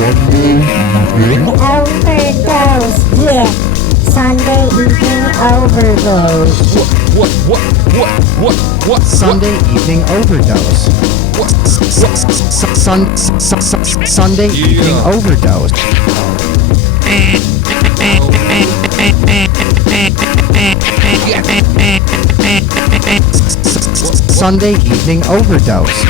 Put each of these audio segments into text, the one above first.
Overdose, yeah. Sunday evening overdose. What? Sunday evening overdose. What? Sunday evening overdose. Sunday evening overdose.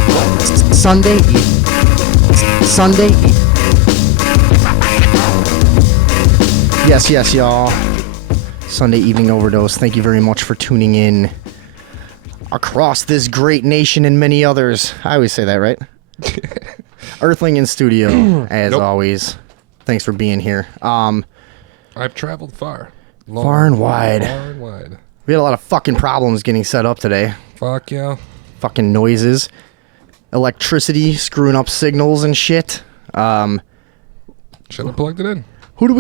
Yes, y'all. Sunday evening overdose. Thank you very much for tuning in across this great nation and many others. I always say that, right? Earthling in studio, as always. Thanks for being here. I've traveled far. Far and wide. Far and wide. We had a lot of fucking problems getting set up today. Fuck yeah. Fucking noises. Electricity screwing up signals and shit. Should have plugged it in. Who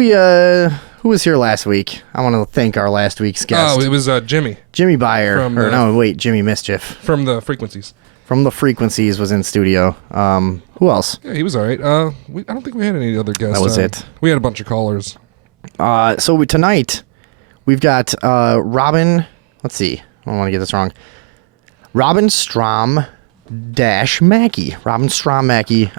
was here last week? I want to thank our last week's guest. Oh, it was Jimmy. Jimmy Byer. Jimmy Mischief. From the Frequencies. From the Frequencies was in studio. Who else? Yeah, he was all right. I don't think we had any other guests. That was it. We had a bunch of callers. Tonight, we've got Robin, let's see, I don't want to get this wrong. Robin Strom-Mackey. Robin Strom-Mackey.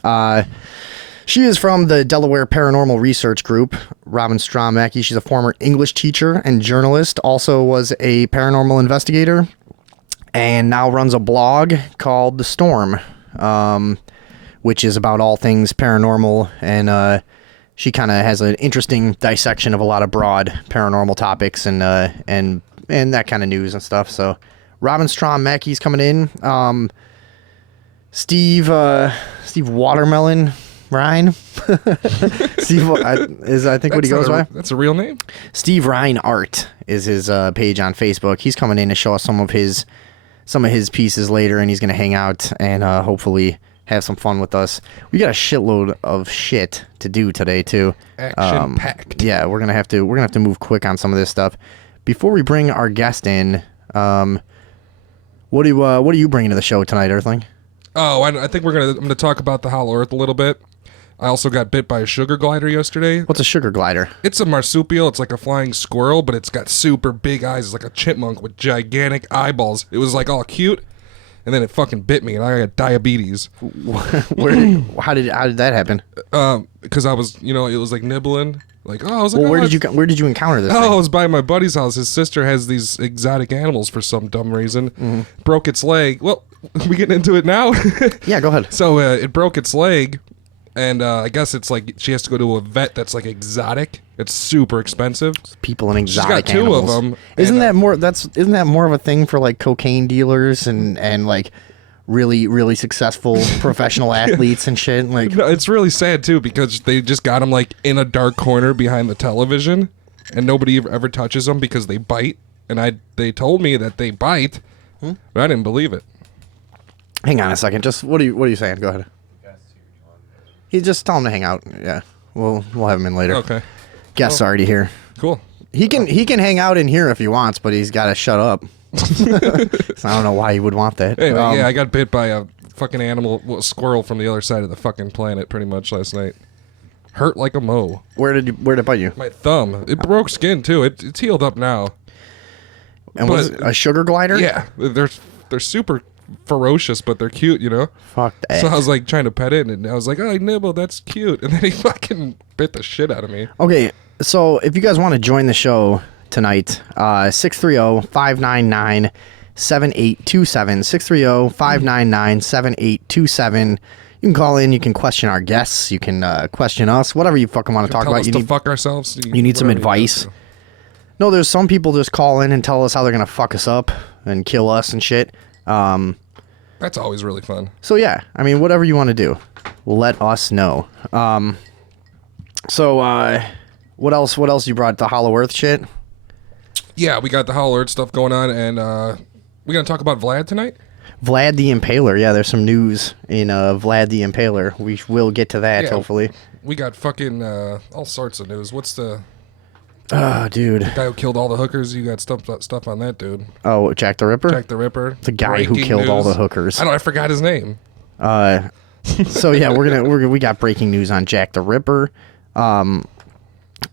She is from the Delaware Paranormal Research Group. Robin Strom-Mackey, she's a former English teacher and journalist, also was a paranormal investigator, and now runs a blog called The Storm, which is about all things paranormal, and she kind of has an interesting dissection of a lot of broad paranormal topics and that kind of news and stuff. So Robin Strom-Mackey's coming in. Steve Watermelon Rhine. Steve is, I think, what he goes by. That's a real name? Steve Rhine Art is his page on Facebook. He's coming in to show us some of his pieces later, and he's going to hang out and hopefully have some fun with us. We got a shitload of shit to do today too. Action packed. Yeah, we're gonna have to move quick on some of this stuff. Before we bring our guest in, what are you bringing to the show tonight, Earthling? Oh, I think I'm gonna talk about the Hollow Earth a little bit. I also got bit by a sugar glider yesterday. What's a sugar glider? It's a marsupial. It's like a flying squirrel, but it's got super big eyes. It's like a chipmunk with gigantic eyeballs. It was like all cute, and then it fucking bit me, and I got diabetes. How did that happen? Because I was, it was like nibbling. Like, I was like, where did you encounter this thing? I was by my buddy's house. His sister has these exotic animals for some dumb reason. Mm-hmm. Broke its leg. Well, we getting into it now? Yeah, go ahead. So it broke its leg, and I guess it's like she has to go to a vet that's like exotic. It's super expensive. People and exotic She's got animals. two of them. Isn't that more of a thing for like cocaine dealers and like really, really successful professional athletes and shit? Like, no, it's really sad too because they just got them like in a dark corner behind the television, and nobody ever touches them because they bite. And they told me that they bite, but I didn't believe it. Hang on a second. Just what are you saying? Go ahead. You just tell him to hang out. Yeah, we'll have him in later. Okay. Guest's already here. Cool. He can hang out in here if he wants, but he's got to shut up. So I don't know why he would want that. Anyway, yeah, I got bit by a fucking a squirrel from the other side of the fucking planet pretty much last night. Hurt like a moe. Where did it bite you? My thumb. It broke skin too. It's healed up now. And was it a sugar glider? Yeah, they're super ferocious, but they're cute, Fuck that. So I was like trying to pet it, and I was like, "Oh, nibble, that's cute," and then he fucking bit the shit out of me. Okay, so if you guys want to join the show tonight, 630-599-7827, 630-599-7827. You can call in, you can question our guests, you can question us, whatever you fucking want to talk about. You need to fuck ourselves. You need some advice. No, there's some people just call in and tell us how they're going to fuck us up and kill us and shit. That's always really fun. So yeah, I mean, whatever you want to do, let us know. What else you brought? The Hollow Earth shit? Yeah, we got the Hollow Earth stuff going on, and we're going to talk about Vlad tonight? Vlad the Impaler. Yeah, there's some news in Vlad the Impaler. We will get to that, hopefully. We got fucking all sorts of news. What's the... dude. The guy who killed all the hookers, you got stuff on that dude. Oh, Jack the Ripper? Jack the Ripper. The guy who killed all the hookers. I forgot his name. So yeah, we got breaking news on Jack the Ripper. I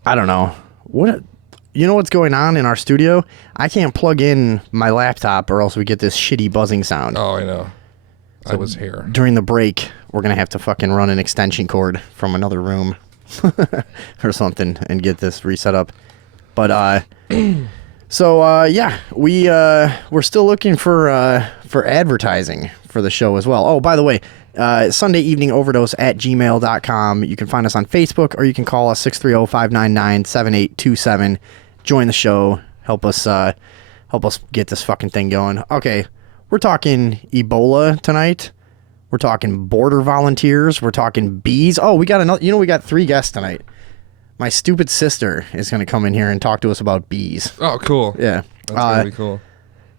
don't know what. You know what's going on in our studio? I can't plug in my laptop or else we get this shitty buzzing sound. Oh, I know. I was here. During the break, we're going to have to fucking run an extension cord from another room or something and get this reset up. But, yeah, we're still looking for advertising for the show as well. Oh, by the way, Sunday Evening Overdose at gmail.com. You can find us on Facebook or you can call us 630-599-7827. Join the show. Help us get this fucking thing going. Okay, we're talking Ebola tonight. We're talking border volunteers. We're talking bees. Oh, we got another. You know, we got 3 guests tonight. My stupid sister is going to come in here and talk to us about bees. Oh, cool. Yeah, that's really cool.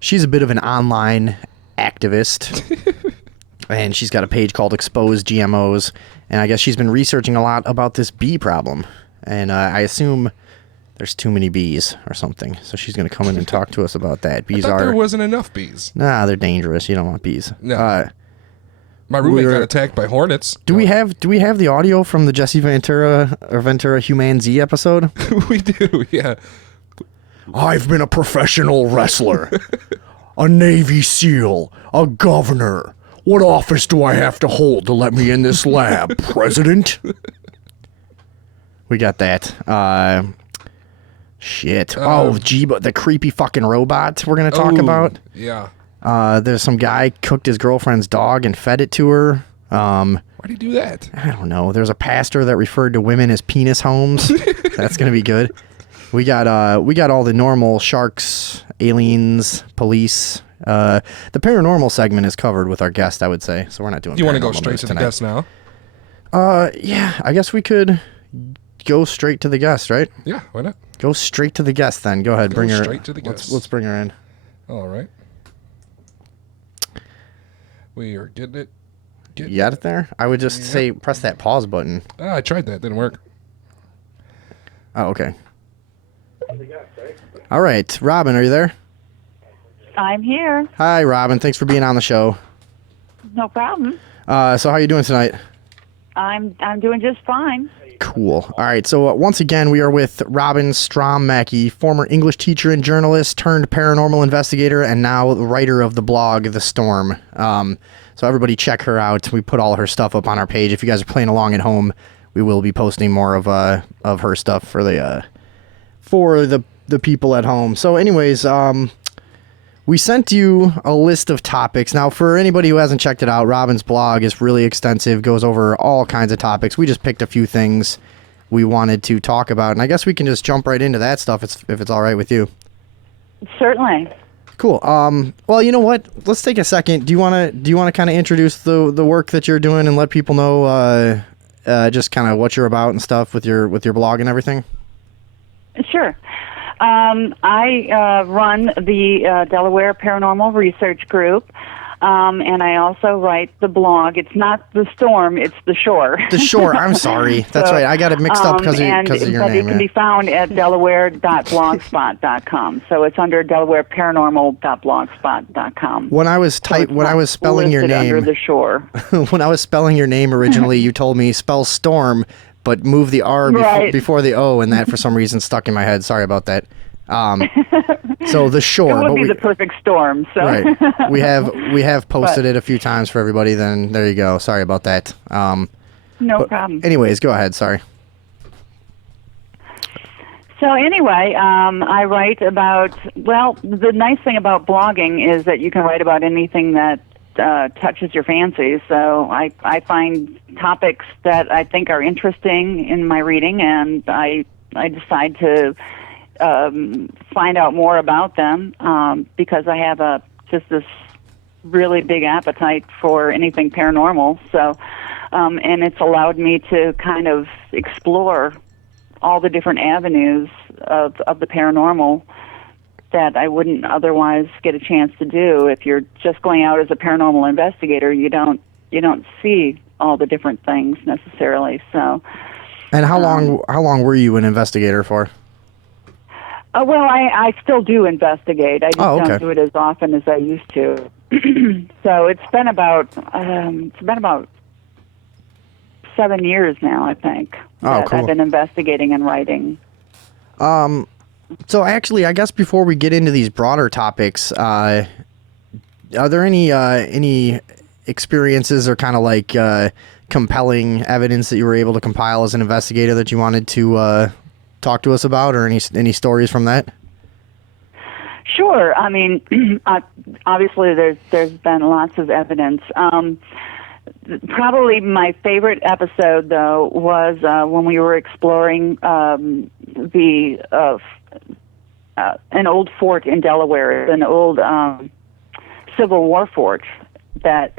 She's a bit of an online activist. And she's got a page called Exposed GMOs. And I guess she's been researching a lot about this bee problem. And I assume there's too many bees or something. So she's going to come in and talk to us about that. Bees there wasn't enough bees. Nah, they're dangerous. You don't want bees. No. My roommate got attacked by hornets. Do we have the audio from the Jesse Ventura Human Z episode? We do, yeah. I've been a professional wrestler. A Navy SEAL. A governor. What office do I have to hold to let me in this lab? President? We got that. Shit. The creepy fucking robot we're going to talk about. Yeah. There's some guy cooked his girlfriend's dog and fed it to her. Why'd he do that? I don't know. There's a pastor that referred to women as penis homes. That's going to be good. We got all the normal sharks, aliens, police. The paranormal segment is covered with our guest, I would say. So we're not doing. Do you want to go paranormal straight news to tonight. the guest now? Yeah. I guess we could go straight to the guest, right? Yeah. Why not? Go straight to the guest, then. Go ahead. Bring her straight to the guest. Let's bring her in. All right. We are getting it. You got it there? I would just say press that pause button. I tried that. Didn't work. Oh, okay. All right. Robin, are you there? I'm here. Hi, Robin. Thanks for being on the show. No problem. So how you doing tonight? I'm doing just fine. Cool. All right. So once again, we are with Robin Strom-Mackey, former English teacher and journalist turned paranormal investigator, and now the writer of the blog The Storm. So everybody check her out. We put all her stuff up on our page. If you guys are playing along at home, we will be posting more of her stuff for the people at home. So anyways, we sent you a list of topics. Now, for anybody who hasn't checked it out, Robin's blog is really extensive, goes over all kinds of topics. We just picked a few things we wanted to talk about, and I guess we can just jump right into that stuff if it's all right with you. Certainly. Cool. Well, you know what? Let's take a second. Do you want to kind of introduce the work that you're doing and let people know just kind of what you're about and stuff with your blog and everything? Sure. I run the Delaware Paranormal Research Group, and I also write the blog. It's not The Storm, it's The Shore. The Shore, I'm sorry. That's right. I got it mixed up because of your but name. But it can be found at delaware.blogspot.com. So it's under delawareparanormal.blogspot.com. When I was spelling your name under The Shore. When I was spelling your name originally, you told me spell storm, but move the R before the O, and that for some reason stuck in my head. Sorry about that. So The Shore. It would be the perfect storm. So right. We have posted it a few times for everybody. Then there you go. Sorry about that. No problem. Anyways, go ahead. Sorry. So anyway, I write about. Well, the nice thing about blogging is that you can write about anything that touches your fancy. So I find topics that I think are interesting in my reading, and I decide to find out more about them because I have just this really big appetite for anything paranormal. So, and it's allowed me to kind of explore all the different avenues of the paranormal that I wouldn't otherwise get a chance to do. If you're just going out as a paranormal investigator, you don't see all the different things necessarily. So. And how long were you an investigator for? Well, I still do investigate. I just okay. don't do it as often as I used to. So it's been about 7 years now, I think. Oh, that cool. I've been investigating and writing. So actually, I guess before we get into these broader topics, are there any experiences or kind of like compelling evidence that you were able to compile as an investigator that you wanted to talk to us about, or any stories from that? Sure. I mean, obviously there's been lots of evidence. Probably my favorite episode, though, was when we were exploring an old fort in Delaware, an old Civil War fort that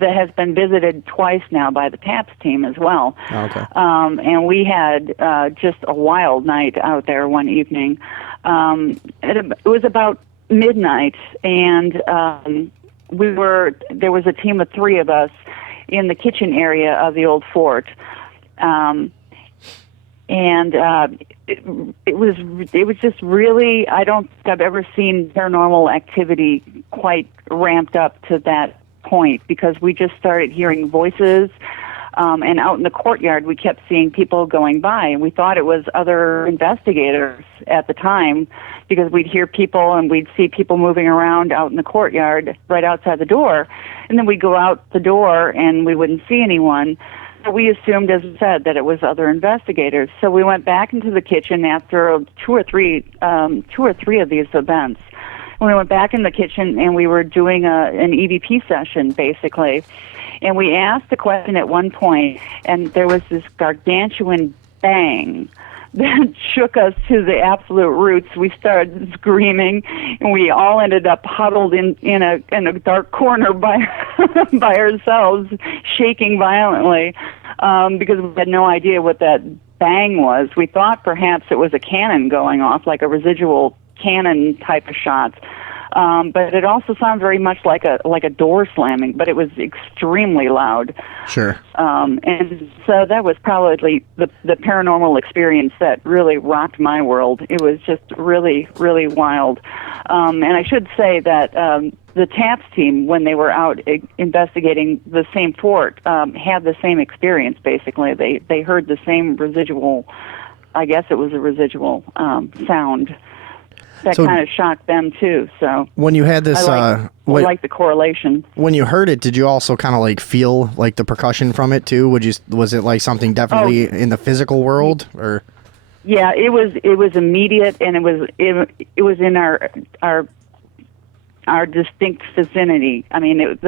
has been visited twice now by the TAPS team as well. Oh, okay. And we had just a wild night out there one evening. It was about midnight, and there was a team of 3 of us in the kitchen area of the old fort. It was just really, I don't think I've ever seen paranormal activity quite ramped up to that point, because we just started hearing voices, and out in the courtyard we kept seeing people going by, and we thought it was other investigators at the time, because we'd hear people and we'd see people moving around out in the courtyard right outside the door, and then we'd go out the door and we wouldn't see anyone. So we assumed, as I said, that it was other investigators. So we went back into the kitchen after two or three of these events. We went back in the kitchen and we were doing an EVP session, basically. And we asked the question at one point, and there was this gargantuan bang that shook us to the absolute roots. We started screaming, and we all ended up huddled in a dark corner by by ourselves, shaking violently, because we had no idea what that bang was. We thought perhaps it was a cannon going off, like a residual cannon type of shot. But it also sounded very much like a door slamming, but it was extremely loud. Sure. And so that was probably the paranormal experience that really rocked my world. It was just really, really wild. And I should say that the TAPS team, when they were out investigating the same fort, had the same experience, basically. They heard the same residual, I guess it was a residual sound. That kind of shocked them too. So when you had this, I like the correlation. When you heard it, did you also kind of like feel like the percussion from it too? Was it like something definitely in the physical world, or? Yeah, it was immediate, and it was in our distinct vicinity. I mean,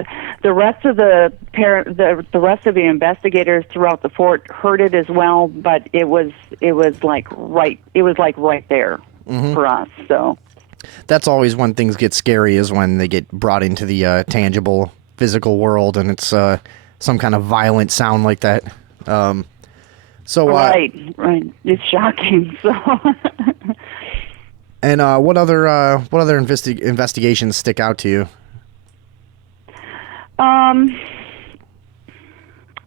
the rest of the rest of the investigators throughout the fort heard it as well, but it was like right there. Mm-hmm. For us, so that's always when things get scary, is when they get brought into the tangible physical world, and it's some kind of violent sound like that. Right, it's shocking. So, and what other investigations stick out to you?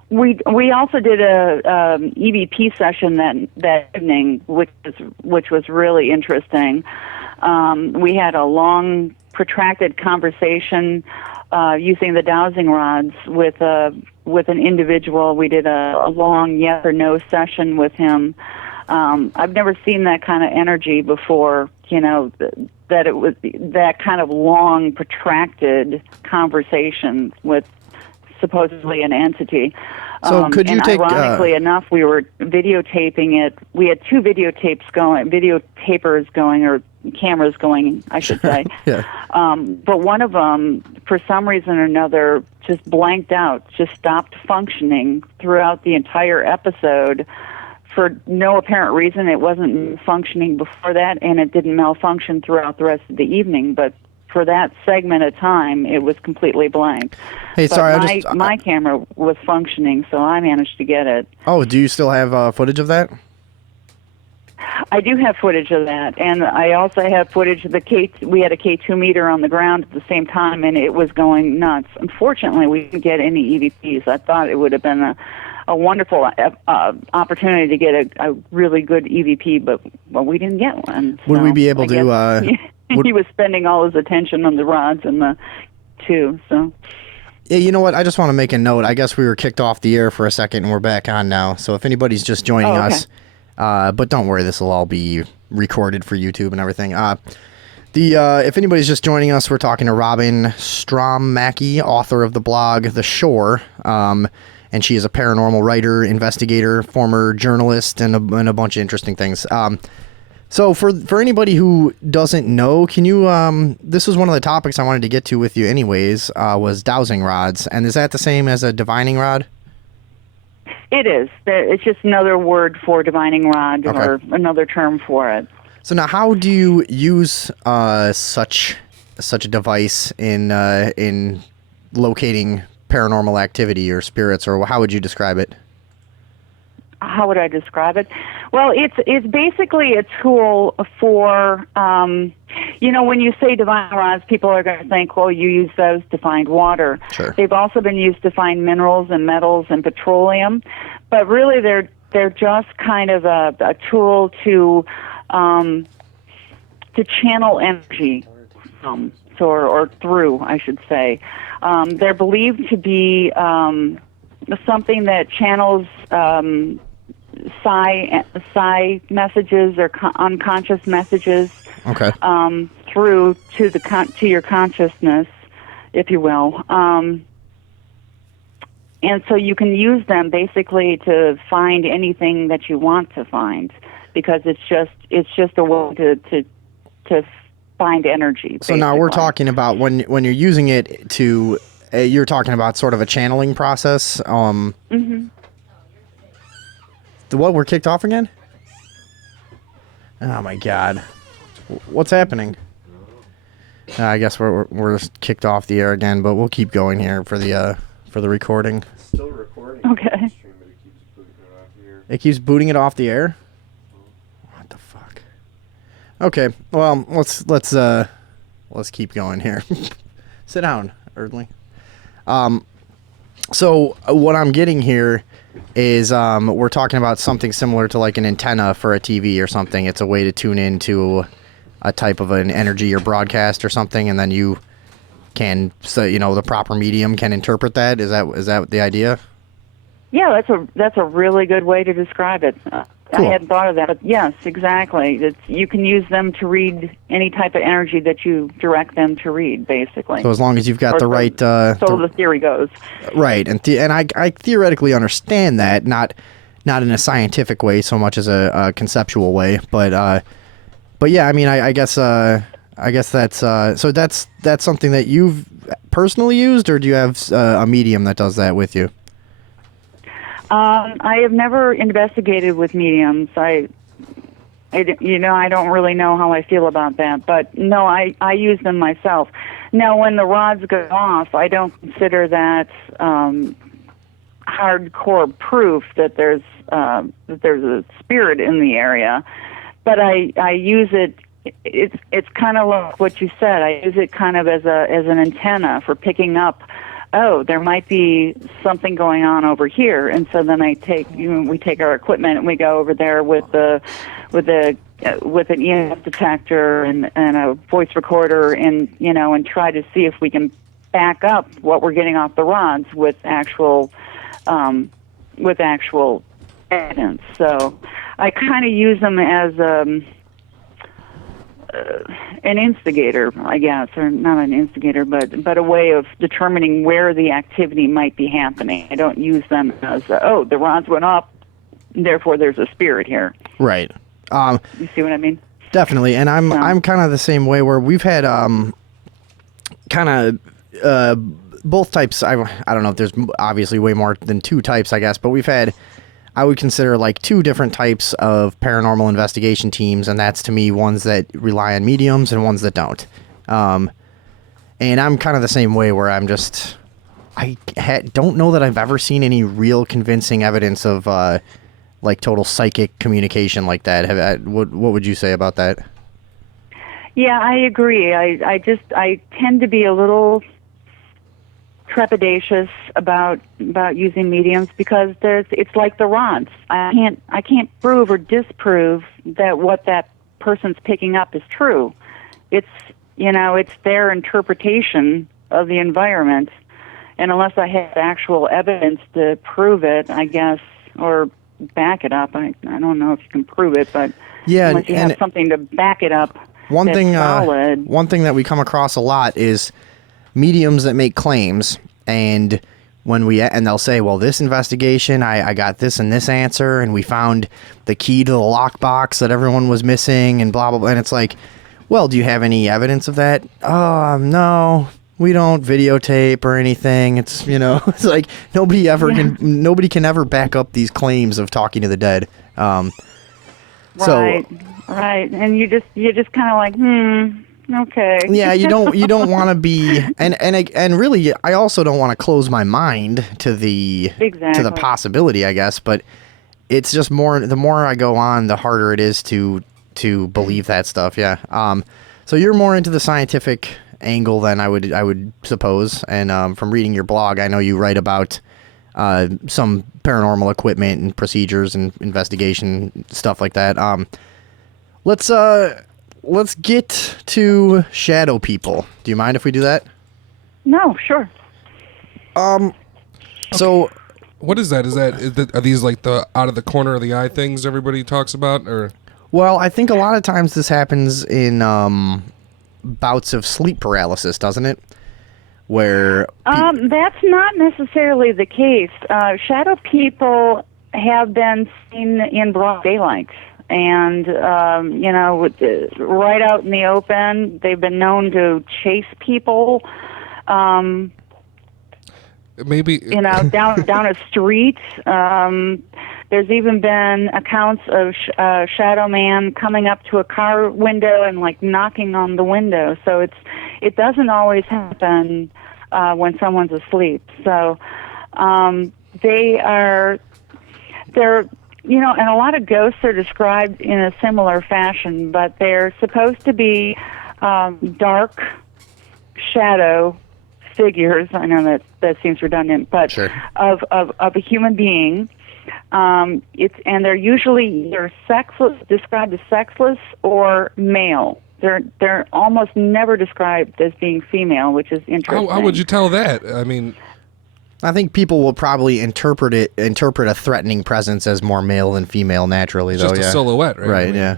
We also did a EVP session that evening, which was really interesting. We had a long, protracted conversation using the dowsing rods with an individual. We did a long yes or no session with him. I've never seen that kind of energy before. You know, that it was that kind of long, protracted conversation with supposedly an entity. So could you take? Ironically enough, we were videotaping it. We had 2 videotapers going, or cameras going, I should say. Yeah. But one of them, for some reason or another, just blanked out, just stopped functioning throughout the entire episode for no apparent reason. It wasn't functioning before that, and it didn't malfunction throughout the rest of the evening. But for that segment of time, it was completely blank. Hey, but sorry, my camera was functioning, so I managed to get it. Oh, do you still have footage of that? I do have footage of that, and I also have footage of we had a K2 meter on the ground at the same time, and it was going nuts. Unfortunately, we didn't get any EVPs. I thought it would have been a wonderful opportunity to get a really good EVP, but we didn't get one. Would we be able to... He was spending all his attention on the rods and the 2, so... Yeah, you know what? I just want to make a note. I guess we were kicked off the air for a second, and we're back on now. So if anybody's just joining okay. us, but don't worry, this will all be recorded for YouTube and everything. If anybody's just joining us, we're talking to Robin Strom-Mackey, author of the blog The Shore, and she is a paranormal writer, investigator, former journalist, and a bunch of interesting things. So for anybody who doesn't know, can you, this was one of the topics I wanted to get to with you anyways, was dowsing rods. And is that the same as a divining rod? It is. It's just another word for divining rod Okay. or another term for it. So now how do you use such a device in locating paranormal activity or spirits, or how would you describe it? How would I describe it? Well, it's basically a tool for, when you say divine rods, people are going to think, well, you use those to find water. Sure. They've also been used to find minerals and metals and petroleum, but really they're just kind of a tool to channel energy, or through, I should say. They're believed to be something that channels psi messages or unconscious messages Okay. through to your consciousness, if you will. And so you can use them basically to find anything that you want to find, because it's just a way to find energy. So now we're basically. talking about when you're using it to, you're talking about sort of a channeling process. Mm-hmm. What, we're kicked off again? Oh my God, what's happening? I guess we're kicked off the air again, but we'll keep going here for the recording. Still recording. Okay. It keeps booting it off the air. What the fuck? Okay, well let's keep going here. Sit down, Erdling. So what I'm getting here is we're talking about something similar to like an antenna for a TV or something. It's a way to tune into a type of an energy or broadcast or something, and then you can, so the proper medium can interpret that. Is that the idea? Yeah, that's a really good way to describe it. Cool. I hadn't thought of that, but yes, exactly. You can use them to read any type of energy that you direct them to read, basically. So as long as you've got Or the right, so the theory goes. right, and I theoretically understand that, not in a scientific way so much as a conceptual way, but yeah, I mean, I guess that's so that's something that you've personally used, or do you have a medium that does that with you? I have never investigated with mediums. I don't really know how I feel about that, but no, I use them myself. Now, when the rods go off, I don't consider that hardcore proof that there's a spirit in the area, but I use it. It's kind of like what you said. I use it kind of as an antenna for picking up. Oh, there might be something going on over here, and so then we take our equipment and we go over there with an EMF detector and a voice recorder, and try to see if we can back up what we're getting off the rods with actual evidence. So I kind of use them as an instigator, I guess, or not an instigator, but a way of determining where the activity might be happening. I don't use them as, the rods went up, therefore there's a spirit here. Right. You see what I mean? Definitely, and I'm kind of the same way, where we've had kind of both types. I don't know if there's obviously way more than two types, I guess, but we've had, I would consider like two different types of paranormal investigation teams, and that's to me ones that rely on mediums and ones that don't. And I'm kind of the same way, where I'm just, don't know that I've ever seen any real convincing evidence of like total psychic communication like that. What would you say about that? Yeah, I agree. I tend to be a little trepidatious about using mediums, because it's like the rods. I can't prove or disprove that what that person's picking up is true. It's their interpretation of the environment, And unless I have actual evidence to prove it, I guess, or back it up, I don't know if you can prove it, but unless you have something to back it up. One thing that we come across a lot is mediums that make claims, and they'll say, well, this investigation, I got this and this answer, and we found the key to the lockbox that everyone was missing, and blah blah blah. And it's like, well, do you have any evidence of that? No, we don't videotape or anything. It's it's like nobody can ever back up these claims of talking to the dead. Right, and you just kind of like, okay. Yeah, you don't want to be, and really, I also don't want to close my mind to the possibility, I guess. But it's just the more I go on, the harder it is to believe that stuff. Yeah. So you're more into the scientific angle than I would suppose, and from reading your blog, I know you write about some paranormal equipment and procedures and investigation stuff like that. Let's get to shadow people. Do you mind if we do that? No, sure. So what is that? Are these like the out of the corner of the eye things everybody talks about, or? Well, I think a lot of times this happens in bouts of sleep paralysis, doesn't it? Where that's not necessarily the case. Shadow people have been seen in broad daylight. And, right out in the open, they've been known to chase people, maybe, down a street. There's even been accounts of Shadow Man coming up to a car window and, like, knocking on the window. So it doesn't always happen when someone's asleep. So they're and a lot of ghosts are described in a similar fashion, but they're supposed to be dark shadow figures. I know that seems redundant, but sure. of a human being. And they're usually either described as sexless or male. They're almost never described as being female, which is interesting. How would you tell that? I mean, I think people will probably interpret a threatening presence as more male than female naturally, though. Just a silhouette, right? Right. Yeah.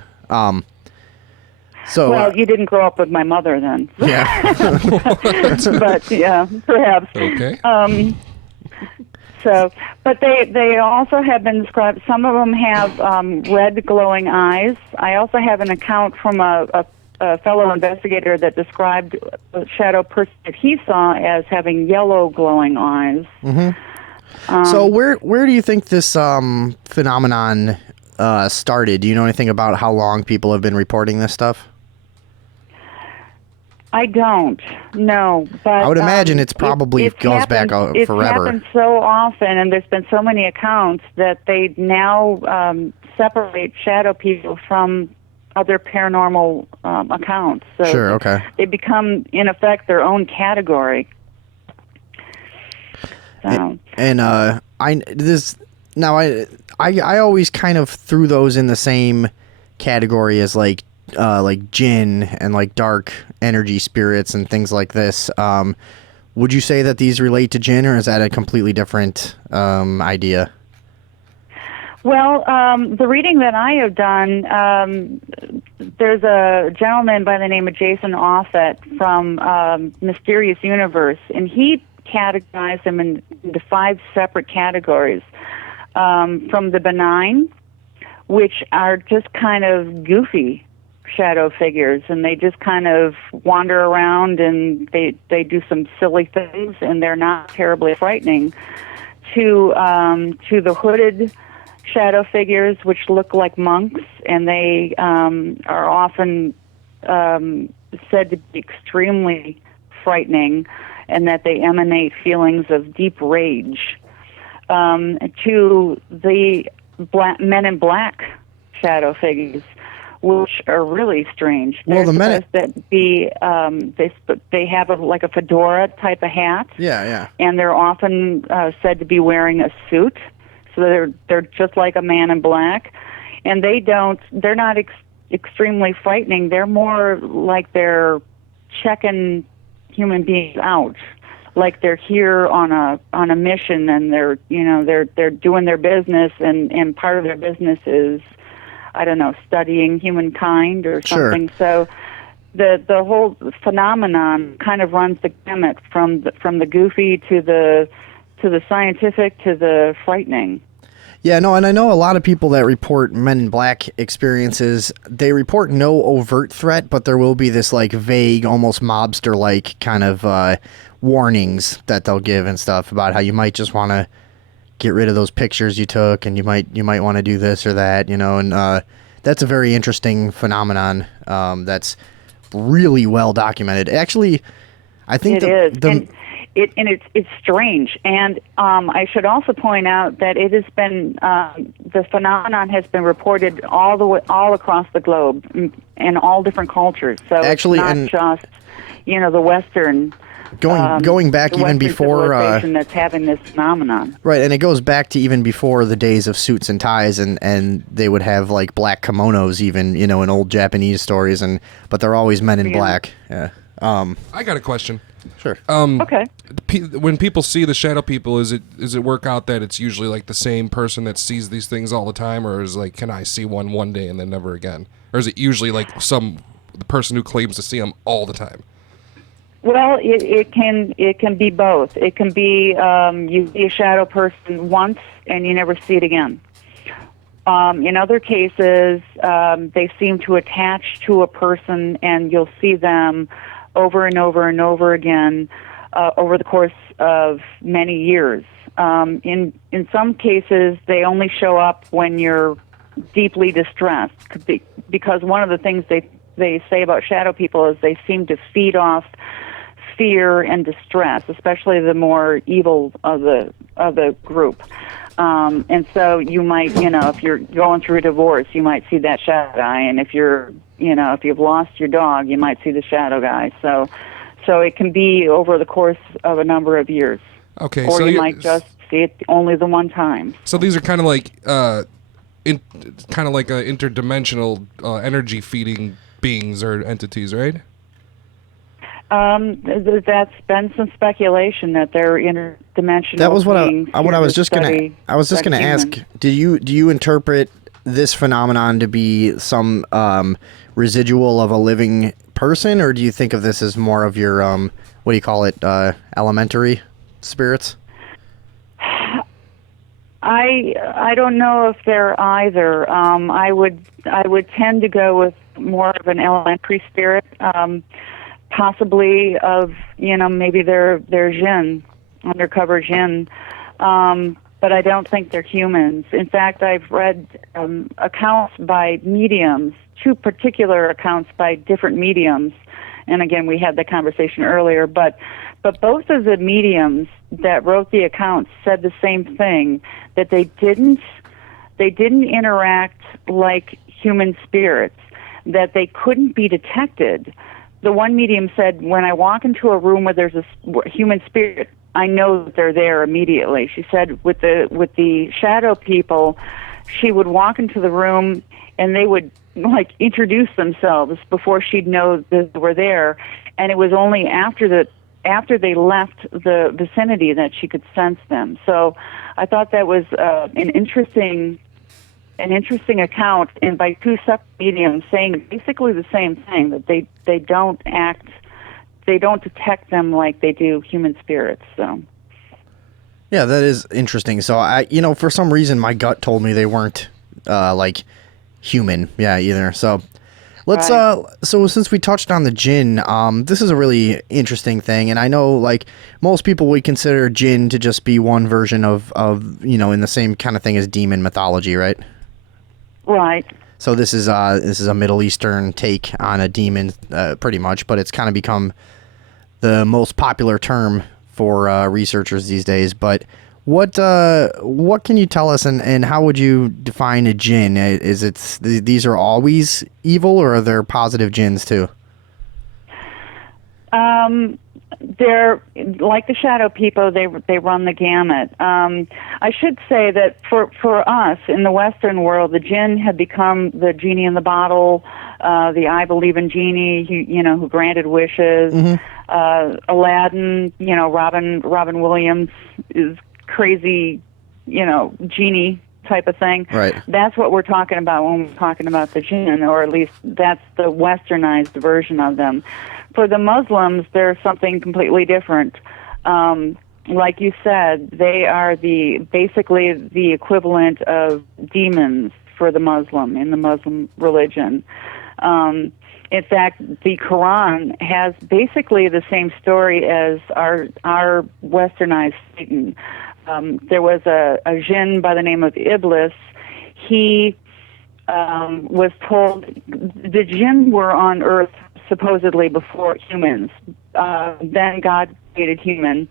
So. Well, you didn't grow up with my mother, then. Yeah. But yeah, perhaps. Okay. But they also have been described. Some of them have red glowing eyes. I also have an account from a fellow investigator that described a shadow person that he saw as having yellow glowing eyes. Mm-hmm. So where do you think this phenomenon started? Do you know anything about how long people have been reporting this stuff? I don't know, but I would imagine it goes back forever. It's happened so often, and there's been so many accounts that they now separate shadow people from other paranormal accounts. So sure, okay. They become, in effect, their own category. So. And I always kind of threw those in the same category as like jinn and like dark energy spirits and things like this. Would you say that these relate to jinn, or is that a completely different idea? Well, the reading that I have done, there's a gentleman by the name of Jason Offit from Mysterious Universe, and he categorized them into 5 separate categories. From the benign, which are just kind of goofy shadow figures, and they just kind of wander around and they do some silly things, and they're not terribly frightening, to the hooded shadow figures, which look like monks, and they are often said to be extremely frightening, and that they emanate feelings of deep rage. To the men in black shadow figures, which are really strange. Well, the men that be they have like a fedora type of hat. Yeah. And they're often said to be wearing a suit, so they're just like a man in black, and they're not extremely frightening. They're more like they're checking human beings out. like they're here on a mission, and they're doing their business, and part of their business is, I don't know, studying humankind or something. Sure. So the whole phenomenon kind of runs the gamut from the goofy to the scientific to the frightening. Yeah, no, and I know a lot of people that report Men in Black experiences, they report no overt threat, but there will be this like vague, almost mobster-like kind of warnings that they'll give and stuff about how you might just want to get rid of those pictures you took, and you might want to do this or that, and that's a very interesting phenomenon that's really well documented. Actually, I think it is. It's strange, and I should also point out that it has been the phenomenon has been reported all across the globe in all different cultures. So actually, it's not just the Western. Going back the even Western before civilization that's having this phenomenon. Right, and it goes back to even before the days of suits and ties, and they would have like black kimonos even in old Japanese stories, but they're always men in black. Yeah. I got a question. Sure. Okay. When people see the shadow people, is it work out that it's usually like the same person that sees these things all the time, or is like, can I see one day and then never again, or is it usually like the person who claims to see them all the time? Well, it can be both. It can be you see a shadow person once and you never see it again. In other cases, they seem to attach to a person, and you'll see them over and over and over again over the course of many years. In some cases, they only show up when you're deeply distressed, because one of the things they say about shadow people is they seem to feed off fear and distress, especially the more evil of the group. And so you might, if you're going through a divorce, you might see that shadow guy, and if you've lost your dog, you might see the shadow guy. So it can be over the course of a number of years. Okay, or so you might just see it only the one time. So these are kind of like interdimensional energy feeding beings or entities, right? That's been some speculation that they're interdimensional. That was what I was just gonna ask. Do you interpret this phenomenon to be some residual of a living person, or do you think of this as more of your what do you call it, elementary spirits? I don't know if they're either. I would tend to go with more of an elementary spirit. Possibly of, maybe they're jinn, undercover jinn, but I don't think they're humans. In fact, I've read accounts by mediums, two particular accounts by different mediums, and again, we had the conversation earlier, but both of the mediums that wrote the accounts said the same thing, that they didn't interact like human spirits, that they couldn't be detected. The one medium said, when I walk into a room where there's a human spirit, I know that they're there immediately. She said with the shadow people, she would walk into the room and they would like introduce themselves before she'd know that they were there. And it was only after they left the vicinity that she could sense them. So I thought that was an interesting account, and by two separate mediums saying basically the same thing, that they don't detect them like they do human spirits. So yeah, that is interesting. So I, for some reason my gut told me they weren't like human, either. So let's so since we touched on the jinn, this is a really interesting thing, and I know like most people would consider jinn to just be one version of in the same kind of thing as demon mythology, right? Right. So this is a Middle Eastern take on a demon, pretty much, but it's kind of become the most popular term for researchers these days. But what can you tell us, and how would you define a jinn? Is it these are always evil, or are there positive jinns too? they're like the shadow people. They run the gamut. I should say that for us in the Western world, the jinn had become the genie in the bottle, the I believe in genie, who granted wishes. Aladdin, Robin Williams is crazy, genie type of thing. Right. That's what we're talking about when we're talking about the jinn, or at least that's the westernized version of them. For the Muslims, they're something completely different. Like you said, they are basically the equivalent of demons for the Muslim in the Muslim religion. In fact, the Quran has basically the same story as our westernized Satan. There was a jinn by the name of Iblis. He was told the jinn were on Earth supposedly before humans. Then God created humans,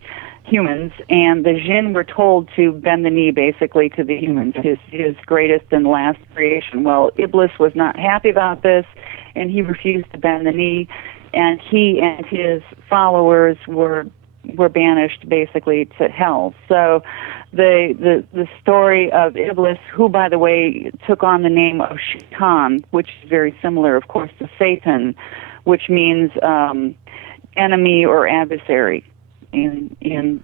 and the jinn were told to bend the knee basically to the humans, his greatest and last creation. Well, Iblis was not happy about this, and he refused to bend the knee, and he and his followers were banished basically to hell. So the story of Iblis, who by the way took on the name of Shaitan, which is very similar of course to Satan, which means enemy or adversary in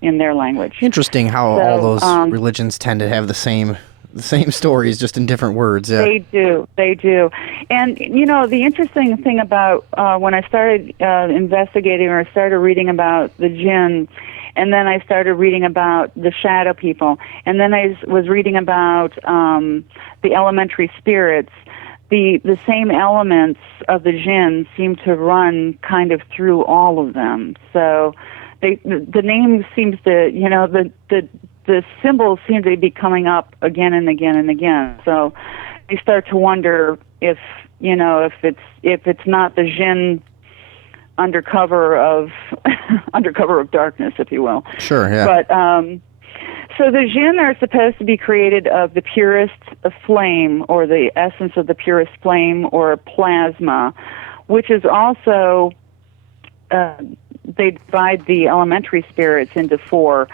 their language. Interesting how all those religions tend to have the same stories, just in different words. Yeah. They do. And, the interesting thing about when I started investigating or I started reading about the jinn, and then I started reading about the shadow people, and then I was reading about the elementary spirits, the same elements of the jinn seem to run kind of through all of them. So the name seems to, the symbols seem to be coming up again and again and again. So you start to wonder if it's not the jinn undercover of darkness, if you will. Sure, yeah. But so the jinn are supposed to be created of the purest flame, or the essence of the purest flame, or plasma, which is also they divide the elementary spirits into four.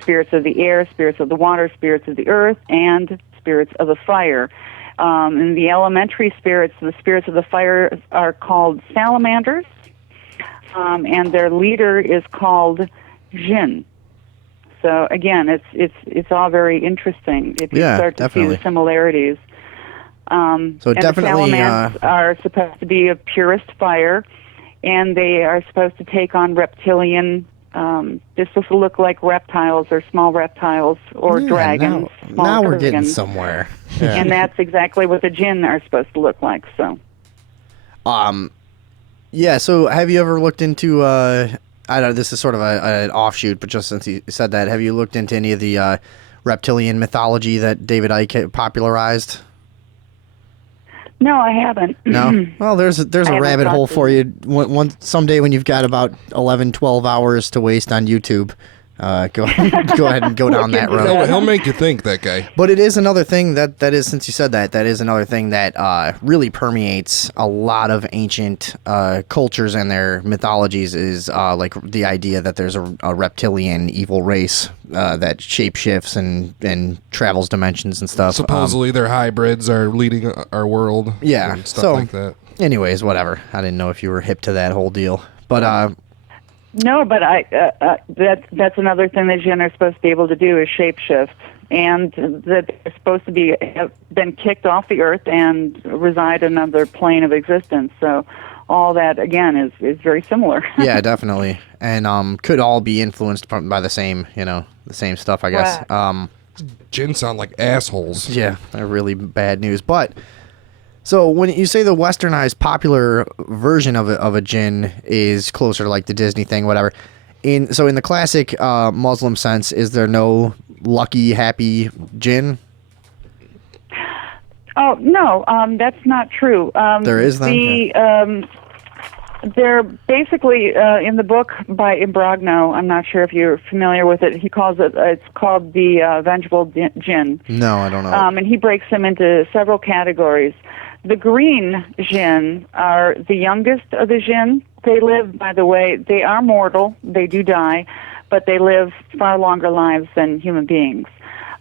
Spirits of the air, spirits of the water, spirits of the earth, and spirits of the fire. And the elementary spirits, the spirits of the fire, are called salamanders, and their leader is called jinn. So again, it's all very interesting if you start to see the similarities. So definitely, the salamanders are supposed to be of purest fire, and they are supposed to take on reptilian. They're supposed to look like reptiles or small reptiles or dragons. Now we're getting somewhere. Yeah. And that's exactly what the jinn are supposed to look like. So, yeah. So have you ever looked into? I don't know. This is sort of an offshoot, but just since you said that, have you looked into any of the reptilian mythology that David Icke popularized? No, I haven't. No? Well, there's a rabbit hole for you. Someday when you've got about 11, 12 hours to waste on YouTube, go ahead and go down that road. He'll make you think, that guy. But it is another thing that is, since you said that is another thing that really permeates a lot of ancient cultures and their mythologies is like the idea that there's a reptilian evil race that shapeshifts and travels dimensions and stuff. Supposedly their hybrids are leading our world. Yeah. And stuff like that. Anyways, whatever. I didn't know if you were hip to that whole deal. But no, but that's another thing that jinn are supposed to be able to do is shapeshift, and that they're supposed to have been kicked off the earth and reside in another plane of existence. So all that again is very similar. Yeah, definitely, and could all be influenced by the same stuff, I guess. Right. Jinn sound like assholes. Yeah, they're really bad news, but. So when you say the westernized popular version of a jinn is closer to like the Disney thing, whatever. In the classic Muslim sense, is there no lucky, happy jinn? Oh no, that's not true. There is then. They're basically in the book by Imbrogno. I'm not sure if you're familiar with it. He calls it. It's called the Vengeful Jinn. No, I don't know. And he breaks them into several categories. The green jinn are the youngest of the jinn, They live, by the way, they are mortal. They do die, but they live far longer lives than human beings.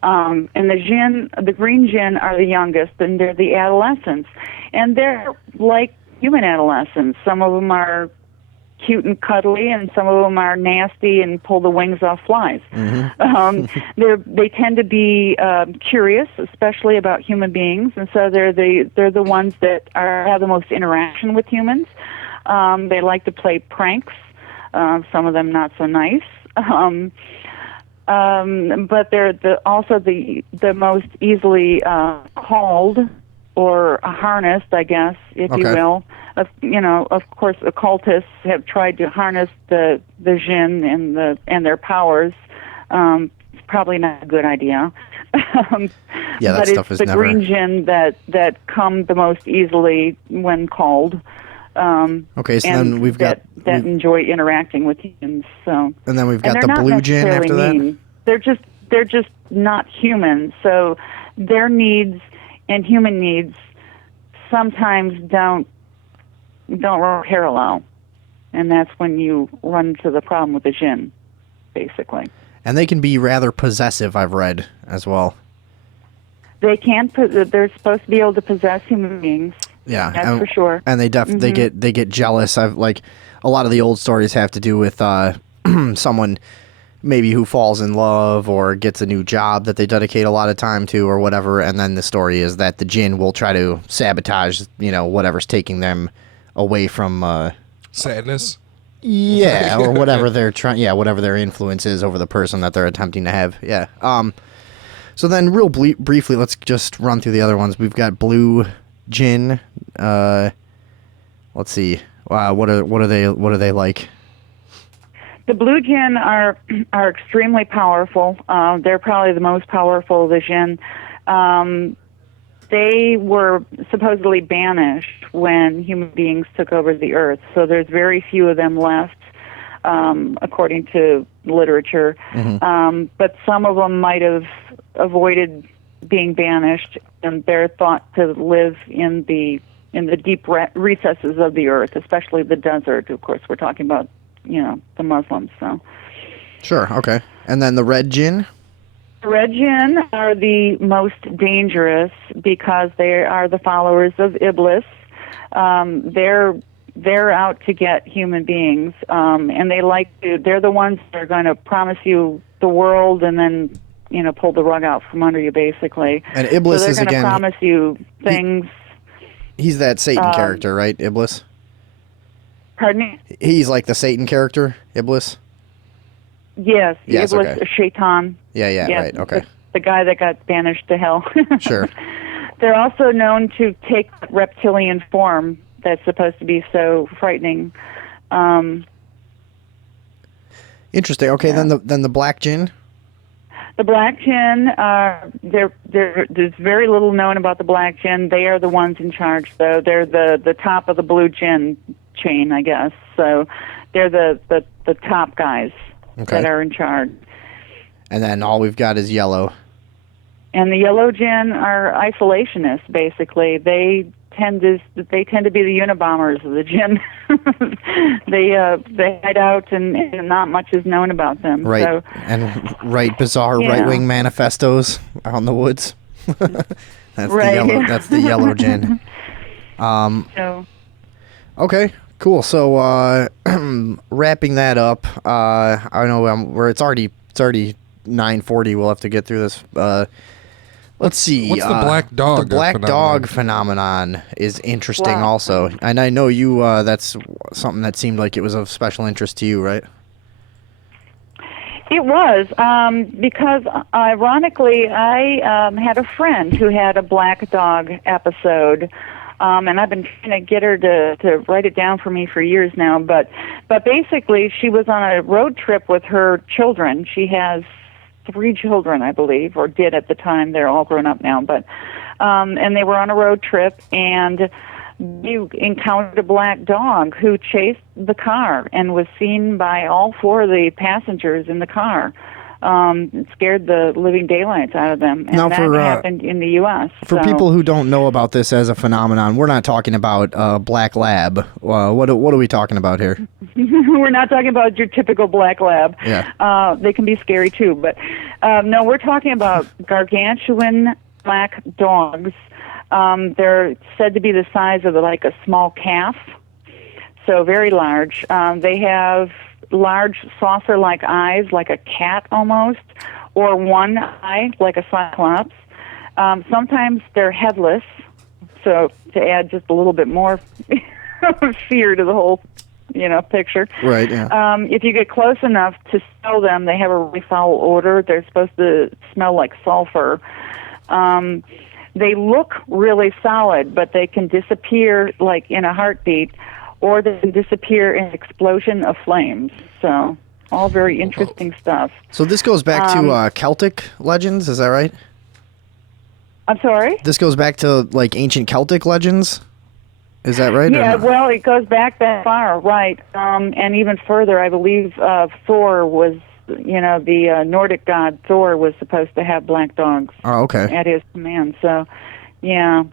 And the green jinn are the youngest, and they're the adolescents. And they're like human adolescents. Some of them are cute and cuddly, and some of them are nasty and pull the wings off flies. They tend to be curious, especially about human beings, and so they're the ones that have the most interaction with humans. They like to play pranks. Some of them not so nice. But they're also the most easily called or harnessed, I guess, if you will. Of course, occultists have tried to harness the jinn and their powers. It's probably not a good idea. Yeah, that but stuff it's is the never... green jinn that come the most easily when called. Okay, so then we've got that enjoy interacting with humans. So, and then we've got and the blue jinn after mean. That. They're just not human. So their needs and human needs sometimes don't run parallel, and that's when you run into the problem with the jinn, basically. And they can be rather possessive, I've read as well. They can. They're supposed to be able to possess human beings. Yeah, that's for sure. And they they get jealous. I've like a lot of the old stories have to do with someone maybe who falls in love or gets a new job that they dedicate a lot of time to or whatever, and then the story is that the jinn will try to sabotage, whatever's taking them away from sadness. Yeah, or whatever they're trying. Yeah, whatever their influence is over the person that they're attempting to have. Yeah. So then, real briefly, let's just run through the other ones. We've got blue jinn. Let's see. What are they like? The blue jinn are extremely powerful. They're probably the most powerful of the jinn. They were supposedly banished when human beings took over the earth, so there's very few of them left, according to literature. But some of them might have avoided being banished, and they're thought to live in the deep recesses of the earth, especially the desert. Of course, we're talking about the Muslims. So sure, okay. And then the red jinn. The red jinn are the most dangerous because they are the followers of Iblis. They're out to get human beings, and they're the ones that are going to promise you the world and then pull the rug out from under you, basically. And Iblis is again. They're going to promise you things. He's that Satan character, right? Iblis. Pardon me? He's like the Satan character, Iblis. Yes, Iblis, okay. Shaitan. Yeah, right, okay. The guy that got banished to hell. Sure. They're also known to take reptilian form that's supposed to be so frightening. Interesting. Okay, yeah. Then the black jinn. The black jinn, there's very little known about the black jinn. They are the ones in charge, though. They're the top of the blue jinn chain, I guess. So they're the top guys that are in charge. And then all we've got is yellow. And the yellow jinn are isolationists, basically. They tend to be the Unabombers of the jinn. They hide out, and not much is known about them. Right, so, and write bizarre right-wing manifestos out in the woods. That's the yellow jinn. Okay, cool. So wrapping that up, I know it's already 9:40. We'll have to get through this. Let's see. What's the black dog? The black dog phenomenon is interesting also. And I know you, that's something that seemed like it was of special interest to you, right? It was, because ironically, I had a friend who had a black dog episode, and I've been trying to get her to write it down for me for years now. But basically, she was on a road trip with her children. She has 3 children, I believe, or did at the time. They're all grown up now, but and they were on a road trip, and you encountered a black dog who chased the car and was seen by all 4 of the passengers in the car. It scared the living daylights out of them, and Now that happened in the U.S. For people who don't know about this as a phenomenon, we're not talking about black lab. What are we talking about here? We're not talking about your typical black lab. Yeah. They can be scary too, but no, we're talking about gargantuan black dogs. They're said to be the size of like a small calf, so very large. They have large saucer-like eyes, like a cat almost, or one eye, like a cyclops. Sometimes they're headless, so to add just a little bit more fear to the whole, picture. Right, yeah. If you get close enough to smell them, they have a really foul odor. They're supposed to smell like sulfur. They look really solid, but they can disappear like in a heartbeat, or they can disappear in an explosion of flames. So, all very interesting stuff. So this goes back to Celtic legends, is that right? I'm sorry? This goes back to, like, ancient Celtic legends? Is that right? Yeah, well, it goes back that far, right. And even further, I believe Thor was, the Nordic god Thor was supposed to have black dogs at his command. So, yeah.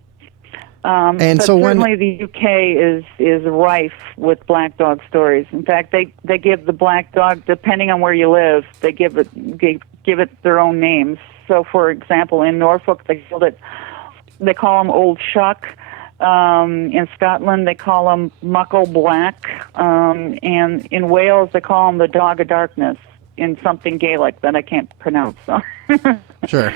And but so certainly the UK is rife with black dog stories. In fact, they give the black dog, depending on where you live, they give it their own names. So, for example, in Norfolk, they call him Old Shuck. In Scotland, they call him Micko Black. And in Wales, they call him the Dog of Darkness in something Gaelic that I can't pronounce. So. Sure.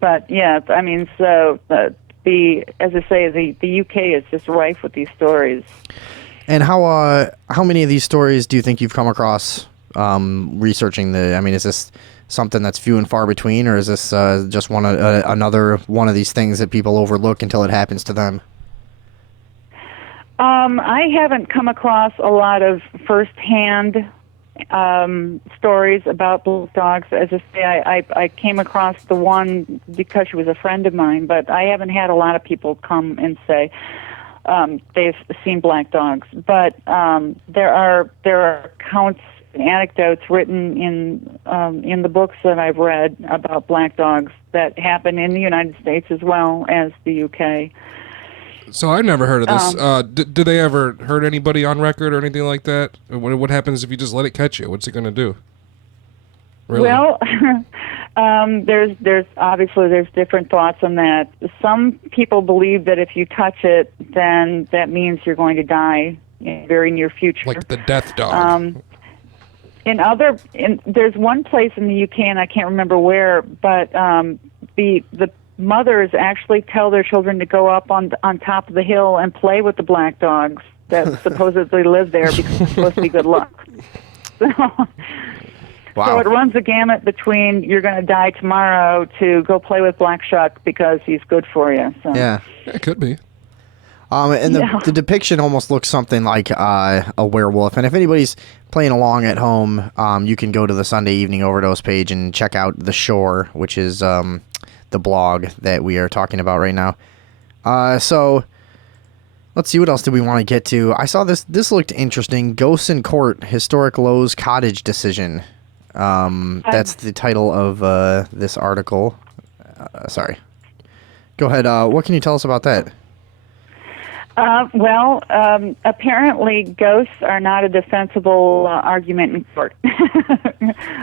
But yeah, I mean, so as I say, the UK is just rife with these stories. And how many of these stories do you think you've come across researching is this something that's few and far between, or is this just another one of these things that people overlook until it happens to them? I haven't come across a lot of first-hand stories about black dogs. As I say, I came across the one because she was a friend of mine, but I haven't had a lot of people come and say they've seen black dogs. But there are accounts and anecdotes written in the books that I've read about black dogs that happen in the United States as well as the UK. So I've never heard of this. Do they ever hurt anybody on record or anything like that? What happens if you just let it catch you? What's it going to do? Really? Well, there's obviously different thoughts on that. Some people believe that if you touch it, then that means you're going to die in the very near future. Like the death dog. There's one place in the UK, and I can't remember where, but the mothers actually tell their children to go up on top of the hill and play with the black dogs that supposedly live there because it's supposed to be good luck. Wow. So it runs a gamut between you're going to die tomorrow to go play with Black Shuck because he's good for you. So. Yeah. It could be. And the depiction almost looks something like a werewolf. And if anybody's playing along at home, you can go to the Sunday Evening Overdose page and check out The Shore, which is the blog that we are talking about right now. So let's see, what else did we want to get to? I saw this. This looked interesting. Ghosts in Court, Historic Lowe's Cottage Decision. That's the title of this article. Sorry. Go ahead. What can you tell us about that? Apparently ghosts are not a defensible argument in court,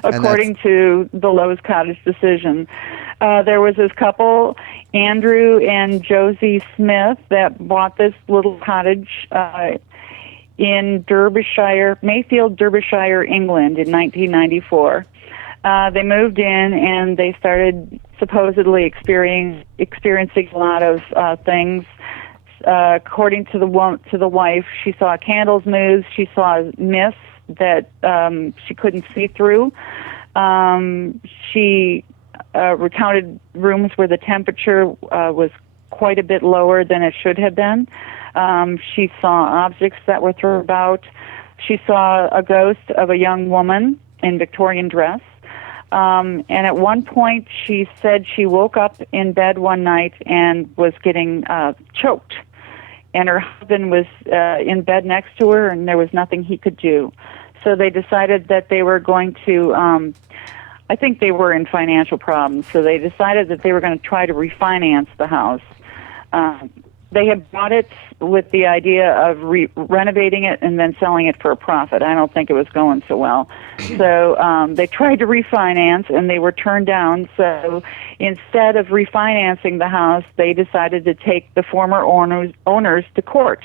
according to the Lowe's Cottage decision. There was this couple, Andrew and Josie Smith, that bought this little cottage in Derbyshire, Mayfield, Derbyshire, England in 1994. They moved in and they started supposedly experiencing a lot of things. According to the wife, she saw candles move. She saw mist that she couldn't see through. She recounted rooms where the temperature was quite a bit lower than it should have been. She saw objects that were thrown about. She saw a ghost of a young woman in Victorian dress. And at one point, she said she woke up in bed one night and was getting choked. And her husband was in bed next to her, and there was nothing he could do. So they decided that they were going to I think they were in financial problems, so they decided that they were going to try to refinance the house. They had bought it with the idea of renovating it and then selling it for a profit. I don't think it was going so well. So they tried to refinance, and they were turned down. So instead of refinancing the house, they decided to take the former owners to court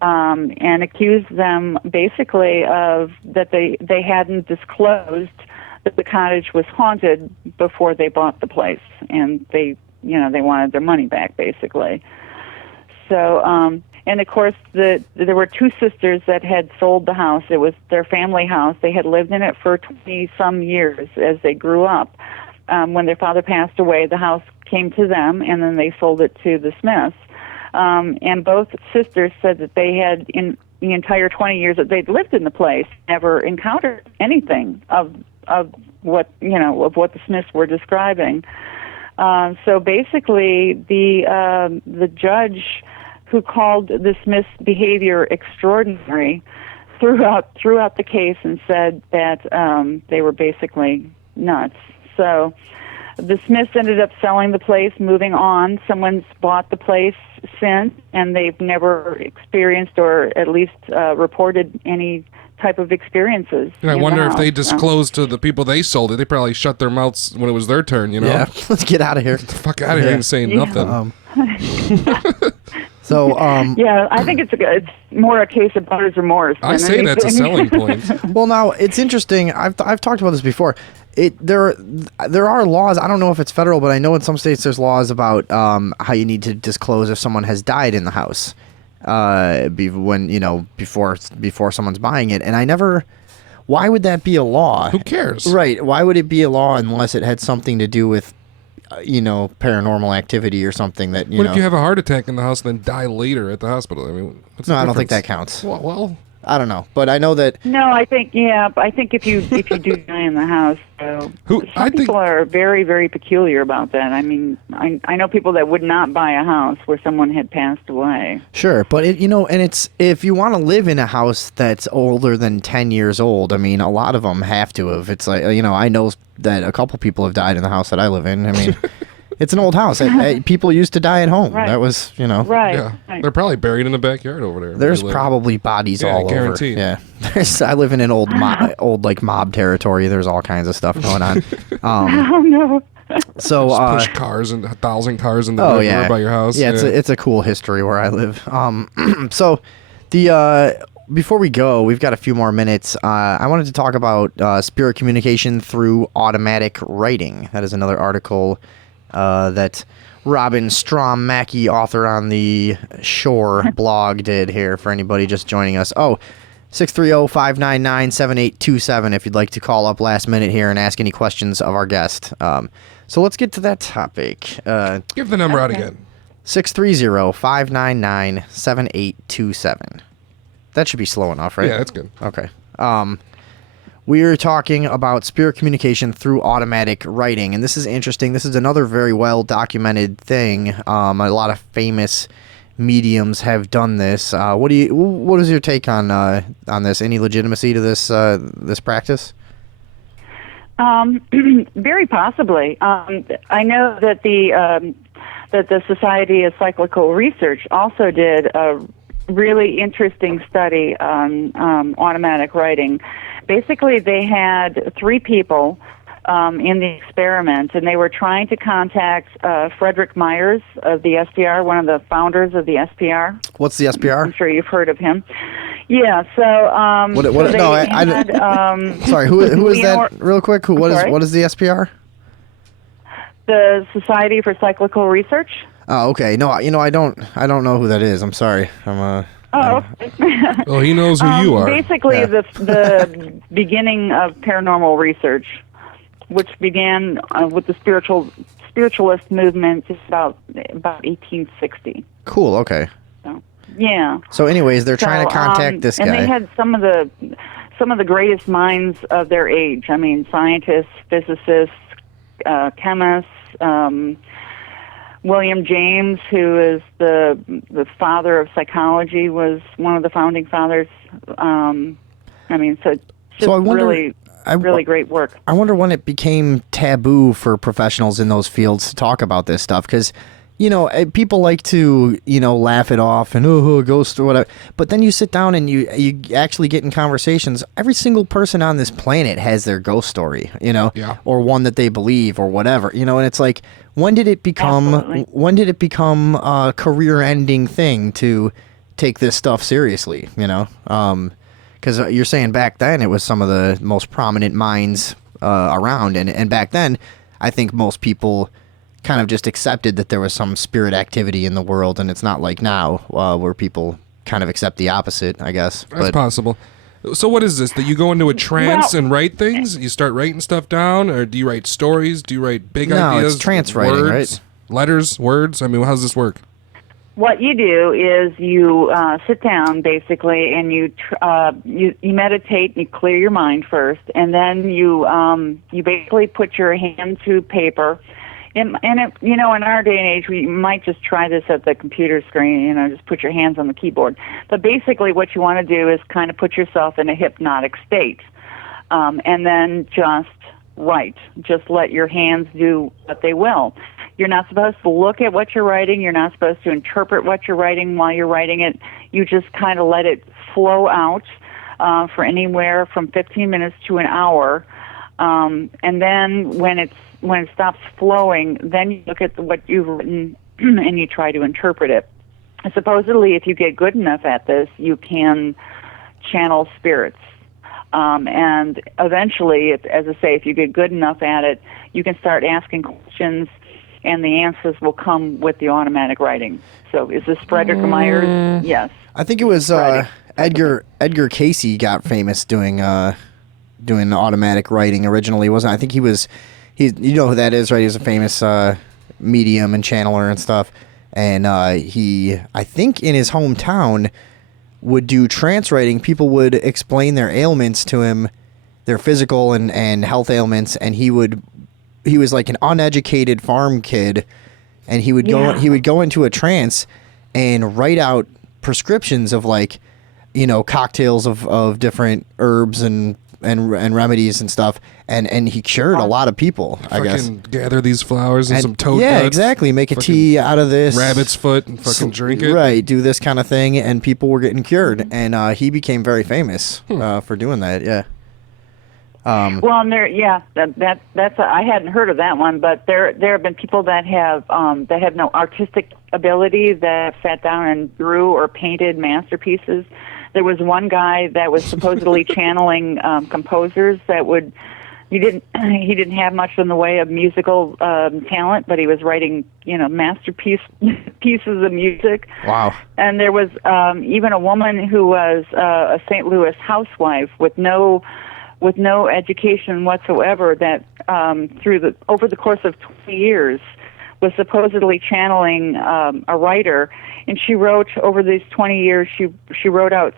and accuse them basically of that they hadn't disclosed that the cottage was haunted before they bought the place, and they wanted their money back basically. So, and of course, there were two sisters that had sold the house. It was their family house. They had lived in it for 20-some years as they grew up. When their father passed away, the house came to them, and then they sold it to the Smiths. And both sisters said that they had, in the entire 20 years that they'd lived in the place, never encountered anything of what the Smiths were describing. So basically, the judge who called the Smiths' behavior extraordinary threw out the case and said that they were basically nuts. So the Smiths ended up selling the place, moving on. Someone's bought the place since, and they've never experienced or at least reported any type of experiences. And I wonder if they disclosed to the people they sold it. They probably shut their mouths when it was their turn, Yeah, let's get out of here. Get the fuck out of here and say nothing. So, yeah, I think it's more a case of buyer's remorse. I say anything. that's a selling point. well, now it's interesting. I've talked about this before. There are laws. I don't know if it's federal, but I know in some states there's laws about how you need to disclose if someone has died in the house, before someone's buying it. And I never. Why would that be a law? Who cares? Right. Why would it be a law unless it had something to do with paranormal activity or something that What if you have a heart attack in the house and then die later at the hospital? I mean, what's the I don't think difference? that counts. Well, I don't know, but I know that. No, I think if you do die in the house, some people are very, very peculiar about that. I mean, I know people that would not buy a house where someone had passed away. Sure, but and it's if you want to live in a house that's older than 10 years old. I mean, a lot of them have to have. It's like I know that a couple people have died in the house that I live in. I mean. It's an old house. People used to die at home. Right. That was, Right. Yeah. Right. They're probably buried in the backyard over there. There's probably bodies all guaranteed. over. Yeah. I live in an old mob territory. There's all kinds of stuff going on. Oh no. So push cars and 1,000 cars in the river by your house. Yeah, it's a cool history where I live. So before we go, we've got a few more minutes. I wanted to talk about spirit communication through automatic writing. That is another article that Robin Strom-Mackey, author on the Shore blog, did here for anybody just joining us. 630-599-7827 if you'd like to call up last minute here and ask any questions of our guest. So let's get to that topic. Give the number out again. 630-599-7827. That should be slow enough, right? Yeah, that's good. Okay. We're talking about spirit communication through automatic writing, and this is interesting. This is another very well-documented thing. A lot of famous mediums have done this. What is your take on this? Any legitimacy to this practice? Very possibly. I know that the Society of Psychical Research also did a really interesting study on automatic writing. Basically, they had 3 people in the experiment, and they were trying to contact Frederick Myers of the SPR, one of the founders of the SPR. What's the SPR? I'm sure you've heard of him. Yeah, so... sorry, who is that, real quick? What is the SPR? The Society for Psychical Research. Oh, okay. No, I don't know who that is. I'm sorry. Okay. Well, he knows who you are. Basically, Yeah. the beginning of paranormal research, which began with the spiritualist movement about 1860. Cool. Okay. So, yeah. So, anyways, they're trying to contact this guy. And they had some of the greatest minds of their age. I mean, scientists, physicists, chemists. William James, who is the father of psychology, was one of the founding fathers. So I wonder, really really great work. I wonder when it became taboo for professionals in those fields to talk about this stuff, because people like to, laugh it off and, oh, ghost or whatever. But then you sit down and you actually get in conversations. Every single person on this planet has their ghost story, Yeah. or one that they believe or whatever, and it's like, when did it become a career-ending thing to take this stuff seriously, Because you're saying back then it was some of the most prominent minds around, and back then I think most people kind of just accepted that there was some spirit activity in the world, and it's not like now where people kind of accept the opposite, I guess. That's possible. So what is this, that you go into a trance and write things? You start writing stuff down, or do you write stories? Do you write big ideas? No, it's trance writing, words, right? Letters, words? I mean, how does this work? What you do is you sit down, basically, and you meditate, and you clear your mind first, and then you basically put your hand to paper. In our day and age, we might just try this at the computer screen, just put your hands on the keyboard. But basically what you want to do is kind of put yourself in a hypnotic state, and then just write. Just let your hands do what they will. You're not supposed to look at what you're writing. You're not supposed to interpret what you're writing while you're writing it. You just kind of let it flow out for anywhere from 15 minutes to an hour. And then when it stops flowing, then you look at what you've written and you try to interpret it. Supposedly, if you get good enough at this, you can channel spirits. And eventually, as I say, if you get good enough at it, you can start asking questions, and the answers will come with the automatic writing. So is this Frederick Myers? Yes. I think it was Edgar Casey got famous doing automatic writing originally, wasn't it? I think he's you know who that is, right? He's a famous medium and channeler and stuff. And he, I think in his hometown, would do trance writing. People would explain their ailments to him, their physical and health ailments, and he was like an uneducated farm kid, and he would go into a trance and write out prescriptions of cocktails of different herbs and remedies and stuff, and he cured a lot of people. I guess gather these flowers and some toad nuts, exactly. Make a tea out of this rabbit's foot and drink it. Right, do this kind of thing, and people were getting cured, and he became very famous for doing that. Yeah. Well, and that's I hadn't heard of that one, but there have been people that have no artistic ability that sat down and drew or painted masterpieces. There was one guy that was supposedly channeling composers that he didn't have much in the way of musical talent, but he was writing pieces of music. Wow. And there was even a woman who was a St. Louis housewife with no education whatsoever that over the course of 20 years was supposedly channeling a writer, and she wrote over these 20 years. She wrote out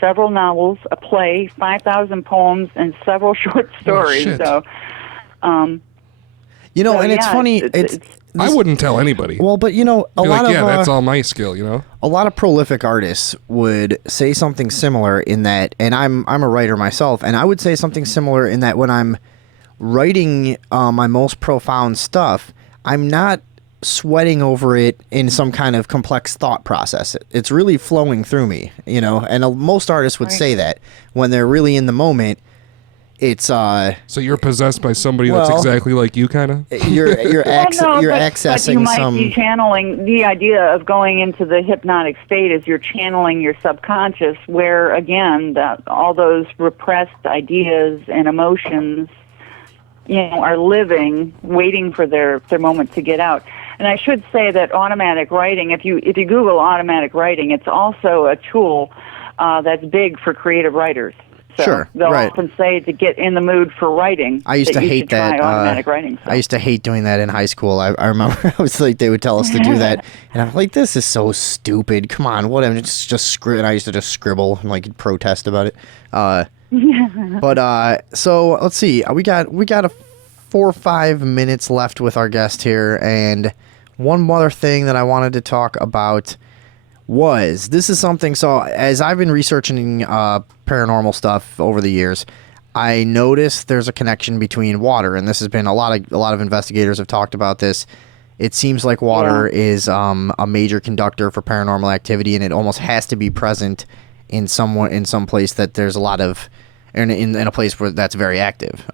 several novels, a play, 5,000 poems, and several short stories. Oh, and it's funny. I wouldn't tell anybody. Well, but that's all my skill. A lot of prolific artists would say something similar in that, and I'm a writer myself, and I would say something similar in that when I'm writing my most profound stuff, I'm not sweating over it in some kind of complex thought process. It's really flowing through me, and most artists would say that when they're really in the moment. It's so you're possessed by somebody that's exactly like you, kind of. You're accessing but you might some. be channeling. The idea of going into the hypnotic state is you're channeling your subconscious, where again all those repressed ideas and emotions, are living, waiting for their moment to get out. And I should say that automatic writing, if you Google automatic writing, it's also a tool that's big for creative writers. So sure, they'll right. often say to get in the mood for writing. I used to hate that. Automatic writing. So. I used to hate doing that in high school. I remember I was like, they would tell us to do that, and I'm like, this is so stupid. Come on, whatever. Just scribble. And I used to just scribble and protest about it. But so let's see. We got a 4 or 5 minutes left with our guest here, and one other thing that I wanted to talk about. This is something, so as I've been researching paranormal stuff over the years, I noticed there's a connection between water, and this has been a lot of investigators have talked about this. It seems like water is a major conductor for paranormal activity, and it almost has to be present in some place that there's a lot of, in a place where that's very active.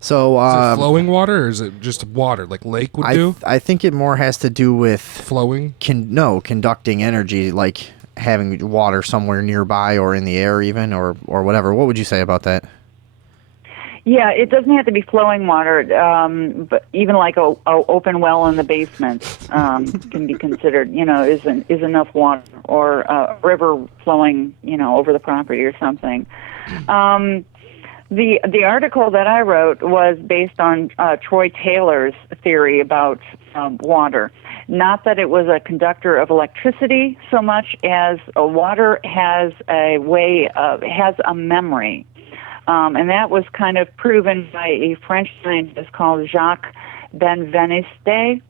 Is it flowing water, or is it just water, like lake would do? I think it more has to do with flowing. Conducting energy, like having water somewhere nearby or in the air, even or whatever. What would you say about that? Yeah, it doesn't have to be flowing water, but even like a open well in the basement can be considered, is enough water, or a river flowing, over the property or something. The article that I wrote was based on Troy Taylor's theory about water. Not that it was a conductor of electricity so much as water has has a memory. And that was kind of proven by a French scientist called Jacques Benveniste,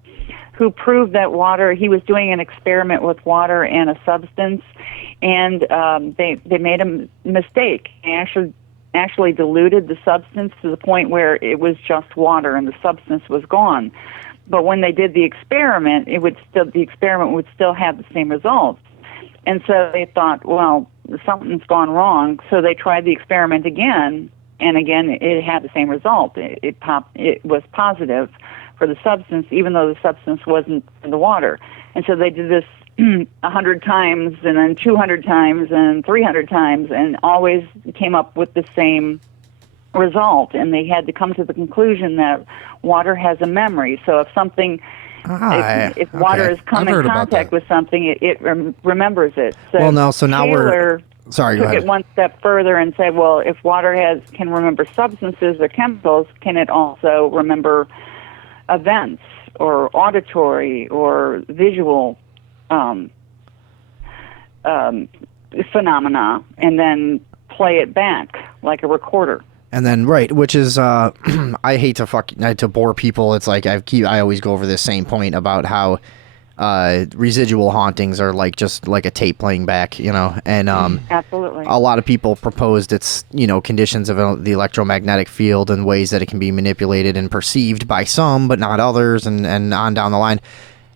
who proved that water, he was doing an experiment with water and a substance, and they made a mistake. They actually diluted the substance to the point where it was just water and the substance was gone. But when they did the experiment, the experiment would still have the same results. And so they thought, well, something's gone wrong. So they tried the experiment again, and again it had the same result. It was positive for the substance, even though the substance wasn't in the water. And so they did this 100 times, and then 200 times, and 300 times, and always came up with the same result. And they had to come to the conclusion that water has a memory. So if something, if water has come in contact with something, it remembers it. So now Taylor sorry, go took ahead. it one step further and said, well, if water can remember substances or chemicals, can it also remember events or auditory or visual phenomena, and then play it back like a recorder? And then which is I hate to bore people. It's like I always go over this same point about how residual hauntings are just like a tape playing back, and Absolutely. a lot of people proposed it's conditions of the electromagnetic field and ways that it can be manipulated and perceived by some but not others, and on down the line,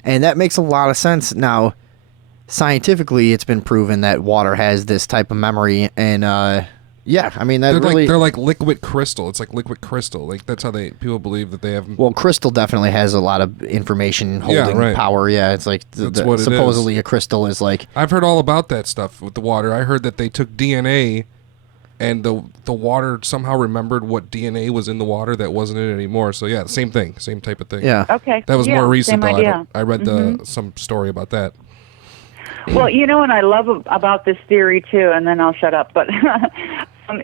and that makes a lot of sense. Now, scientifically, it's been proven that water has this type of memory, and yeah, I mean, they're like liquid crystal. It's like liquid crystal. Like that's how people believe that they have. Well, crystal definitely has a lot of information holding power. Yeah, it's like supposedly a crystal is like. I've heard all about that stuff with the water. I heard that they took DNA, and the water somehow remembered what DNA was in the water that wasn't in it anymore. So yeah, same thing, same type of thing. Yeah. Okay. That was more recent same though. idea. I read some story about that. Well, what I love about this theory too, and then I'll shut up, but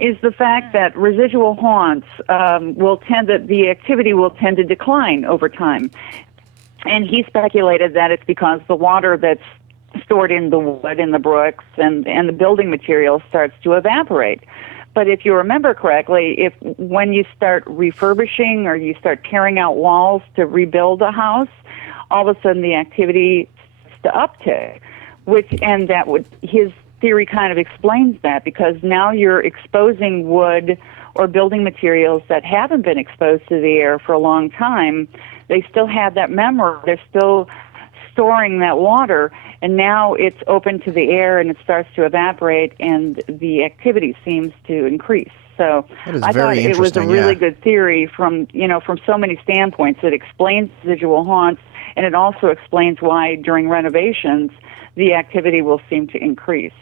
is the fact that residual haunts the activity will tend to decline over time. And he speculated that it's because the water that's stored in the wood, in the brooks, and the building materials starts to evaporate. But if you remember correctly, when you start refurbishing or you start tearing out walls to rebuild a house, all of a sudden the activity starts to uptick. His theory kind of explains that, because now you're exposing wood or building materials that haven't been exposed to the air for a long time. They still have that memory. They're still storing that water, and now it's open to the air and it starts to evaporate, and the activity seems to increase. So I thought it was a really good theory from so many standpoints. It explains residual haunts, and it also explains why during renovations the activity will seem to increase.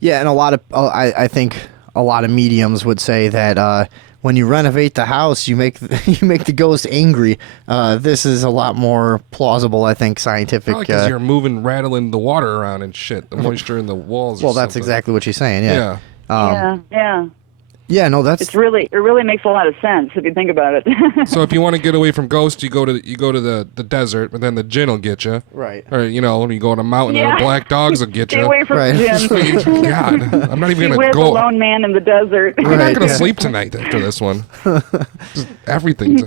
Yeah, and I think a lot of mediums would say that when you renovate the house, you make the ghost angry. This is a lot more plausible, I think, scientific. Probably because you're rattling the water around and shit, the moisture in the walls. Well, that's exactly what she's saying. Yeah. Yeah. Yeah, no, it really makes a lot of sense if you think about it. So if you want to get away from ghosts, you go to the desert, but then the gin will get you. Right. Or when you go on a mountain, the black dogs will get you. Stay away from gin. God, I'm not even gonna Beware go. the lone man in the desert. I'm not gonna sleep tonight after this one. Just everything's.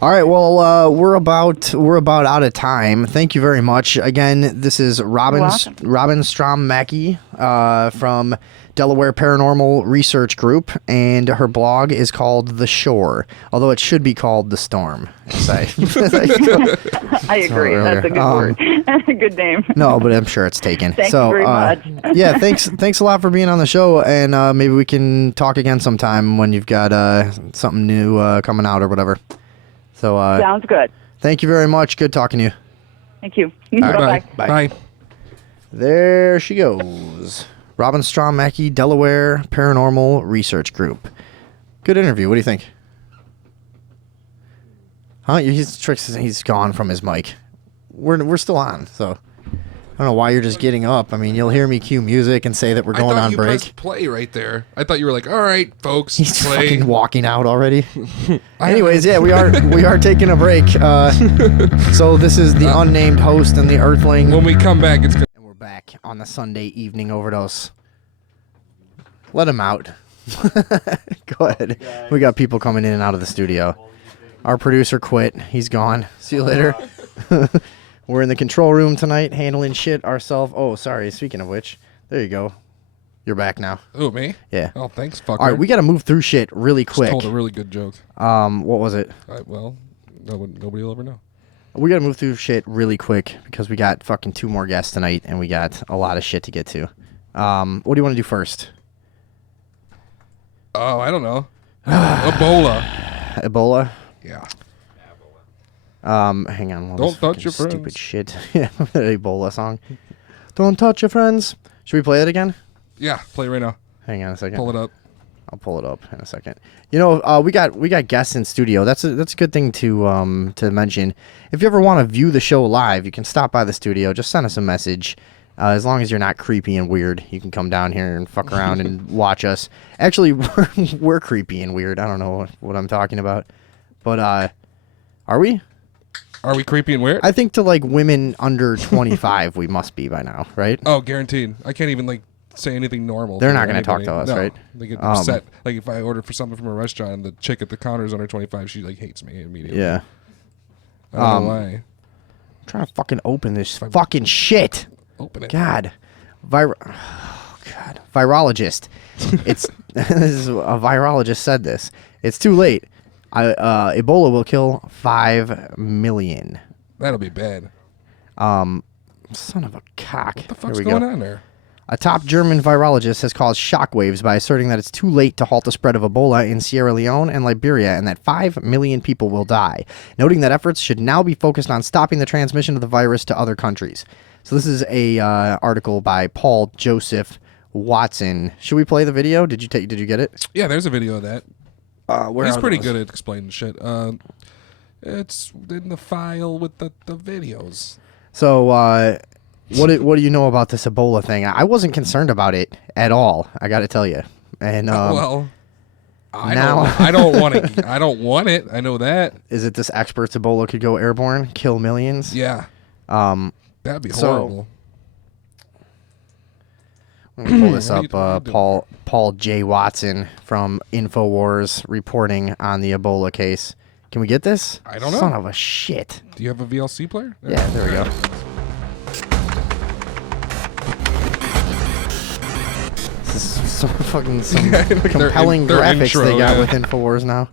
All right, well, we're about out of time. Thank you very much. Again, this is Robin Strom-Mackey from Delaware Paranormal Research Group, and her blog is called The Shore, although it should be called The Storm. I agree. That's a good word. That's a good name. No, but I'm sure it's taken. Thank you very much. Yeah, thanks a lot for being on the show, and maybe we can talk again sometime when you've got something new coming out or whatever. So sounds good. Thank you very much. Good talking to you. Thank you. Bye. Bye. There she goes. Robin Strom-Mackey, Delaware Paranormal Research Group. Good interview. What do you think? Huh? He's gone from his mic. We're still on, so I don't know why you're just getting up. I mean, you'll hear me cue music and say that we're going on break. Pressed play right there. I thought you were like, all right, folks, He's play. fucking walking out already. Anyways, yeah, we are taking a break. So this is the unnamed host and the Earthling. When we come back, it's And we're back on the Sunday Evening Overdose. Let him out. Go ahead. We got people coming in and out of the studio. Our producer quit. He's gone. See you later. We're in the control room tonight, handling shit ourselves. Oh, sorry. Speaking of which, there you go. You're back now. Oh, me? Yeah. Oh, thanks, fucker. All right, we got to move through shit really quick. Just told a really good joke. What was it? Well, nobody will ever know. We got to move through shit really quick because we got fucking 2 more guests tonight and we got a lot of shit to get to. What do you want to do first? Oh, I don't know. Ebola. Ebola? Yeah. Hang on. Don't touch your friends. Stupid shit. Yeah, Ebola song. Don't touch your friends. Should we play it again? Yeah, play it right now. Hang on a second. Pull it up. I'll pull it up in a second. You know, we got guests in studio. That's a good thing to mention. If you ever want to view the show live, you can stop by the studio. Just send us a message. As long as you're not creepy and weird, you can come down here and fuck around and watch us. Actually, we're creepy and weird. I don't know what I'm talking about, but are we? Are we creepy and weird? I think to like women under 25, we must be by now, right? Oh, guaranteed. I can't even like say anything normal. They're not going to talk to us, no. right? They get upset. Like if I order for something from a restaurant and the chick at the counter is under 25, she like hates me immediately. Yeah. I don't know why. I'm trying to fucking open this fucking shit. Open it. God. Virologist. It's this is a virologist said this. It's too late. Ebola will kill 5 million. That'll be bad. Son of a cock. What the fuck's going on there? A top German virologist has caused shockwaves by asserting that it's too late to halt the spread of Ebola in Sierra Leone and Liberia and that 5 million people will die, noting that efforts should now be focused on stopping the transmission of the virus to other countries. So this is a article by Paul Joseph Watson. Should we play the video? Did you get it? Yeah, there's a video of that. He's pretty good at explaining shit. It's in the file with the videos. So what do you know about this Ebola thing? I wasn't concerned about it at all. I got to tell you. And well, I don't want it. I don't want it. I know that. Is it this expert's Ebola could go airborne, kill millions? Yeah. That'd be So, horrible. Let me pull this What are up. you doing? Paul J. Watson from InfoWars reporting on the Ebola case. Can we get this? I don't know. Son of a shit. Do you have a VLC player? Yeah, there we go. This is some compelling their graphics intro, they got yeah. with InfoWars now.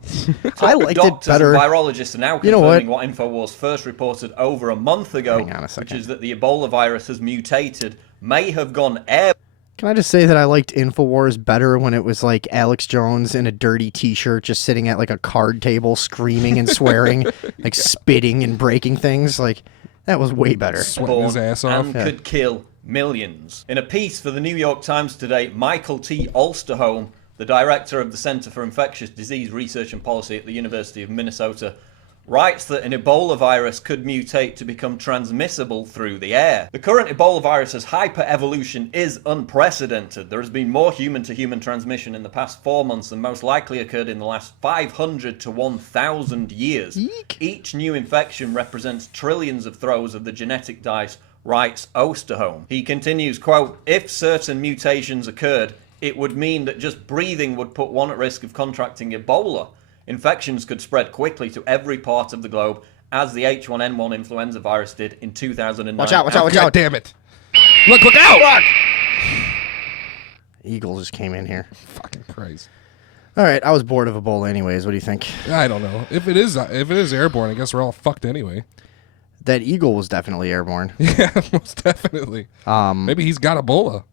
I liked it Doctors better. and virologists are now You know confirming what InfoWars first reported over a month ago, Hang on a second. which is that the Ebola virus has mutated, may have gone air. Can I just say that I liked InfoWars better when it was like Alex Jones in a dirty t-shirt just sitting at like a card table screaming and swearing, like spitting and breaking things. Like, that was way better. Sweating his ass off. and could kill millions. In a piece for the New York Times today, Michael T. Alsterholm, the director of the Center for Infectious Disease Research and Policy at the University of Minnesota, writes that an Ebola virus could mutate to become transmissible through the air. The current Ebola virus's hyper-evolution is unprecedented. There has been more human-to-human transmission in the past 4 months than most likely occurred in the last 500 to 1,000 years. Eek. Each new infection represents trillions of throws of the genetic dice, writes Osterholm. He continues, quote, if certain mutations occurred, it would mean that just breathing would put one at risk of contracting Ebola. Infections could spread quickly to every part of the globe, as the H1N1 influenza virus did in 2009. Watch out, watch out, watch God out. damn it. Look out! Eagle just came in here. Fucking Christ. All right, I was bored of Ebola anyways. What do you think? I don't know. If it is airborne, I guess we're all fucked anyway. That eagle was definitely airborne. Yeah, most definitely. Maybe he's got Ebola.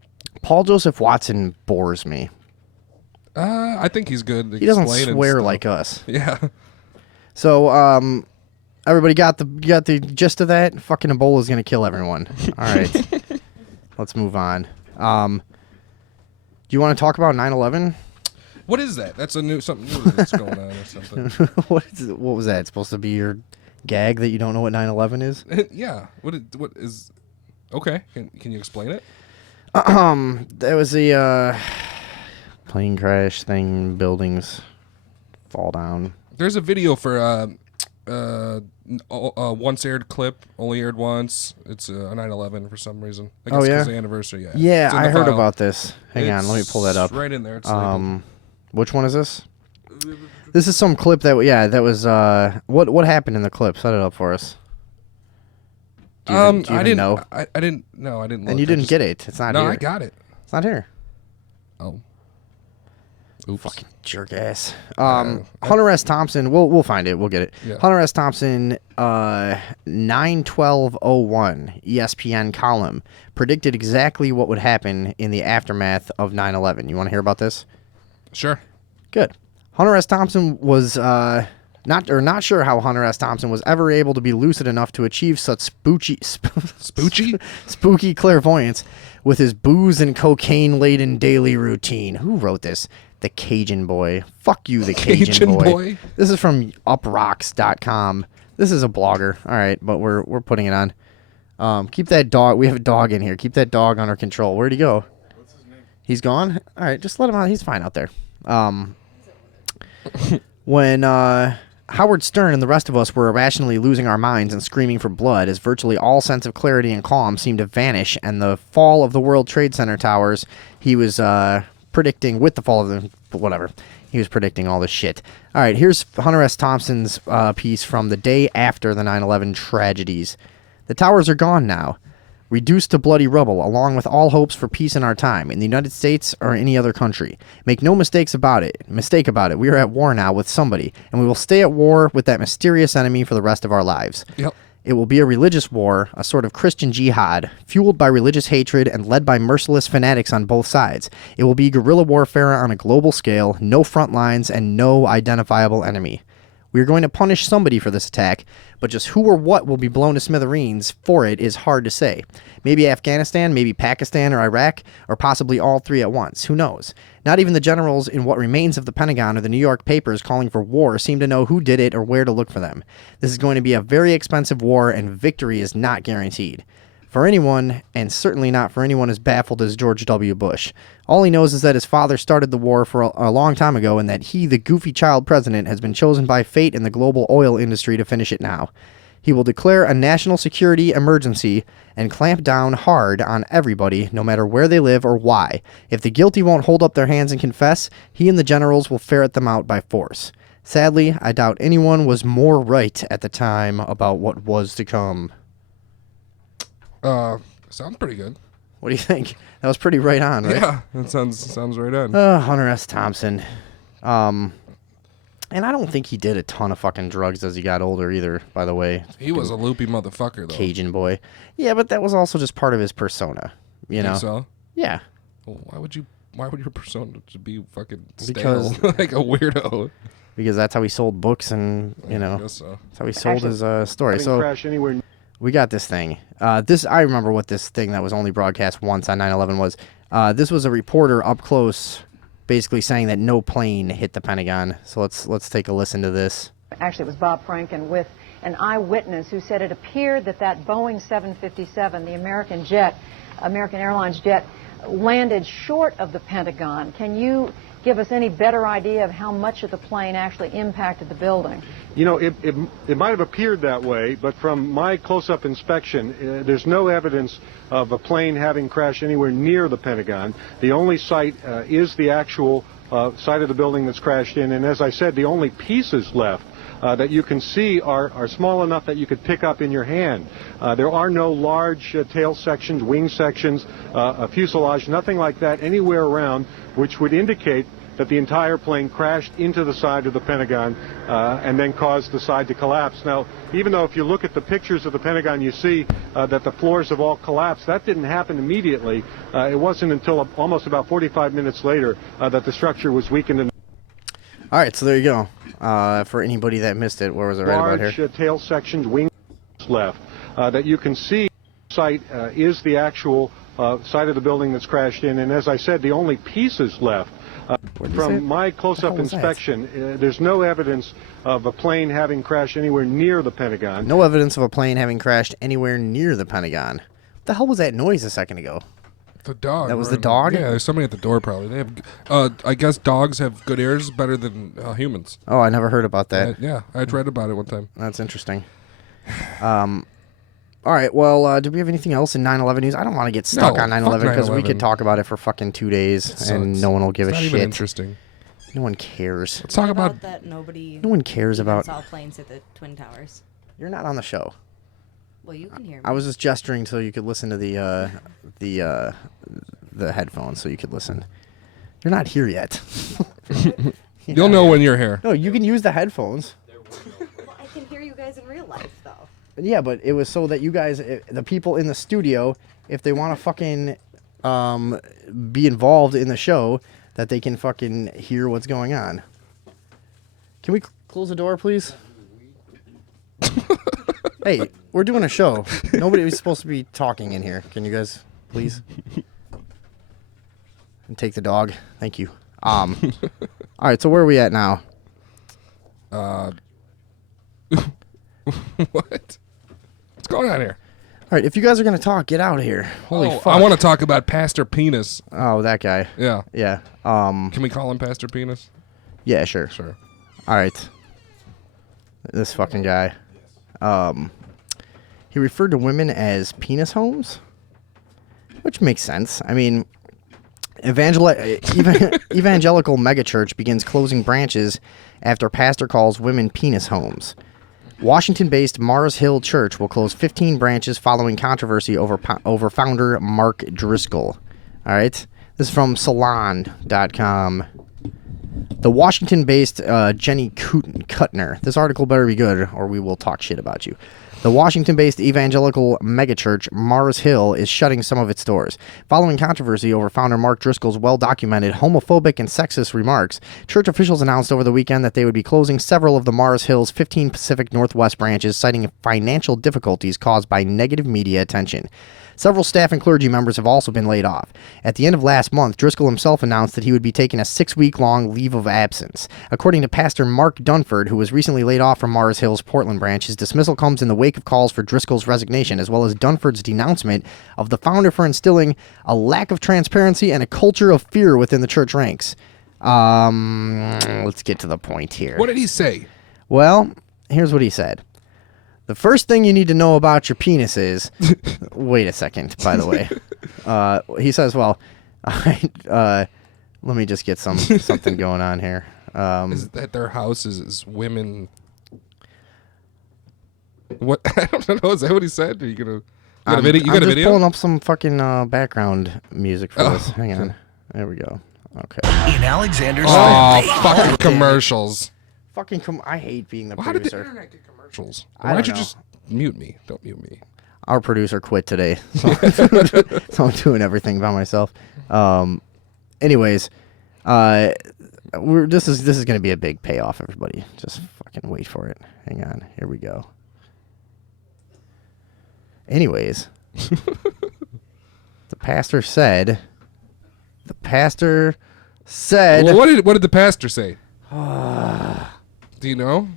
Paul Joseph Watson bores me. I think he's good. He doesn't swear like us. Yeah. So, everybody got the gist of that? Fucking Ebola is gonna kill everyone. All right, let's move on. Do you want to talk about 9/11? What is that? That's something new that's going on or something. What was that? It's supposed to be your gag that you don't know what 9/11 is? Yeah. What is? Okay. Can you explain it? There was a plane crash thing. Buildings fall down. There's a video for once aired clip, only aired once. It's a 9/11 for some reason. I guess because the anniversary. Yeah. Yeah, I heard file. about this. Hang on, let me pull that up. Right in there. It's labeled. Which one is this? This is some clip that was what happened in the clip? Set it up for us. Do you even know? I didn't. No, I didn't. And you didn't get it. It's not here. No, I got it. It's not here. Oh. Oops. Fucking jerk ass. Hunter S. Thompson. We'll find it. We'll get it. Yeah. Hunter S. Thompson. 9/12/01 ESPN column predicted exactly what would happen in the aftermath of 9/11. You want to hear about this? Sure. Good. Hunter S. Thompson was not sure how Hunter S. Thompson was ever able to be lucid enough to achieve such spooky clairvoyance with his booze and cocaine-laden daily routine. Who wrote this? The Cajun Boy. Fuck you, the Cajun Boy. This is from uprocks.com. This is a blogger. All right, but we're putting it on. Keep that dog. We have a dog in here. Keep that dog under control. Where'd he go? What's his name? He's gone? All right, just let him out. He's fine out there. When Howard Stern and the rest of us were irrationally losing our minds and screaming for blood as virtually all sense of clarity and calm seemed to vanish and the fall of the World Trade Center towers, he was predicting with the fall of the... whatever. He was predicting all this shit. All right, here's Hunter S. Thompson's piece from the day after the 9/11 tragedies. The towers are gone now, reduced to bloody rubble, along with all hopes for peace in our time, in the United States or any other country. Make no mistake about it. We are at war now with somebody, and we will stay at war with that mysterious enemy for the rest of our lives. Yep. It will be a religious war, a sort of Christian jihad, fueled by religious hatred and led by merciless fanatics on both sides. It will be guerrilla warfare on a global scale, no front lines, and no identifiable enemy. We are going to punish somebody for this attack, but just who or what will be blown to smithereens for it is hard to say. Maybe Afghanistan, maybe Pakistan or Iraq, or possibly all three at once. Who knows? Not even the generals in what remains of the Pentagon or the New York papers calling for war seem to know who did it or where to look for them. This is going to be a very expensive war, and victory is not guaranteed. For anyone, and certainly not for anyone as baffled as George W. Bush. All he knows is that his father started the war for a long time ago and that he, the goofy child president, has been chosen by fate in the global oil industry to finish it now. He will declare a national security emergency and clamp down hard on everybody, no matter where they live or why. If the guilty won't hold up their hands and confess, he and the generals will ferret them out by force. Sadly, I doubt anyone was more right at the time about what was to come. Sounds pretty good. What do you think? That was pretty right on, right? Yeah, that sounds right on. Hunter S. Thompson. And I don't think he did a ton of fucking drugs as he got older either, by the way. He was a loopy motherfucker, though. Cajun Boy. Yeah, but that was also just part of his persona, you know? Think so? Yeah. Well, why would your persona to be fucking stale? Because like a weirdo? Because that's how he sold books and, you know, I guess so. that's how he sold his story. So we got this thing. I remember what this thing that was only broadcast once on 9/11 was. This was a reporter up close basically saying that no plane hit the Pentagon. So let's take a listen to this. Actually, it was Bob Franken with an eyewitness who said it appeared that Boeing 757, the American Airlines jet, landed short of the Pentagon. Can you give us any better idea of how much of the plane actually impacted the building? You know, it might have appeared that way, but from my close-up inspection, there's no evidence of a plane having crashed anywhere near the Pentagon. The only site is the actual site of the building that's crashed in, and as I said, the only pieces left that you can see are small enough that you could pick up in your hand. There are no large tail sections, wing sections, a fuselage, nothing like that anywhere around, which would indicate that the entire plane crashed into the side of the Pentagon and then caused the side to collapse. Now, even though if you look at the pictures of the Pentagon, you see that the floors have all collapsed, that didn't happen immediately. It wasn't until almost about 45 minutes later that the structure was weakened. All right, so there you go. For anybody that missed it, where was it right about here? Large tail sections, wings left that you can see. Site is the actual side of the building that's crashed in, and as I said, the only pieces left. From my close-up inspection, there's no evidence of a plane having crashed anywhere near the Pentagon. No evidence of a plane having crashed anywhere near the Pentagon. What the hell was that noise a second ago? The dog. That was the dog? Yeah, there's somebody at the door probably. They have. I guess dogs have good ears better than humans. Oh, I never heard about that. Yeah, I'd read about it one time. That's interesting. All right, well, do we have anything else in 9/11 news? I don't want to get stuck on 9/11 because we could talk about it for fucking 2 days and no one will give a shit. It's not even interesting. No one cares. Let's talk about that. Nobody. No one cares about. Saw planes at the Twin Towers. You're not on the show. Well, you can hear me. I was just gesturing so you could listen to the headphones, so you could listen. You're not here yet. You'll know when you're here. No, you can use the headphones. Well, I can hear you guys in real life, though. Yeah, but it was so that you guys, the people in the studio, if they want to fucking be involved in the show, that they can fucking hear what's going on. Can we close the door, please? Hey, we're doing a show. Nobody was supposed to be talking in here. Can you guys, please? And take the dog. Thank you. All right, so where are we at now? What? What's going on here? All right, if you guys are going to talk, get out of here. Holy fuck. I want to talk about Pastor Penis. Oh, that guy. Yeah. Yeah. Can we call him Pastor Penis? Yeah, sure. Sure. All right. This fucking guy. He referred to women as penis homes, which makes sense. I mean, evangelical megachurch begins closing branches after pastor calls women penis homes. Washington-based Mars Hill Church will close 15 branches following controversy over founder Mark Driscoll. All right. This is from Salon.com. The Washington-based Jenny Kuttner. This article better be good or we will talk shit about you. The Washington-based evangelical megachurch Mars Hill is shutting some of its doors. Following controversy over founder Mark Driscoll's well-documented homophobic and sexist remarks, church officials announced over the weekend that they would be closing several of the Mars Hill's 15 Pacific Northwest branches, citing financial difficulties caused by negative media attention. Several staff and clergy members have also been laid off. At the end of last month, Driscoll himself announced that he would be taking a 6-week-long leave of absence. According to Pastor Mark Dunford, who was recently laid off from Mars Hill's Portland branch, his dismissal comes in the wake of calls for Driscoll's resignation, as well as Dunford's denouncement of the founder for instilling a lack of transparency and a culture of fear within the church ranks. Let's get to the point here. What did he say? Well, here's what he said. The first thing you need to know about your penis is... Wait a second, by the way. He says, well, let me just get something going on here. Is that their house is women... What? I don't know. Is that what he said? Are you gonna... You got a video? I'm just pulling up some fucking background music for this. Hang on. There we go. Okay. In Alexander's fucking commercials. I hate being the How did the producer. internet get commercials? I Why don't don't you know. just mute me? Don't mute me. Our producer quit today, so, so I'm doing everything by myself. Anyways, this is going to be a big payoff, everybody. Just fucking wait for it. Hang on. Here we go. Anyways, the pastor said. Well, what did the pastor say? Do you know?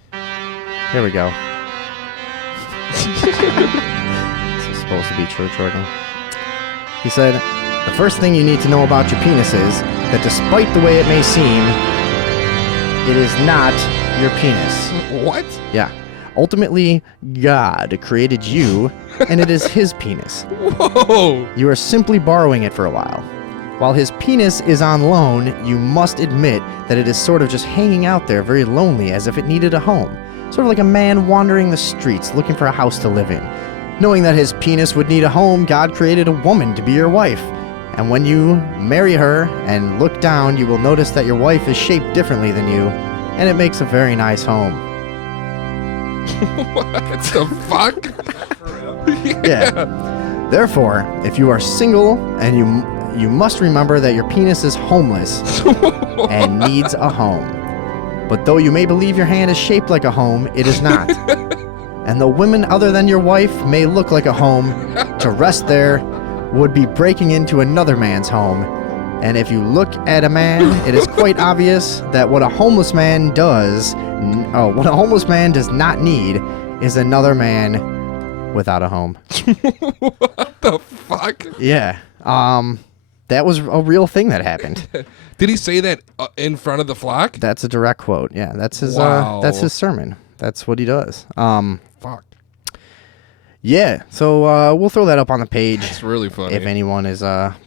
Here we go. This is supposed to be church organ. He said, the first thing you need to know about your penis is that despite the way it may seem, it is not your penis. What? Yeah. Ultimately, God created you, and it is his penis. Whoa! You are simply borrowing it for a while. While his penis is on loan, you must admit that it is sort of just hanging out there very lonely as if it needed a home. sort of like a man wandering the streets looking for a house to live in. Knowing that his penis would need a home, God created a woman to be your wife. And when you marry her and look down, you will notice that your wife is shaped differently than you, and it makes a very nice home. What the fuck? Yeah. Therefore, if you are single and you must remember that your penis is homeless and needs a home. But though you may believe your hand is shaped like a home, it is not. And though women other than your wife may look like a home, to rest there would be breaking into another man's home. And if you look at a man, it is quite obvious that what a homeless man does not need is another man without a home. What the fuck? Yeah. That was a real thing that happened. Did he say that in front of the flock? That's a direct quote. Yeah, that's his Wow. that's his sermon. That's what he does. Fuck. Yeah, so we'll throw that up on the page. It's really funny. If anyone is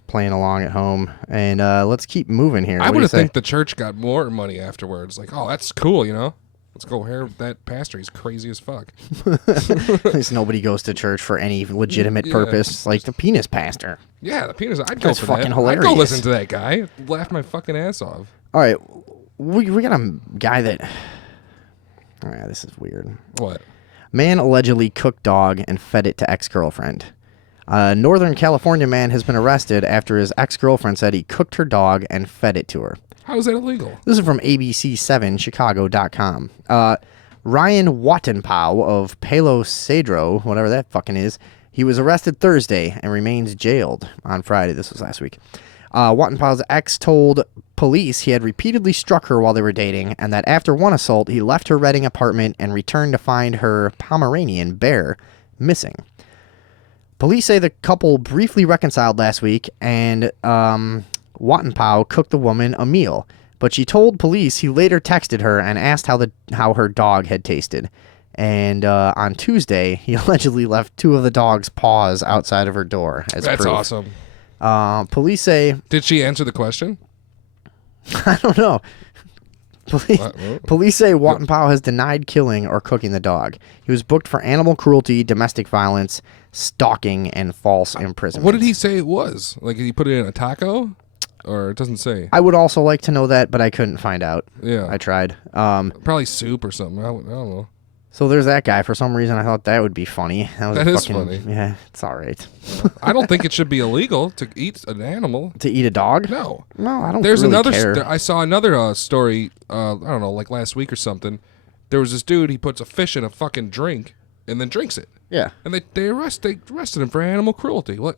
playing along at home. And let's keep moving here. I What do would you have say? think the church got more money afterwards. Like, oh, that's cool, you know? Let's go hear that pastor. He's crazy as fuck. At least nobody goes to church for any legitimate Yeah. purpose, like the penis pastor. Yeah, the penis. I'd go That's for fucking that. hilarious. I'd go listen to that guy. Laugh my fucking ass off. All right, we got a guy that... All right, this is weird. What? Man allegedly cooked dog and fed it to ex-girlfriend. A Northern California man has been arrested after his ex-girlfriend said he cooked her dog and fed it to her. How is that illegal? This is from ABC7Chicago.com. Ryan Wattenpow of Palo Cedro, whatever that fucking is, he was arrested Thursday and remains jailed on Friday. This was last week. Wattenpow's ex told police he had repeatedly struck her while they were dating, and that after one assault, he left her Reading apartment and returned to find her Pomeranian bear missing. Police say the couple briefly reconciled last week, and Wattenpow cooked the woman a meal, but she told police he later texted her and asked how her dog had tasted. And on Tuesday, he allegedly left 2 of the dog's paws outside of her door as That's proof. awesome. Police say... Did she answer the question? I don't know. Police say Wattenpow has denied killing or cooking the dog. He was booked for animal cruelty, domestic violence, stalking, and false imprisonment. What did he say it was? Like, did he put it in a taco? Or it doesn't say. I would also like to know that, but I couldn't find out. Yeah. I tried. Probably soup or something. I don't know. So there's that guy. For some reason, I thought that would be funny. That is funny. Yeah, it's all right. I don't think it should be illegal to eat an animal. To eat a dog? No. No, I don't There's really another. care. I saw another story. I don't know, like last week or something. There was this dude. He puts a fish in a fucking drink and then drinks it. Yeah. And they arrested him for animal cruelty. What?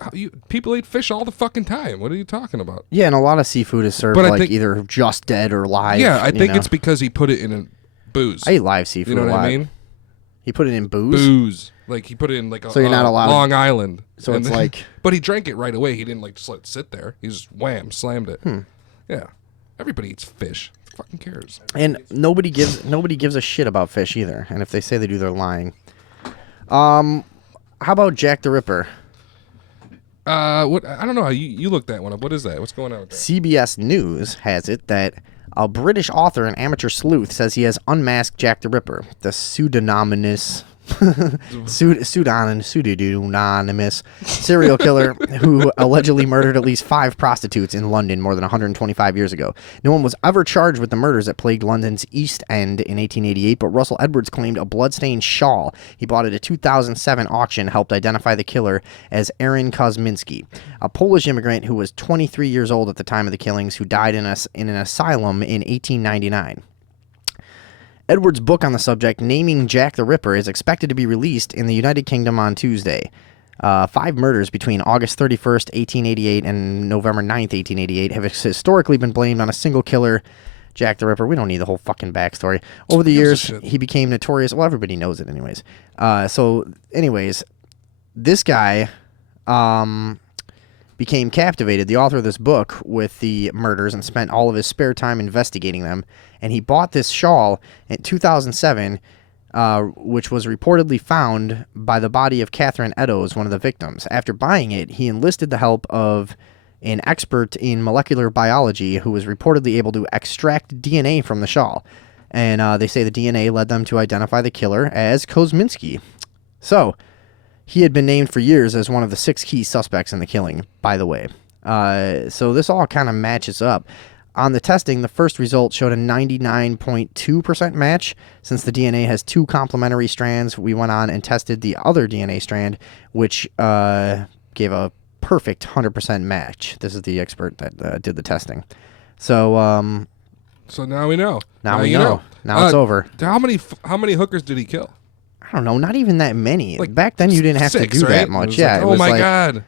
People eat fish all the fucking time. What are you talking about? Yeah, and a lot of seafood is served But I like think- either just dead or live. Yeah, I think know? it's because he put it in a booze. I eat live seafood You know a what lot. I mean? He put it in booze? Booze. Like he put it in like a So you're not allowed- Long Island. So And it's like... But he drank it right away. He didn't like just let it sit there. He just wham, slammed it. Yeah. Everybody eats fish. Who fucking cares? And nobody gives a shit about fish either. And if they say they do, they're lying. How about Jack the Ripper? What? I don't know. You looked that one up. What is that? What's going on with that? CBS News has it that a British author and amateur sleuth says he has unmasked Jack the Ripper, the pseudonymous serial killer who allegedly murdered at least 5 prostitutes in London more than 125 years ago. No one was ever charged with the murders that plagued London's East End in 1888, but Russell Edwards claimed a bloodstained shawl he bought at a 2007 auction helped identify the killer as Aaron Kosminski, a Polish immigrant who was 23 years old at the time of the killings, who died in an asylum in 1899. Edwards' book on the subject, Naming Jack the Ripper, is expected to be released in the United Kingdom on Tuesday. 5 murders between August 31st, 1888 and November 9th, 1888 have historically been blamed on a single killer, Jack the Ripper. We don't need the whole fucking backstory. Over the years, he became notorious. Well, everybody knows it anyways. Anyways, this guy became captivated, the author of this book, with the murders and spent all of his spare time investigating them. And he bought this shawl in 2007, which was reportedly found by the body of Catherine Eddowes, one of the victims. After buying it, he enlisted the help of an expert in molecular biology who was reportedly able to extract DNA from the shawl. And they say the DNA led them to identify the killer as Kosminski. So, he had been named for years as one of the 6 key suspects in the killing, by the way. So this all kind of matches up. On the testing, the first result showed a 99.2% match. Since the DNA has 2 complementary strands, we went on and tested the other DNA strand, which gave a perfect 100% match. This is the expert that did the testing. So, so now we know. Now we know. Now it's over. How many hookers did he kill? I don't know. Not even that many. Like back then, you didn't have 6, to do right? that much. Yeah. Like, it oh was my like, god.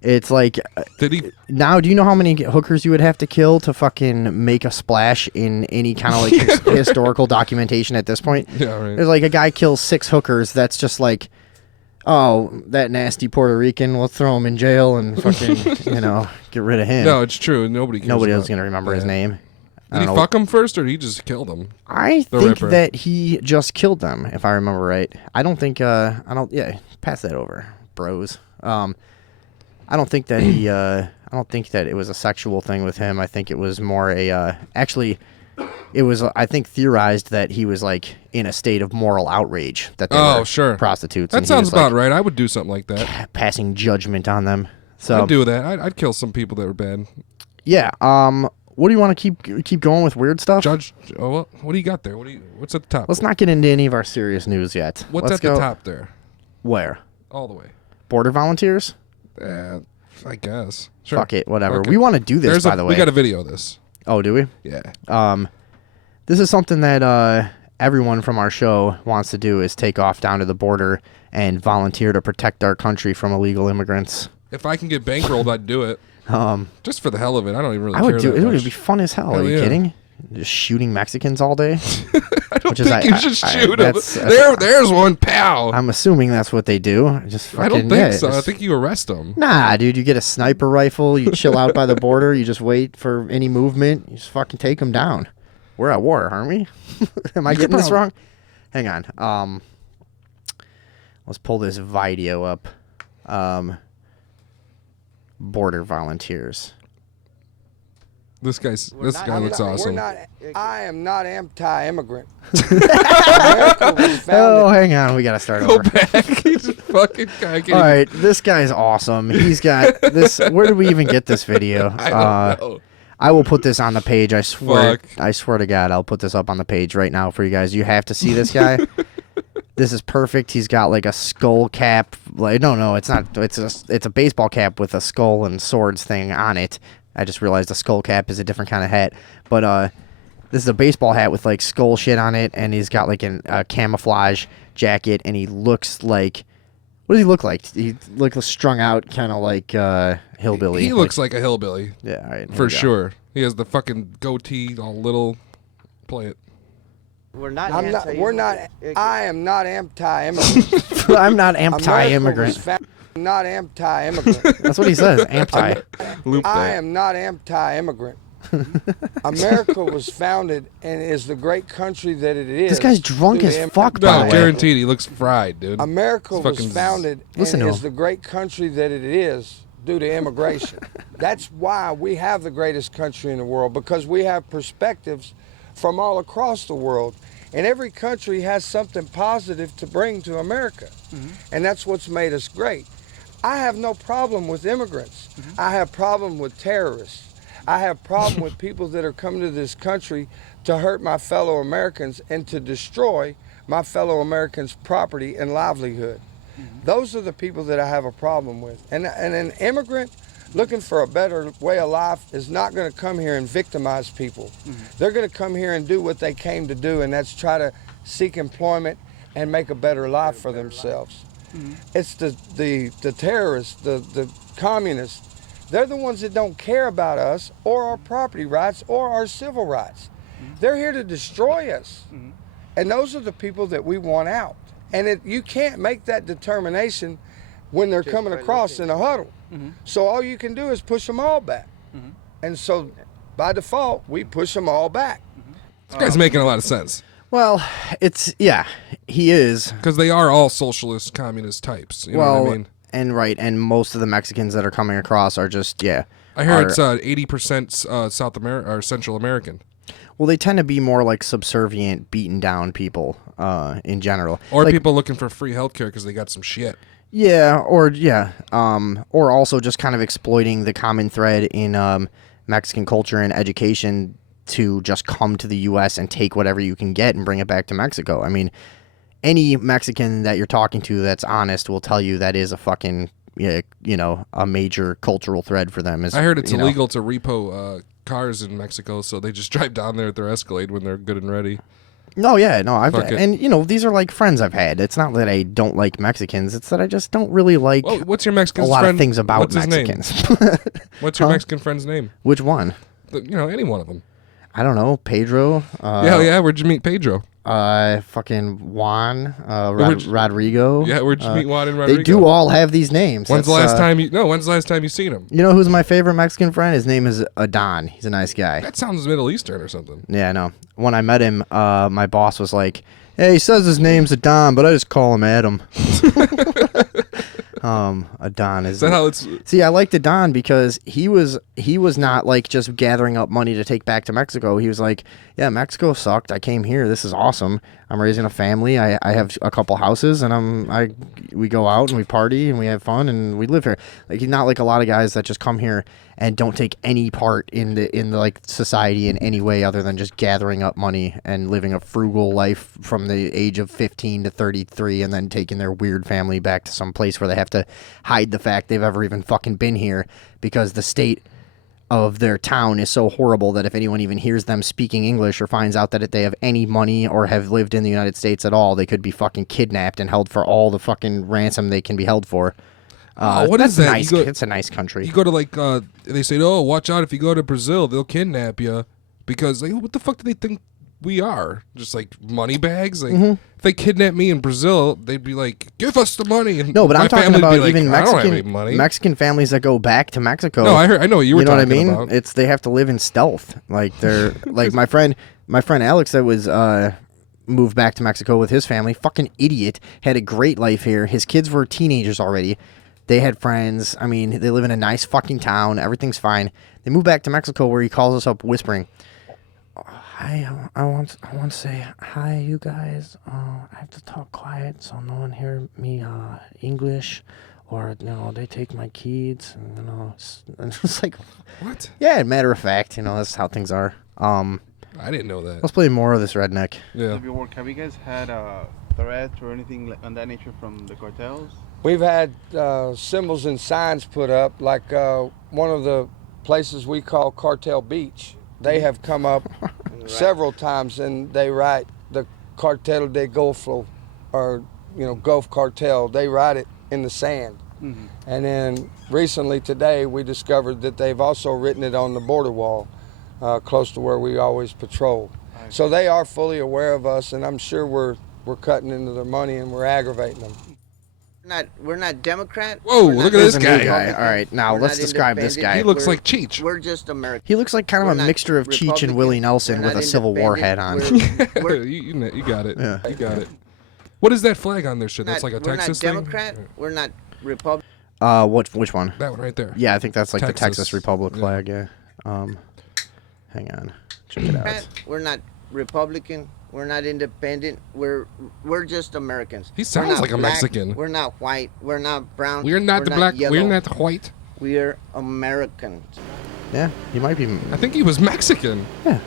It's like Did he? now. Do you know how many hookers you would have to kill to fucking make a splash in any kind of like historical documentation at this point? Yeah, right. There's like a guy kills 6 hookers. That's just like, oh, that nasty Puerto Rican. We'll throw him in jail and fucking get rid of him. No, it's true. Nobody else is gonna remember his name. Did he fuck him first, or did he just kill them? I The think Ripper. that he just killed them, if I remember right. I don't think. Yeah, pass that over, bros. I don't think that he. I don't think that it was a sexual thing with him. I think it was more a. Actually, it was. I think theorized that he was like in a state of moral outrage that they were sure. prostitutes. That and he sounds was, about like, right. I would do something like that. passing judgment on them. So I'd do that. I'd kill some people that were bad. yeah. What do you want to keep going with weird stuff? Judge. Oh, well, what do you got there? What's at the top? Let's not get into any of our serious news yet. What's Let's at go. the top there? Where? All the way. Border volunteers? I guess. Sure. Fuck it, whatever. Okay. We want to do this, by the way. We got a video of this. Oh, do we? Yeah. This is something that everyone from our show wants to do is take off down to the border and volunteer to protect our country from illegal immigrants. If I can get bankrolled, I'd do it. Just for the hell of it. I don't even really I care would do that it. It much. would be fun as hell. Hell Are you yeah. kidding? Just shooting Mexicans all day? I don't think you should shoot them. There's one, pow. I'm assuming that's what they do. Just fucking, I don't think so. I just- think you arrest them. Nah, dude, you get a sniper rifle, you chill out by the border, you just wait for any movement, you just fucking take them down. We're at war, aren't we? Am I getting this wrong? Hang on. Let's pull this video up. Border volunteers. This guy looks awesome. I am not anti-immigrant. Oh, hang on, we gotta start Go over. back. He's a fucking guy. All right, this guy's awesome. He's got this. Where did we even get this video? I don't know. I will put this on the page. I swear. Fuck. I swear to God, I'll put this up on the page right now for you guys. You have to see this guy. This is perfect. He's got like a skull cap. Like no, it's not. It's a baseball cap with a skull and swords thing on it. I just realized a skull cap is a different kind of hat. But this is a baseball hat with like skull shit on it, and he's got like a camouflage jacket, and he looks like. What does he look like? He looks strung out, kind of like hillbilly. He looks like a hillbilly. Yeah, all right, here For we go. sure. He has the fucking goatee, all little. Play it. We're not. I am not anti-immigrant. I'm not anti-immigrant. Not anti-immigrant. That's what he says. Anti. Loop I that. am not anti-immigrant. America was founded and is the great country that it is. This guy's drunk due as to fuck, by No, the way. guaranteed. He looks fried, dude. America It's was fucking- founded Listen and to is him. the great country that it is due to immigration. That's why we have the greatest country in the world, because we have perspectives from all across the world. And every country has something positive to bring to America. And that's what's made us great. I have no problem with immigrants. I have problem with terrorists. I have problem with people that are coming to this country to hurt my fellow Americans and to destroy my fellow Americans' property and livelihood. Those are the people that I have a problem with. And an immigrant looking for a better way of life is not going to come here and victimize people. They're going to come here and do what they came to do, and that's try to seek employment and make a better life for themselves. It's the terrorists, the communists. They're the ones that don't care about us or our property rights or our civil rights. They're here to destroy us. And those are the people that we want out. And you can't make that determination when they're coming across in a huddle. So all you can do is push them all back. And so by default, we push them all back. This guy's making a lot of sense. Well, he is. Because they are all socialist, communist types. You know what I mean? And most of the Mexicans that are coming across are just, I hear it's 80% South America or Central American. Well, they tend to be more like subservient, beaten down people in general. Or like, people looking for free healthcare because they got some shit. Yeah, or also just kind of exploiting the common thread in Mexican culture and education to just come to the U.S. and take whatever you can get and bring it back to Mexico. I mean, any Mexican that you're talking to that's honest will tell you that is a fucking, a major cultural thread for them. I heard it's illegal to repo cars in Mexico, so they just drive down there at their Escalade when they're good and ready. No, yeah, no, And these are like friends I've had. It's not that I don't like Mexicans; it's that I just don't really like. Well, what's your Mexican a lot friend? of things about What's his Mexicans. Name? What's your Mexican friend's name? Which one? Any one of them. I don't know. Pedro. Yeah. Where'd you meet Pedro? Fucking Juan. Rodrigo. Yeah, where'd you meet Juan and Rodrigo? They do all have these names. When's the last time you seen him? You know who's my favorite Mexican friend? His name is Adon. He's a nice guy. That sounds Middle Eastern or something. Yeah, I know. When I met him, my boss was like, "Hey, he says his name's Adon, but I just call him Adam." Adon is that how it's? See, I liked Adon because he was not like just gathering up money to take back to Mexico. He was like, "Yeah, Mexico sucked. I came here. This is awesome. I'm raising a family. I have a couple houses, and we go out and we party and we have fun and we live here." Like, he's not like a lot of guys that just come here and don't take any part in the like society in any way other than just gathering up money and living a frugal life from the age of 15 to 33 and then taking their weird family back to some place where they have to hide the fact they've ever even fucking been here because the state of their town is so horrible that if anyone even hears them speaking English or finds out that they have any money or have lived in the United States at all, they could be fucking kidnapped and held for all the fucking ransom they can be held for. What is that? Nice, it's a nice country. You go to they say, "Oh, watch out if you go to Brazil, they'll kidnap you," because like, what the fuck do they think we are? Just like money bags? Like, if they kidnap me in Brazil, they'd be like, "Give us the money." And no, but I'm talking about even I don't have any money. Mexican families that go back to Mexico. No, I know what you were talking about. You know what I mean? They have to live in stealth. Like they're like my friend Alex that was moved back to Mexico with his family. Fucking idiot. Had a great life here. His kids were teenagers already. They had friends. I mean, they live in a nice fucking town. Everything's fine. They moved back to Mexico where he calls us up whispering, "Hi, I want to say hi, you guys. I have to talk quiet so no one hear me English, or they take my kids." And it's like, what? Yeah, matter of fact, that's how things are. I didn't know that. Let's play more of this redneck. Yeah. Of your work, have you guys had threats or anything on that nature from the cartels? We've had symbols and signs put up, like one of the places we call Cartel Beach. They have come up several times, and they write the Cartel de Golfo, or Gulf Cartel. They write it in the sand. Mm-hmm. And then recently today, we discovered that they've also written it on the border wall, close to where we always patrol. So they are fully aware of us, and I'm sure we're cutting into their money and we're aggravating them. We're not Democrat. Whoa, look at this guy. All right, now let's describe this guy. He looks like Cheech. We're just American. He looks like kind of a mixture of Cheech and Willie Nelson with a Civil War hat on. You got it. Yeah. You got it. What is that flag on their shit? That's like a Texas thing? We're not Democrat. We're not Republican. Which one? That one right there. Yeah, I think that's like the Texas Republic flag, yeah. Hang on. Check it out. We're not Republican. We're not independent. We're just Americans. He sounds like a black, Mexican. We're not white. We're not brown. We're not the black. Yellow. We're not white. We're Americans. Yeah, he might be. I think he was Mexican. Yeah,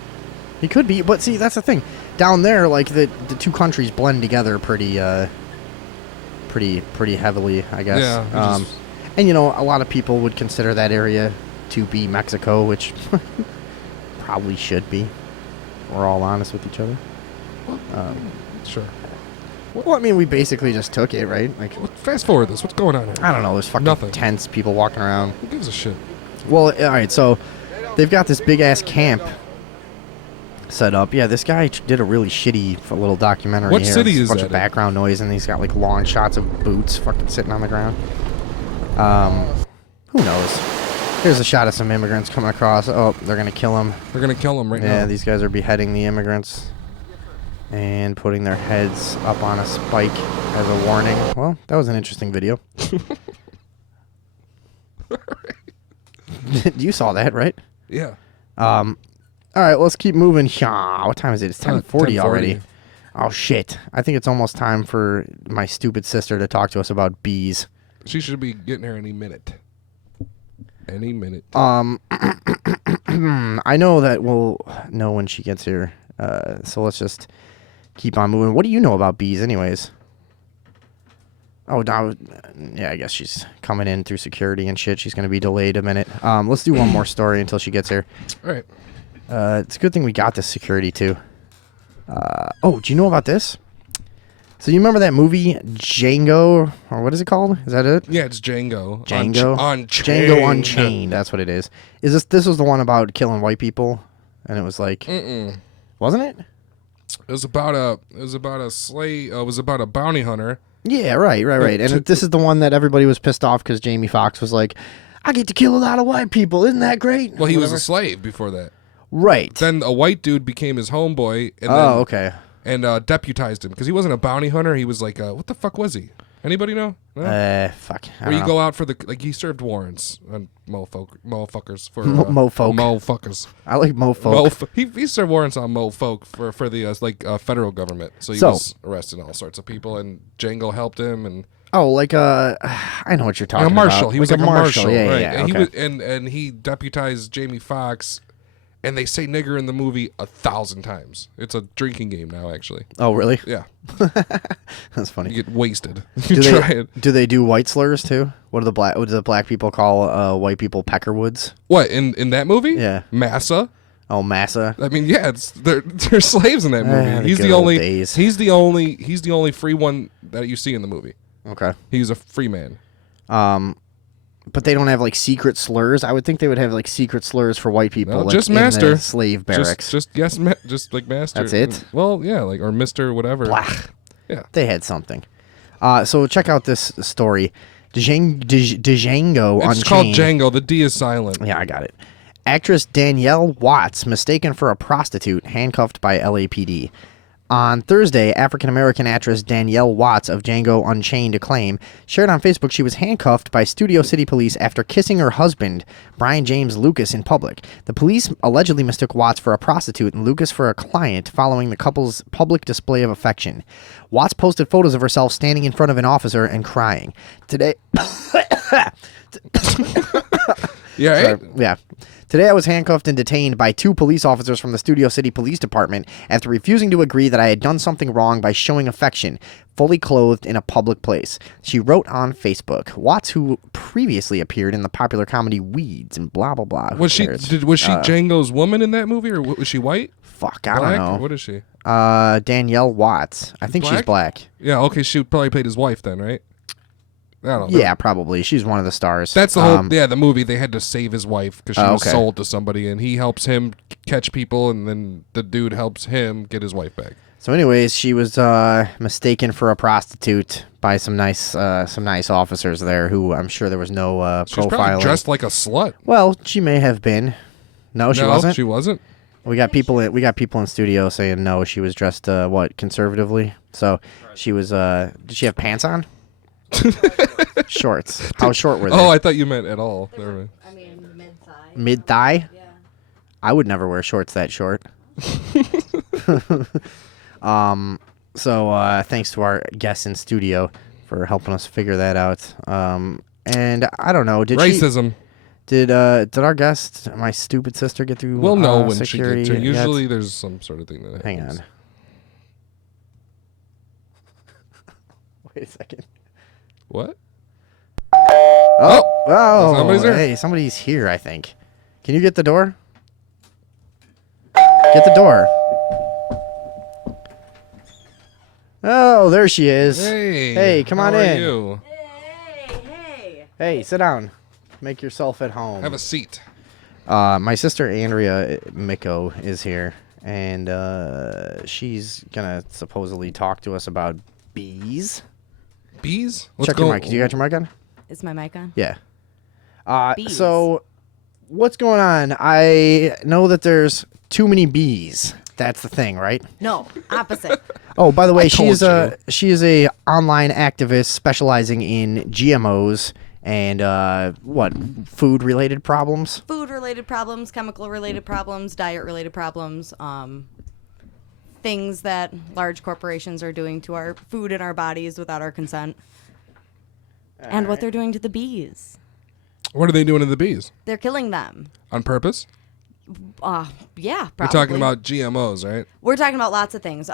he could be. But see, that's the thing. Down there, like the two countries blend together pretty heavily, I guess. Yeah. And a lot of people would consider that area to be Mexico, which probably should be. We're all honest with each other. Sure. Well, I mean, we basically just took it, right? Like, fast forward this. What's going on here? I don't know. There's fucking Nothing. tents, people walking around. Who gives a shit? Well, all right. So they've got this big ass camp set up. Yeah, this guy did a really shitty little documentary. What here. city There's is a bunch that of background noise, and he's got like long shots of boots fucking sitting on the ground. Who knows? Here's a shot of some immigrants coming across. Oh, they're gonna kill him. They're gonna kill him right now. Yeah, these guys are beheading the immigrants and putting their heads up on a spike as a warning. Well, that was an interesting video. You saw that, right? Yeah. All right, let's keep moving. What time is it? It's 10:40 10:40. already. Oh, shit. I think it's almost time for my stupid sister to talk to us about bees. She should be getting here any minute. Any minute. I know that we'll know when she gets here. So let's just keep on moving. What do you know about bees anyways? Oh, no, yeah, I guess she's coming in through security and shit. She's going to be delayed a minute. Let's do one more story until she gets here. All right. It's a good thing we got this security, too. Do you know about this? So you remember that movie Django, or what is it called? Is that it? Yeah, it's Django. Django? Unchained. Django Unchained, that's what it is. This was the one about killing white people? And it was like... Wasn't it? It was about a slave. It was about a bounty hunter. Yeah, right. And this is the one that everybody was pissed off because Jamie Foxx was like, I get to kill a lot of white people. Isn't that great? Well, he was a slave before that. Right. Then a white dude became his homeboy. And okay. And deputized him because he wasn't a bounty hunter. He was like, what the fuck was he? Anybody know? No? Fuck. Where you go out for he served warrants on motherfuckers for mofolk. Motherfuckers. I like mofolk. He served warrants on mofolk for the federal government. So he was arresting all sorts of people, and Django helped him. And I know what you're talking about. A marshal. He was like a marshal. Yeah, right? yeah. And Okay. he deputized Jamie Foxx. And they say nigger in the movie 1,000 times. It's a drinking game now, actually. Oh, really? Yeah. That's funny. You get wasted. Do they do white slurs too? What do the black people call white people peckerwoods? What in that movie? Yeah. Massa. Oh, massa. I mean, yeah, they're slaves in that movie. He's the only free one that you see in the movie. Okay. He's a free man. But they don't have like secret slurs. I would think they would have like secret slurs for white people. No, like, just in master the slave barracks. Just like master. That's it. Well, yeah, like or Mister whatever. Blah. Yeah, they had something. So check out this story. Django Unchained. It's called Django. The D is silent. Yeah, I got it. Actress Danielle Watts mistaken for a prostitute, handcuffed by LAPD. On Thursday, African-American actress Danielle Watts of Django Unchained acclaim shared on Facebook she was handcuffed by Studio City police after kissing her husband, Brian James Lucas, in public. The police allegedly mistook Watts for a prostitute and Lucas for a client following the couple's public display of affection. Watts posted photos of herself standing in front of an officer and crying. Today... Yeah, yeah. Today I was handcuffed and detained by 2 police officers from the Studio City Police Department after refusing to agree that I had done something wrong by showing affection, fully clothed in a public place. She wrote on Facebook. Watts, who previously appeared in the popular comedy Weeds and blah, blah, blah. Was she Django's woman in that movie, or was she white? Fuck, I don't know. What is she? Danielle Watts. I think she's black. Yeah, okay, she probably played his wife then, right? I don't know. Yeah, probably. She's one of the stars. That's the whole. The movie. They had to save his wife because she was okay. sold to somebody, and he helps him catch people, and then the dude helps him get his wife back. So, anyways, she was mistaken for a prostitute by some nice officers there, who I'm sure there was no profiling. She was probably dressed like a slut. Well, she may have been. No, she wasn't. She wasn't. We got people in studio saying no. She was dressed conservatively. So she was. Did she have pants on? Shorts. How short were they? Oh, I thought you meant at all. I mean, mid-thigh. Mid-thigh? Yeah. I would never wear shorts that short. So thanks to our guests in studio for helping us figure that out. And I don't know. Racism. Did our guest, my stupid sister, get through? We'll know when security she gets to. Usually, yet? there's some sort of thing that happens. Hang on. Wait a second. What? Oh! Somebody's there? Hey, somebody's here, I think. Can you get the door? Get the door. Oh, there she is. Hey, come on how in. Are you? Hey, sit down. Make yourself at home. Have a seat. My sister Andrea Micko is here, and she's gonna supposedly talk to us about bees. Bees? Check your mic. Do you got your mic on? Is my mic on? Yeah. Bees. So, what's going on? I know that there's too many bees. That's the thing, right? No, opposite. Oh, by the way, she is told a online activist specializing in GMOs and food-related problems? Food-related problems, chemical-related problems, diet-related problems, things that large corporations are doing to our food and our bodies without our consent, and what they're doing to the bees. What are they doing to the bees? They're killing them. On purpose? Yeah, probably. We're talking about GMOs, right? We're talking about lots of things.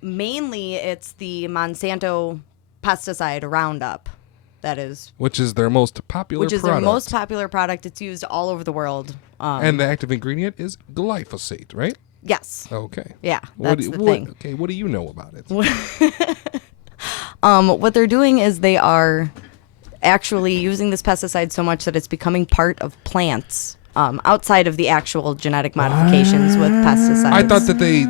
Mainly, it's the Monsanto pesticide Roundup. Which is their most popular product. Their most popular product. It's used all over the world. And the active ingredient is glyphosate, right? Yes. Okay. Yeah, that's the thing. Okay, what do you know about it? What they're doing is they are actually using this pesticide so much that it's becoming part of plants outside of the actual genetic modifications with pesticides. I thought that they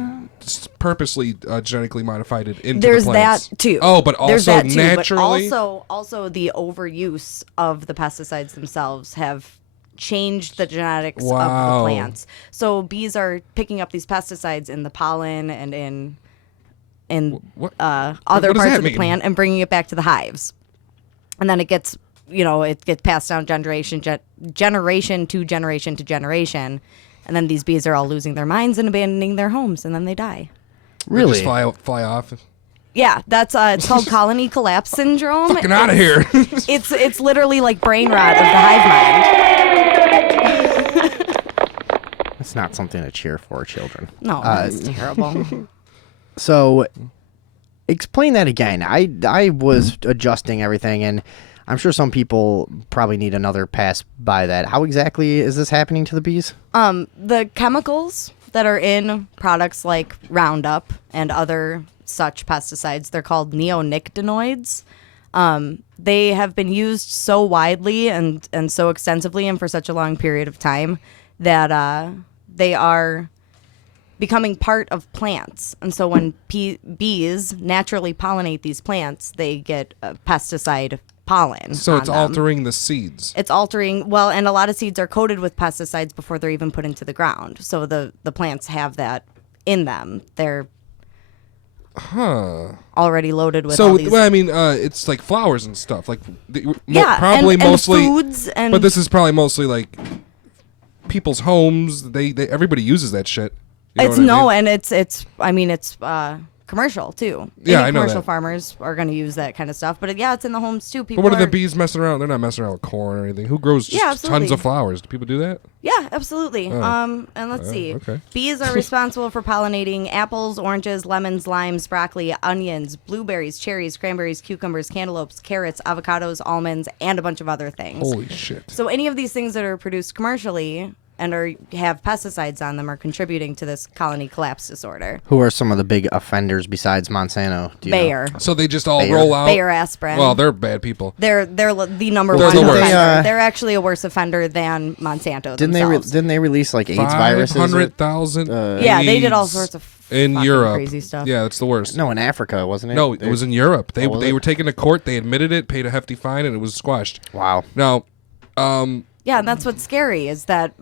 purposely genetically modified it into There's the plants. that too. Oh, but There's also that too, naturally. But also the overuse of the pesticides themselves have changed the genetics of the plants. So bees are picking up these pesticides in the pollen and in other parts of the plant and bringing it back to the hives. And then it gets, it gets passed down generation to generation to generation. And then these bees are all losing their minds and abandoning their homes, and then they die. Really? They just fly off. Yeah, that's it's called colony collapse syndrome. Fucking out of here! It's literally like brain rot of the hive mind. It's not something to cheer for, children. No, that's terrible. So, explain that again. I was adjusting everything, and I'm sure some people probably need another pass by that. How exactly is this happening to the bees? The chemicals that are in products like Roundup and other such pesticides, they're called neonicotinoids. They have been used so widely and so extensively and for such a long period of time that they are becoming part of plants. And so when bees naturally pollinate these plants, they get pesticide pollen. So it's on them. altering the seeds. It's altering, and a lot of seeds are coated with pesticides before they're even put into the ground. So the plants have that in them. They're already loaded with all these. Well, I mean, it's like flowers and stuff. Like, probably and mostly foods. But this is probably mostly like people's homes. They everybody uses that shit. You know what I mean? It's commercial too. Yeah, Any I know commercial that. farmers are going to use that kind of stuff. But it's in the homes too. But what are the bees messing around? They're not messing around with corn or anything. Who grows just tons of flowers? Do people do that? Yeah, absolutely. And let's see. Okay. Bees are responsible for pollinating apples, oranges, lemons, limes, broccoli, onions, blueberries, cherries, cranberries, cucumbers, cantaloupes, carrots, avocados, almonds, and a bunch of other things. Holy shit. So any of these things that are produced commercially and have pesticides on them are contributing to this colony collapse disorder. Who are some of the big offenders besides Monsanto? Do you Bayer. know? So they just all roll out? Bayer aspirin. Well, they're bad people. They're the number They're one the worst. offender. They're actually a worse offender than Monsanto themselves. Didn't they release like AIDS viruses? 500,000 yeah, they did all sorts of in Europe. crazy stuff. Yeah, it's the worst. No, in Africa, wasn't it? No, it was in Europe. They was were taken to court. They admitted it, paid a hefty fine, and it was squashed. Wow. Now, yeah, and that's what's scary is that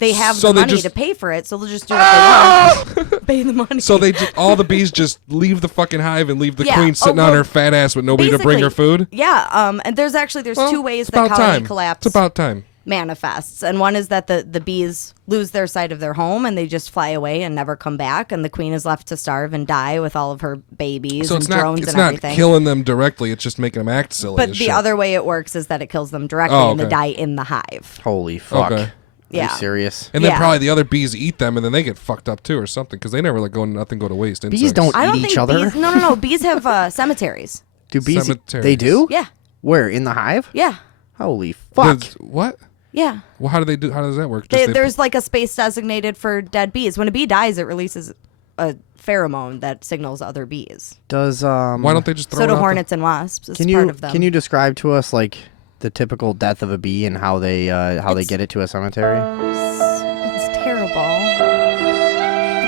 they have So the they money just- to pay for it, so they'll just do what they want. Pay the money. so all the bees just leave the fucking hive and leave the Yeah. queen sitting on her fat ass with nobody to bring her food. Yeah, and there's two ways It's that about colony time. collapse It's about time. manifests. And one is that the bees lose their sight of their home and they just fly away and never come back, and the queen is left to starve and die with all of her babies So and drones it's and not everything. killing them directly. It's just making them act silly. But as the shit. other way it works is that it kills them directly Oh, and they okay. die in the hive. Holy fuck. Okay. Are Yeah. you serious? And then Yeah. probably the other bees eat them, and then they get fucked up too, or something, because they never let nothing go to waste. Bees Insects. don't I don't eat think each other. bees. No. Bees have cemeteries. Do bees? Cemeteries. They do? Yeah. Where, in the hive? Yeah. Holy fuck. What? Yeah. Well, how do they do? How does that work? Just There's like a space designated for dead bees. When a bee dies, it releases a pheromone that signals other bees. Does Why don't they just throw So it do out hornets and wasps. It's Can part you of them. can you describe to us like the typical death of a bee and how they get it to a cemetery? It's terrible.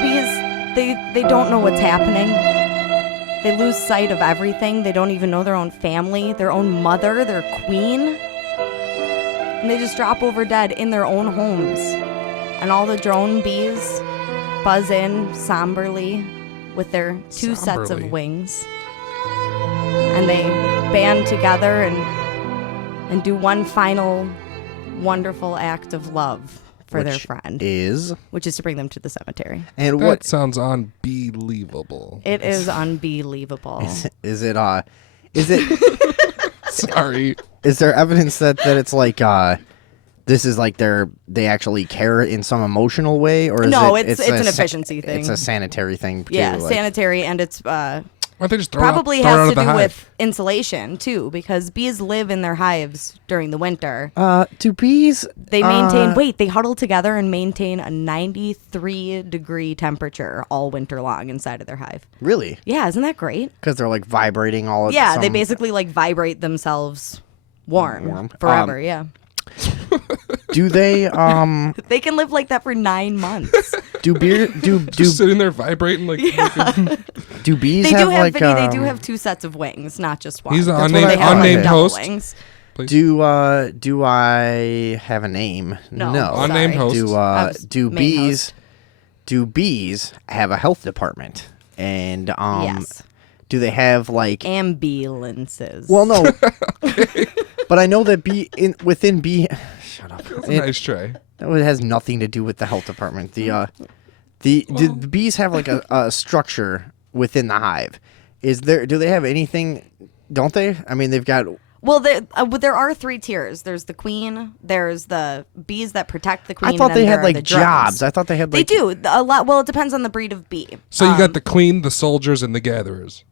Bees, they don't know what's happening. They lose sight of everything. They don't even know their own family, their own mother, their queen. And they just drop over dead in their own homes. And all the drone bees buzz in somberly with their two sets of Somberly. wings. And they band together and and do one final wonderful act of love for their friend, which is to bring them to the cemetery. And that sounds unbelievable. It is unbelievable. Is it? Sorry. Is there evidence that it's like this is like they actually care in some emotional way, or is no? it's an efficiency thing. It's a sanitary thing. Too, yeah, sanitary, and it's Why they just probably has to do with insulation too, because bees live in their hives during the winter. Do bees? They maintain. They huddle together and maintain a 93-degree temperature all winter long inside of their hive. Really? Yeah, isn't that great? Because they're like vibrating all. Yeah, they basically like vibrate themselves warm. Forever. Yeah. Do they? They can live like that for 9 months. Just sitting there vibrating like. Yeah. Do bees they have do have like? Vinny, they do have 2 sets of wings, not just one. He's an They have unnamed double host. wings. Please. Do I have a name? No. Unnamed host. Do bees have a health department? And yes. Do they have like ambulances? Well, no. But I know that within bee. Shut up. That's a nice try. It has nothing to do with the health department. The bees have like a structure within the hive. Do they have anything? Don't they? I mean, they've got. Well, there are 3 tiers. There's the queen. There's the bees that protect the queen. I thought and they then had there are like the drones. jobs. I thought they had. Like, they do a lot. Well, it depends on the breed of bee. So you got the queen, the soldiers, and the gatherers.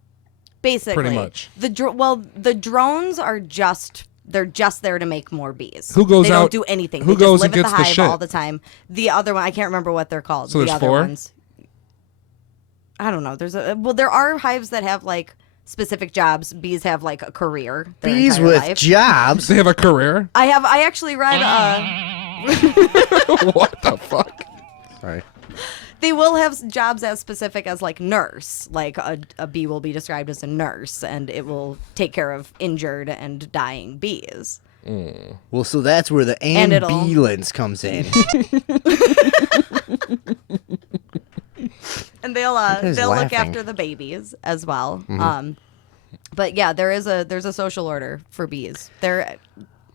Basically, pretty much. The drones are just. They're just there to make more bees. Who goes they out? They don't do anything. Who they goes just and live gets at the the hive shit? all the time. The other one, I can't remember what they're called. So the there's other 4? ones. I don't know. There are hives that have like specific jobs. Bees have like a career. Bees with life. jobs. They have a career. I actually read. What the fuck? Sorry. They will have jobs as specific as like nurse. Like a bee will be described as a nurse, and it will take care of injured and dying bees. Well, so that's where the ambulance comes in. And they'll look laughing? after the babies as well. Mm-hmm. But yeah, there's a social order for bees. They're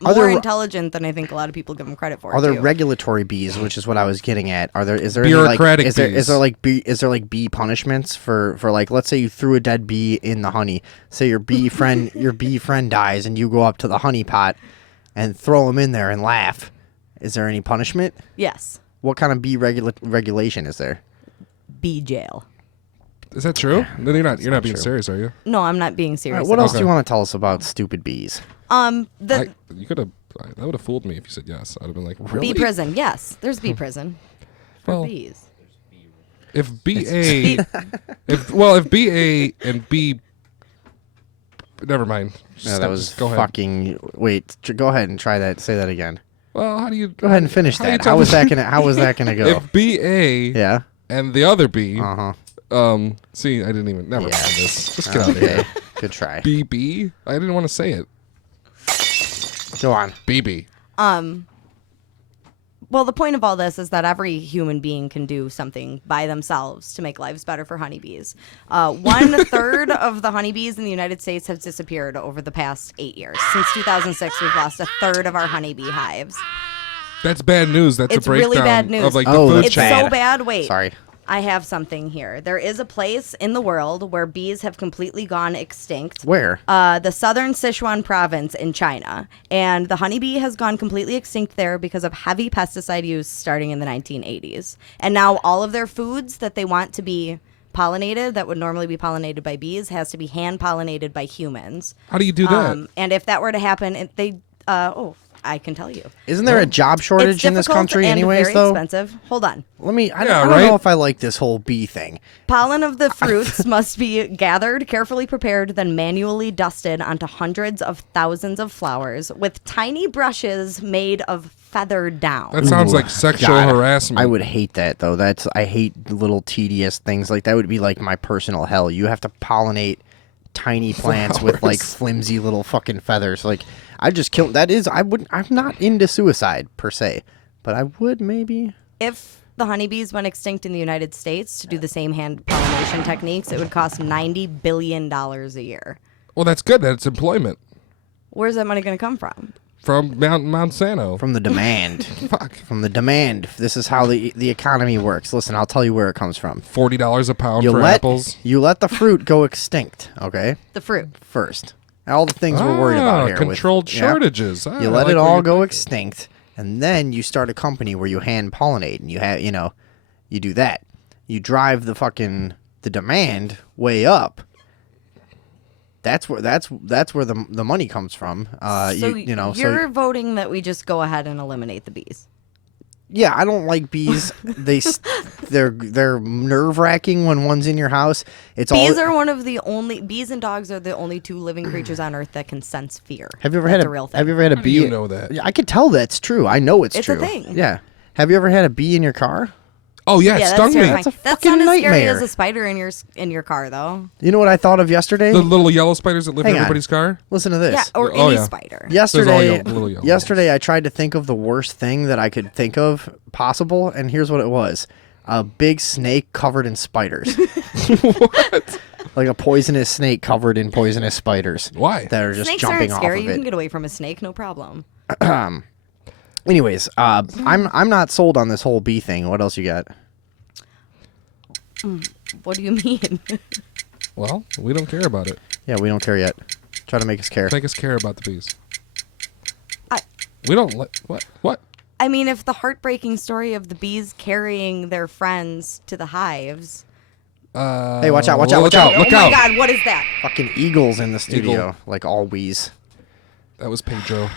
more intelligent than I think a lot of people give them credit for. Are there too. regulatory bees, which is what I was getting at? Is there bureaucratic any, like, bees? Is there like bee punishments for like, let's say you threw a dead bee in the honey. Say your bee friend dies, and you go up to the honey pot and throw him in there and laugh. Is there any punishment? Yes. What kind of bee regulation is there? Bee jail. Is that true? Then you're not being true. serious, are you? No, I'm not being serious. All right, what else Okay. do you want to tell us about stupid bees? You could have. That would have fooled me if you said yes. I'd have been like, really? Bee prison. Yes, there's bee prison for Well, bees. If if BA and B. Never mind. No, that was go ahead. fucking. Wait, go ahead and try that. Say that again. Well, how do you Go ahead and finish that. How was that gonna go? If BA Yeah. and the other B. Uh-huh. See, I didn't even. Never mind this. Just get out of here. Good try. BB. I didn't want to say it. Go on. BB. Well, the point of all this is that every human being can do something by themselves to make lives better for honeybees. 1/3 of the honeybees in the United States have disappeared over the past 8 years. Since 2006, we've lost 1/3 of our honeybee hives. That's bad news. That's It's a breakdown really bad news. of like the Oh, food that's It's chain. so bad. Wait. Sorry. I have something here. There is a place in the world where bees have completely gone extinct. Where? The southern Sichuan province in China. And the honeybee has gone completely extinct there because of heavy pesticide use starting in the 1980s. And now all of their foods that they want to be pollinated, that would normally be pollinated by bees, has to be hand pollinated by humans. How do you do that? And if that were to happen, I can tell you. Isn't there a job shortage It's in this difficult country, and anyways? very Though. expensive. Hold on. I don't right? know if I like this whole bee thing. Pollen of the fruits must be gathered, carefully prepared, then manually dusted onto hundreds of thousands of flowers with tiny brushes made of feather down. That sounds like sexual God, harassment. I would hate that though. I hate little tedious things like that. Would be like my personal hell. You have to pollinate tiny plants with like flimsy little fucking feathers. Like I just kill. That is, I'm not into suicide per se, but I would maybe. If the honeybees went extinct in the United States to do the same hand pollination techniques, it would cost $90 billion a year. Well, that's good. That's employment. Where's that money going to come from? From Monsanto. From the demand. Fuck. From the demand. This is how the economy works. Listen, I'll tell you where it comes from. $40 a pound for apples. You let the fruit go extinct, okay? The fruit. First. All the things we're worried about here. Controlled shortages. You let it all go extinct, and then you start a company where you hand pollinate, and you do that. You drive the demand way up. That's where the money comes from. You're voting that we just go ahead and eliminate the bees. Yeah, I don't like bees. They're nerve-wracking when one's in your house. Bees and dogs are the only two living creatures on Earth that can sense fear. Have you ever had a bee? You know that? Yeah, I could tell that's true. I know it's true. It's a thing. Yeah. Have you ever had a bee in your car? Oh yeah, it stung me. That's a fucking not as nightmare. scary as a spider in your car, though. You know what I thought of yesterday? The little yellow spiders that live in everybody's car? Listen to this. Yeah, or any spider. Yesterday I tried to think of the worst thing that I could think of possible, and here's what it was. A big snake covered in spiders. What? Like a poisonous snake covered in poisonous spiders. Why? That are just Snakes jumping aren't off scary. of You it. can get away from a snake, no problem. Anyways, I'm not sold on this whole bee thing. What else you got? What do you mean? Well, we don't care about it. Yeah, we don't care yet. Try to make us care. Make us care about the bees. We don't what? I mean, if the heartbreaking story of the bees carrying their friends to the hives. Hey, watch out! Look out! Oh my God, what is that? Fucking eagles in the studio, Eagle. like always. That was Pedro.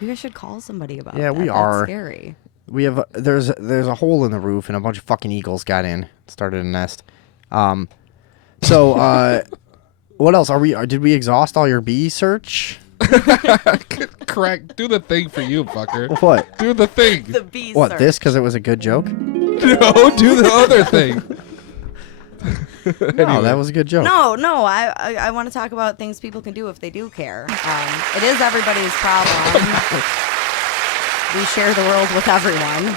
You guys should call somebody about Yeah, that. we That's are. scary. We have there's a hole in the roof and a bunch of fucking eagles got in, started a nest. So what else did we exhaust all your bee search? Correct. Do the thing for you, fucker. What? Do the thing. The bee What, search. this because it was a good joke? No, do the other thing. No, that was a good joke. No, I want to talk about things people can do if they do care. It is everybody's problem. We share the world with everyone.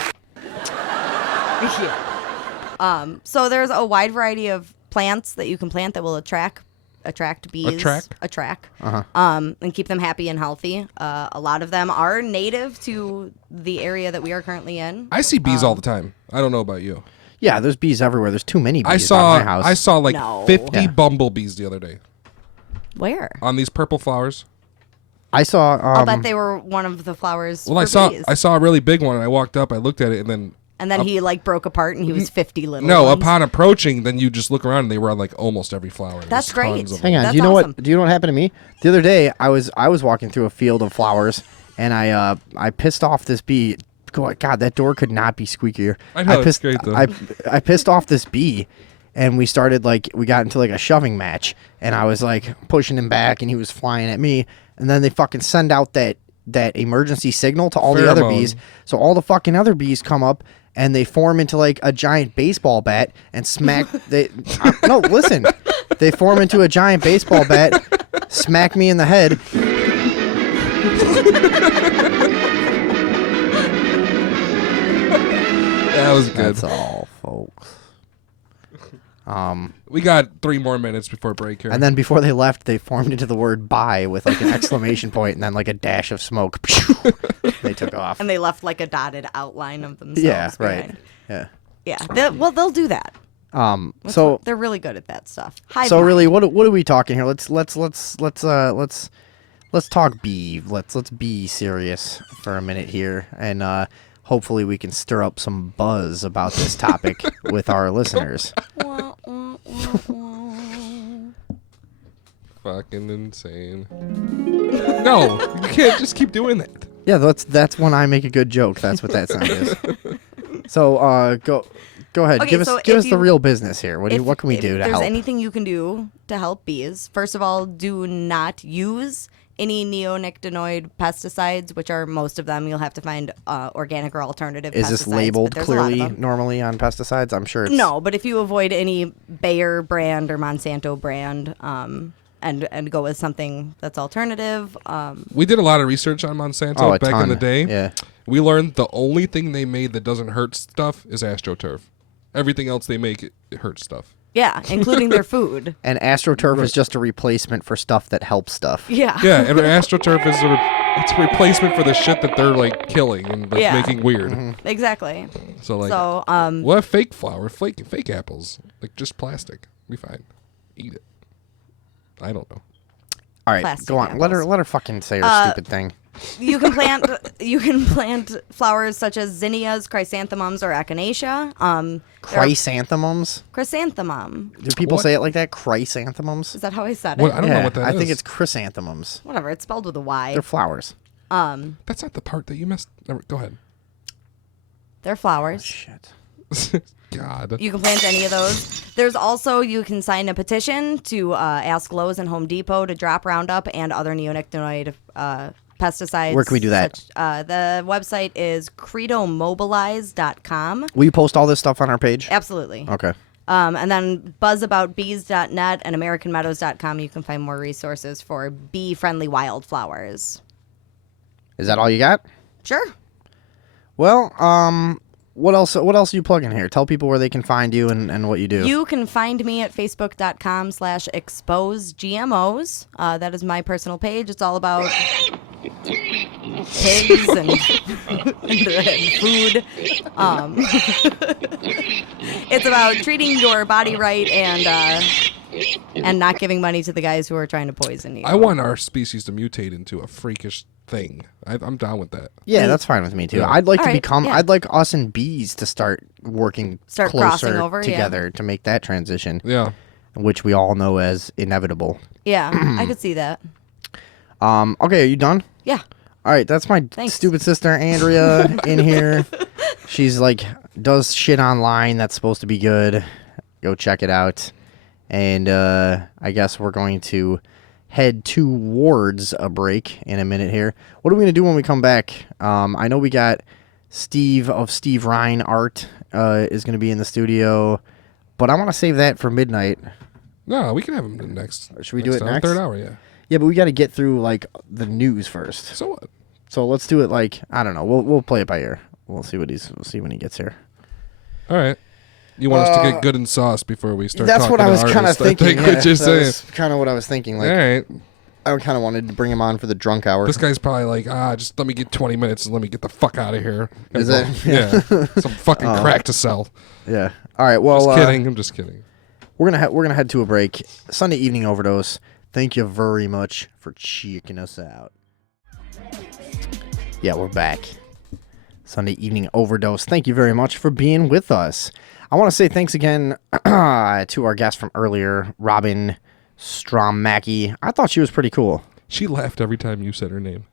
Yeah. So there's a wide variety of plants that you can plant that will attract bees. Attract. And keep them happy and healthy. A lot of them are native to the area that we are currently in. I see bees all the time. I don't know about you. Yeah, there's bees everywhere. There's too many bees by my house. I saw like No. 50 bumblebees the other day Where? on these purple flowers. I saw. I'll bet they were one of the flowers. Well, for bees. I saw a really big one, and I walked up, I looked at it, and then he like broke apart, and he was 50 little. no, ones. upon approaching, then you just look around, and they were on like almost every flower. That's There's great. tons of Hang them. on. That's Do you know awesome. what? Do you know what happened to me the other day? I was walking through a field of flowers, and I pissed off this bee. God, that door could not be squeakier. I know, it's pissed, great, though. I pissed off this bee, and we got into like a shoving match, and I was like pushing him back, and he was flying at me, and then they fucking send out that emergency signal to all the other Pheromone. bees. So all the fucking other bees come up and they form into like a giant baseball bat and smack. No, listen. They form into a giant baseball bat, smack me in the head. That was good. That's all, folks. We got 3 more minutes before break here. And then before they left, they formed into the word "bye" with like an exclamation point and then like a dash of smoke. They took off. And they left like a dotted outline of themselves. Yeah, right. behind. Yeah. Yeah. They'll do that. So They're really good at that stuff. So really, what are we talking here? Let's talk bee. Let's be serious for a minute here, and hopefully we can stir up some buzz about this topic with our listeners. Fucking insane. No, you can't just keep doing that. Yeah, that's when I make a good joke. That's what that sound is. So go ahead. Okay, Give so us if the you- real business here. What can we do to If there's help? anything you can do to help bees, first of all, do not use any neonicotinoid pesticides, which are most of them. You'll have to find organic or alternative Is pesticides. this but labeled there's a lot of clearly them. normally on pesticides? I'm sure it's No, but if you avoid any Bayer brand or Monsanto brand, and go with something that's alternative. We did a lot of research on Monsanto Oh, a back in ton. the day. Yeah. We learned the only thing they made that doesn't hurt stuff is AstroTurf. Everything else they make, it hurts stuff. Yeah, including their food. And AstroTurf is just a replacement for stuff that helps stuff. Yeah. Yeah, and AstroTurf is it's a replacement for the shit that they're like killing and like making weird. Exactly. So like, So what fake flour, fake apples, like just plastic. We fine. Eat it. I don't know. All right, Plastic go on. apples. Let her fucking say her stupid thing. you can plant flowers such as zinnias, chrysanthemums, or echinacea. Chrysanthemums? Chrysanthemum. Do people say it like that? Chrysanthemums? Is that how I said it? What? I don't know what that I is. think it's chrysanthemums. Whatever. It's spelled with a Y. They're flowers. That's not the part that you missed. Go ahead. They're flowers. Shit. God. You can plant any of those. There's also, you can sign a petition to ask Lowe's and Home Depot to drop Roundup and other neonicotinoid pesticides. Where can we do that? The website is credomobilize.com. Will you post all this stuff on our page? Absolutely. Okay. And then buzzaboutbees.net and americanmeadows.com, you can find more resources for bee-friendly wildflowers. Is that all you got? Sure. Well, what else are you plugging here? Tell people where they can find you and what you do. You can find me at facebook.com/exposegmos. That is my personal page. It's all about pigs and food. It's about treating your body right and not giving money to the guys who are trying to poison you. I want our species to mutate into a freakish thing. I'm down with that. Yeah, that's fine with me too. Yeah. I'd like All to right, become. yeah. I'd like us and bees to start working crossing closer over, together to make that transition. Yeah. Which we all know as inevitable. Yeah, I could see that. Okay, are you done? Yeah. All right, that's my Thanks. stupid sister Andrea in here. She's like does shit online that's supposed to be good. Go check it out. And I guess we're going to head towards a break in a minute here. What are we going to do when we come back? I know we got Steve of Steve Rhine Art is going to be in the studio, but I want to save that for midnight. No, we can have them next. Should we do it hour, next? Third hour, yeah. Yeah, but we got to get through like the news first. So what? So let's do it like I don't know. We'll play it by ear. We'll see when he gets here. All right. You want us to get good and sauce before we start That's talking what I was kind of thinking. I think what you're saying. Kind of what I was thinking. Like, all right. I kind of wanted to bring him on for the drunk hour. This guy's probably like, just let me get 20 minutes and let me get the fuck out of here. Is it? Yeah. Some fucking crack to sell. Yeah. All right. Well, just kidding. I'm just kidding. We're gonna head to a break. Sunday Evening Overdose. Thank you very much for checking us out. Yeah, we're back. Sunday Evening Overdose. Thank you very much for being with us. I want to say thanks again to our guest from earlier, Robin Strom-Mackey. I thought she was pretty cool. She laughed every time you said her name.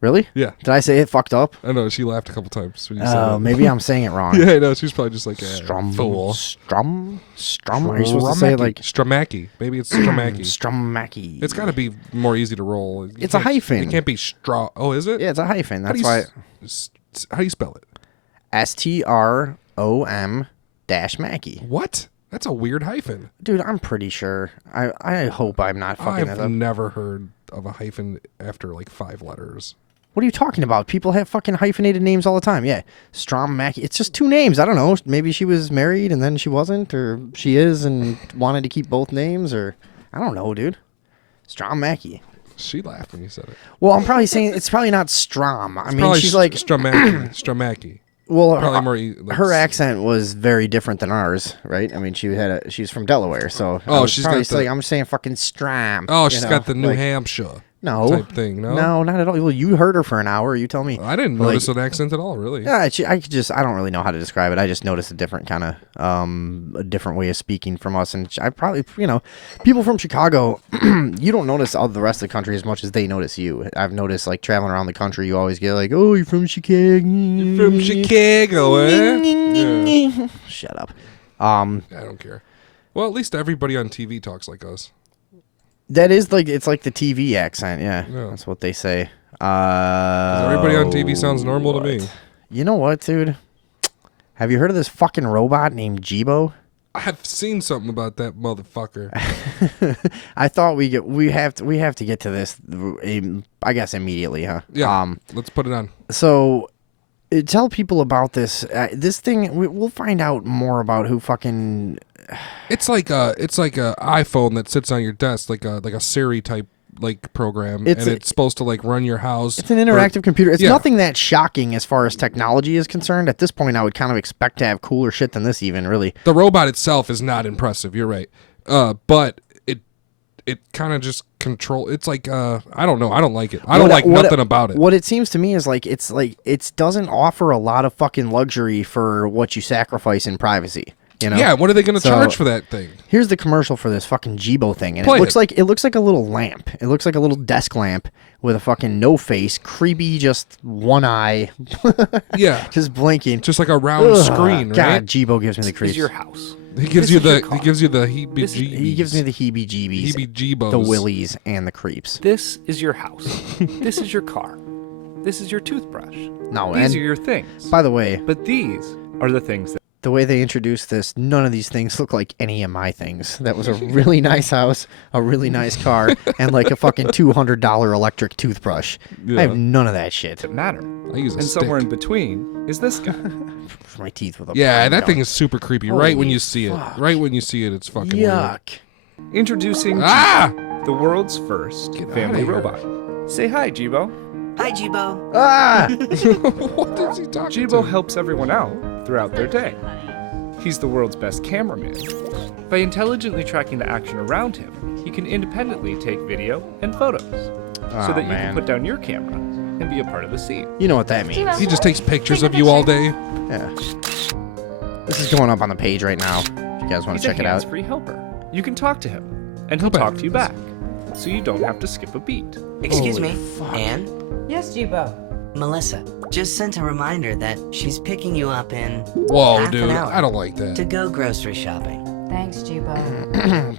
Really? Yeah. Did I say it fucked up? I know. She laughed a couple times when you said Oh, it. maybe I'm saying it wrong. Yeah, I know. She's probably just like, Strom. fool. Are you supposed to say it like Strom-Mackey. Maybe it's Strom-Mackey. Strom-Mackey? It's got to be more easy to roll. It's a hyphen. It can't be straw. Oh, is it? Yeah, it's a hyphen. That's why. How do you spell it? STROM-Mackey. What? That's a weird hyphen. Dude, I'm pretty sure. I hope I'm not fucking that I've up. never heard of a hyphen after like 5 letters. What are you talking about? People have fucking hyphenated names all the time. Yeah, Strom-Mackey. It's just 2 names. I don't know. Maybe she was married and then she wasn't, or she is and wanted to keep both names, or I don't know, dude. Strom-Mackey. She laughed when you said it. Well, I'm probably saying it's probably not Strom. I mean, she's like Strom-Mackey. Strom-Mackey. Well, probably her accent was very different than ours, right? I mean, she's from Delaware, so she's got I'm saying fucking Strom. Oh, she's got the New Hampshire. Type thing. No, not at all. Well, you heard her for an hour. You tell me. I didn't notice an accent at all, really. Yeah, I don't really know how to describe it. I just noticed a different kind of, a different way of speaking from us. And I probably, people from Chicago, you don't notice all the rest of the country as much as they notice you. I've noticed, like, traveling around the country, you always get like, oh, you're from Chicago. You're from Chicago, eh? Yeah. Shut up. I don't care. Well, at least everybody on TV talks like us. That is like, it's like the TV accent, yeah. That's what they say. Everybody on TV sounds normal to me. You know what, dude? Have you heard of this fucking robot named Jibo? I have seen something about that motherfucker. I thought we have to get to this, I guess immediately, huh? Yeah. Let's put it on. So, tell people about this. This thing. We'll find out more about who fucking It's like a iPhone that sits on your desk, like a Siri type like program, and it's supposed to like run your house. It's an interactive computer. It's nothing that shocking as far as technology is concerned. At this point, I would kind of expect to have cooler shit than this. Even really, the robot itself is not impressive. You're right, but it kind of just control. It's like I don't know. I don't like it. I don't like nothing about it. What it seems to me is it doesn't offer a lot of fucking luxury for what you sacrifice in privacy. You know? Yeah, what are they going to charge for that thing? Here's the commercial for this fucking Jibo thing, and Play it looks like a little lamp. It looks like a little desk lamp with a fucking no face, creepy, just one eye. Yeah, just blinking, just like a round screen. God, right? Jibo gives me the creeps. This is your house. He gives you the heebie-jeebies. He gives me the heebie-jeebies, heebie-jeebos, the willies, and the creeps. This is your house. This is your car. This is your toothbrush. No, these are your things. By the way, but these are the things that. The way they introduced this, none of these things look like any of my things. That was a really nice house, a really nice car, and like a fucking $200 electric toothbrush. Yeah. I have none of that shit. That matter. I use a and stick. Somewhere in between is this guy. My teeth with a that thing is super creepy. Holy right when you see fuck. it, right when you see it, it's fucking yuck. Weird. Introducing Jibo, the world's first family robot. Say hi, Jibo. Hi, Jibo. Ah! What is he talking Jibo to? helps everyone out throughout their day. He's the world's best cameraman. By intelligently tracking the action around him, he can independently take video and photos, so that you can put down your camera and be a part of the scene. You know what that means. He just takes pictures of you all day. Yeah. This is going up on the page right now. If you guys want to check it out. He's a hands-free helper. You can talk to him, and he'll talk to you back, so you don't have to skip a beat. Excuse me, Anne? Yes, Jibo. Melissa just sent a reminder that she's picking you up in Whoa, dude, an hour I don't like that. to go grocery shopping. Thanks, Jibo.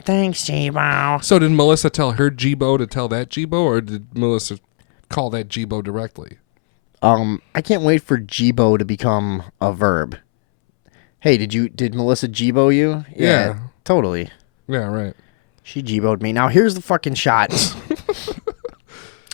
Thanks, Jibo. So did Melissa tell her Jibo to tell that Jibo, or did Melissa call that Jibo directly? I can't wait for Jibo to become a verb. Hey, did Melissa Jibo you? Yeah. Totally. Yeah, right. She Jibo'd me. Now here's the fucking shot.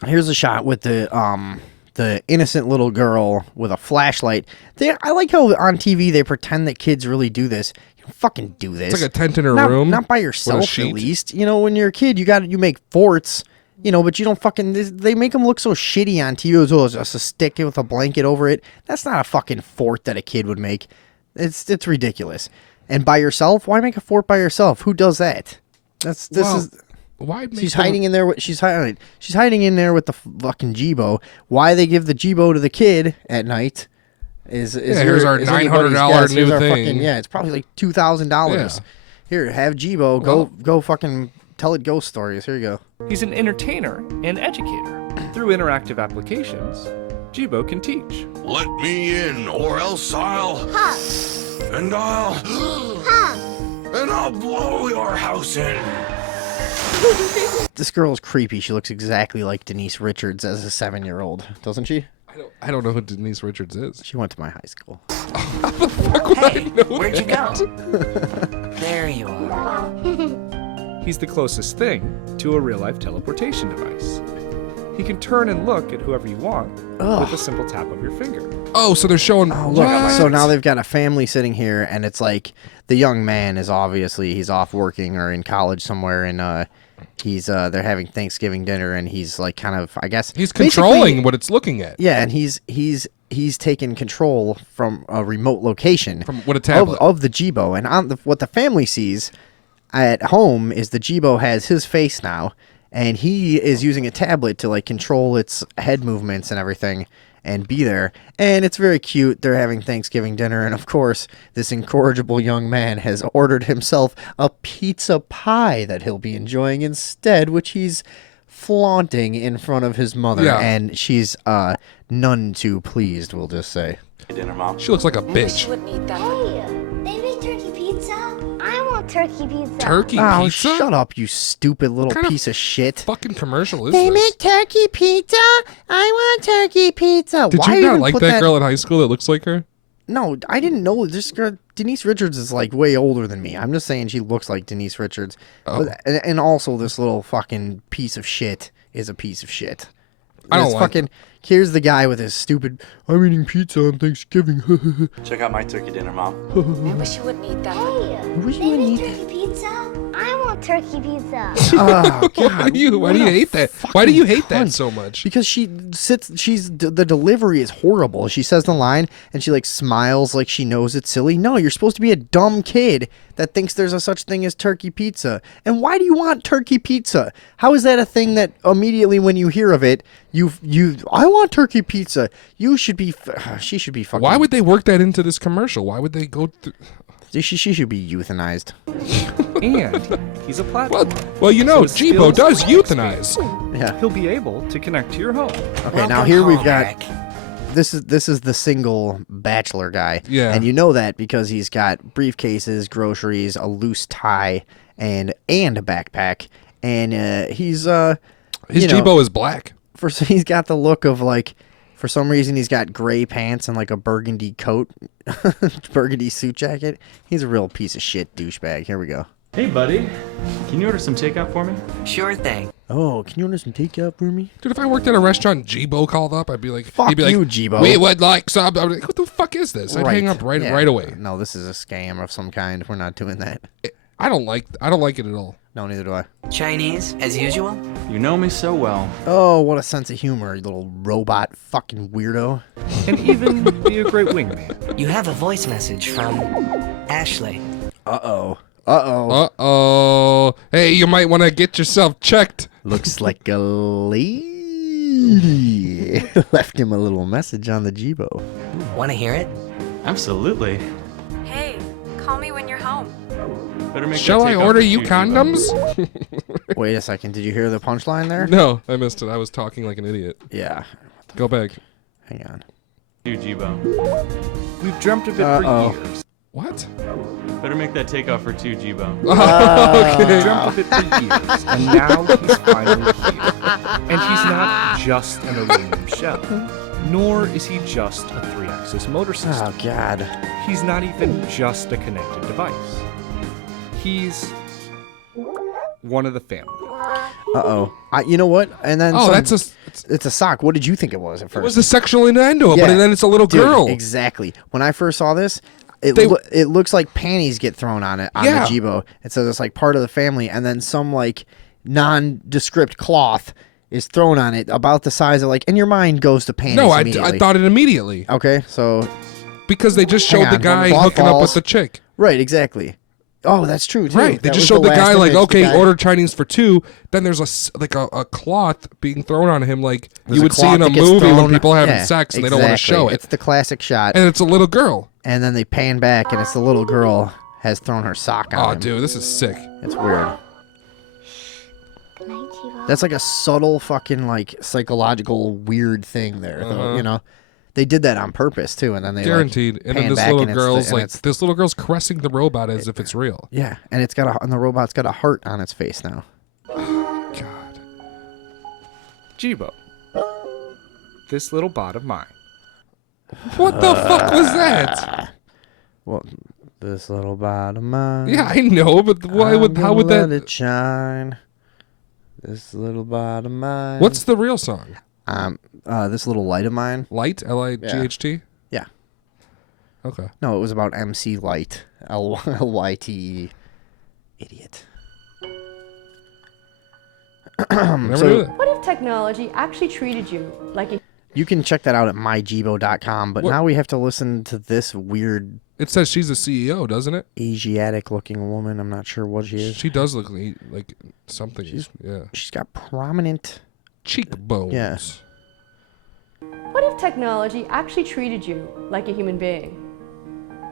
Here's a shot with the innocent little girl with a flashlight. I like how on TV they pretend that kids really do this. You don't fucking do this. It's like a tent in her room. Not by yourself, at least. You know, when you're a kid, you make forts. You know, but you don't fucking. They make them look so shitty on TV. Oh, it's just a stick with a blanket over it. That's not a fucking fort that a kid would make. It's ridiculous. And by yourself, why make a fort by yourself? Who does that? Why? She's hiding in there. She's hiding in there with the fucking Jibo. Why they give the Jibo to the kid at night? Here's our $900 new thing. It's probably like $2,000. Here, have Jibo go fucking tell it ghost stories. Here you go. He's an entertainer and educator. Through interactive applications, Jibo can teach. Let me in, or else I'll... And I'll... And I'll blow your house in. This girl's creepy. She looks exactly like Denise Richards as a 7-year-old, doesn't she? I don't know who Denise Richards is. She went to my high school. How the fuck would I know Where'd you that? go? There you are. He's the closest thing to a real-life teleportation device. He can turn and look at whoever you want with a simple tap of your finger. Oh, so they're showing... Look, so now they've got a family sitting here, and it's like the young man is obviously, he's off working or in college somewhere, and they're having Thanksgiving dinner, and he's like kind of, I guess... He's controlling what it's looking at. Yeah, and he's taken control from a remote location. From what a tablet. Of the Jibo, and what the family sees at home is the Jibo has his face now, and he is using a tablet to like control its head movements and everything and be there. And it's very cute. They're having Thanksgiving dinner, and of course, this incorrigible young man has ordered himself a pizza pie that he'll be enjoying instead, which he's flaunting in front of his mother. Yeah. And she's none too pleased, we'll just say. Dinner, Mom. She looks like a bitch. They make turkey pizza. I want turkey pizza. Turkey Oh, pizza? shut up, you stupid little What kind piece of shit. Fucking commercial is They this? make turkey pizza. I want turkey pizza. Did Why you not even like put that girl in high school that looks like her? No, I didn't know. This girl, Denise Richards, is like way older than me. I'm just saying she looks like Denise Richards. Oh. And also, this little fucking piece of shit is a piece of shit. I don't It's like fucking. Here's the guy with his stupid. I'm eating pizza on Thanksgiving. Check out my turkey dinner, Mom. I wish you wouldn't eat that. Hey, they make turkey pizza. I want turkey pizza. Oh God! Why do you hate that? Why do you hate that so much? Because she sits. The delivery is horrible. She says the line and she like smiles like she knows it's silly. No, you're supposed to be a dumb kid that thinks there's a such thing as turkey pizza. And why do you want turkey pizza? How is that a thing that immediately when you hear of it, I want turkey pizza. You should be. She should be fucking. Why would they work that into this commercial? Why would they go through? She should be euthanized. And he's a platform. Well, you know, So his Jibo skills does will euthanize. Yeah. He'll be able to connect to your home. Okay, now here we've got. This is the single bachelor guy. Yeah. And you know that because he's got briefcases, groceries, a loose tie, and a backpack. And he's His Jibo is black. He's got the look of like, for some reason he's got gray pants and like a burgundy coat, burgundy suit jacket. He's a real piece of shit douchebag. Here we go. Hey, buddy. Can you order some takeout for me? Sure thing. Oh, can you order some takeout for me? Dude, if I worked at a restaurant, Jibo called up, I'd be like, Fuck he'd be like, you, Jibo. We would like some. I'd be like, what the fuck is this? I'd hang up right away. No, this is a scam of some kind. We're not doing that. I don't like it at all. No, neither do I. Chinese, as usual? You know me so well. Oh, what a sense of humor, you little robot fucking weirdo. And even be a great wingman. You have a voice message from Ashley. Uh-oh. Hey, you might want to get yourself checked. Looks like a lady left him a little message on the Jibo. Want to hear it? Absolutely. Hey, call me when you're home. Better make Shall that I takeout order for you two, condoms? Wait a second. Did you hear the punchline there? No, I missed it. I was talking like an idiot. Yeah. Go back. Hang on. You, Jibo. We've dreamt of it for years. What? Better make that takeout for two, Jibo. Okay. We've dreamt of it for years, and now he's finally here. And he's not just an aluminum shell, nor is he just a 3-axis motor system. Oh, God. He's not even just a connected device. He's one of the family. Uh-oh. You know what? And then it's a sock. What did you think it was at first? It was a sexual innuendo, but then it's a little girl. Exactly. When I first saw this, it looks like panties get thrown on it on the Jibo. It says it's like part of the family, and then some like nondescript cloth is thrown on it about the size of like, and your mind goes to panties. No, I immediately. thought it immediately. Okay, so because they just showed the guy hooking up with the chick. Right, exactly. Oh, that's true, too. Right, they just showed the guy like, okay, order Chinese for two. Then there's a cloth being thrown on him like you would see in a movie when people having sex and they don't want to show it. It's the classic shot. And it's a little girl. And then they pan back and it's the little girl has thrown her sock on him. Oh, dude, this is sick. It's weird. That's like a subtle fucking like psychological weird thing there, though, you know? They did that on purpose too, and then they guaranteed. Like, and then this little girl's like this little girl's caressing the robot as if it's real. Yeah, and the robot's got a heart on its face now. God. Jibo, this little bot of mine. What the fuck was that? Well, this little bot of mine. Yeah, I know, but how would that? Let it shine. This little bot of mine. What's the real song? This little light of mine. Light? L-I-G-H-T? Yeah. Okay. No, it was about MC Light. L-Y-T-E. Idiot. What if technology actually treated you like a... You can check that out at myjibo.com, but now we have to listen to this weird... It says she's a CEO, doesn't it? Asiatic-looking woman. I'm not sure what she is. She does look like something. She's got prominent... cheekbones. Yeah. What if technology actually treated you like a human being?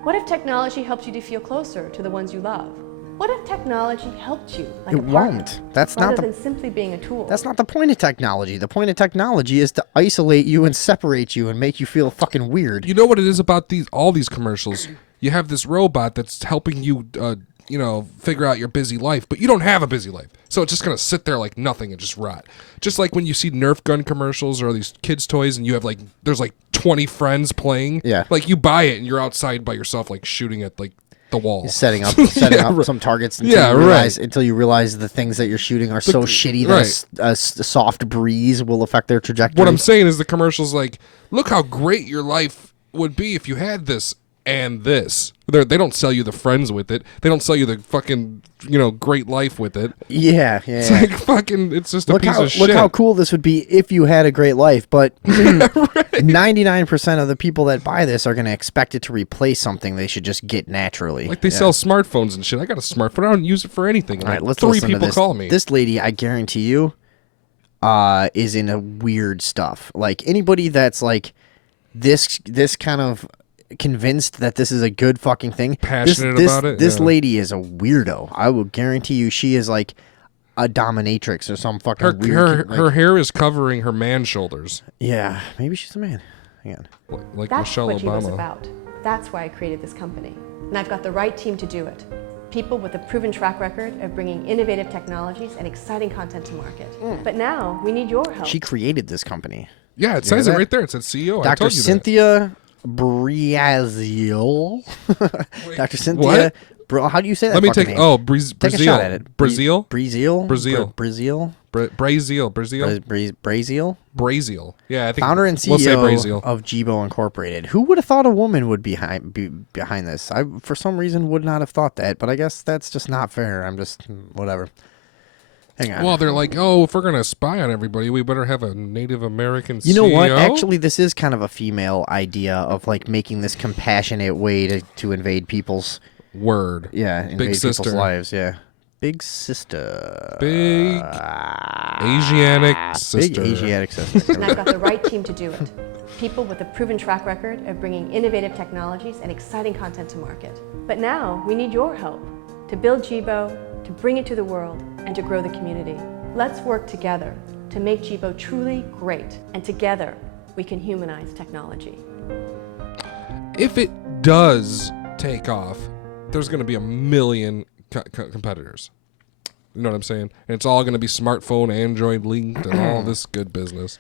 What if technology helps you to feel closer to the ones you love? What if technology helped you like It a partner, won't. That's not rather the... than simply being a tool? That's not the point of technology. The point of technology is to isolate you and separate you and make you feel fucking weird. You know what it is about all these commercials? You have this robot that's helping you, figure out your busy life, but you don't have a busy life. So it's just going to sit there like nothing and just rot. Just like when you see Nerf gun commercials or these kids' toys and you have there's 20 friends playing. Yeah. Like you buy it and you're outside by yourself like shooting at like the wall, setting up some targets until you realize the things that you're shooting are so shitty that a soft breeze will affect their trajectory. What I'm saying is the commercial's like, look how great your life would be if you had this and this. They don't sell you the friends with it. They don't sell you the fucking, great life with it. Yeah. It's like fucking, it's just a piece of shit. Look how cool this would be if you had a great life, but 99% of the people that buy this are going to expect it to replace something they should just get naturally. Like they sell smartphones and shit. I got a smartphone. I don't use it for anything. All right, let's 3 listen to people this. call me. This lady, I guarantee you, is into weird stuff. Like anybody that's like this kind of convinced that this is a good fucking thing, passionate about it. This lady is a weirdo. I will guarantee you, she is like a dominatrix or some fucking weird. Her hair is covering her man shoulders. Yeah, maybe she's a man. Hang on. Like That's Michelle what Obama. GMO's about. That's why I created this company. And I've got the right team to do it. People with a proven track record of bringing innovative technologies and exciting content to market. But now we need your help. She created this company. Yeah, it says it right there. It says CEO. I Dr. told you Cynthia Briaziel. Dr. Cynthia. How do you say that? Let me fucking take. name? Oh, Take a Brazil. shot at it. Brazil. Brazil. Brazil. Brazil. Brazil. Brazil. Yeah, I think. Founder and we'll say CEO Brazil. of GMO Incorporated. Who would have thought a woman would be behind this? I, for some reason, would not have thought that, but I guess that's just not fair. I'm just whatever. Hang on. Well, they're like, oh, if we're gonna spy on everybody, we better have a Native American CEO. You know what? Actually, this is kind of a female idea of like making this compassionate way to invade people's invade people's lives. Yeah. Big sister. Big Asiatic sister. Big Asiatic sister. And I've got the right team to do it. People with a proven track record of bringing innovative technologies and exciting content to market. But now we need your help to build GMO, to bring it to the world, and to grow the community. Let's work together to make GMO truly great, and together we can humanize technology. If it does take off, there's going to be a million competitors. You know what I'm saying? And it's all going to be smartphone, Android linked, and all this good business.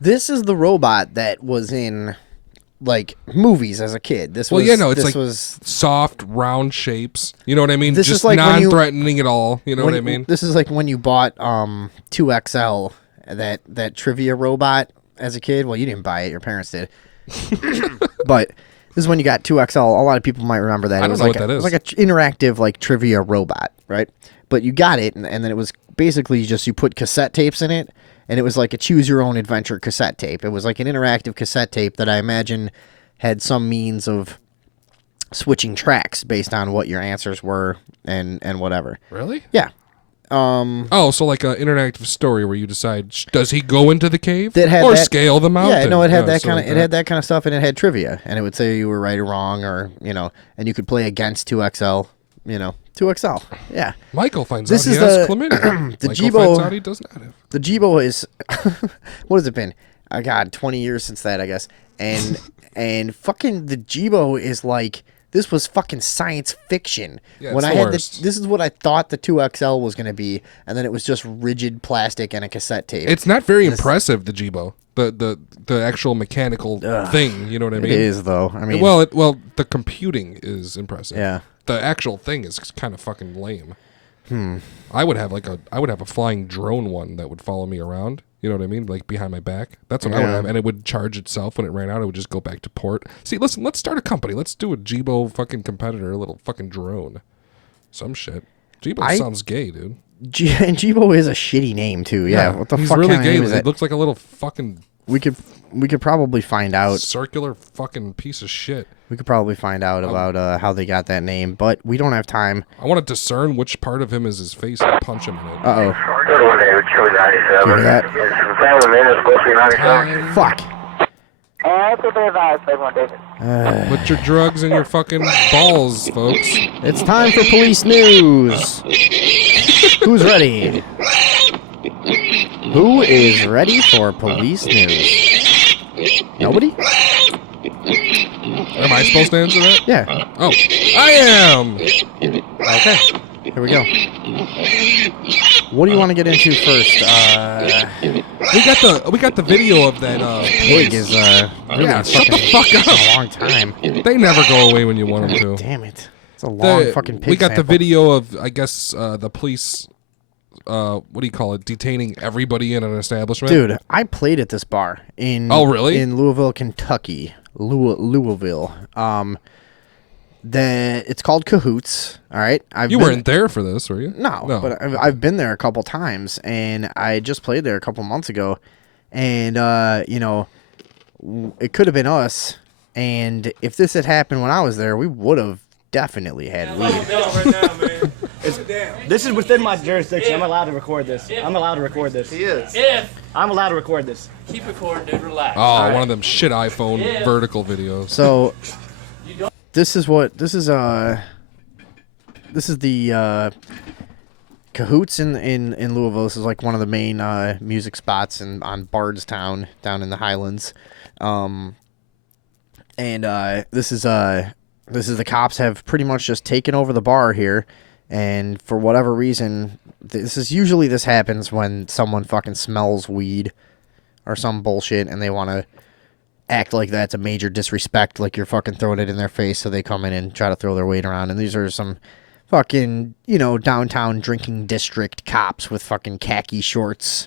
This is the robot that was in like movies as a kid. This was soft, round shapes. You know what I mean? This just is like non-threatening at all. You know what I mean? This is like when you bought 2XL, that trivia robot as a kid. Well, you didn't buy it; your parents did. But this is when you got 2XL. A lot of people might remember that. I don't know what that is. It was like an interactive like trivia robot, right? But you got it, and then it was basically just you put cassette tapes in it. And it was like a choose-your-own-adventure cassette tape. It was like an interactive cassette tape that I imagine had some means of switching tracks based on what your answers were and whatever. Really? Yeah. So like an interactive story where you decide, does he go into the cave scale the mountain? Yeah, no, it had that kind of had that kind of stuff, and it had trivia, and it would say you were right or wrong, or and you could play against 2XL. 2XL. Yeah. Michael finds out he has chlamydia. The Michael GMO finds out he does not have. The GMO is what has it been? God, 20 years since that, I guess. And fucking the GMO is like this was fucking science fiction. Yeah, when it's I the had worst. this is what I thought the 2XL was going to be, and then it was just rigid plastic and a cassette tape. It's not very impressive, the GMO. The actual mechanical thing, you know what I mean? It is though. I mean, well, the computing is impressive. Yeah. The actual thing is kind of fucking lame. I would have a flying drone one that would follow me around. You know what I mean? Like behind my back. That's what I would have, and it would charge itself when it ran out. It would just go back to port. See, listen, let's start a company. Let's do a GMO fucking competitor, a little fucking drone, some shit. GMO sounds gay, dude. And GMO is a shitty name too. Yeah. What the he's fuck? really kind of gay. name is He that? looks like a little fucking. We could probably find out. Circular fucking piece of shit. We could probably find out about how they got that name, but we don't have time. I want to discern which part of him is his face and punch him in it. Uh-oh. Fuck. Put your drugs in your fucking balls, folks. It's time for police news. Who's ready? Who is ready for police news? Nobody? Am I supposed to answer that? Yeah. Oh, I am. Okay. Here we go. What do you want to get into first? We got the video of that pig is really shut the fuck up. a long time. They never go away when you want them to. Damn it. It's a long fucking pig We got the sample. video of, I guess, the police, what do you call it, detaining everybody in an establishment. Dude, I played at this bar in really? in Louisville, Kentucky. Louisville. It's called Cahoots. All right. You weren't there for this, were you? No. But I've been there a couple times, and I just played there a couple months ago, and it could have been us. And if this had happened when I was there, we would have definitely had weed. This is within my jurisdiction. I'm allowed to record this. I'm allowed to record this. He is. I'm allowed to record this. Keep recording, dude. Relax. Oh, one of them shit iPhone vertical videos. So this is the Cahoots in Louisville. This is like one of the main music spots on Bardstown down in the Highlands. This is the cops have pretty much just taken over the bar here, and for whatever reason, this happens when someone fucking smells weed or some bullshit, and they want to act like that's a major disrespect, like you're fucking throwing it in their face, so they come in and try to throw their weight around. And these are some fucking, downtown drinking district cops with fucking khaki shorts,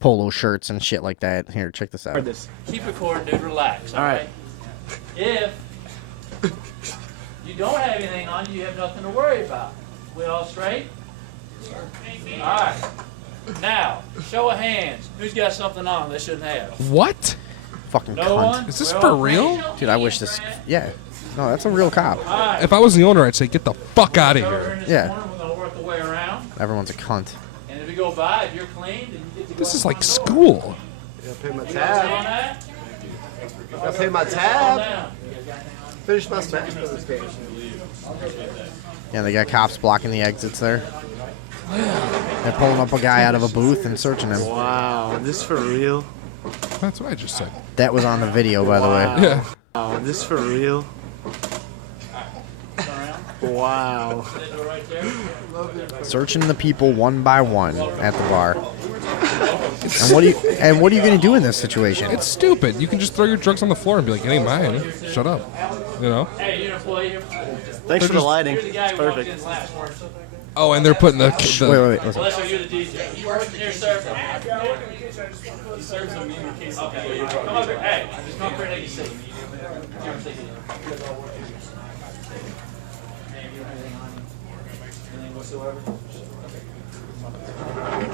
polo shirts, and shit like that. Here, check this out. Keep recording, dude. Relax. All right. If you don't have anything on you, you have nothing to worry about. We all straight? All right. Now, show of hands. Who's got something on they shouldn't have? What? Fucking No cunt. one? Is this for real? Dude, I wish this... Yeah. No, that's a real cop. If I was the owner, I'd say, get the fuck out of here. Yeah. We're going to work the way around. Everyone's a cunt. And if you go by, if you're clean, then you get to go This is in like the door. school. Yeah, pay my You guys on tab. that? I pay my tab. Finish my smash for this game. Yeah, they got cops blocking the exits there. They're pulling up a guy out of a booth and searching him. Wow, this for real? That's what I just said. That was on the video, by the way. Yeah. Wow, this for real? Wow. Searching the people one by one at the bar. And what are you gonna do in this situation? It's stupid. You can just throw your drugs on the floor and be like, it ain't mine. Shut up. You know? Hey, you employee. Thanks for the lighting. It's perfect. Oh, and they're putting the... Wait. Listen. Unless you're the DJ. You working here, sir? You serve some music. Okay, come over here. Hey, just come up here and take a seat.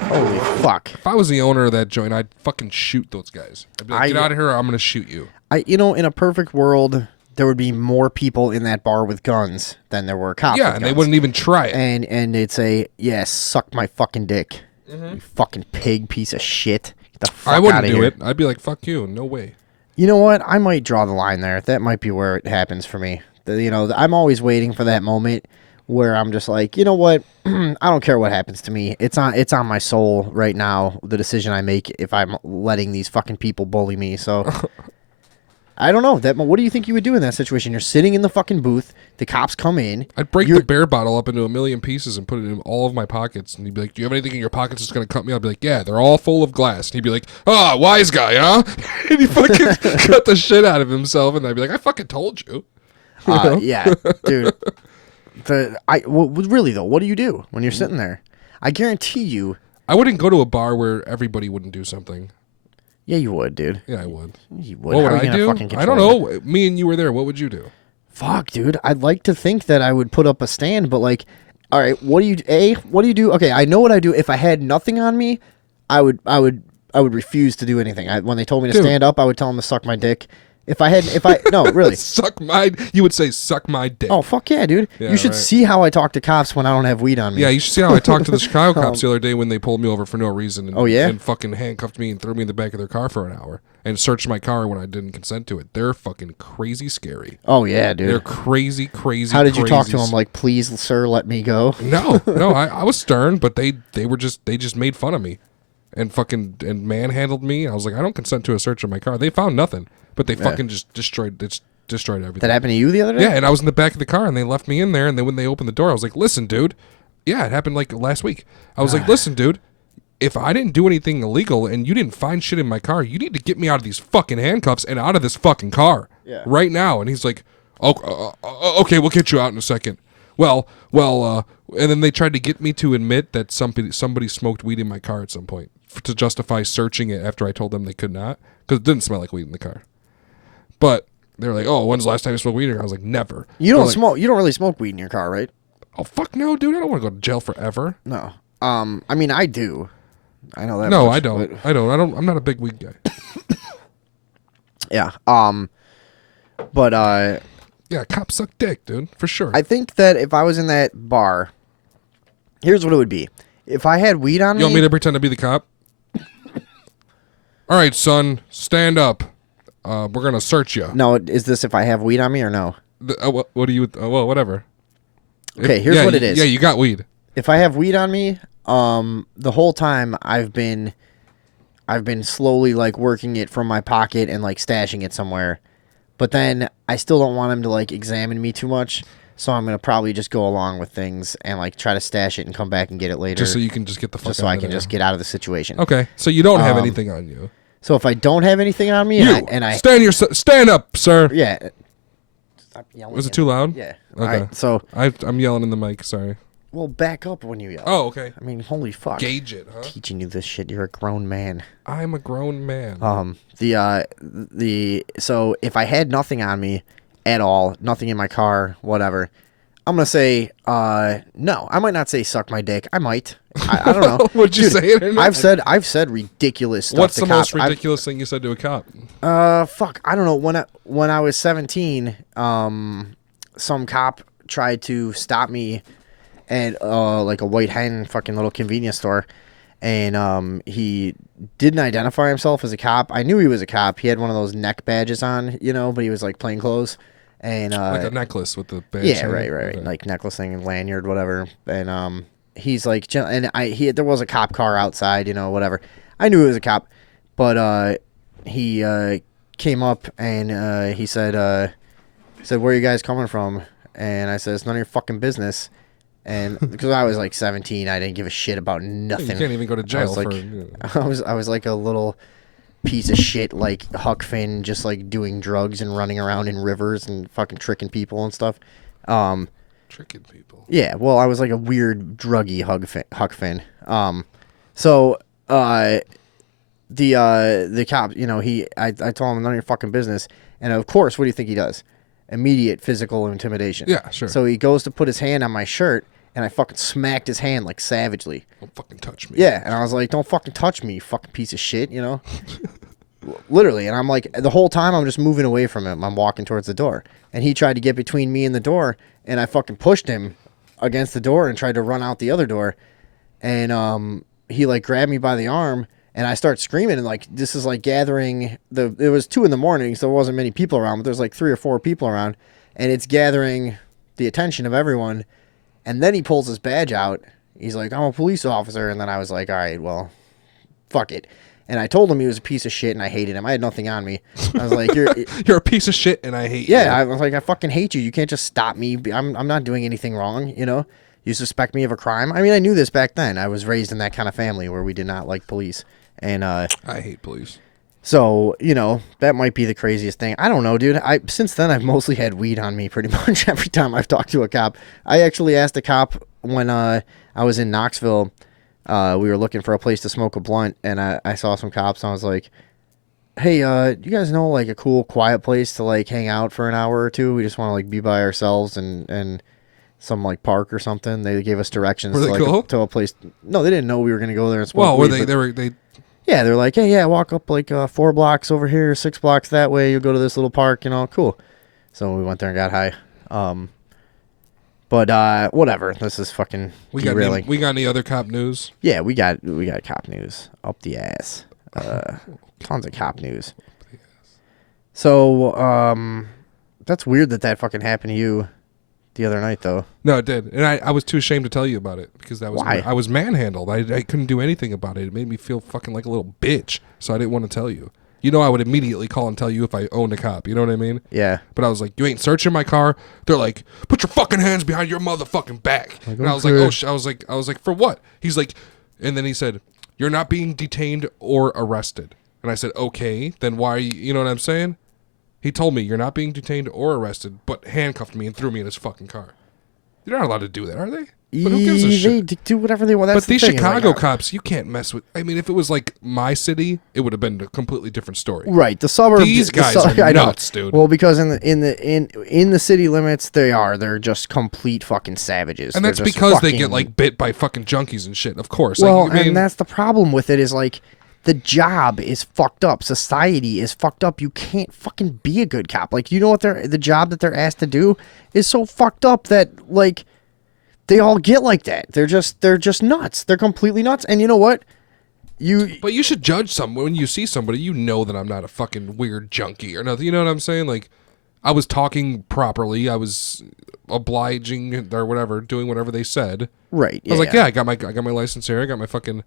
Holy fuck. If I was the owner of that joint, I'd fucking shoot those guys. I'd be like, get out of here or I'm going to shoot you. In a perfect world, there would be more people in that bar with guns than there were cops. Yeah, with and guns. they wouldn't even try it. And they'd say, "Yeah, suck my fucking dick, you fucking pig piece of shit." Get the fuck I wouldn't outta do here. it. I'd be like, fuck you. No way. You know what? I might draw the line there. That might be where it happens for me. I'm always waiting for that moment where I'm just like, you know what? I don't care what happens to me. It's on my soul right now, the decision I make if I'm letting these fucking people bully me. So I don't know. What do you think you would do in that situation? You're sitting in the fucking booth. The cops come in. I'd break the beer bottle up into a million pieces and put it in all of my pockets. And he'd be like, do you have anything in your pockets that's going to cut me? I'd be like, yeah, they're all full of glass. And he'd be like, wise guy, huh? And he fucking cut the shit out of himself. And I'd be like, I fucking told you. You know? Yeah, dude. Really though, what do you do when you're sitting there? I guarantee you. I wouldn't go to a bar where everybody wouldn't do something. Yeah, you would, dude. Yeah, I would. You would. What How would are you I gonna do? fucking I don't control know. Me and you were there. What would you do? Fuck, dude. I'd like to think that I would put up a stand, but like, all right, what do you do? Okay, I know what I do. If I had nothing on me, I would refuse to do anything. When they told me to stand up, I would tell them to suck my dick. No, really. You would say suck my dick. Oh, fuck yeah, dude. Yeah, you should right. see how I talk to cops when I don't have weed on me. Yeah, you should see how I talked to the Chicago cops the other day when they pulled me over for no reason. And, Oh, yeah? And fucking handcuffed me and threw me in the back of their car for an hour and searched my car when I didn't consent to it. They're fucking crazy scary. Oh, yeah, dude. They're crazy. How did you talk to them? Like, please, sir, let me go? No, I was stern, but they just made fun of me and fucking manhandled me. I was like, I don't consent to a search of my car. They found nothing, but they fucking just destroyed everything. That happened to you the other day? Yeah, and I was in the back of the car, and they left me in there, and then when they opened the door, I was like, listen, dude. Yeah, it happened like last week. I was like, listen, dude, if I didn't do anything illegal and you didn't find shit in my car, you need to get me out of these fucking handcuffs and out of this fucking car right now. And he's like, okay, we'll get you out in a second. And then they tried to get me to admit that somebody smoked weed in my car at some point to justify searching it after I told them they could not, because it didn't smell like weed in the car. But they were like, "Oh, when's the last time you smoked weed in your car?" I was like, "Never." You don't smoke. You don't really smoke weed in your car, right? Oh fuck no, dude! I don't want to go to jail forever. No. I mean, I do. I know that. No, much, I don't. but- I don't. I'm not a big weed guy. Yeah. But yeah, cops suck dick, dude, for sure. I think that if I was in that bar, here's what it would be. If I had weed on me. You want me to pretend to be the cop? All right, son, stand up. We're gonna search you. No, is this if I have weed on me or no? What do you? Well, whatever. Okay, here's what it is. Yeah, you got weed. If I have weed on me, the whole time I've been slowly like working it from my pocket and like stashing it somewhere. But then I still don't want him to like examine me too much, so I'm gonna probably just go along with things and like try to stash it and come back and get it later. Just so you can just get the fuck just out so I of can there. just get out of the situation. Okay, so you don't have anything on you. So if I don't have anything on me, and I stand up, sir. Yeah. Was it too loud? Yeah. Okay. Alright, so I'm yelling in the mic. Sorry. Well, back up when you yell. Oh, okay. I mean, holy fuck. Gauge it, huh? Teaching you this shit. You're a grown man. I'm a grown man. So if I had nothing on me at all, nothing in my car, whatever, I'm gonna say no. I might not say suck my dick. I might. I don't know. Would you say it or not? I've said ridiculous stuff. What's to the cops. most ridiculous thing you said to a cop? Fuck. I don't know. When I was 17, some cop tried to stop me at like a White Hen fucking little convenience store, and he didn't identify himself as a cop. I knew he was a cop. He had one of those neck badges on, but he was like plain clothes. And like a necklace with the badge. Yeah, right. Okay. Like necklace thing and lanyard, whatever. And he's like, and there was a cop car outside, whatever. I knew he was a cop, but he came up and he said, "Where are you guys coming from?" And I said, "It's none of your fucking business." And because I was like 17, I didn't give a shit about nothing. You can't even go to jail I was like a little piece of shit, like Huck Finn, just like doing drugs and running around in rivers and fucking tricking people and stuff. Tricking people. Yeah, well, I was like a weird druggy Huck Finn. So the cop, I told him none of your fucking business, and of course, what do you think he does? Immediate physical intimidation. Yeah, sure. So he goes to put his hand on my shirt, and I fucking smacked his hand like savagely. Don't fucking touch me. Yeah, and I was like, "Don't fucking touch me, you fucking piece of shit," Literally, and I'm like, the whole time I'm just moving away from him. I'm walking towards the door, and he tried to get between me and the door, and I fucking pushed him against the door and tried to run out the other door, and he like grabbed me by the arm, and I start screaming, and like this is like gathering it was 2 a.m, so there wasn't many people around, but there's like 3 or 4 people around, and it's gathering the attention of everyone. And then he pulls his badge out. He's like, "I'm a police officer." And then I was like, "All right, well, fuck it." And I told him he was a piece of shit and I hated him. I had nothing on me. I was like, "You're a piece of shit and I hate you." Yeah, I was like, "I fucking hate you. You can't just stop me. I'm not doing anything wrong, You suspect me of a crime?" I mean, I knew this back then. I was raised in that kind of family where we did not like police. And I hate police. So, that might be the craziest thing. I don't know, dude. Since then, I've mostly had weed on me pretty much every time I've talked to a cop. I actually asked a cop when I was in Knoxville. We were looking for a place to smoke a blunt, and I saw some cops, and I was like, "Hey, you guys know, like, a cool, quiet place to, like, hang out for an hour or two? We just want to, like, be by ourselves and some, like, park or something." They gave us directions Were they cool? to a place. No, they didn't know we were going to go there and smoke Well, weed. they Yeah, they're like, "Hey, yeah, walk up like 4 blocks over here, 6 blocks that way. You'll go to this little park, cool." So we went there and got high. But whatever. This is fucking derailing. We got any other cop news? Yeah, we got cop news up the ass. Tons of cop news. So that's weird that fucking happened to you the other night, though. No, it did, and I was too ashamed to tell you about it because Why? I was manhandled. I couldn't do anything about it. It made me feel fucking like a little bitch, so I didn't want to tell you. I would immediately call and tell you if I owned a cop. You know what I mean? Yeah. But I was like, "You ain't searching my car." They're like, "Put your fucking hands behind your motherfucking back." Like, and I was like, "Oh," I was like, "For what?" He's like, and then he said, "You're not being detained or arrested." And I said, "Okay, then why are you know what I'm saying?" He told me, "You're not being detained or arrested," but handcuffed me and threw me in his fucking car. They're not allowed to do that, are they? But who gives a shit? They do whatever they want. That's But these the thing, Chicago cops, you can't mess with. I mean, if it was like my city, it would have been a completely different story. Right, the suburbs. These guys are nuts, dude. Well, because in the city limits, they're just complete fucking savages. And that's They're just because they fucking- get like bit by fucking junkies and shit. Of course. Well, Like, I mean, and that's the problem with it is like the job is fucked up. Society is fucked up. You can't fucking be a good cop. Like, you know what the job that they're asked to do is so fucked up that like they all get like that. They're just nuts. They're completely nuts. And you know what? But you should judge someone when you see somebody. You know that I'm not a fucking weird junkie or nothing. You know what I'm saying? Like, I was talking properly. I was obliging or whatever, doing whatever they said. Right. I was like, I got my license here. I got my fucking,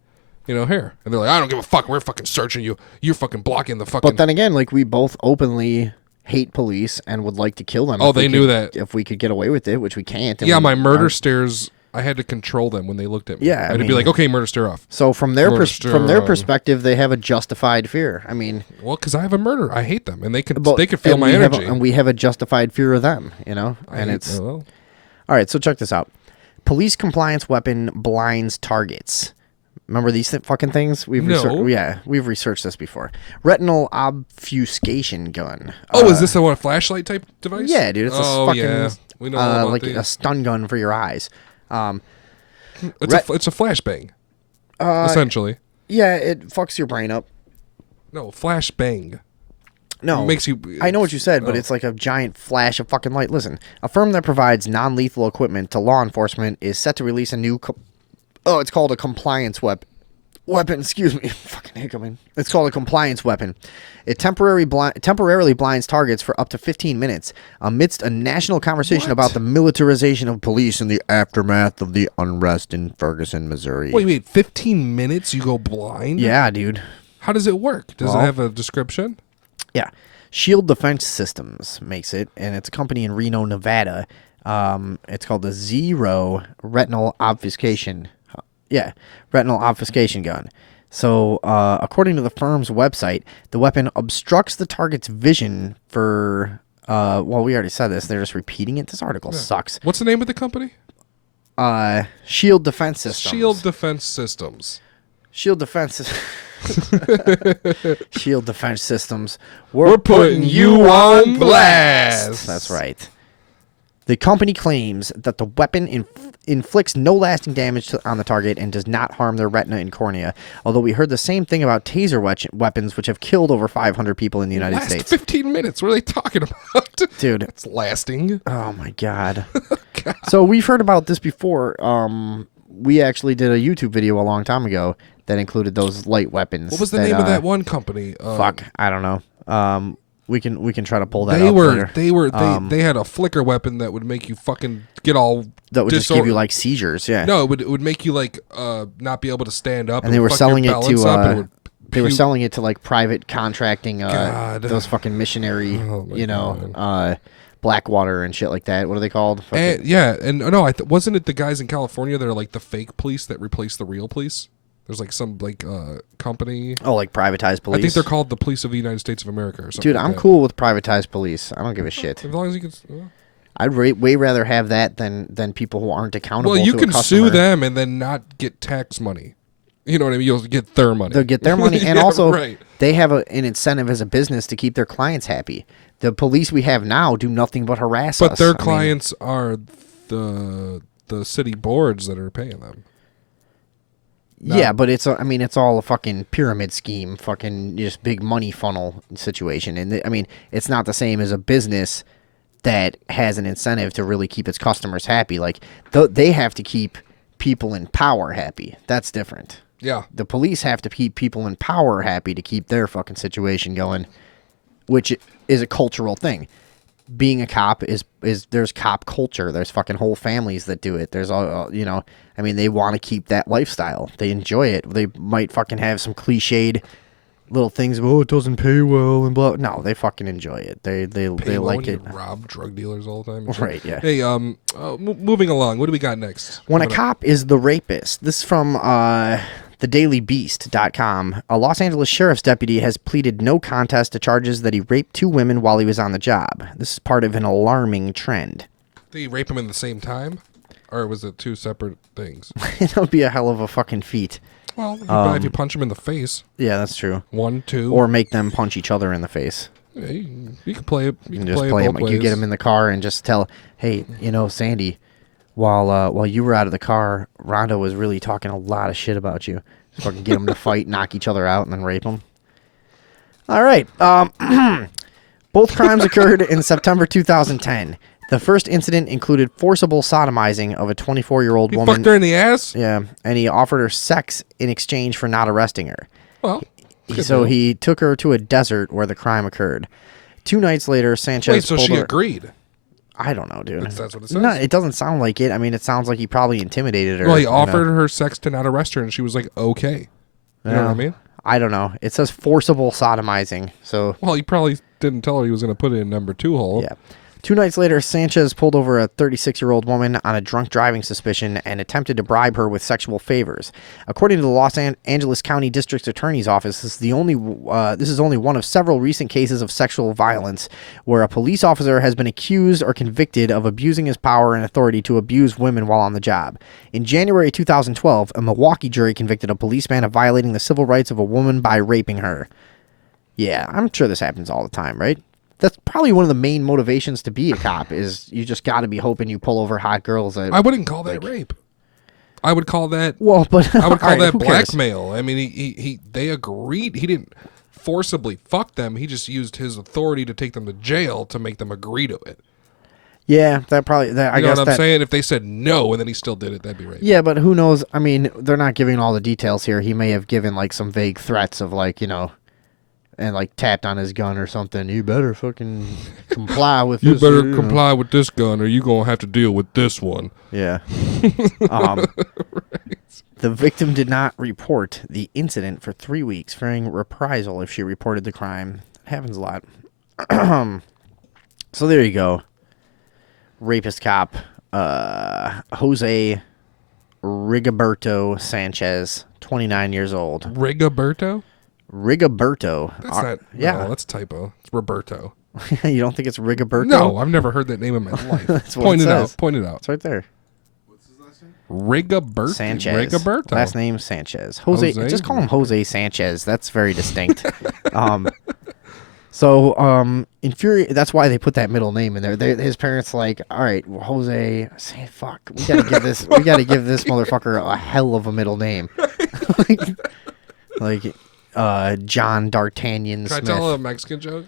here. And they're like, I don't give a fuck. We're fucking searching you. You're fucking blocking the fucking. But then again, like we both openly hate police and would like to kill them. Oh, if we they knew could- that. if we could get away with it, which we can't. and Yeah, we my murder aren't. stares. I had to control them when they looked at me. Yeah, I I had to be mean- like, okay, murder stare off. So from their Murder stare on. perspective, they have a justified fear. I mean, Well, because I have a murder. I hate them, and they could but- feel and my we have energy. and we have a justified fear of them. And hate- it's well. all right. So check this out: police compliance weapon blinds targets. Remember these fucking things? We've No. we've researched this before. Retinal obfuscation gun. Oh, is this a flashlight type device? Yeah, dude. It's oh, a fucking yeah. We know all about like these. a stun gun for your eyes. It's a flashbang, essentially. Yeah, it fucks your brain up. No, flashbang. No, It makes you. I know what you said, but Oh. it's like a giant flash of fucking light. Listen, a firm that provides non-lethal equipment to law enforcement is set to release a new. It's called a compliance weapon. Excuse me, fucking hiccuping. It's called a compliance weapon. It temporarily blinds targets for up to 15 minutes amidst a national conversation about the militarization of police in the aftermath of the unrest in Ferguson, Missouri. Wait, 15 minutes you go blind? Yeah, dude. How does it work? Does Well- it have a description? Yeah. Shield Defense Systems makes it, and it's a company in Reno, Nevada. It's called the Zero Retinal Obfuscation. Yeah, retinal obfuscation gun. So, according to the firm's website, the weapon obstructs the target's vision for. Well, we already said this. They're just repeating it. This article sucks. What's the name of the company? Shield Defense Systems. Shield Defense Systems. Shield Defense. Shield Defense Systems. We're putting you on blast. That's right. The company claims that the weapon inflicts no lasting damage on the target and does not harm their retina and cornea. Although we heard the same thing about taser weapons, which have killed over 500 people in the United Last States. 15 minutes. What are they talking about? Dude. It's lasting. Oh, my God. So we've heard about this before. We actually did a YouTube video a long time ago that included those light weapons. What was the name of that one company? Fuck, I don't know. We can try to pull that They up were later. they had a flicker weapon that would make you fucking get all that would just give you like seizures. Yeah. No, it would make you like not be able to stand up. And they were selling it to they were puke. selling it to like private contracting God. those fucking missionary, God. Blackwater and shit like that. What are they called? And, no, wasn't it the guys in California that are like the fake police that replace the real police? There's like some company. Oh, like privatized police. I think they're called the Police of the United States of America or something. Dude, like I'm that. cool with privatized police. I don't give a shit. As long as you can. I'd way rather have that than people who aren't accountable. Well, you to can a customer. sue them and then not get tax money. You know what I mean? You'll get their money. They'll get their money, and Yeah, also right. they have an incentive as a business to keep their clients happy. The police we have now do nothing but harass us. But their clients are the city boards that are paying them. Yeah, but it's all a fucking pyramid scheme, fucking just big money funnel situation. And it's not the same as a business that has an incentive to really keep its customers happy. Like they have to keep people in power happy. That's different. Yeah. The police have to keep people in power happy to keep their fucking situation going, which is a cultural thing. Being a cop is there's cop culture. There's fucking whole families that do it. There's all they want to keep that lifestyle. They enjoy it. They might fucking have some cliched little things. Oh, it doesn't pay well and blah. No, they fucking enjoy it. They like it. Rob drug dealers all the time. Right. Yeah. Hey, moving along. What do we got next? When a cop is the rapist. This is from thedailybeast.com. A Los Angeles sheriff's deputy has pleaded no contest to charges that he raped 2 women while he was on the job. This is part of an alarming trend. They rape them in the same time? Or was it two separate things? That would be a hell of a fucking feat. Well, if you punch them in the face. Yeah, that's true. 1, 2. Or make them punch each other in the face. Yeah, you can play it. You can just play it both them. You ways. get them in the car and just tell, hey, Sandy, while you were out of the car, Rhonda was really talking a lot of shit about you. Just fucking get them to fight, knock each other out, and then rape them. All right. Both crimes occurred in September 2010. The first incident included forcible sodomizing of a 24-year-old woman. He fucked her in the ass? Yeah, and he offered her sex in exchange for not arresting her. Well, so he took her to a desert where the crime occurred. 2 nights later, Sanchez Wait, so pulled she her- agreed? I don't know, dude. That's what it says? No, it doesn't sound like it. I mean, it sounds like he probably intimidated her. Well, he offered her sex to not arrest her, and she was like, okay. You know what I mean? I don't know. It says forcible sodomizing. So. Well, he probably didn't tell her he was going to put it in number 2 hole. Yeah. 2 nights later, Sanchez pulled over a 36-year-old woman on a drunk driving suspicion and attempted to bribe her with sexual favors. According to the Los Angeles County District Attorney's Office, this is only one of several recent cases of sexual violence where a police officer has been accused or convicted of abusing his power and authority to abuse women while on the job. In January 2012, a Milwaukee jury convicted a policeman of violating the civil rights of a woman by raping her. Yeah, I'm sure this happens all the time, right? That's probably one of the main motivations to be a cop is you just got to be hoping you pull over hot girls. I wouldn't call that rape. I would call that. Well, but I would call all right, that who cares? blackmail. I mean, they agreed. He didn't forcibly fuck them. He just used his authority to take them to jail to make them agree to it. Yeah, that probably. I You know guess what I'm saying? If they said no and then he still did it, that'd be rape. Yeah, but who knows? I mean, they're not giving all the details here. He may have given like some vague threats of like, and like tapped on his gun or something. You better fucking comply with You this. better comply with this gun or you're going to have to deal with this one. Yeah. The victim did not report the incident for 3 weeks, fearing reprisal if she reported the crime. It happens a lot. So there you go. Rapist cop, Jose Rigoberto Sanchez, 29 years old. Rigoberto? Rigoberto. That's not. Yeah. No, that's a typo. It's Roberto. You don't think it's Rigoberto? No, I've never heard that name in my life. That's what Point it it says. out. Point it out. It's right there. Rigoberto. Sanchez. Rigoberto. Last name Sanchez. Jose. Just call him Jose Sanchez. That's very distinct. Infuriated. That's why they put that middle name in there. His parents like, all right, well, Jose. Say, fuck. We gotta give this. We gotta give this motherfucker a hell of a middle name. like John D'Artagnan Can Smith. I tell a Mexican joke?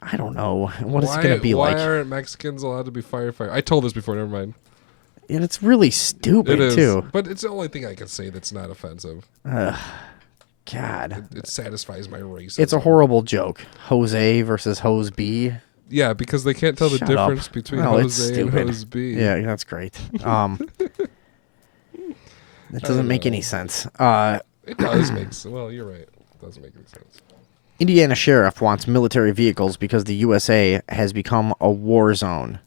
I don't know. What is it gonna be like? Why aren't Mexicans allowed to be firefighters? I told this before. Never mind. And it's really stupid It is, too. but it's the only thing I can say that's not offensive. God, it satisfies my racism. It's a horrible joke. Jose versus Hose B. Yeah, because they can't tell the Shut difference up. between Well, it's Jose and stupid. Hose B. Yeah, that's great. It doesn't make any sense. It does make sense. Well, you're right. It doesn't make any sense. Indiana sheriff wants military vehicles because the USA has become a war zone.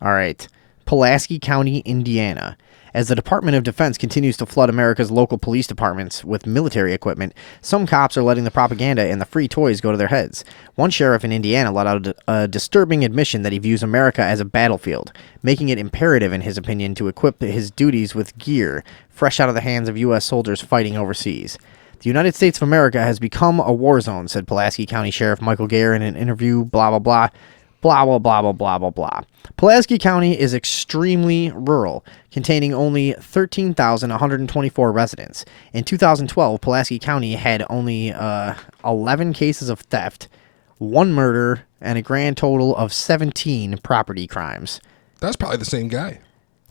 All right. Pulaski County, Indiana. As the Department of Defense continues to flood America's local police departments with military equipment, some cops are letting the propaganda and the free toys go to their heads. One sheriff in Indiana let out a disturbing admission that he views America as a battlefield, making it imperative, in his opinion, to equip his duties with gear fresh out of the hands of U.S. soldiers fighting overseas. The United States of America has become a war zone, said Pulaski County Sheriff Michael Gare in an interview, blah, blah, blah. Blah, blah, blah, blah, blah, blah, blah. Pulaski County is extremely rural, containing only 13,124 residents. In 2012, Pulaski County had only 11 cases of theft, 1 murder, and a grand total of 17 property crimes. That's probably the same guy.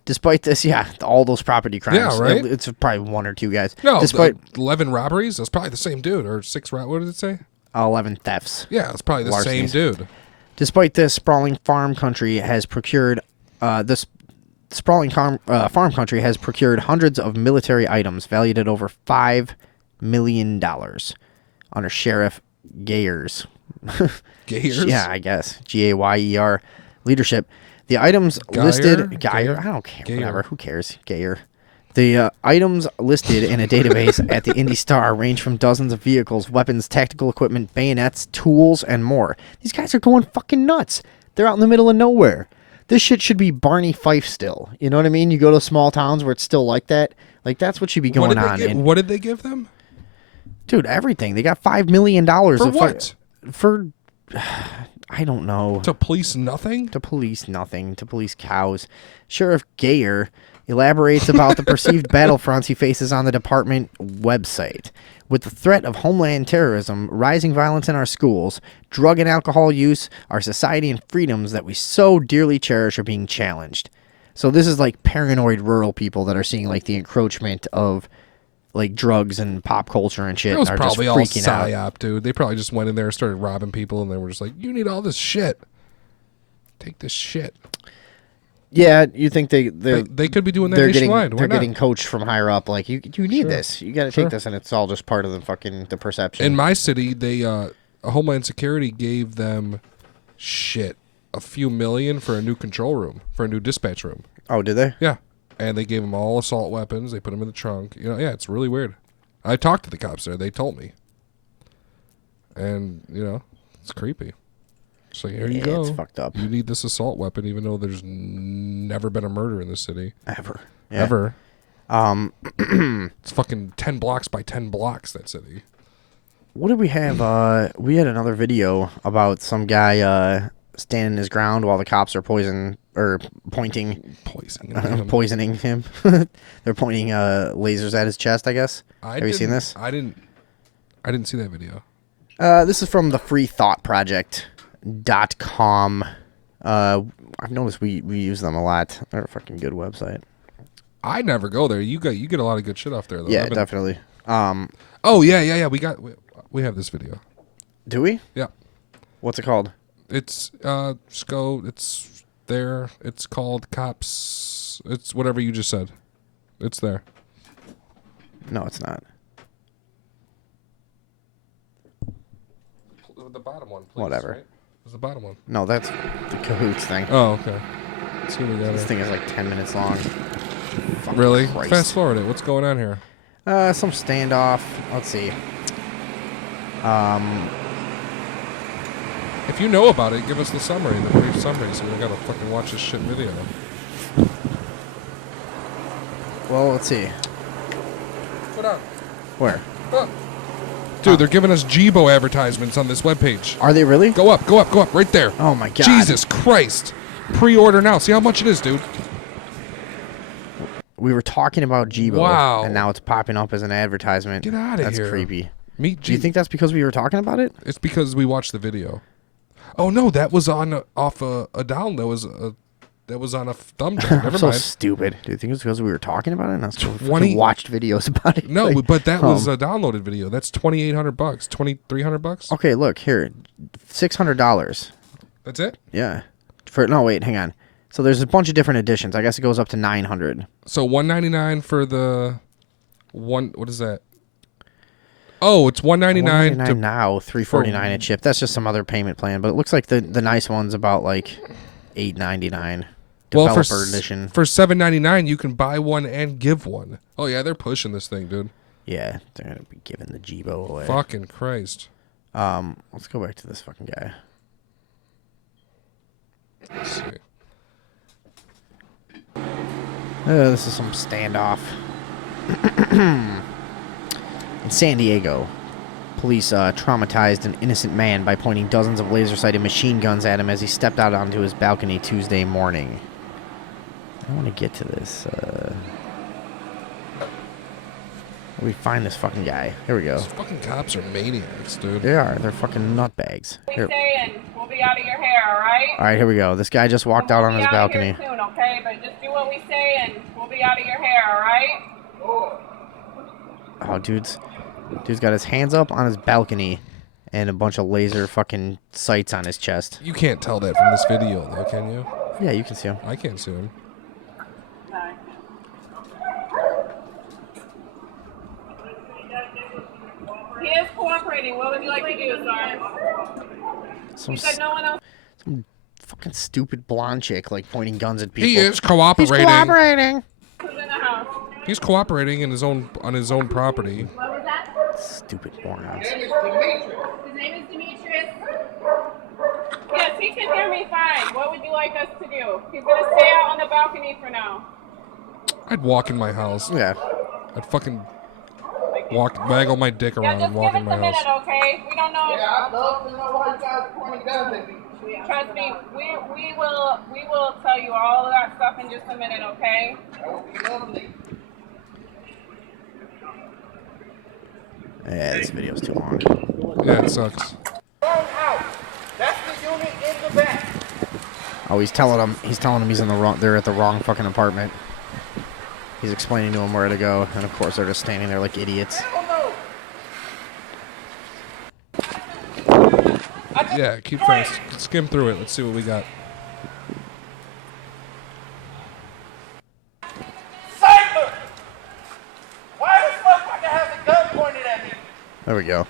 Despite this, yeah, all those property crimes. Yeah, right? It's probably 1 or 2 guys. No, Despite 11 robberies? That's probably the same dude. Or 6, what did it say? 11 thefts. Yeah, it's probably the same Larcenies. dude. Despite this, sprawling farm country has procured hundreds of military items valued at over $5 million under Sheriff Gayer's. Gayer's? Yeah, I guess. Gayer leadership. The items listed. Gayer? I don't care. Gayer. Whatever. Who cares? Gayer. The items listed in a database at the Indy Star range from dozens of vehicles, weapons, tactical equipment, bayonets, tools, and more. These guys are going fucking nuts. They're out in the middle of nowhere. This shit should be Barney Fife still. You know what I mean? You go to small towns where it's still like that. Like, that's what should be going on. What did they give them? Dude, everything. They got $5 million. For what? For, I don't know. To police nothing? To police nothing. To police cows. Sheriff Gayer elaborates about the perceived battlefronts he faces on the department website. With the threat of homeland terrorism, rising violence in our schools, drug and alcohol use, our society and freedoms that we so dearly cherish are being challenged. So this is like paranoid rural people that are seeing like the encroachment of like drugs and pop culture and shit. It was are probably just all freaking out. psyop, dude. They probably just went in there and started robbing people, and they were just like, "You need all this shit. Take this shit." Yeah, you think they could be doing that they're nationwide. Getting, Why they're not? getting coached from higher up. Like you need Sure. this. You got to Sure. take this, and it's all just part of the perception. In my city, they Homeland Security gave them a few million for a new control room, for a new dispatch room. Oh, did they? Yeah, and they gave them all assault weapons. They put them in the trunk. You know, yeah, it's really weird. I talked to the cops there. They told me, and you know, it's creepy. So here you go. It's fucked up. You need this assault weapon, even though there's never been a murder in the city. Ever. Yeah. Ever. It's fucking 10 blocks by 10 blocks, that city. What did we have? We had another video about some guy standing his ground while the cops are poisoning him. They're pointing lasers at his chest, I guess. Have you seen this? I didn't see that video. This is from the freethoughtproject.com. I've noticed we use them a lot. They're a fucking good website. I never go there. You get a lot of good shit off there, though. Yeah, definitely. Oh yeah. We have this video. Do we? Yeah. What's it called? It's just go. It's there. It's called Cops. It's whatever you just said. It's there. No, it's not. The bottom one, please. Whatever. Right? It's the bottom one. No, that's the Cahoots thing. Oh, okay. Let's see what we got This here. thing is like 10 minutes long. Fucking Really? Christ. Fast forward it. What's going on here? Some standoff. Let's see. If you know about it, give us the summary, the brief summary, so we gotta fucking watch this shit video. Well, let's see. What up? Where? Dude, they're giving us GMO advertisements on this webpage. Are they really? Go up, right there. Oh my god. Jesus Christ. Pre-order now. See how much it is, dude. We were talking about Jibo, Wow. and now it's popping up as an advertisement. Get out of That's here. creepy. Do you think that's because we were talking about it? It's because we watched the video. Oh no, that was off a down. That was on a thumb drive. Never I'm so mind. stupid. Do you think it's because we were talking about it? And that's 20 watched videos about it. No, Like, but that was a downloaded video. That's $2,800, $2,300. Okay, look here, $600. That's it. Yeah. Hang on. So there's a bunch of different editions. I guess it goes up to 900. So $199 for the one. What is that? Oh, it's $199 $199 now, $349 at ship. That's just some other payment plan, but it looks like the nice one's about like $899. Developer edition. For $7.99, you can buy one and give one. Oh yeah, they're pushing this thing, dude. Yeah, they're gonna be giving the Jibo away. Fucking Christ. Let's go back to this fucking guy. Let's see. This is some standoff. In San Diego, police traumatized an innocent man by pointing dozens of laser-sighted machine guns at him as he stepped out onto his balcony Tuesday morning. I want to get to this. Where do we find this fucking guy? Here we go. These fucking cops are maniacs, dude. They are. They're fucking nutbags. Here. We'll be out of your hair, all right? All right, here we go. This guy just walked out on his balcony. We'll be out of here soon, okay? But just do what we say and we'll be out of your hair, all right? Oh, dude's got his hands up on his balcony and a bunch of laser fucking sights on his chest. You can't tell that from this video, though, can you? Yeah, you can see him. I can't see him. He is cooperating. What would you like to do, sir? Some You said no one else. Some fucking stupid blonde chick like pointing guns at people. He is cooperating. He's cooperating. Who's in the house? He's cooperating on his own property. What was that? Stupid morons. His name is Demetrius. Yes, he can hear me fine. What would you you like us to do? He's going to stay out on the balcony for now. I'd walk in my house. Yeah. I'd fucking waggle my dick Yeah, around just and walk give in us my a minute, house. okay? We don't know. Yeah, I'd love to know why you guys are pointing guns at me. Trust me, we will tell you all of that stuff in just a minute, okay? That would be lovely. Yeah, this video's too long. Yeah, it sucks. Wrong house. That's the unit in the back. Oh, he's telling him he's in the wrong. They're at the wrong fucking apartment. He's explaining to him where to go, and of course they're just standing there like idiots. Yeah, keep fast. Skim through it. Let's see what we got. Cypher! Why the fuck I can have the gun pointed at me? There we go.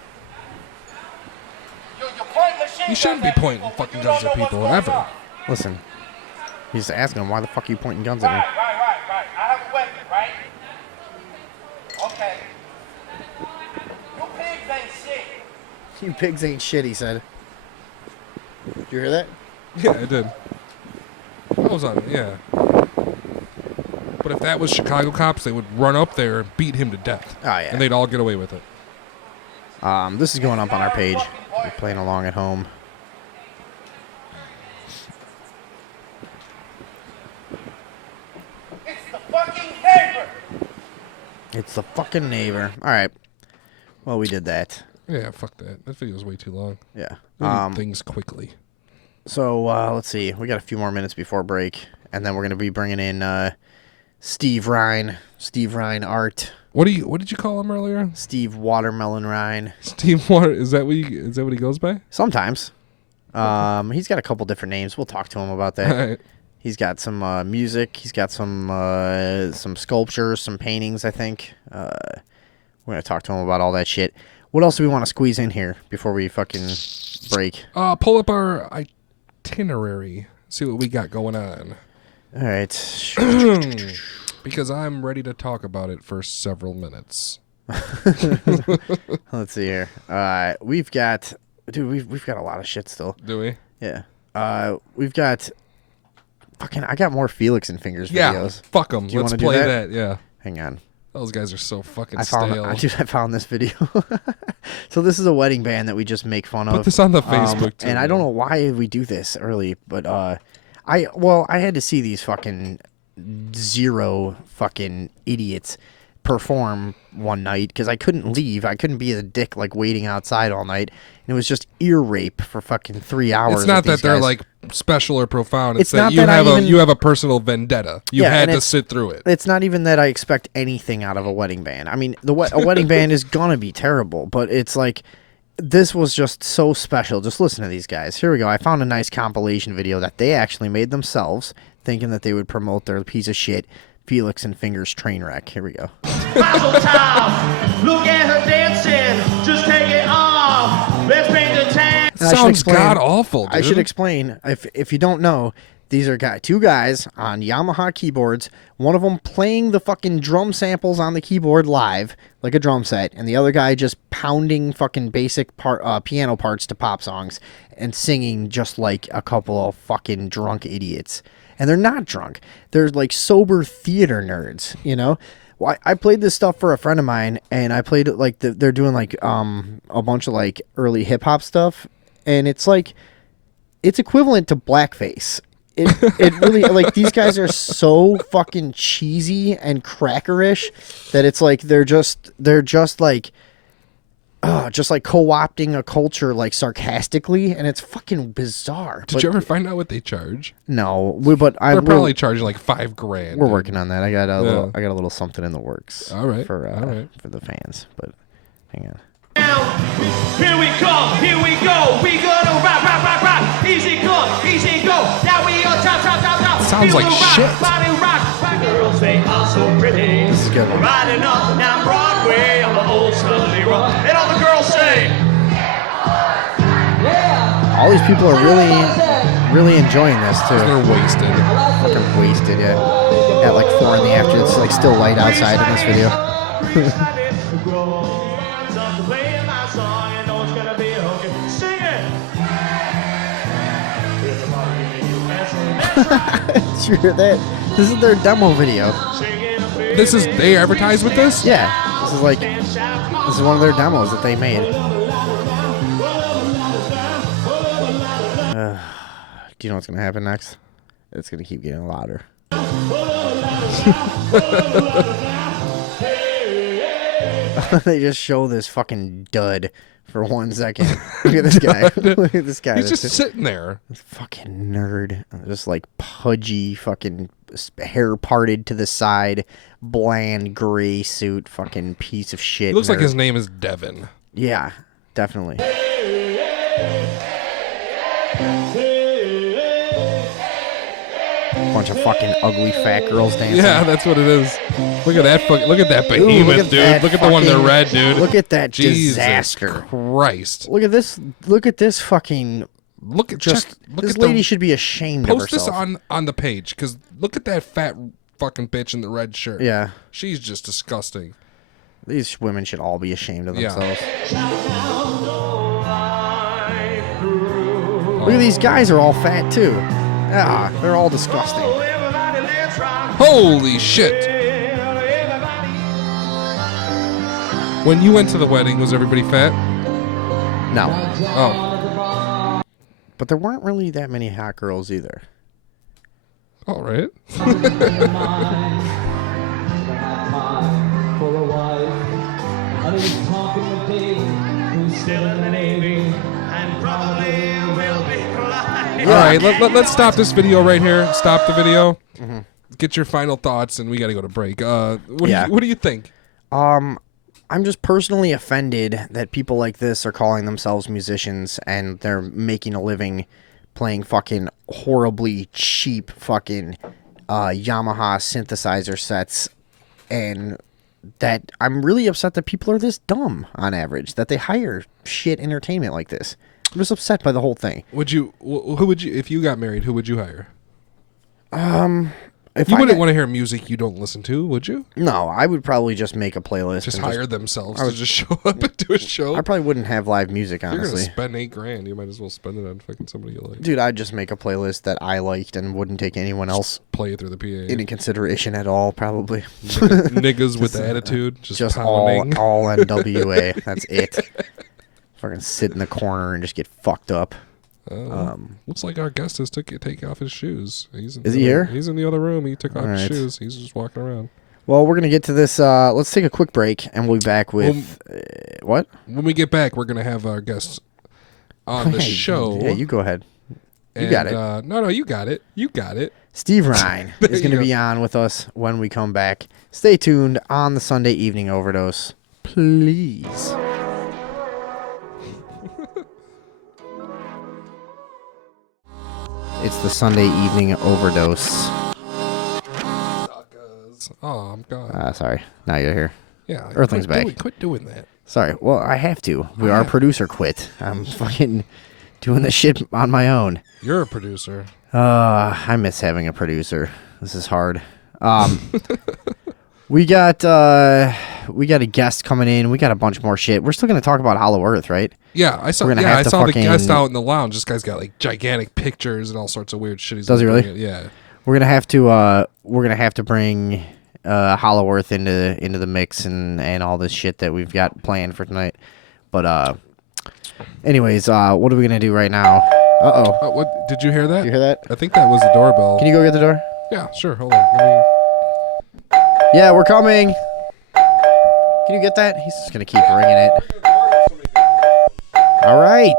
You point machine You shouldn't be pointing fucking guns at people ever. Listen, he's asking him, why the fuck are you pointing guns at me? Right. I have a weapon, right? Okay. You pigs ain't shit. You pigs ain't shit, he said. Did you hear that? Yeah, I did. I was on it, yeah. But if that was Chicago cops, they would run up there and beat him to death. Oh, yeah. And they'd all get away with it. This is going up on our page. You're playing along at home. It's the fucking neighbor. It's the fucking neighbor. All right. Well, we did that. Yeah, fuck that. That video's way too long. Yeah. We need things quickly. So, let's see. We got a few more minutes before break, and then we're going to be bringing in Steve Rhine. Steve Rhine Art. What did you call him earlier? Steve Watermelon Rhine. Steve Water is that what he goes by? Sometimes. He's got a couple different names. We'll talk to him about that. Right. He's got some music. He's got some sculptures, some paintings, I think. We're going to talk to him about all that shit. What else do we want to squeeze in here before we fucking break? Pull up our itinerary. See what we got going on. All right. Because I'm ready to talk about it for several minutes. Let's see here. We've got a lot of shit still. Do we? Yeah. We've got fucking. I got more Felix and Fingers Yeah, videos. fuck them. Let's play that. Yeah. Hang on. Those guys are so fucking I stale. found this video. So this is a wedding band that we just make fun of. Put this on the Facebook too. And I don't know why we do this early, but I had to see these fucking zero fucking idiots perform one night because I couldn't leave. I couldn't be a dick like waiting outside all night. And it was just ear rape for fucking 3 hours. It's not that they're guys. like special or profound. It's that not you that you have a personal vendetta. You had to sit through it. It's not even that I expect anything out of a wedding band. I mean, a wedding band is gonna be terrible, but it's like this was just so special. Just listen to these guys. Here we go. I found a nice compilation video that they actually made themselves, thinking that they would promote their piece of shit Felix and Fingers train wreck. Here we go. Time. Look at her dancing. Just take it off. Let's paint the tank. Sounds god awful, dude. I should explain. If you don't know, these are two guys on Yamaha keyboards. One of them playing the fucking drum samples on the keyboard live, like a drum set, and the other guy just pounding fucking basic piano parts to pop songs and singing just like a couple of fucking drunk idiots. And they're not drunk. They're like sober theater nerds, you know? Well, I played this stuff for a friend of mine, and I played it like they're doing like a bunch of like early hip hop stuff, and it's like it's equivalent to blackface. It really like these guys are so fucking cheesy and crackerish that it's like they're just like co-opting a culture like sarcastically, and it's fucking bizarre. Did you ever find out what they charge? No, but they're probably charging like $5,000. We're working on that. I got a little something in the works. All right, for the fans. But hang on. Here we come, here we go. We gonna rock. Easy come, easy go. Now we on top. Sounds like shit. Body rock. Girls, they are so pretty. This is good. Riding up down Broadway on the old Sunday run. And all the girls say, all these people are really enjoying this too. They're wasted. Fucking wasted, yeah. At like 4 in the afternoon, it's like still light outside in this video. Did you hear that? This is their demo video. They advertise with this? Yeah. This is one of their demos that they made. Do you know what's gonna happen next? It's gonna keep getting louder. They just show this fucking dud for 1 second. Look at this guy. Look at this guy. He's just sitting there. This fucking nerd. Just like pudgy, fucking hair parted to the side, bland gray suit, fucking piece of shit. It looks like nerd. his name is Devin. Yeah, definitely. Bunch of fucking ugly fat girls dancing. Yeah, that's what it is. Look at that look at that behemoth, Ooh, look at dude. that Look at the one in the red, dude. Look at that Jesus disaster. Christ. Look at this. Look at this fucking. Look at this lady should be ashamed of Post herself. this on the page, because look at that fat fucking bitch in the red shirt. Yeah. She's just disgusting. These women should all be ashamed of Yeah. themselves. Look at these guys are all fat too. Ah, they're all disgusting. Holy shit. When you went to the wedding, was everybody fat? No. Oh. But there weren't really that many hot girls either. All right. All right, let's stop this video right here. Stop the video. Mhm. Get your final thoughts, and we got to go to break. What do you think? I'm just personally offended that people like this are calling themselves musicians and they're making a living playing fucking horribly cheap fucking Yamaha synthesizer sets, and that I'm really upset that people are this dumb on average, that they hire shit entertainment like this. I'm just upset by the whole thing. Who would you, if you got married, who would you hire? If You I wouldn't got- want to hear music you don't listen to, would you? No, I would probably just make a playlist. Just and hire themselves I to would- just show up and do a show? I probably wouldn't have live music, If you're honestly. gonna spend $8,000, you might as well spend it on fucking somebody you like. Dude, I'd just make a playlist that I liked and wouldn't take anyone else play it through the PA into consideration at all, probably. Niggas with attitude, just pounding. all NWA. That's it. Fucking sit in the corner and just get fucked up. Looks like our guest has take off his shoes. Is he here? He's in the other room. He took off his Alright. shoes. He's just walking around. Well, we're gonna get to this. Let's take a quick break, and we'll be back with what? When we get back, we're gonna have our guests on the Hey, show. Yeah, you go ahead. You got it. No, you got it. You got it. Steve Rhine There is going to you be go. on with us when we come back. Stay tuned on the Sunday Evening Overdose, please. It's the Sunday Evening Overdose. Oh, I'm gone. Sorry. Now you're here. Yeah, Earthling's back. Quit doing that. Sorry. Well, I have to. Our producer quit. I'm fucking doing this shit on my own. You're a producer. I miss having a producer. This is hard. We got a guest coming in. We got a bunch more shit. We're still gonna talk about Hollow Earth, right? Yeah, I saw. We're gonna Yeah, I have to saw the fucking- guest out in the lounge. This guy's got like gigantic pictures and all sorts of weird shit. He's Does he gonna really? bring it. Yeah. We're gonna have to bring Hollow Earth into the mix and all this shit that we've got planned for tonight. But anyways, what are we gonna do right now? Uh-oh. What did you hear that? You hear that? I think that was the doorbell. Can you go get the door? Yeah, sure. Hold on. Yeah, we're coming. Can you get that? He's just gonna keep ringing it. All right.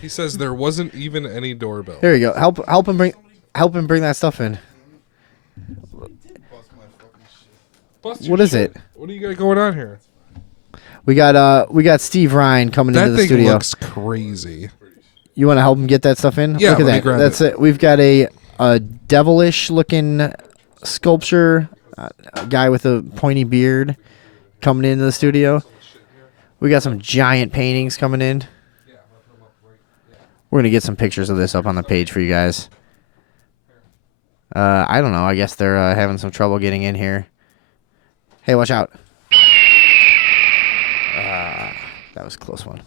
He says there wasn't even any doorbell. There you go. Help him bring that stuff in. What is it? What do you got going on here? We got Steve Rhine coming into That the thing studio. looks crazy. You want to help him get that stuff in? Yeah, Look at let me that. grab That's it. We've got a devilish looking sculpture, a guy with a pointy beard coming into the studio. We got some giant paintings coming in. We're gonna get some pictures of this up on the page for you guys. I don't know. I guess they're having some trouble getting in here. Hey, watch out. That was a close one.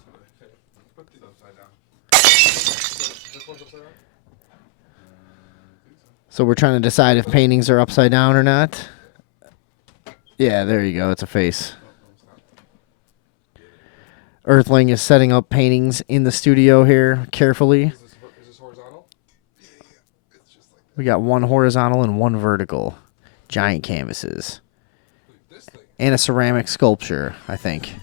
So we're trying to decide if paintings are upside down or not. Yeah, there you go. It's a face. Earthling is setting up paintings in the studio here carefully. Is this horizontal? We got one horizontal and one vertical. Giant canvases. And a ceramic sculpture, I think.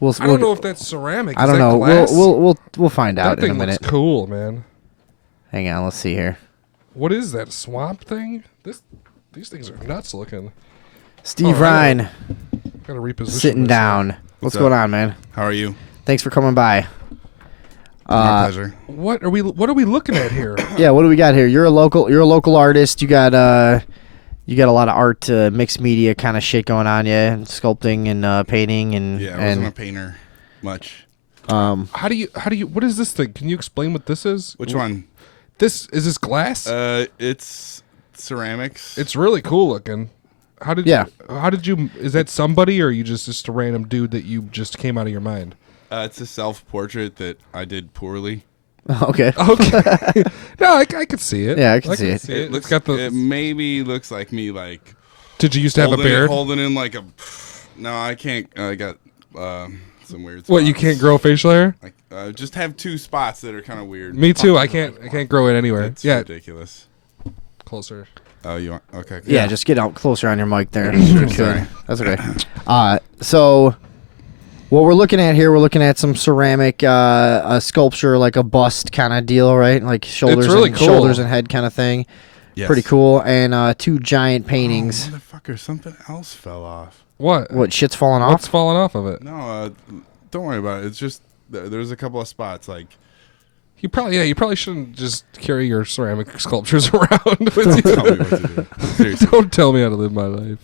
I don't know if that's ceramic. I don't know. Glass? We'll find out That in a thing minute. looks cool, man. Hang on, let's see here. What is that, a swamp thing? These things are nuts looking. Steve Rhine. Gotta reposition Sitting this down. thing. What's going on, man? How are you? Thanks for coming by. My pleasure. What are we looking at here? Yeah, what do we got here? You're a local artist. You got a lot of art, mixed media kind of shit going on, yeah, and sculpting and painting and Yeah, I wasn't a painter much. How do you what is this thing? Can you explain what this is? Which one? Is this glass? It's ceramics. It's really cool looking. How did you is that somebody or are you just a random dude that you just came out of your mind? It's a self-portrait that I did poorly. Okay. Okay. No, I could see it. Yeah, I can see it. It looks, It's got the. it maybe looks like me like. Did you used to have a beard? Holding in like a. No, I can't. I got some weird spots. What, you can't grow facial hair? Like, just have two spots that are kind of weird. Me too. I can't grow it anywhere. It's yeah. ridiculous. Closer. Oh, you want? Okay. Yeah, just get out closer on your mic there. Sure, Good. sorry. That's okay. So what we're looking at here, we're looking at some ceramic a sculpture, like a bust kind of deal, right? Like shoulders, really and cool. shoulders and head kind of thing. Yes. Pretty cool. And two giant paintings. Oh, motherfucker, something else fell off. What? What, shit's falling off? What's falling off of it? No, don't worry about it. It's just there's a couple of spots like. You probably shouldn't just carry your ceramic sculptures around with you. Don't tell me what to do. Seriously. Don't tell me how to live my life.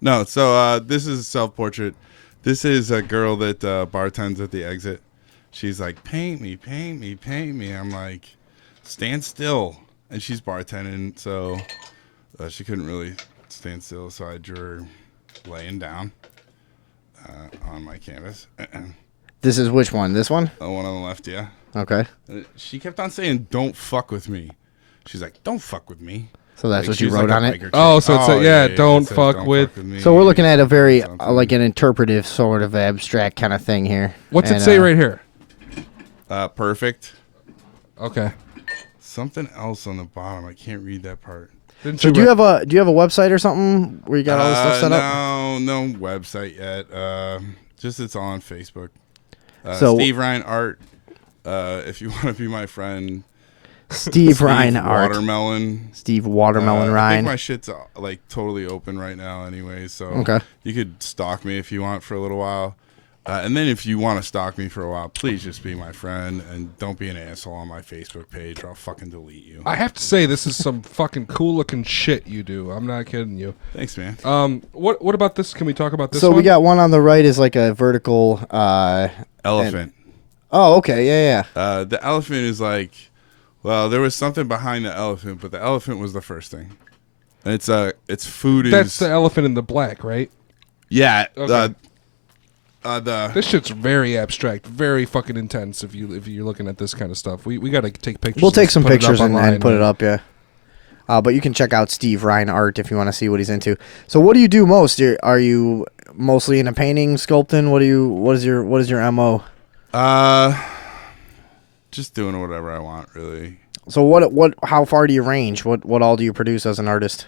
No, so this is a self-portrait. This is a girl that bartends at the exit. She's like, paint me, paint me, paint me. I'm like, stand still. And she's bartending, so she couldn't really stand still, so I drew her laying down on my canvas. This is which one? This one? The one on the left, yeah. Okay. She kept on saying, don't fuck with me. She's like, don't fuck with me. So that's Like, what you she's wrote like a on it? biker chick. Oh, so it's don't it says, fuck "Don't with-" me. So we're looking at a very like an interpretive sort of abstract kind of thing here. What's And, it say right here? Perfect. Okay. Something else on the bottom. I can't read that part. So do you have a website or something where you got all this stuff set up? No website yet. Just it's on Facebook. So- Steve Rhine Art. If you want to be my friend. Steve Rhine Art. Watermelon. Steve Watermelon I Rhine. think my shit's like totally open right now anyway, so Okay. you could stalk me if you want for a little while. And then if you want to stalk me for a while, please just be my friend and don't be an asshole on my Facebook page or I'll fucking delete you. I have to say, this is some fucking cool looking shit you do. I'm not kidding you. Thanks, man. What about this? Can we talk about this So one? we got one on the right is like a vertical Elephant. Oh, okay. Yeah. The elephant is like, well, there was something behind the elephant, but the elephant was the first thing. And its food is... That's the elephant in the black, right? Yeah. Okay. This shit's very abstract, very fucking intense. If you're looking at this kind of stuff, we got to take pictures. We'll take some put it up pictures and online, put it man. up, yeah. But you can check out Steve Rhine Art if you want to see what he's into. So what do you do most? Are you mostly into painting, sculpting? What is your MO? Just doing whatever I want, really. So how far do you range? What all do you produce as an artist?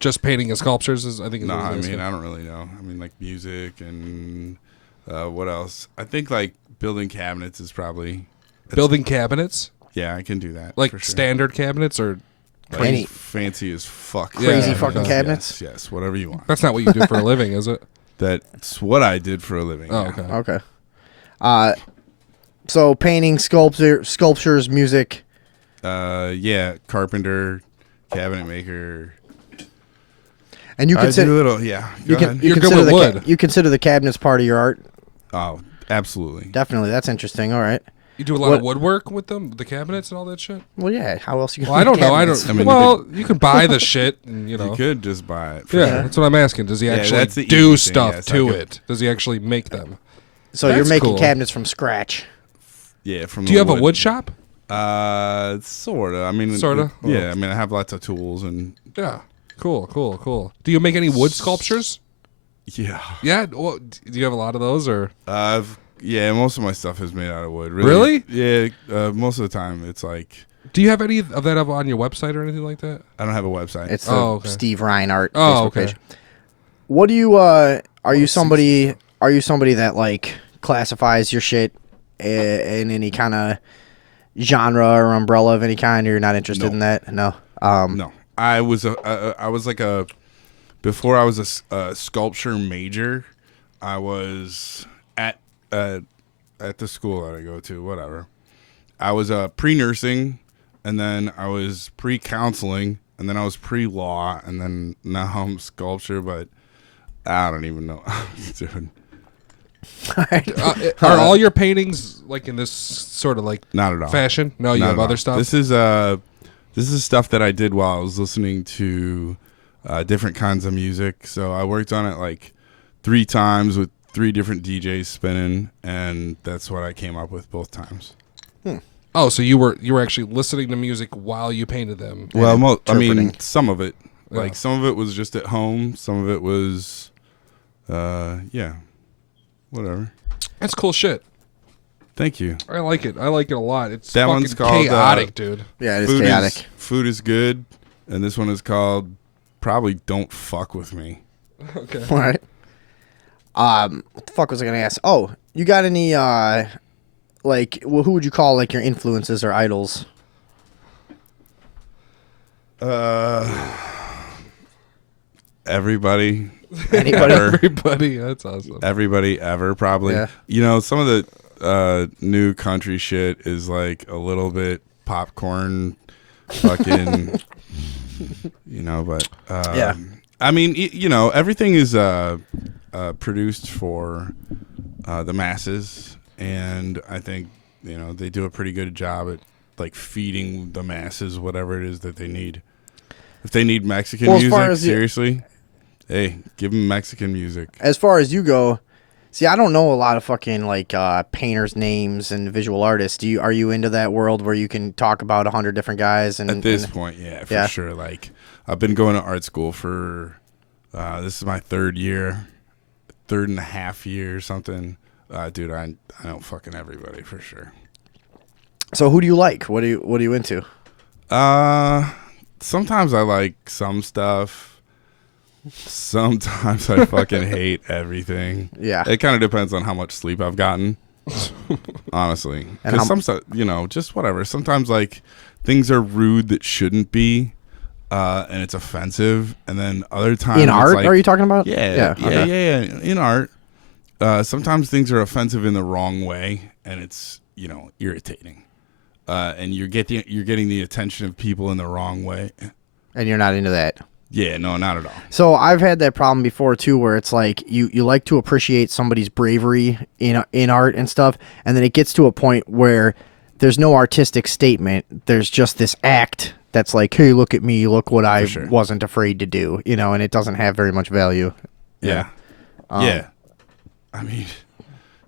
Just painting and sculptures is, I think. No, I mean, I don't really know. I mean, like music and what else? I think like building cabinets is probably Building cabinets? Yeah, I can do that. Like for sure. standard cabinets or Like fancy as fuck. Crazy fucking cabinets? Yes, whatever you want. That's not what you do for a living, is it? That's what I did for a living. Oh, yeah. Okay. So painting, sculptures, music. Yeah, carpenter, cabinet maker. And you I consider do a little, yeah. You Go ahead. you consider the cabinets part of your art? Oh, absolutely. Definitely. That's interesting. All right. You do a lot of woodwork with them, the cabinets and all that shit. Well, yeah. How else you? Well, I don't know. cabinets? You can buy the shit, and you know. You could just buy it. For Yeah, sure. that's what I'm asking. Does he actually that's the do easy thing, stuff yes, to I could- it? Does he actually make them? So you're That's making cool. cabinets from scratch. Yeah, from. Do you have a wood shop? Sorta. I mean, Sorta? Yeah, I mean, I have lots of tools and. Yeah. Cool. Do you make any wood sculptures? Yeah. Yeah. Well, do you have a lot of those, or? Yeah, most of my stuff is made out of wood. Really? Yeah. Most of the time, it's like. Do you have any of that up on your website or anything like that? I don't have a website. It's the Steve Rhine art Facebook page. What do you? Are you somebody? Are you somebody that like classifies your shit in any kind of genre or umbrella of any kind? Or you're not interested in that? No. No. I was before I was a sculpture major. I was at the school that I go to. Whatever. I was pre-nursing, and then I was pre-counseling, and then I was pre-law, and then now I'm sculpture. But I don't even know what I'm doing. Are all your paintings like in this sort of like not at all fashion? No, you Not have at other all. stuff. This is stuff that I did while I was listening to different kinds of music. So I worked on it like 3 times with 3 different DJs spinning, and that's what I came up with both times. Oh, so you were actually listening to music while you painted them? Well, I mean, some of it. Yeah. Like some of it was just at home. Some of it was, whatever. That's cool shit. Thank you. I like it. I like it a lot. It's That fucking one's called chaotic, dude. Yeah, it is chaotic. Food is good, and this one is called probably Don't Fuck With Me. Okay. All right. What the fuck was I gonna ask? Oh, you got any like who would you call like your influences or idols? Everybody. Anybody? Ever. Everybody. That's awesome. Everybody ever, probably. Yeah. You know, some of the new country shit is like a little bit popcorn fucking, you know, but Yeah. I mean, you know, everything is produced for the masses, and I think, you know, they do a pretty good job at like feeding the masses whatever it is that they need. If they need Mexican music, seriously, hey, give them Mexican music. As far as you go, see, I don't know a lot of fucking like painters' names and visual artists. Are you into that world where you can talk about 100 different guys? And at this point, yeah, for sure. Like, I've been going to art school for this is my 3rd year, 3rd and a half year or something. Dude, I know fucking everybody for sure. So who do you like? What are you into? Sometimes I like some stuff. Sometimes I fucking hate everything. Yeah. It kind of depends on how much sleep I've gotten. Honestly. Because some stuff, you know, just whatever. Sometimes, like, things are rude that shouldn't be, and it's offensive. And then other times. In art, like, are you talking about? Yeah. Okay. In art. Sometimes things are offensive in the wrong way, and it's, you know, irritating. And you're getting the attention of people in the wrong way. And you're not into that. Yeah, no, not at all. So I've had that problem before too, where it's like you like to appreciate somebody's bravery in art and stuff, and then it gets to a point where there's no artistic statement. There's just this act that's like, hey, look at me, look what I wasn't afraid to do, you know, and it doesn't have very much value. Yeah. Yeah. I mean,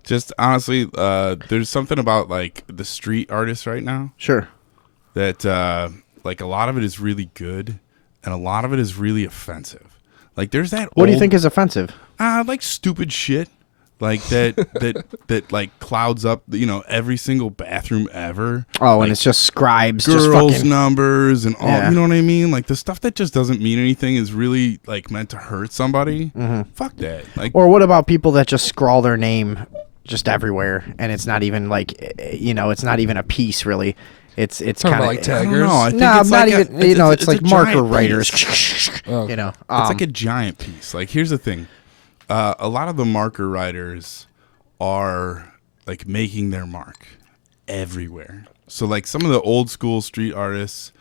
just honestly, there's something about like the street artists right now. Sure. That like a lot of it is really good, and a lot of it is really offensive. Like there's that. What do you think is offensive? Like stupid shit, like that like clouds up, you know, every single bathroom ever. Oh, like, and it's just scribes, girls' just fucking numbers, and all. Yeah. You know what I mean? Like the stuff that just doesn't mean anything is really like meant to hurt somebody. Fuck that. Like, or what about people that just scrawl their name just everywhere, and it's not even like, you know, it's not even a piece really. It's kind of like taggers. I think no, it's not like even. You know, it's like a marker giant writers. piece. You know, It's like a giant piece. Like here's the thing, a lot of the marker writers are like making their mark everywhere. So like some of the old school street artists,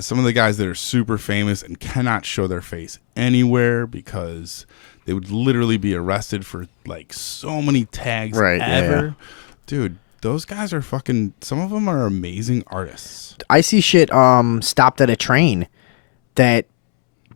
some of the guys that are super famous and cannot show their face anywhere because they would literally be arrested for like so many tags ever. Dude, those guys are fucking, some of them are amazing artists. I see shit stopped at a train that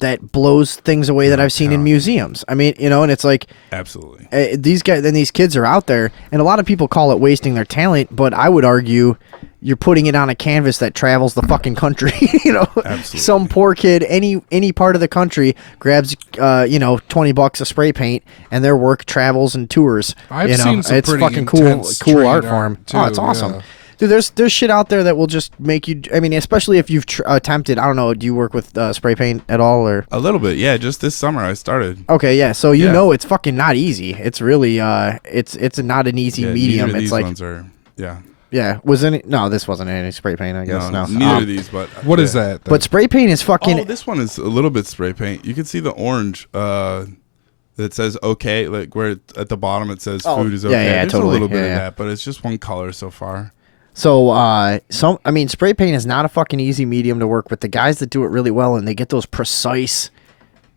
that blows things away that I've seen in museums. I mean, and it's like absolutely these guys and these kids are out there, and a lot of people call it wasting their talent, but I would argue you're putting it on a canvas that travels the fucking country. Absolutely. Some poor kid, any part of the country grabs, $20 of spray paint, and their work travels and tours. I've seen some it's pretty fucking intense cool train art art, form. too, Oh, it's awesome. yeah. Dude, there's shit out there that will just make you. I mean, especially if you've attempted. I don't know. Do you work with spray paint at all, or a little bit? Yeah, just this summer I started. Okay, yeah. So it's fucking not easy. It's really it's not an easy medium. Neither of It's these like ones are, yeah. Yeah, no, this wasn't any spray paint. I guess no. Neither of these. But what is that? But spray paint is fucking. Oh, this one is a little bit spray paint. You can see the orange that says okay, like where at the bottom it says food is okay. Yeah, There's totally. a little bit of Yeah. that, but it's just one color so far. So, spray paint is not a fucking easy medium to work with. The guys that do it really well and they get those precise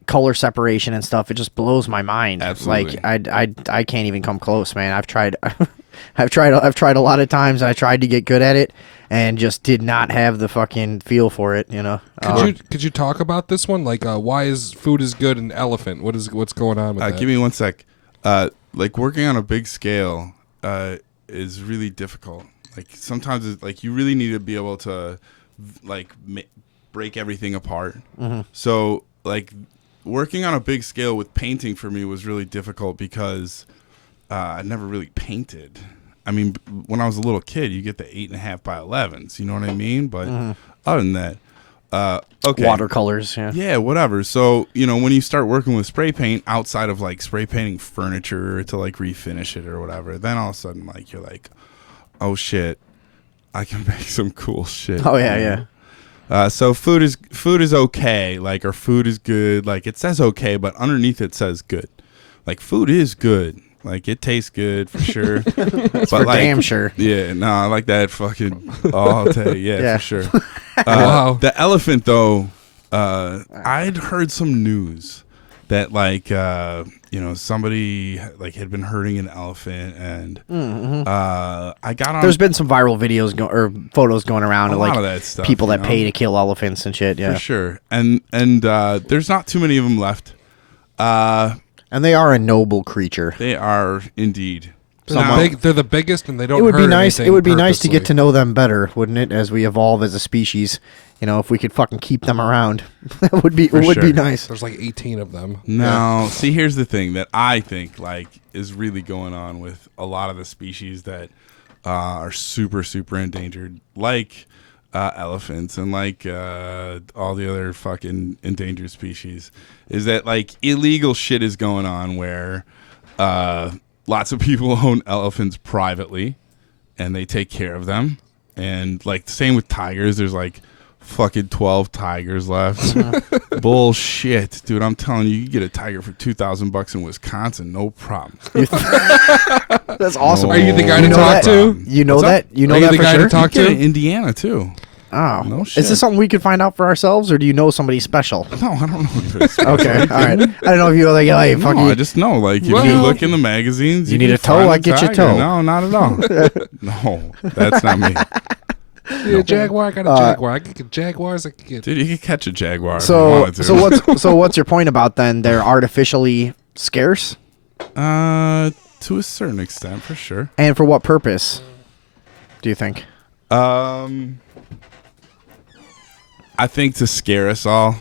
color separation and stuff, it just blows my mind. Absolutely. Like I can't even come close, man. I've tried a lot of times. I tried to get good at it and just did not have the fucking feel for it. Could you talk about this one? Like, why is food is good in elephant? What's going on with that? Give me one sec. Like working on a big scale is really difficult. Like sometimes it's like you really need to be able to like break everything apart. Mhm. So like working on a big scale with painting for me was really difficult because I never really painted. I mean, when I was a little kid, you get the 8.5 by 11s. You know what I mean? But other than that, okay, watercolors. Yeah, whatever. So when you start working with spray paint outside of like spray painting furniture to like refinish it or whatever, then all of a sudden like you're like, oh shit, I can make some cool shit. Oh yeah. So food is okay, like, or food is good. Like it says okay, but underneath it says good. Like food is good. Like it tastes good for sure. That's but for like, damn sure. Yeah, no, I like that fucking. Oh, I'll tell you, yeah. For sure. Wow. The elephant though, I'd heard some news that like somebody like had been hurting an elephant and I got on. There's been some viral videos or photos going around of lot like of that stuff, people that pay to kill elephants and shit. Yeah, for sure. And there's not too many of them left. And they are a noble creature. They are indeed. They're the biggest, and they don't. It would hurt be nice. anything It would be nice to purposely. get to know them better, wouldn't it? As we evolve as a species, if we could fucking keep them around, that would be. For It would be sure. nice. There's like 18 of them. No, see, here's the thing that I think like is really going on with a lot of the species that are super, super endangered, like elephants and like all the other fucking endangered species, is that like illegal shit is going on where lots of people own elephants privately and they take care of them. And like same with tigers, there's like fucking 12 tigers left. Bullshit, dude. I'm telling you, you get a tiger for $2,000 in Wisconsin, no problem. That's awesome. Are you the guy to talk to? You know What's that? up? You know Are you that the for guy sure? to talk You get to? it in Indiana too. Oh, No is shit. this something we could find out for ourselves, or do you know somebody special? No, I don't know. If Okay, all right. I don't know if you're like, hey, No, fuck I you. just know. Like, if you Well, look in the magazines, you need can a toe, find I a get you a tiger. toe. No, not at all. No, that's not me. Yeah, Jaguar. I got a Jaguar. I could get Jaguars. I could get. Dude, you could catch a jaguar. if you wanted to. So what's your point about then? They're artificially scarce, To a certain extent, for sure. and for what purpose? Do you think? I think to scare us all.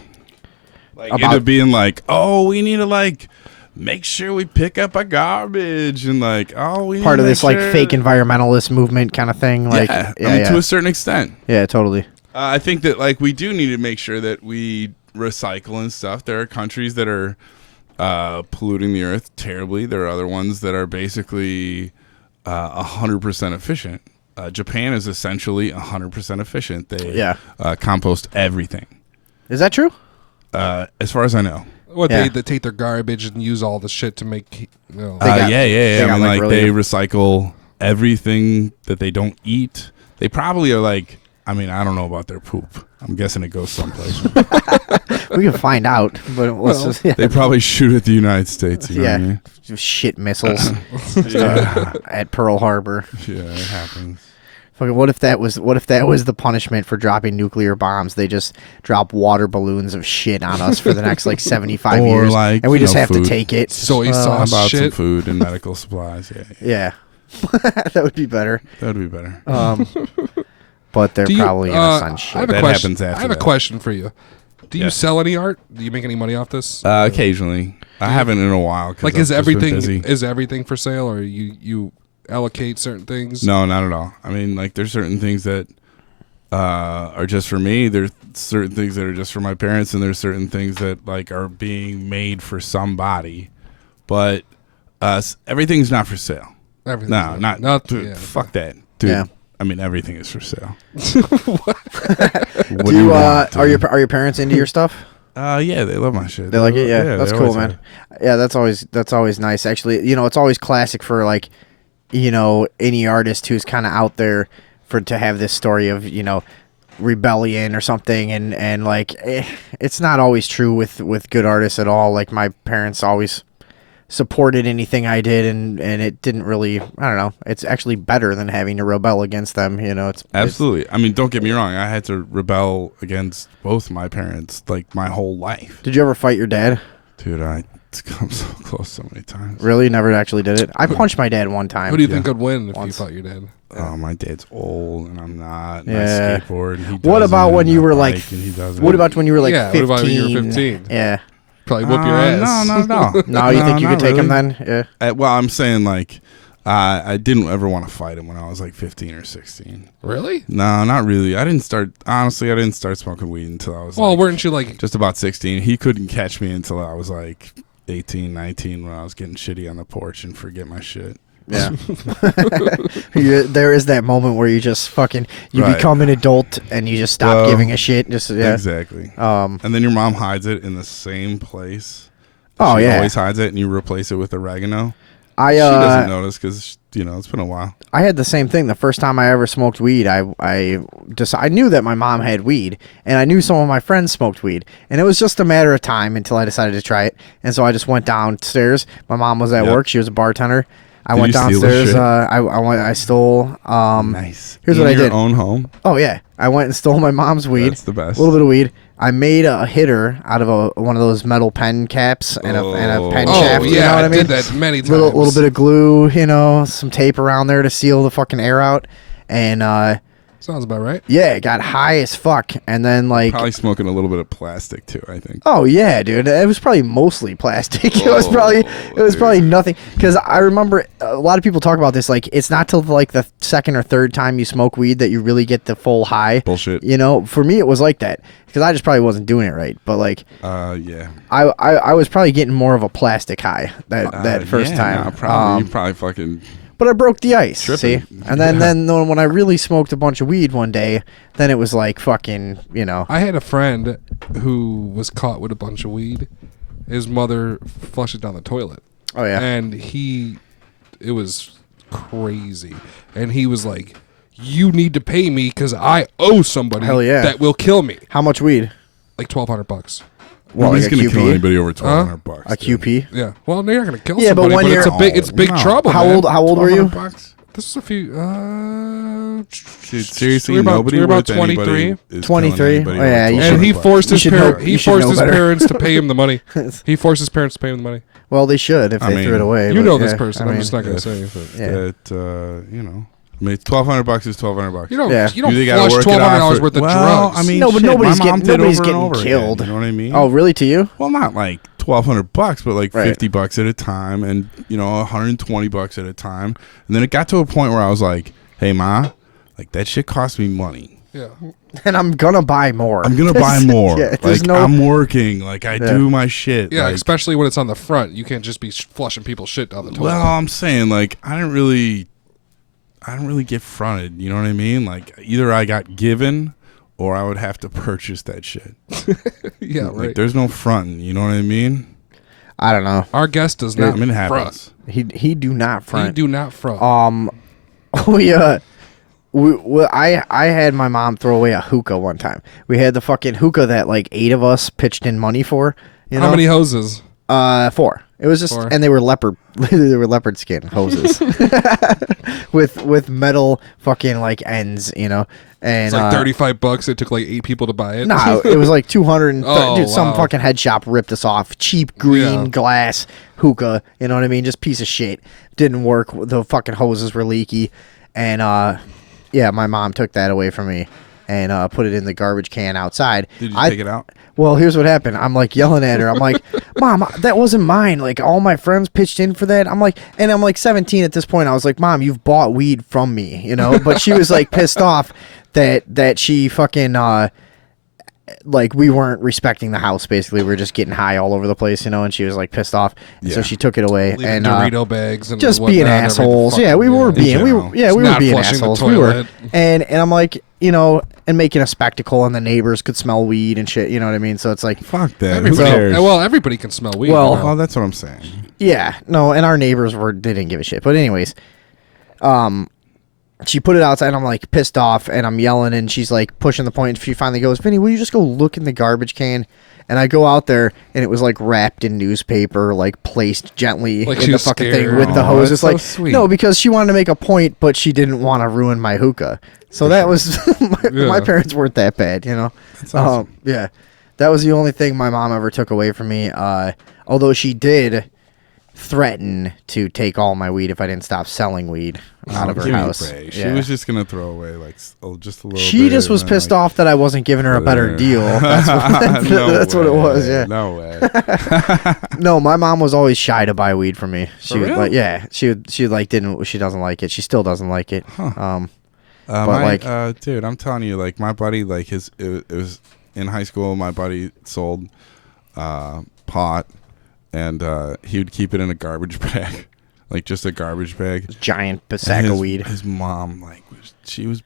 Like About- into being like, oh, we need to like make sure we pick up our garbage and like, oh, we need Part to of make this like sure- fake environmentalist movement kind of thing. Like, Yeah, I mean, to a certain extent. Yeah, totally. I think that like we do need to make sure that we recycle and stuff. There are countries that are polluting the earth terribly. There are other ones that are basically 100% efficient. Japan is essentially 100% efficient. They compost everything. Is that true? As far as I know. What they take their garbage and use all the shit to make. I mean, like they recycle everything that they don't eat. They probably are like. I mean, I don't know about their poop. I'm guessing it goes someplace. We can find out, but let's just, They probably shoot at the United States. You know what I mean? Just shit missiles Yeah. at Pearl Harbor. Yeah, it happens. Fucking what if that was the punishment for dropping nuclear bombs? They just drop water balloons of shit on us for the next like 75 Or years, like, and we just have food. to take it. Soy How sauce about some shit. food and medical supplies? Yeah. That would be better. That would be better. But they're Do you- probably innocent shit. I have a That question. happens after I have a that. question for you. Do you Yeah. sell any art? Do you make any money off this? Occasionally. I haven't in a while. 'Cause Like, I've is just been everything busy. for sale, or you allocate certain things? No, not at all. I mean, like, there's certain things that are just for me. There's certain things that are just for my parents, and there's certain things that like are being made for somebody. But everything's not for sale. Everything's No, not- dude, yeah. fuck that, dude. Yeah. I mean, everything is for sale. Do you, are your parents into your stuff? Yeah, they love my shit. They like it. Yeah, that's they cool, always man. have. Yeah, that's always nice. Actually, it's always classic for like, any artist who's kind of out there to have this story of rebellion or something, and like it's not always true with good artists at all. Like my parents always supported anything I did, and it didn't really. I don't know. It's actually better than having to rebel against them. It's Absolutely. I mean, don't get me wrong. I had to rebel against both my parents like my whole life. Did you ever fight your dad? Dude, I come so close so many times. Really? Never actually did it. I punched my dad one time. Who do you think would win if Once. you fought your dad? Oh, my dad's old and I'm not. And Yeah. I skateboard. And he What about doesn't, when and you I were like? bike and he doesn't. What about when you were like Yeah, 15? what about when you were 15? Yeah. Probably whoop your ass. No. No, you think you not could take him really. then? Yeah. Well, I'm saying like I didn't ever want to fight him when I was like 15 or 16. Really? No, not really. I didn't start smoking weed until I was Well, weren't you like just about 16. He couldn't catch me until I was like 18, 19 when I was getting shitty on the porch and forget my shit. Yeah. There is that moment where you just fucking Right. become an adult and you just stop Well, giving a shit. Just yeah. Exactly. And then your mom hides it in the same place. Oh, She yeah. always hides it, and you replace it with oregano. I She doesn't notice because it's been a while. I had the same thing. The first time I ever smoked weed, I knew that my mom had weed, and I knew some of my friends smoked weed, and it was just a matter of time until I decided to try it. And so I just went downstairs. My mom was at Yep. work; she was a bartender. I Did went you steal the downstairs. shit? I stole. Nice. Here's In what I your did. own home? Oh yeah, I went and stole my mom's weed. That's the best. A little bit of weed. I made a hitter out of one of those metal pen caps and a pen Oh, shaft. You yeah, know what I I mean? did that many Little times. bit of glue, some tape around there to seal the fucking air out, and sounds about right. yeah, it got high as fuck, and then like. Probably smoking a little bit of plastic too, I think. Oh yeah, dude. It was probably mostly plastic. It was probably nothing. Because I remember a lot of people talk about this. Like, it's not till like the second or third time you smoke weed that you really get the full high. Bullshit. For me it was like that because I just probably wasn't doing it right. But like, Yeah. I was probably getting more of a plastic high that first Yeah, time. no, probably. You probably fucking. But I broke the ice. Tripping. See, and then when I really smoked a bunch of weed one day, then it was like fucking. I had a friend who was caught with a bunch of weed. His mother flushed it down the toilet. Oh yeah. And it was crazy. And he was like, "You need to pay me because I owe somebody Hell yeah. that will kill me." How much weed? Like $1,200. Well, Nobody's like a gonna kill QP? anybody over $1,200. A QP? Yeah. Well, no, you're not gonna kill Yeah, but somebody, when but you're- it's big No. trouble. How man. old were you? $1,200? This is a few. Dude, seriously, we were about, nobody we were about worth anybody 23. is killing 23? anybody Oh, yeah, over you And he $1,200. forced his You should know- he you should forced know his better. parents to pay him the money. He forced his parents to pay him the money. Well, they should if I they threw it mean, away. You but know this yeah, person. I I'm mean, just not gonna say. But Yeah. That I mean, $1,200 is $1,200. you don't. Yeah. You don't You gotta flush work it out $1,200 for- worth of well, drugs. I mean, No, but shit, nobody's my mom getting did over and getting over again, killed. you know what I mean? Oh, really? To you? Well, not like $1,200, but like Right. $50 at a time, and $120 at a time. And then it got to a point where I was like, "Hey, ma, like that shit cost me money. Yeah. And I'm gonna buy more. I'm gonna buy more. Yeah, there's like no- I'm working. Like I do my shit. Yeah, like, especially when it's on the front. You can't just be flushing people's shit down the toilet. well, I'm saying like I don't really get fronted. You know what I mean? Like either I got given, or I would have to purchase that shit. Yeah, Like right. there's no fronting. You know what I mean? I don't know. Our guest does not I mean, it front. happens. He do not front. He do not front. I had my mom throw away a hookah one time. We had the fucking hookah that like 8 of us pitched in money for. You How know? many hoses? 4. It was just, and they were leopard skin hoses with metal fucking like ends, you know. And It's like $35. It took like 8 people to buy it. No, it was like 200. Dude, some wow. fucking head shop ripped us off. Cheap green Yeah. glass hookah. You know what I mean? Just piece of shit. Didn't work. The fucking hoses were leaky, and yeah, my mom took that away from me and put it in the garbage can outside. Did you take it out? Well, here's what happened. I'm like yelling at her. I'm like, Mom, that wasn't mine. Like all my friends pitched in for that. I'm like 17 at this point. I was like, Mom, you've bought weed from me, you know. But she was like pissed off that she fucking like we weren't respecting the house. Basically, we were just getting high all over the place, you know. And she was like pissed off, and so she took it away. Leaving and Dorito bags and just whatnot being every assholes. fucking- Yeah, we were yeah. being we were Not being flushing the assholes. We were, toilet. and I'm like, you know, and making a spectacle, and the neighbors could smell weed and shit. You know what I mean? So it's like, fuck that. Who Everybody, cares? well, everybody can smell weed. Well- you know. Well, that's what I'm saying. yeah, no, and our neighbors they didn't give a shit. But anyways, she put it outside, and I'm like pissed off, and I'm yelling, and she's like pushing the point. She finally goes, Vinny, will you just go look in the garbage can? And I go out there, and it was like wrapped in newspaper, like placed gently Like in she the was fucking scared. thing with the Aw, hose. that's It's so like, sweet. no, because she wanted to make a point, but she didn't want to ruin my hookah. So that was my parents weren't that bad, you know. That's awesome. Yeah, that was the only thing my mom ever took away from me. Although she did threaten to take all my weed if I didn't stop selling weed out of her Give me a house. break. She Yeah. was just gonna throw away like just a little. She bit, just was and then, pissed like, off that I wasn't giving her a better there. deal. That's what, No that's what it was. way. Yeah. No way. No, my mom was always shy to buy weed from me. She For would real? like, yeah, she doesn't like it. She still doesn't like it. But Dude, I'm telling you, like my buddy, like it was in high school. My buddy sold pot, and he would keep it in a garbage bag, like just a garbage bag, giant And sack of his- weed. His mom, like, she was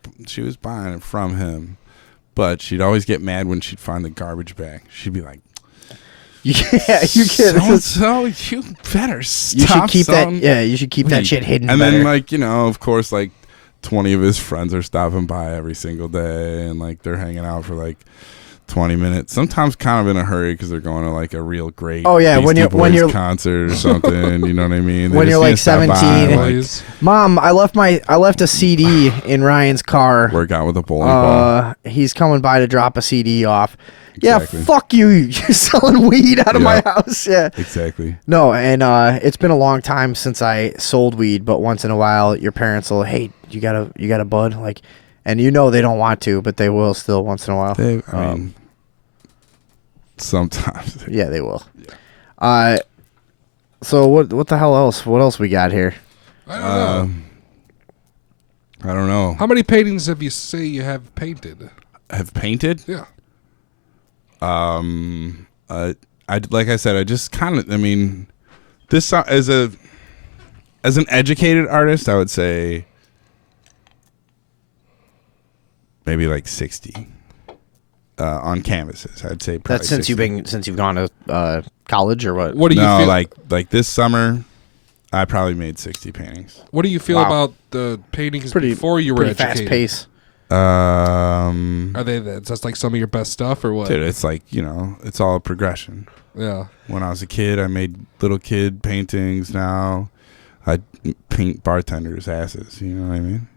buying it from him, but she'd always get mad when she'd find the garbage bag. She'd be like, Yeah, you can. So you better stop. You should keep that. son." Yeah, you should keep that shit hidden. And better. then, like, you know, of course, like 20 of his friends are stopping by every single day, and like they're hanging out for like 20 minutes. Sometimes kind of in a hurry because they're going to like a real great Oh, yeah, when Beastie you're Boys concert or something. You know what I mean? They when just you're need like to stop by 17, and, like, Mom, I left a CD in Ryan's car. work out with a bowling ball. He's coming by to drop a CD off. Exactly. Yeah, fuck you. You're selling weed out of my house. Yeah. Exactly. No, and it's been a long time since I sold weed, but once in a while your parents will, hey, you got a bud? Like, and you know they don't want to, but they will still once in a while. I mean, sometimes. Yeah, they will. So what the hell else? What else we got here? I don't know. I don't know. How many paintings have you say you have painted? Have painted? Yeah. I like I said, I just kind of. I mean, this as an educated artist, I would say maybe like 60 on canvases. I'd say probably That's since 60. you've gone to college or what? What do you no, feel like this summer? I probably made 60 paintings. What do you feel about the paintings before you were pretty educated? fast pace. Are they that's like some of your best stuff or what? Dude, it's like, you know, it's all a progression. Yeah. When I was a kid, I made little kid paintings. Now I paint bartenders' asses. You know what I mean?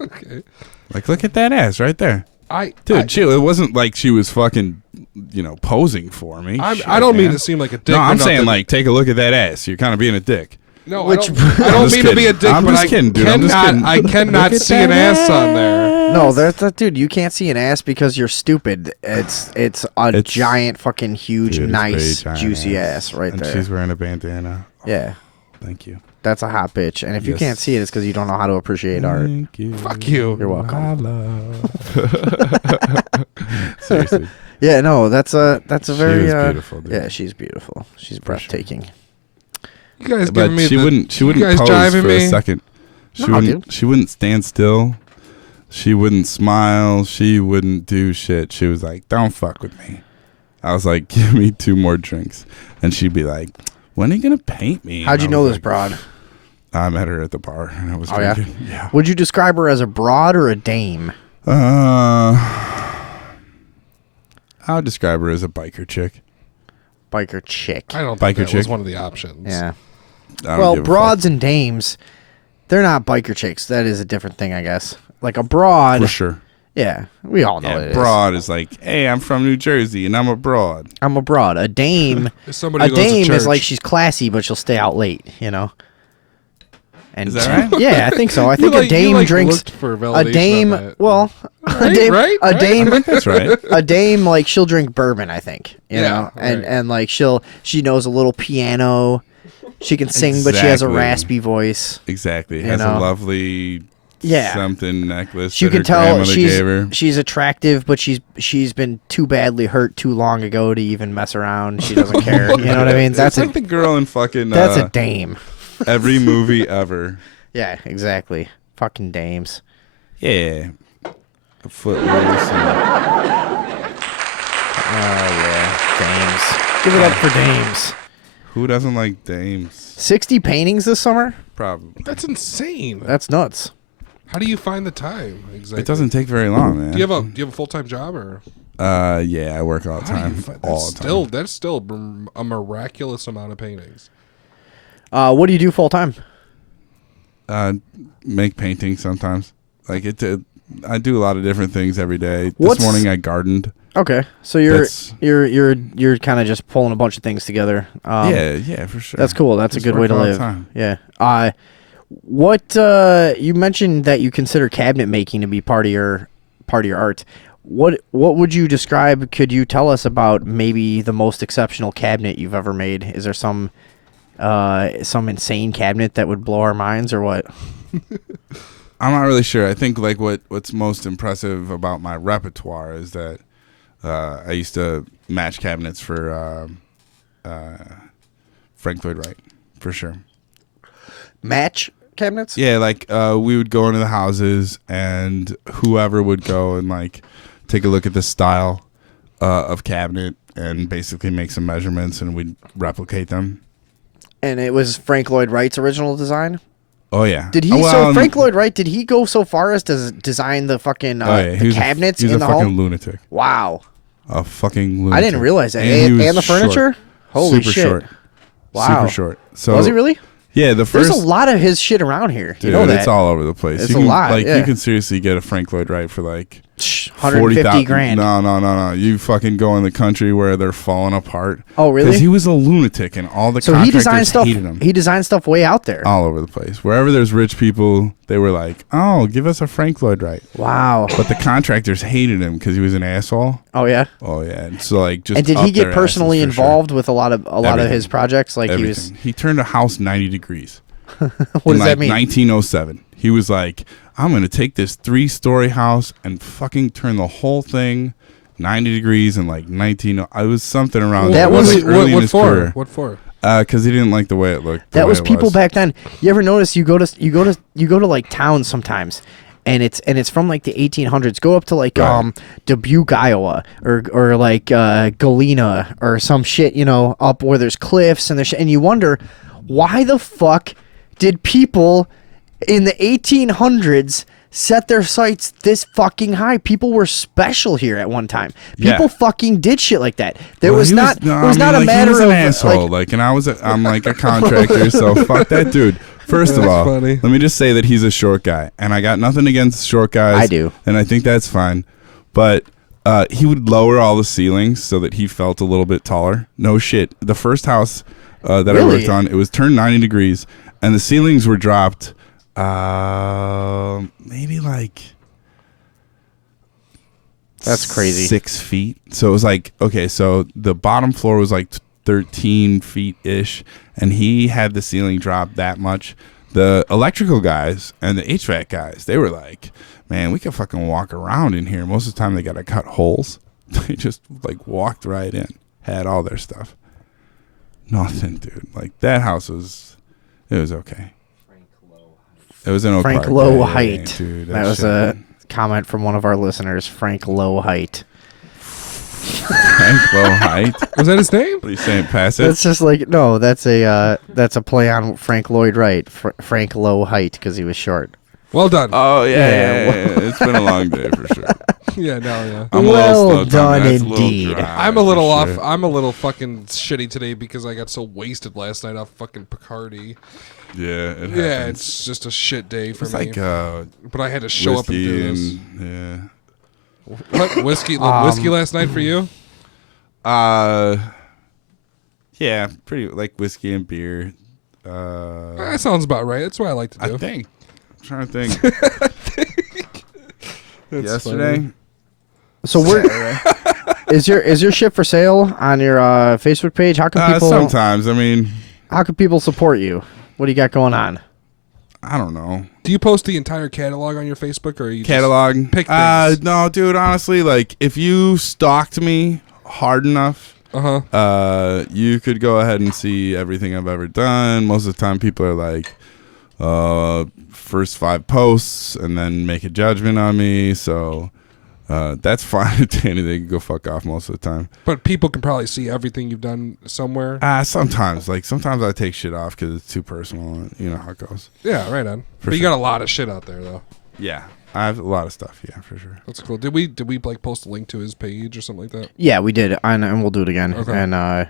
Okay. Like, look at that ass right there. Dude, it wasn't like she was fucking, you know, posing for me. I don't mean to seem like a dick. No, or I'm saying nothing. like, take a look at that ass. You're kind of being a dick. No, I don't mean to be a dick, I'm but just I kidding, dude. I'm just cannot, kidding. I cannot Look at see an that ass on there. No, that dude, you can't see an ass because you're stupid. It's a giant, fucking huge, Dude, it's nice, very giant juicy ass right and there. she's wearing a bandana. Yeah. Thank you. That's a hot bitch. And if you Yes. can't see it, it's because you don't know how to appreciate art. Thank you. Fuck you. You're welcome. Seriously. Yeah, no, that's a very was beautiful, dude. Yeah, she's beautiful. She's breathtaking. You guys But giving me she the, wouldn't you guys pose jiving for me? a second. No, She wouldn't stand still. She wouldn't smile. She wouldn't do shit. She was like, "Don't fuck with me." I was like, "Give me 2 more drinks," and she'd be like, "When are you gonna paint me?" How'd And you I know was this like, broad? I met her at the bar, and I was Oh yeah? drinking. Yeah. Would you describe her as a broad or a dame? I would describe her as a biker chick. Biker chick. I don't Biker think that was chick? one of the options. Yeah. I don't Well, give a broads and dames, they're not biker chicks. That is a different thing, I guess. Like a broad. For sure. Yeah, we all know it is. Broad is like, hey, I'm from New Jersey and I'm a broad. I'm a broad. A dame. Somebody a who goes to dame is church. like she's classy, but she'll stay out late. You know. And Is that right? Yeah, I think so. I think You a dame drinks. looked for A validation dame. on that. Well, Right, a dame. right, A right. dame. I think that's right. A dame, like she'll drink bourbon. I think. You Yeah, know, and right. and like she knows a little piano. She can sing, but she has a Exactly. raspy voice. Exactly. You Has know? a lovely something necklace You that can her tell grandmother gave her. she's attractive, but she's been too badly hurt too long ago to even mess around. She doesn't care. You know what I mean? That's That's like the girl in fucking that's a dame. every movie ever. Yeah, exactly. Fucking dames. Yeah. Footloose. And Oh yeah, dames. Give it up for dames. who doesn't like dames? 60 paintings this summer? Probably. That's insane. That's nuts. How do you find the time? Exactly. It doesn't take very long, man. Do you have a full time job or? Yeah, I work all the How do you time. find- All that's the time. That's still a miraculous amount of paintings. What do you do full time? Make paintings sometimes. Like I do a lot of different things every day. What's- This morning I gardened. Okay, so you're That's- you're kind of just pulling a bunch of things together. Yeah, for sure. That's cool. That's Just a good way work to all the live. time. Yeah. What you mentioned that you consider cabinet making to be part of your art. What would you describe? Could you tell us about maybe the most exceptional cabinet you've ever made? Is there some insane cabinet that would blow our minds, or what? I'm not really sure. I think like what's most impressive about my repertoire is that I used to match cabinets for Frank Lloyd Wright, for sure. Match cabinets? Yeah, like we would go into the houses and whoever would go and like take a look at the style of cabinet and basically make some measurements and we'd replicate them. And it was Frank Lloyd Wright's original design? Oh yeah. Did he? So Frank Lloyd Wright, did he go so far as to design the fucking the cabinets He was in a the fucking home? lunatic. Wow. A fucking lunatic. I didn't realize that. he was And the furniture? short. Holy Super shit. short. Wow. Super short. So Was he really? Yeah, the first. There's a lot of his shit around here. Dude, You know that. it's all over the place. It's you a can, lot. Like yeah. you can seriously get a Frank Lloyd Wright for like 150 grand. No. You fucking go in the country where they're falling apart. Oh, really? Because he was a lunatic and all the So he contractors designed stuff. hated him. He designed stuff way out there. All over the place. Wherever there's rich people, they were like, "Oh, give us a Frank Lloyd Wright." Wow. But the contractors hated him because he was an asshole. Oh yeah. Oh yeah. And so like just. And did up he get their personally asses for sure. involved with a lot of Everything. his projects? Like Everything. He turned a house 90 degrees. What in does like that mean? 1907. He was like, I'm going to take this 3-story house and fucking turn the whole thing 90 degrees in like 19. I was something around That there. was- Like early in what his for? career. What for? Because he didn't like the way it looked. the That way was it people back then. You ever notice you go to like towns sometimes, and it's from like the 1800s. Go up to like Dubuque, Iowa, or like Galena or some shit. You know, up where there's cliffs and there's and you wonder why the fuck did people in the 1800s set their sights this fucking high? People were special here at one time. People Yeah. fucking did shit like that. There Well, was he not. no, it was I mean, not a like, matter he was an of asshole. like, And I'm like a contractor, so fuck that dude. First of That's all, funny. let me just say that he's a short guy, and I got nothing against short guys. I do. and I think that's fine. But he would lower all the ceilings so that he felt a little bit taller. No shit. The first house that I Really? worked on, it was turned 90 degrees, and the ceilings were dropped maybe like. That's crazy. 6 feet. So it was like, okay, so the bottom floor was like 13 feet ish, and he had the ceiling dropped that much. The electrical guys and the HVAC guys, they were like, man, we can fucking walk around in here. Most of the time they got to cut holes. They just like walked right in, had all their stuff. Nothing, dude. Like that house was okay. It was an Oak Frank Park. Low Yeah, Height. dude, that was shit, a man. comment from one of our listeners, Frank Low Height. Frank Low Height. Was that his name? What are you saying? Pass it. That's just like no. That's a play on Frank Lloyd Wright, Frank Low Height, because he was short. Well done. Oh yeah. It's been a long day for sure. Yeah, no, yeah. I'm a Well little done That's a little indeed. dry I'm a little for off. sure. I'm a little fucking shitty today because I got so wasted last night off fucking Bacardi. Yeah, it Yeah, happens. it's just a shit day for It's me. like but I had to show up and do this. Yeah. What whiskey? Whiskey last night for you? Yeah, pretty like whiskey and beer. That sounds about right. That's what I like to do. I think. I'm trying to think. Yesterday. So is your shit for sale on your Facebook page? How can people? Sometimes. I mean, how can people support you? What do you got going on? I don't know. Do you post the entire catalog on your Facebook, or you Catalog? just pick things? No, dude. Honestly, like if you stalked me hard enough, you could go ahead and see everything I've ever done. Most of the time, people are like, first 5 posts, and then make a judgment on me. So that's fine. Danny, they can go fuck off most of the time. But people can probably see everything you've done somewhere. Sometimes I take shit off because it's too personal. You know how it goes. Yeah, right on. For But you sure. got a lot of shit out there, though. Yeah, I have a lot of stuff. Yeah, for sure. That's cool. Did we like post a link to his page or something like that? Yeah, we did, and we'll do it again. Okay.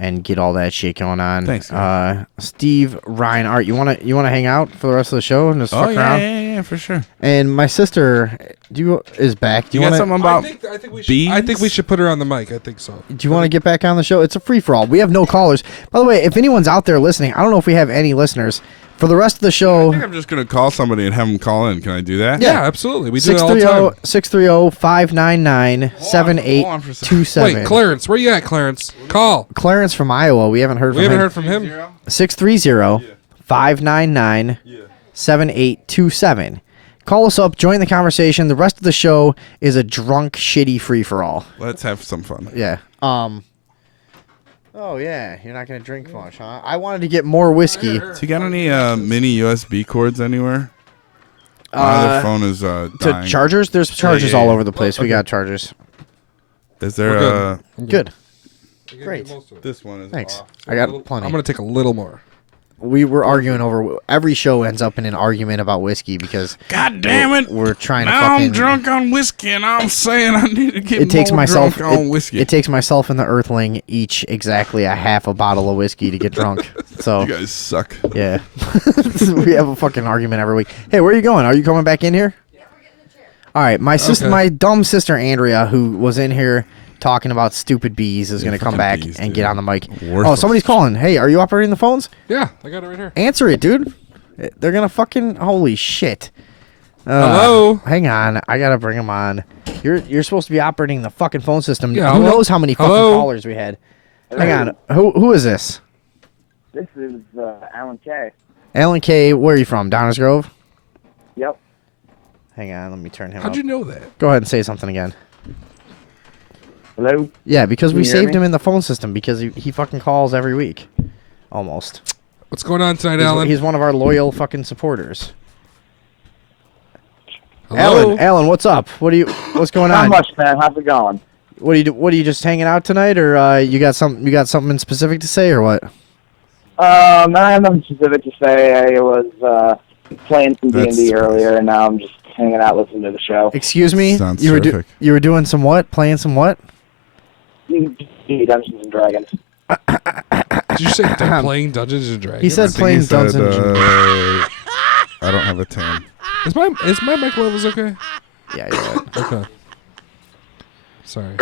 And get all that shit going on. Thanks, Steve, Ryan, Art, you wanna hang out for the rest of the show and just fuck around? Yeah, for sure. And my sister, is back. Do you got want something about I think we should put her on the mic. I think so. Do you want to get back on the show? It's a free for all. We have no callers. By the way, if anyone's out there listening, I don't know if we have any listeners. For the rest of the show, I think I'm just gonna call somebody and have them call in. Can I do that? Yeah, absolutely. We do it all the time. 630-599-7827. Wait, Clarence, where you at, Clarence? Call. Clarence from Iowa. We haven't heard from him. We haven't heard from him. 630-599-7827. Call us up, join the conversation. The rest of the show is a drunk, shitty free-for-all. Let's have some fun. Yeah. Oh, yeah. You're not going to drink much, huh? I wanted to get more whiskey. So you got any mini USB cords anywhere? My other phone is To dying. chargers? There's chargers Yeah, all yeah. over the place. We Okay. got chargers. Is there We're Good. Great. This one is Thanks. off. I got plenty. I'm going to take a little more. We were arguing over... Every show ends up in an argument about whiskey because... God damn it! We're trying to now fucking... I'm drunk on whiskey, and I'm saying I need to get It takes more myself. drunk on whiskey. It takes myself and the Earthling each exactly a half a bottle of whiskey to get drunk. So You guys suck. yeah, we have a fucking argument every week. Hey, where are you going? Are you coming back in here? Yeah, we're getting a chair. All right, my sister, Okay. my dumb sister Andrea, who was in here talking about stupid bees, is Yeah, going to come fucking back bees, and dude. get on the mic. Oh, Worthless. somebody's calling. Hey, are you operating the phones? Yeah, I got it right here. Answer it, dude. They're gonna fucking holy shit. Hello? Hang on, I gotta bring them on. You're supposed to be operating the fucking phone system. Yeah, Who hello? knows how many fucking Hello? callers we had? Hang on. Who is this? This is Alan K. Alan K. Where are you from? Downers Grove. Yep. Hang on, let me turn him How'd up. you know that? Go ahead and say something again. Hello? Yeah, because Can we you hear saved me? him in the phone system because he fucking calls every week. Almost. What's going on tonight, Alan? He's one of our loyal fucking supporters. Hello? Alan, what's up? What's going Not on? much, man. How's it going? What are you just hanging out tonight, or you got something in specific to say, or what? I have nothing specific to say. I was playing some That's D&D earlier, and now I'm just hanging out listening to the show. Excuse me. Sounds you were terrific. you were doing some what? Playing some what? Dungeons and Dragons. Did you say playing Dungeons and Dragons? He said I think playing he said, Dungeons and Dragons. I don't have a 10. Is my mic levels okay? Yeah, you're right. Okay. Sorry.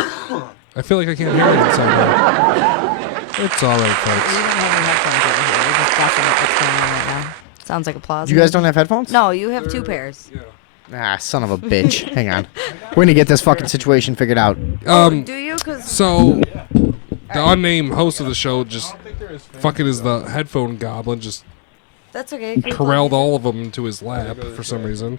I feel like I can't hear it somehow. It's all right, folks. We don't have any headphones over here. We're just guessing at what's going on right now. Sounds like applause. You guys don't have headphones? No, you have 2 pairs. Ah, son of a bitch. Hang on. We're gonna get this fucking situation figured out. Do you? Cause So, the unnamed host of the show just fucking is the headphone goblin, just that's okay. corralled all of them into his lap for some reason.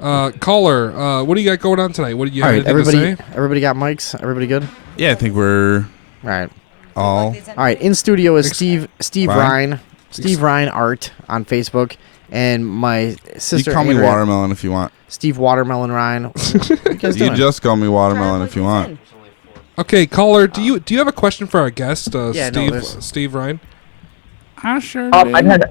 Caller, what do you got going on tonight? What do you All have right, anything to everybody. say? Everybody got mics. Everybody good? Yeah, I think we're All right. all. All right. In studio is Steve Ryan? Rhine, Steve Rhine Art on Facebook, and my You sister. can call me Andrea, Watermelon if you want. Steve Watermelon Rhine. What you guys You doing? just call me Watermelon if you want. Okay, caller, do you have a question for our guest, Yeah, no, Steve there's- Steve Ryan? I sure I had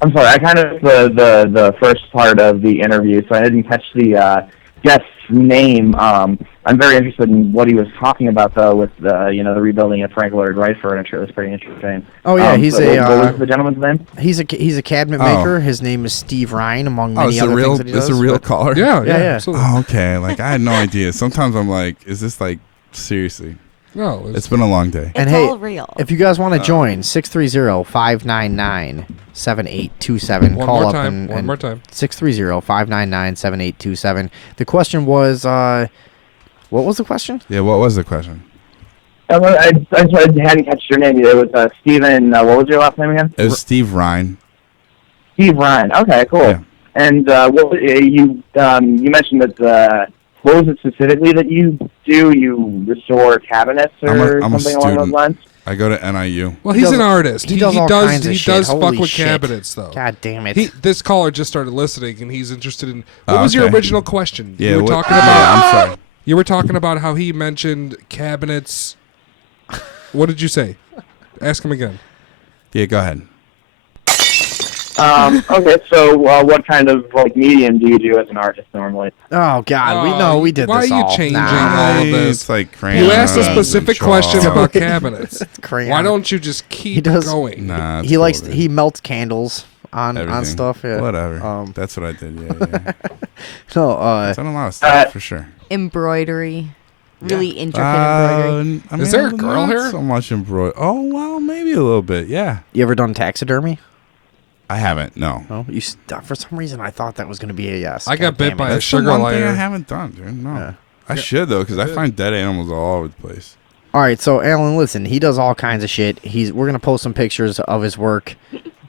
I'm sorry, I kind of the first part of the interview, so I didn't catch the guest's name. I'm very interested in what he was talking about, though, with the rebuilding of Frank Lloyd Wright furniture. That's pretty interesting. Oh yeah, what was the gentleman's name? He's a cabinet maker. His name is Steve Rhine, among many other things that he does. This is a real caller? Yeah. Absolutely. Oh, okay. Like, I had no idea. Sometimes I'm like, is this like, seriously? No. It's been a long day. And hey, if you guys want to join, 630-599-7827. One Call more up time. and One more time. 630-599-7827. The question was, what was the question? Yeah, what was the question? I hadn't catch your name. It was Stephen. What was your last name again? It was Steve Rhine. Steve Rhine. Okay, cool. Yeah. And you mentioned that what was it specifically that you do? You restore cabinets or I'm a something along those student. lines? I go to NIU. Well, he's an artist. He does all kinds of shit. does fuck Holy with shit. cabinets, though. God damn it. This caller just started listening, and he's interested in. What was your okay. original question? Yeah, you were what- talking yeah, about. I'm sorry. You were talking about how he mentioned cabinets. What did you say? Ask him again. Yeah, go ahead. Okay, so what kind of medium do you do as an artist normally? Oh God, we did Why this are you all. changing Nah. all of this? It's like You asked a crayons specific and question chalk. about cabinets. Crayon. Why don't you just keep going? Nah, it's He likes cool, he melts candles on Everything. stuff. Yeah. Whatever. That's what I did. Yeah. No, I've done a lot of stuff for sure. Embroidery. Really intricate embroidery. I Is there a mean, girl not here? So much embroidery. Oh well, maybe a little bit. Yeah. You ever done taxidermy? I haven't. No. No. For some reason, I thought that was going to be a yes. I got God bit damn by it. a That's sugar the one thing lighter. I haven't done, dude. No. Yeah. I should though, because I find dead animals all over the place. All right, so Alan, listen, he does all kinds of shit. We're gonna post some pictures of his work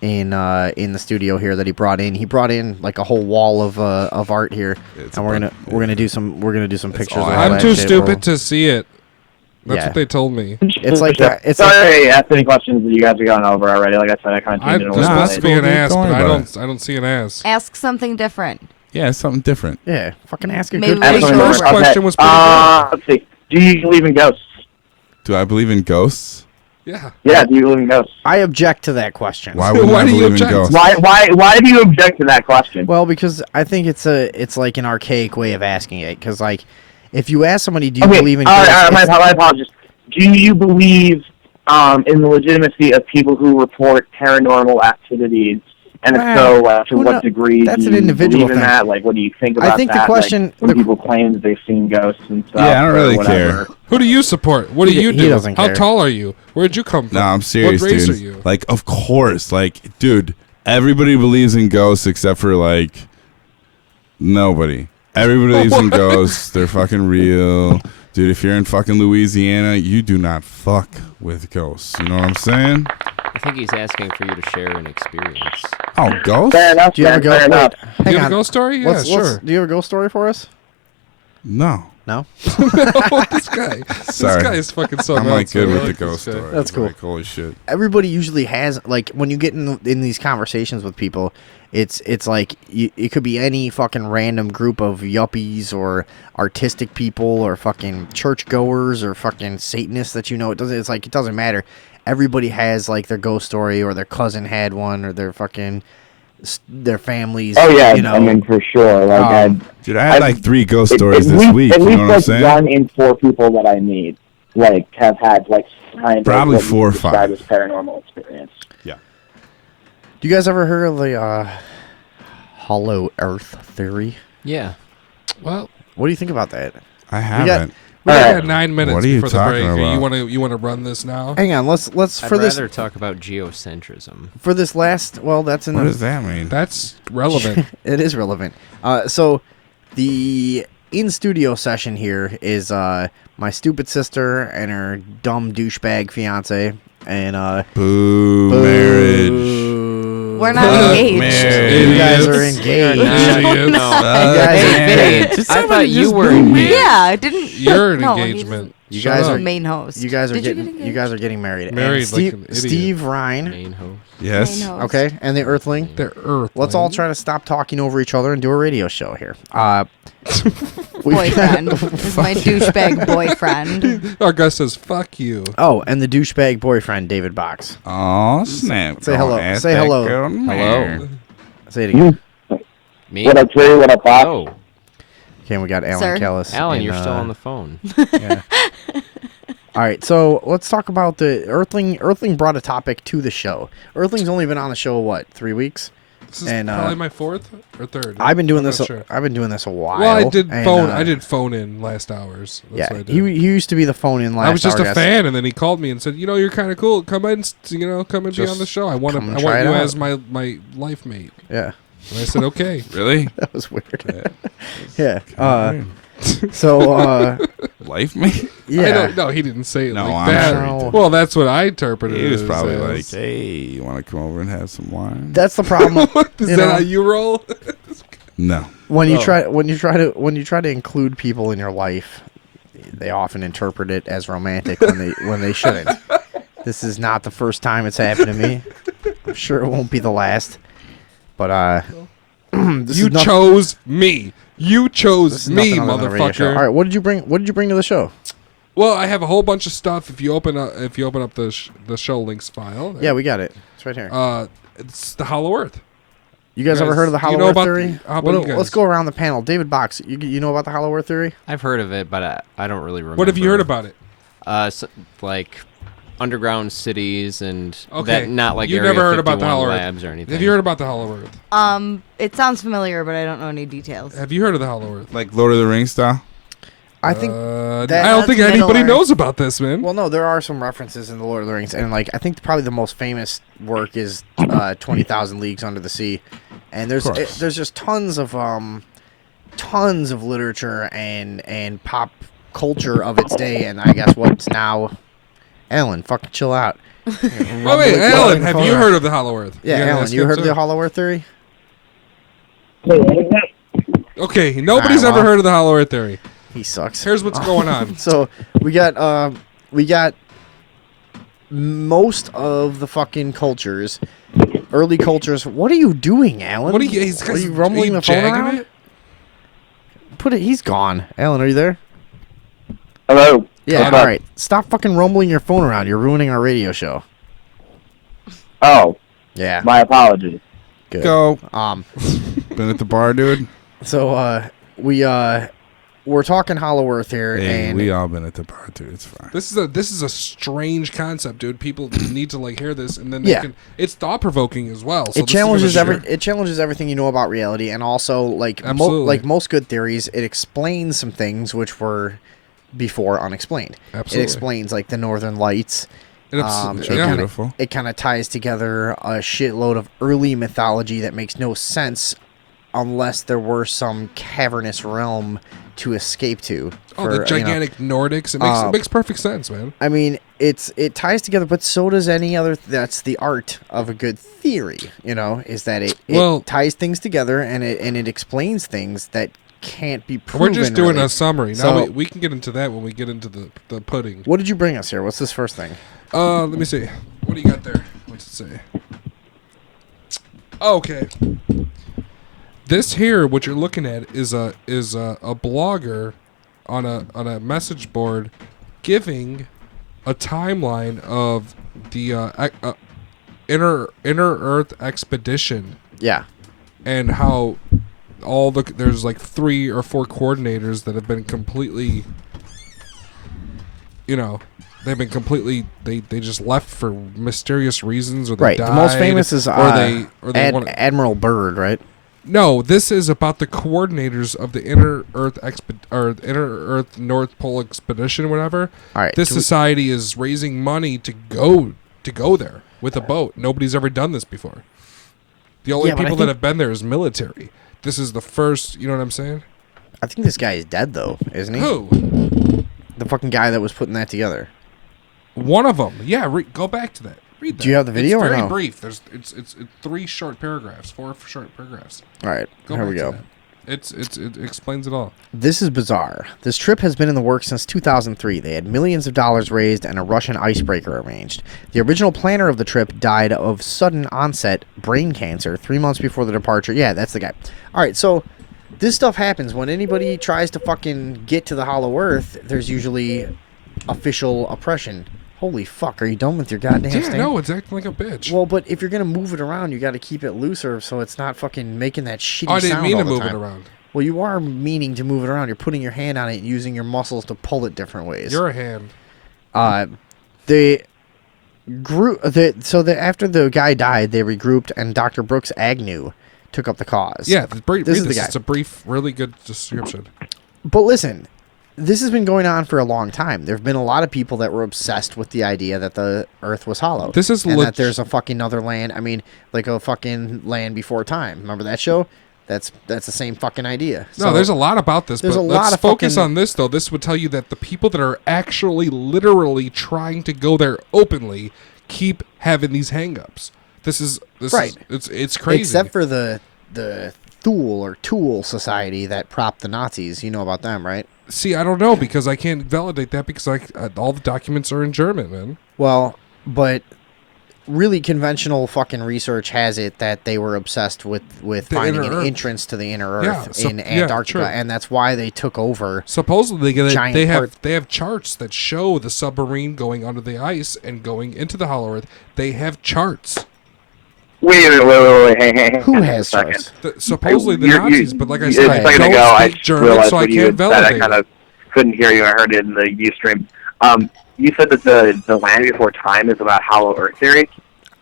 in the studio here that he brought in. He brought in like a whole wall of art here, and we're gonna do some pictures. Of all I'm that too shit. stupid to see it. That's Yeah. what they told me. It's like that. It's Sorry, like, I asked any questions that you guys have gone over already. Like I said, I kind of tuned in a There's little supposed to be late. an ass, Don't but worry I about don't see an ass. Ask something different. Yeah, it's something different. yeah, fucking ask a Maybe good we The should- first Okay. question was pretty Let's see. Do you believe in ghosts? Do I believe in ghosts? good. Yeah. Yeah, do you believe in ghosts? I object to that question. Why would Why I do you believe in object? ghosts? Why do you object to that question? Well, because I think it's like an archaic way of asking it. Because like, if you ask somebody, do you believe in all ghosts? right, it's- my apologies. Do you believe in the legitimacy of people who report paranormal activities? And if so, to who what kno- degree that's do an you individual believe in thing. that? Like, what do you think about I think that? the question. Like, when people claim that they've seen ghosts and stuff. Yeah, I don't or really whatever. care. Who do you support? What do He you do? doesn't How care. tall are you? Where'd you come from? No, I'm serious, What race dude. are you? Like, of course. Like, dude, everybody believes in ghosts except for, like, nobody. Everybody believes in ghosts. They're fucking real. Dude, if you're in fucking Louisiana, you do not fuck with ghosts. You know what I'm saying? I think he's asking for you to share an experience. Oh, ghosts? Fair enough. Do you have a fair ghost? enough. Wait, Do hang you have on. a ghost story? Yeah, sure. Do you have a ghost story for us? No. No. This guy. Sorry. This guy is fucking so I'm like nuts. good I with the like ghost this guy. story. That's cool. Like, holy shit. Everybody usually has like when you get in these conversations with people, it's like it could be any fucking random group of yuppies or artistic people or fucking churchgoers or fucking Satanists that you know. It doesn't matter. Everybody has like their ghost story or their cousin had one or their families. Oh yeah, you know. I mean for sure. Like, Dude, I had like 3 ghost stories at this least, week. At You least know what I'm like saying? 1 in 4 people that I meet like have had like kind Probably of what 4 or you describe 5. as paranormal experience. Yeah. Do you guys ever heard of the hollow Earth theory? Yeah. Well, what do you think about that? I haven't. We got 9 minutes What are you before the talking break. about? You want to run this now? Hang on, let's I'd for this rather talk about geocentrism. for this last. Well, that's in What the, does that mean? That's relevant. It is relevant. So the in-studio session here is my stupid sister and her dumb douchebag fiance, and Boo, marriage. We're not engaged. You guys are engaged. No. You guys are Hey, engaged. Vinny, I thought you were engaged. Yeah, I didn't. You're an no, engagement. You Shut guys up. are Main host. You guys are Did you getting get you guys are getting married. Married And Steve, like an idiot. Steve Rhine. Main host. Yes. Main host. Okay, and the Earthling. The Earth. Let's all try to stop talking over each other and do a radio show here. Boyfriend. This is my douchebag boyfriend. Our guy says, "Fuck you." Oh, and the douchebag boyfriend, David Box. Oh snap! Say hello. Ask Say that hello. girl to marry. Say it again. Me? What up, Trey? What up, Bob? Oh, Okay, we got Alan Sir? Kellis. Alan, and, you're still on the phone. Yeah. All right, so let's talk about the Earthling. Earthling brought a topic to the show. Earthling's only been on the show what, 3 weeks? This is probably my fourth or third. I've been doing I'm this. not sure. I've been doing this a while. Well, I did and, phone. I did phone in last hours. That's Yeah, what I did. he used to be the phone in last. I was just hour a guest. fan, and then he called me and said, "You're kind of cool. Come in, come and be Just on the show. I want come and I try want it you out." as my life mate." Yeah. And I said, "Okay." Really? That was weird. Yeah. So life mate. Yeah. I don't, no, he didn't say it No, like I'm that. sure he did. Well, that's what I interpreted. He was it probably as. like, "Hey, you want to come over and have some wine?" That's the problem. Is you that know, how you roll? No. when you Oh. try when you try to include people in your life, they often interpret it as romantic when they shouldn't. This is not the first time it's happened to me. I'm sure it won't be the last. But You chose me. You chose me, nothing other than a radio show. motherfucker. All right, what did you bring? What did you bring to the show? Well, I have a whole bunch of stuff. If you open up the show links file, Yeah, we got it. It's right here. It's the Hollow Earth. You guys ever heard of the do you Hollow know Earth about theory? how about you guys? Let's go around the panel. David Box, you know about the Hollow Earth theory? I've heard of it, but I don't really remember. What have you heard about it? Like underground cities and Okay, that not like you Area never heard about the 51 Hollow labs Earth or anything. Have you heard about the Hollow Earth? It sounds familiar, but I don't know any details. Have you heard of the Hollow Earth? Like Lord of the Rings style? I think I don't think anybody knows about this, man. Well, no, there are some references in the Lord of the Rings, and like I think probably the most famous work is 20,000 Leagues Under the Sea, and there's just tons of literature and pop culture of its day, and I guess what's now. Alan, fucking chill out. Oh wait, Alan, have you heard of the Hollow Earth? Yeah, gonna Alan, ask you him, heard of sir? the Hollow Earth theory? Okay, nobody's Alright, ever well. heard of the Hollow Earth theory. He sucks. Here's what's going on. So we got most of the fucking cultures, early cultures. What are you doing, Alan? What are you? Are you rumbling the phone jagging around? it? Put it. He's gone. Alan, are you there? Hello. Yeah. What's All up? right. Stop fucking rumbling your phone around. You're ruining our radio show. Oh. Yeah. My apologies. Good. Go. Been at the bar, dude. So we're talking Hollow Earth here, Hey, and we all been at the bar, dude. It's fine. This is a strange concept, dude. People need to like hear this, and then Yeah. it's thought provoking as well. So it challenges everything you know about reality, and also like Absolutely. most good theories, it explains some things which were before unexplained. Absolutely. It explains like the Northern Lights. Beautiful. It kind of ties together a shitload of early mythology that makes no sense unless there were some cavernous realm to escape to. Oh, the gigantic Nordics. It makes perfect sense, man. I mean, it ties together, but so does any other. That's the art of a good theory. Is that it ties things together and it explains things that can't be proven. We're just doing really. a summary. So, Now we can get into that when we get into the pudding. what did you bring us here? What's this first thing? Let me see. What do you got there? What's it say? Okay. This here, what you're looking at, is a blogger on a message board giving a timeline of the inner Earth expedition. Yeah. And how there's like 3 or 4 coordinators that have been completely, they've been completely they just left for mysterious reasons, or they died. The most famous is Admiral Byrd, right? No, this is about the coordinators of the Inner Earth North Pole expedition, whatever. All right, this society is raising money to go there with a boat. Nobody's ever done this before. The only people that have been there is military. This is the first. You know what I'm saying? I think this guy is dead though, isn't he? Who? The fucking guy that was putting that together. One of them. Yeah, go back to that. Read that. Do you have the video it's or very no? brief. It's 3 short paragraphs, 4 short paragraphs. All right, Go here back we to go. that. It explains it all. This is bizarre. This trip has been in the works since 2003. They had millions of dollars raised and a Russian icebreaker arranged. The original planner of the trip died of sudden onset brain cancer 3 months before the departure. Yeah, that's the guy. All right, so this stuff happens when anybody tries to fucking get to the Hollow Earth. There's usually official oppression. Holy fuck, are you done with your goddamn stand? No, it's acting like a bitch. Well, but if you're going to move it around, you got to keep it looser so it's not fucking making that shitty sound I didn't mean all to the move time. it around. Well, you are meaning to move it around. You're putting your hand on it and using your muscles to pull it different ways. You're a hand. They grew. After the guy died, they regrouped, and Dr. Brooks Agnew took up the cause. Yeah, read this is this. the guy. It's a brief, really good description. But listen, this has been going on for a long time. There have been a lot of people that were obsessed with the idea that the Earth was hollow. This is and that there's a fucking other land. I mean, like a fucking land before time. Remember that show? That's the same fucking idea. No, there's a lot about this, but let's focus on this, though. This would tell you that the people that are actually literally trying to go there openly keep having these hang-ups. This right. It's crazy. Except for the Tool Society that propped the Nazis. You know about them, right? See, I don't know because I can't validate that because all the documents are in German, man. Well, but really conventional fucking research has it that they were obsessed with finding an entrance to the inner Earth in Antarctica, and that's why they took over. Supposedly, they have charts that show the submarine going under the ice and going into the Hollow Earth. They have charts. Wait, hey. Who has charts? Supposedly the Nazis, but like I said, a second ago, I German, realized so I what you can't validate. said. I kind of couldn't hear you. I heard it in the Ustream. You said that the land before time is about hollow Earth theory.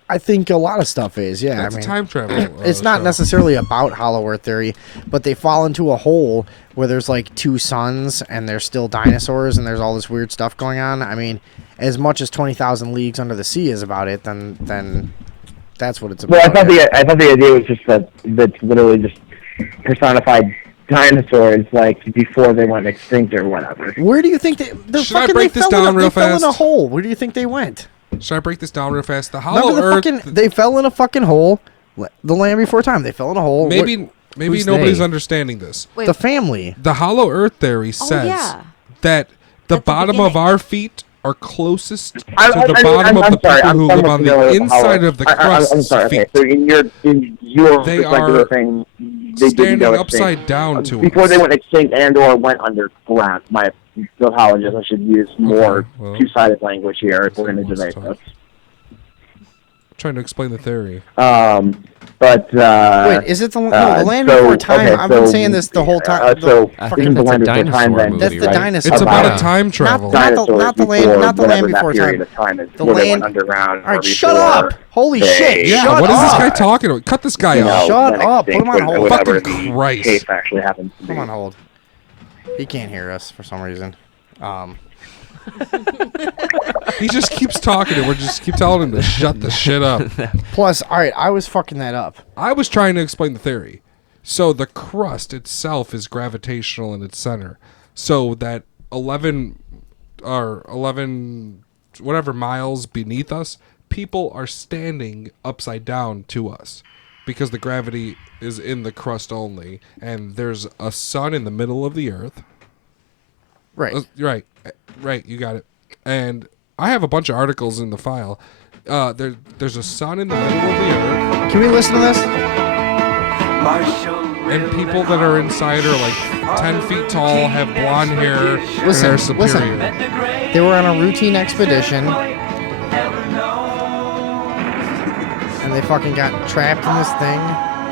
I think a lot of stuff is, yeah. That's I mean, time travel. It's not necessarily about hollow Earth theory, but they fall into a hole where there's like two suns and there's still dinosaurs and there's all this weird stuff going on. I mean, as much as 20,000 Leagues Under the Sea is about it, then that's what it's about. Well, I thought the idea was just that's literally just personified dinosaurs, like before they went extinct or whatever. Where do you think they? Should I break this down real fast? They fell in a hole. Where do you think they went? Should I break this down real fast? The Hollow Earth. They fell in a fucking hole. The land before time. They fell in a hole. Maybe nobody's understanding this. The family. The Hollow Earth theory says that the bottom of our feet are closest to the bottom of the people who live on the inside of the crust. I'm sorry. Feet. Okay. So in your They perspective, are they standing go upside extinct. down to before us. they went extinct and/or went underground. My psychologist, I should use more two-sided language here if we're going to debate this. Trying to explain the theory. But wait, is it the land before time? I've been saying this the whole time. I think that's a dinosaur movie, That's the right? dinosaur. It's about a time travel. Not the land before time. The land underground. All right, shut up! Holy shit! Yeah, shut what is this up. guy talking about? Cut this guy off. Shut up! Put him on hold. Fucking Christ! Case actually happens to Put him be. on hold. He can't hear us for some reason. He just keeps talking and we just keep telling him to shut the shit up. Plus, all right, I was fucking that up. I was trying to explain the theory. So the crust itself is gravitational in its center. So that 11 whatever miles beneath us, people are standing upside down to us because the gravity is in the crust only, and there's a sun in the middle of the earth. Right. Right, you got it. And I have a bunch of articles in the file. There's a sun in the middle of the earth. Can we listen to this? And people that are inside are like 10 feet tall, have blonde hair, and are superior. They were on a routine expedition. And they fucking got trapped in this thing.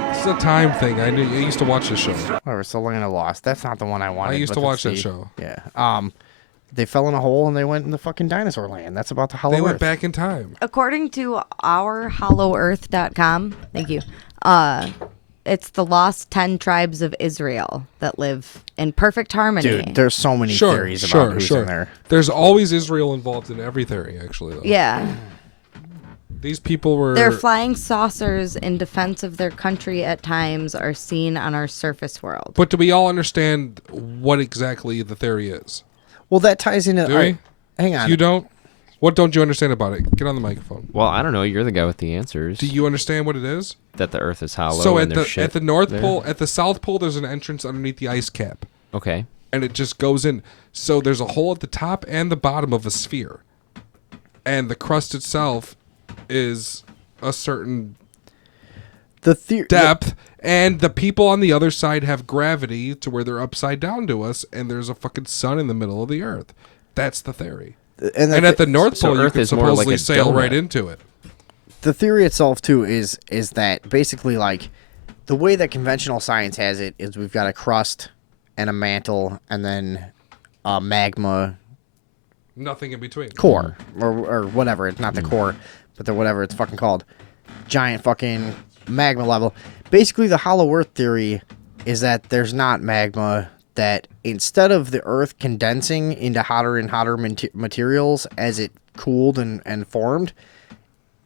It's a time thing. I used to watch this show. Whatever, it's the Land of Lost. That's not the one I wanted. I used to watch that show. Yeah. They fell in a hole and they went in the fucking dinosaur land. That's about the Hollow Earth. They went back in time. According to ourhollowearth.com, thank you, it's the lost 10 tribes of Israel that live in perfect harmony. Dude, there's so many theories about who's in there. There's always Israel involved in every theory, actually, though. Yeah. These people were... Their flying saucers in defense of their country at times are seen on our surface world. But do we all understand what exactly the theory is? Well, that ties into... Do we? Hang on. You don't? What don't you understand about it? Get on the microphone. Well, I don't know. You're the guy with the answers. Do you understand what it is? That the Earth is hollow. So and at there's shit the North there? Pole, at the South Pole, there's an entrance underneath the ice cap. Okay. And it just goes in. So there's a hole at the top and the bottom of a sphere. And the crust itself is a certain depth. And the people on the other side have gravity to where they're upside down to us. And there's a fucking sun in the middle of the Earth. That's the theory. And at the North Pole, you can supposedly sail right into it. The theory itself, too, is that basically, like, the way that conventional science has it is we've got a crust and a mantle and then a magma Nothing in between. core or whatever. It's not the core, but the whatever it's fucking called. Giant fucking magma level. Basically, the hollow earth theory is that there's not magma, that instead of the earth condensing into hotter and hotter materials as it cooled and formed,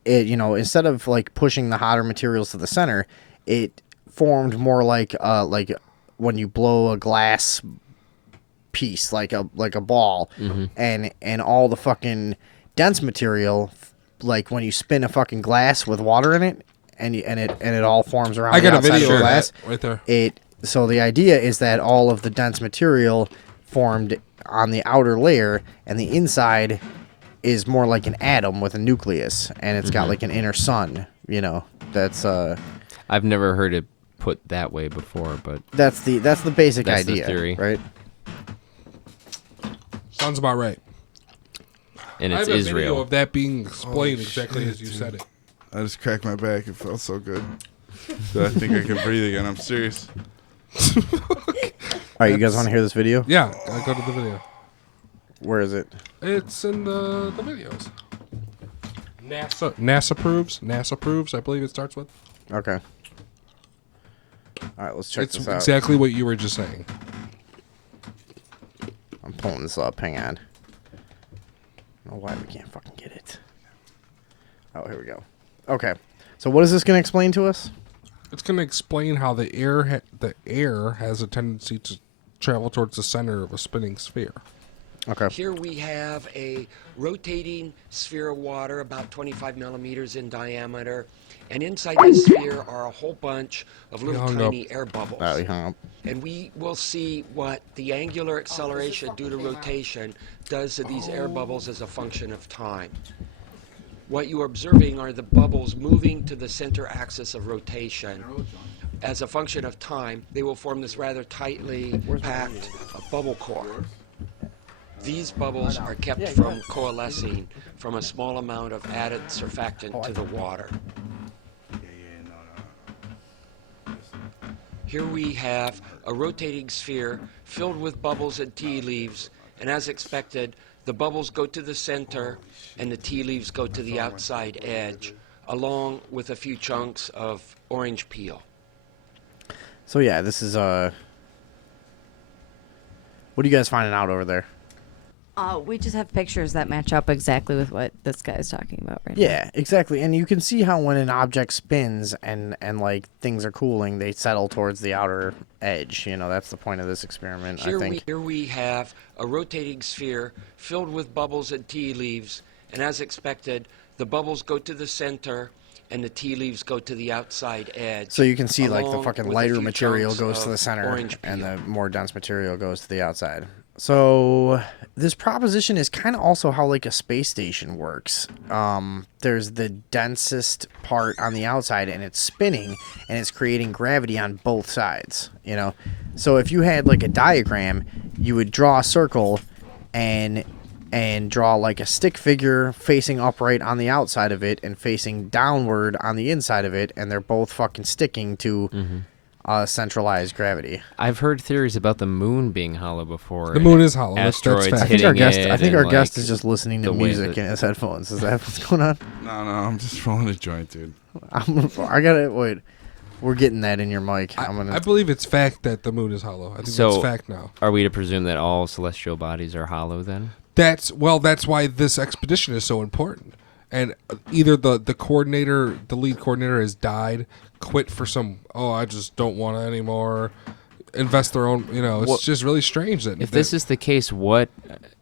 it, you know, instead of like pushing the hotter materials to the center, it formed more like when you blow a glass piece, like a ball, and all the fucking dense material, like when you spin a fucking glass with water in it, and it all forms around. I got the a video of the of glass that right there. So the idea is that all of the dense material formed on the outer layer, and the inside is more like an atom with a nucleus, and it's got like an inner sun. You know, that's I've never heard it put that way before, but that's the basic that's idea, the theory, right? Sounds about right. And I it's have a Israel. video of that being explained exactly as you said it. I just cracked my back. It felt so good. That I think I can breathe again. I'm serious. All right, you guys want to hear this video? Yeah, I go to the video. Where is it? It's in the videos. NASA proves. I believe it starts with. Okay. All right, let's check It's this out. exactly what you were just saying. I'm pulling this up. Hang on. I don't know why we can't fucking get it. Oh, here we go. Okay. So what is this going to explain to us? It's going to explain how the air has a tendency to travel towards the center of a spinning sphere. Okay. Here we have a rotating sphere of water about 25 millimeters in diameter. And inside this sphere are a whole bunch of little tiny air bubbles. Oh, he hung up. And we will see what the angular acceleration due to rotation does to these air bubbles as a function of time. What you are observing are the bubbles moving to the center axis of rotation. As a function of time, they will form this rather tightly packed bubble core. These bubbles are kept from coalescing from a small amount of added surfactant to the water. Here we have a rotating sphere filled with bubbles and tea leaves, and as expected, the bubbles go to the center and the tea leaves go to the outside edge, along with a few chunks of orange peel. So yeah, this is what are you guys finding out over there? We just have pictures that match up exactly with what this guy's talking about right now. Yeah, exactly. And you can see how when an object spins and like things are cooling, they settle towards the outer edge. You know, that's the point of this experiment, I think. Here we have a rotating sphere filled with bubbles and tea leaves, and as expected, the bubbles go to the center and the tea leaves go to the outside edge. So you can see like the along fucking with a lighter few material chunks goes to of the center orange and peel. the more dense material goes to the outside. So this proposition is kind of also how like a space station works. There's the densest part on the outside and it's spinning and it's creating gravity on both sides, you know? So if you had like a diagram, you would draw a circle and draw like a stick figure facing upright on the outside of it and facing downward on the inside of it, and they're both fucking sticking to centralized gravity. I've heard theories about the moon being hollow before. The moon is hollow. That's Asteroids fact. hitting I think our it guest and, is just listening to the way music that- in his headphones. Is that what's going on? No, I'm just rolling a joint, dude. I gotta wait. We're getting that in your mic. I believe it's fact that the moon is hollow. I think So, that's fact now. are we to presume that all celestial bodies are hollow then? That's why this expedition is so important. And either the lead coordinator has died, quit for some, I just don't want it anymore, invest their own. You know, it's just really strange that If this is the case, what?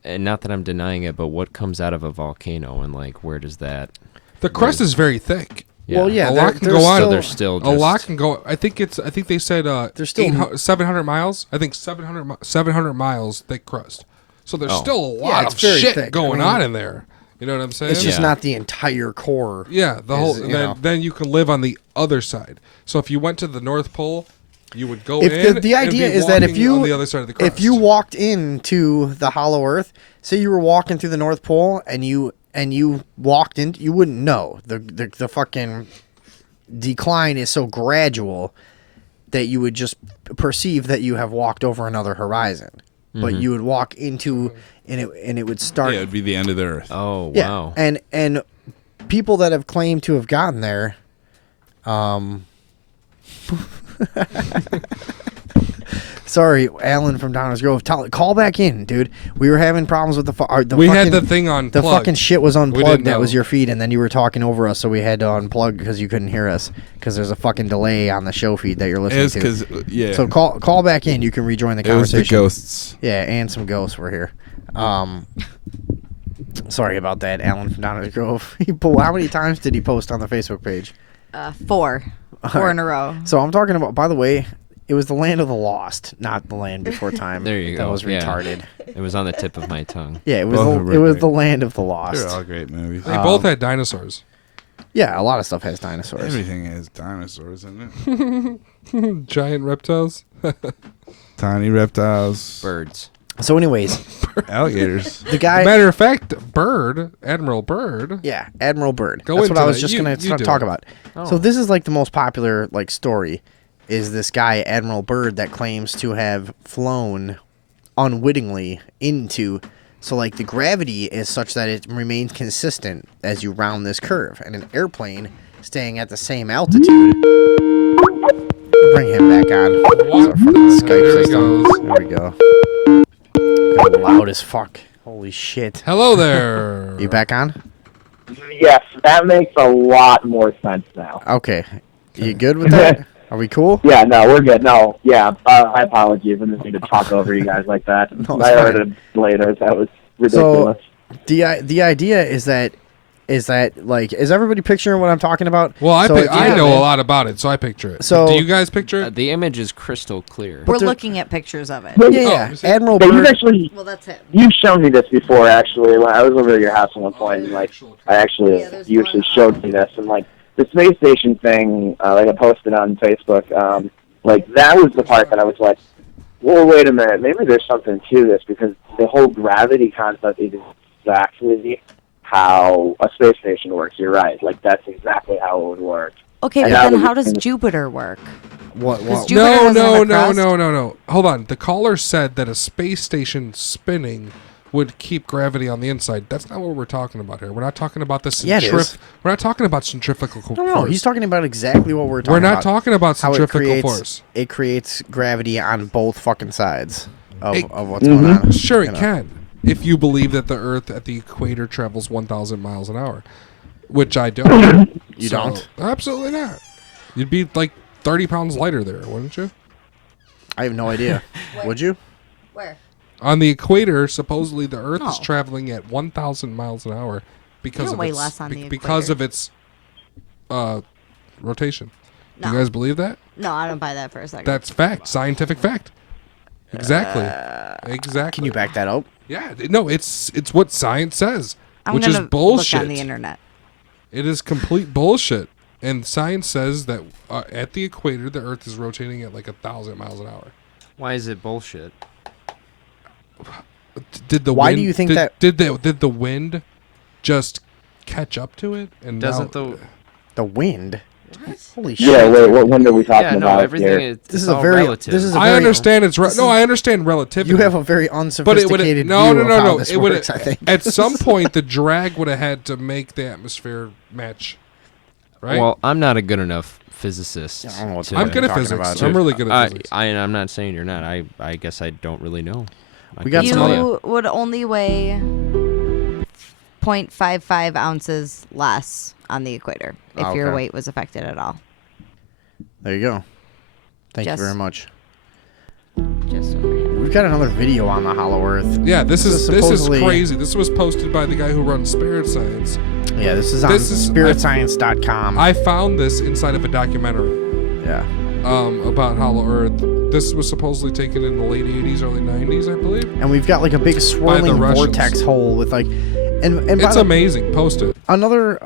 And not that I'm denying it, but what comes out of a volcano, and like, where does that? The crust is very thick. Well, yeah, a lot can go on. So there's still a lot can go. I think they said there's still 700 miles. I think 700 miles thick crust. So there's still a lot of very shit thick. going on in there. You know what I'm saying? It's just not the entire core. Yeah, the whole. And then you can live on the other side. So if you went to the North Pole, you would go in. The idea and be is that if walking you on the other side of the crust. if you walked into the hollow Earth, say you were walking through the North Pole and you walked in, you wouldn't know. The fucking decline is so gradual that you would just perceive that you have walked over another horizon. But you would walk into and it would start. Yeah, it'd be the end of the Earth. Oh Yeah, wow! and people that have claimed to have gotten there, sorry, Alan from Downers Grove. Call back in, dude. We were having problems with the We fucking, had the thing on the plug. fucking shit was We unplugged. didn't That know. was your feed, and then you were talking over us, so we had to unplug because you couldn't hear us because there's a fucking delay on the show feed that you're listening It's to. 'cause, yeah. So call back in. You can rejoin the It was the conversation. ghosts. Yeah, and some ghosts were here. Sorry about that, Alan from Downers Grove. How many times did he post on the Facebook page? 4 in a row. So I'm talking about, by the way, it was the land of the lost, not the land before time. There you go. That was Yeah. retarded. It was on the tip of my tongue. Yeah, it was Both the, it was great. the land of the lost. They're all great movies. They both had dinosaurs. Yeah, a lot of stuff has dinosaurs. Everything has dinosaurs in it. Giant reptiles. Tiny reptiles. Birds. So, anyways, alligators. The guy. Matter of fact, Admiral Byrd. Yeah, Admiral Byrd. Go That's into what I was that. just You- gonna you do talk it. about. Oh. So this is like the most popular like story, is this guy Admiral Byrd that claims to have flown unwittingly into. So like the gravity is such that it remains consistent as you round this curve, and an airplane staying at the same altitude. Bring him back on. It's our fucking Skype There he system. goes. There we go. Got loud as fuck. Holy shit. Hello there. You back on? Yes, that makes a lot more sense now. Okay. You good with that? Are we cool? Yeah, no, we're good. No, yeah, I apologize. I didn't mean to talk over you guys like that. No, it's I heard fine. it later. That was ridiculous. So the idea is that like, is everybody picturing what I'm talking about? Well, I So I know a lot about it, so I picture it. So- do you guys picture it? The image is crystal clear. We're looking at pictures of it. Yeah, Admiral Yeah, Byrd. you've actually, Well, that's him. you've shown me this before, actually. When I was over at your house at one point, and, like, you actually showed me this, and, like, the space station thing, like I posted on Facebook, like, that was the part that I was like, well, wait a minute, maybe there's something to this, because the whole gravity concept is exactly how a space station works. You're right. Like, that's exactly how it would work. Okay, And but that then was- how does Jupiter work? What? Jupiter doesn't have a crust? No. Hold on. The caller said that a space station spinning would keep gravity on the inside. That's not what we're talking about here. We're not talking about the Yeah, it is. We're not talking about centrifugal force. No, he's talking about exactly what we're talking We're about. not talking about How centrifugal force. It creates gravity on both fucking sides of what's Mhm. going on. Sure, you it know. can. If you believe that the Earth at the equator travels 1,000 miles an hour, which I don't. You don't? Absolutely not. You'd be like 30 pounds lighter there, wouldn't you? I have no idea. Would you? Where? On the equator, supposedly the Earth is No. traveling at 1,000 miles an hour because don't of weigh its less on the because equator. of its rotation. No. You guys believe that? No, I don't buy that for a second. That's fact, scientific fact. Exactly. Exactly. Can you back that up? Yeah. No, it's what science says, I'm which is gonna bullshit. look on the internet. It is complete bullshit. And science says that at the equator, the Earth is rotating at like 1,000 miles an hour. Why is it bullshit? Did the Why wind, do you think did, that- did the wind just catch up to it? And Doesn't now, The wind? Holy shit. Yeah, wait, what wind are we talking Yeah, no, about everything here? is. This it's is a all very. relative. This is a I very, understand it's this is- I understand relativity. You have a very But it would unsophisticated no view no of how no this it would works, I think. at some point the drag would have had to make the atmosphere match, right? Well, I'm not a good enough physicist. I don't know what to- I'm good at talking physics. about, I'm dude. really good at physics. I'm not saying you're not. I guess I don't really know. I We got couldn't some tell other- you. You would only weigh 0.55 ounces less on the equator if your Okay. weight was affected at all. There you go. Thank Just- you very much. we've got another video on the Hollow Earth. Yeah, this is supposedly- crazy. This was posted by the guy who runs Spirit Science. Yeah, this is on spiritscience.com. I found this inside of a documentary. Yeah. About Hollow Earth. This was supposedly taken in the late 80s, early 90s, I believe. And we've got like a big swirling vortex hole with like, and It's amazing. Post it. Another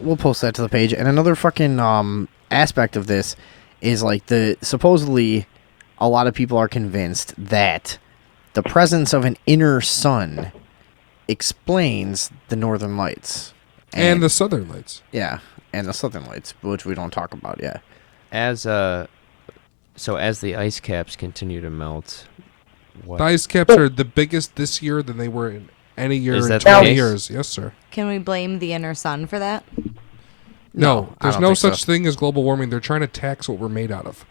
we'll post that to the page. And another fucking aspect of this is like supposedly a lot of people are convinced that the presence of an inner sun explains the northern lights And the southern lights. Yeah, and the southern lights, which we don't talk about yet. As the ice caps continue to melt, The ice caps are the biggest this year than they were in any year Is in that the 20 case? years. Yes, sir. Can we blame the inner sun for that? No, I there's don't no think so. such thing as global warming. They're trying to tax what we're made out of.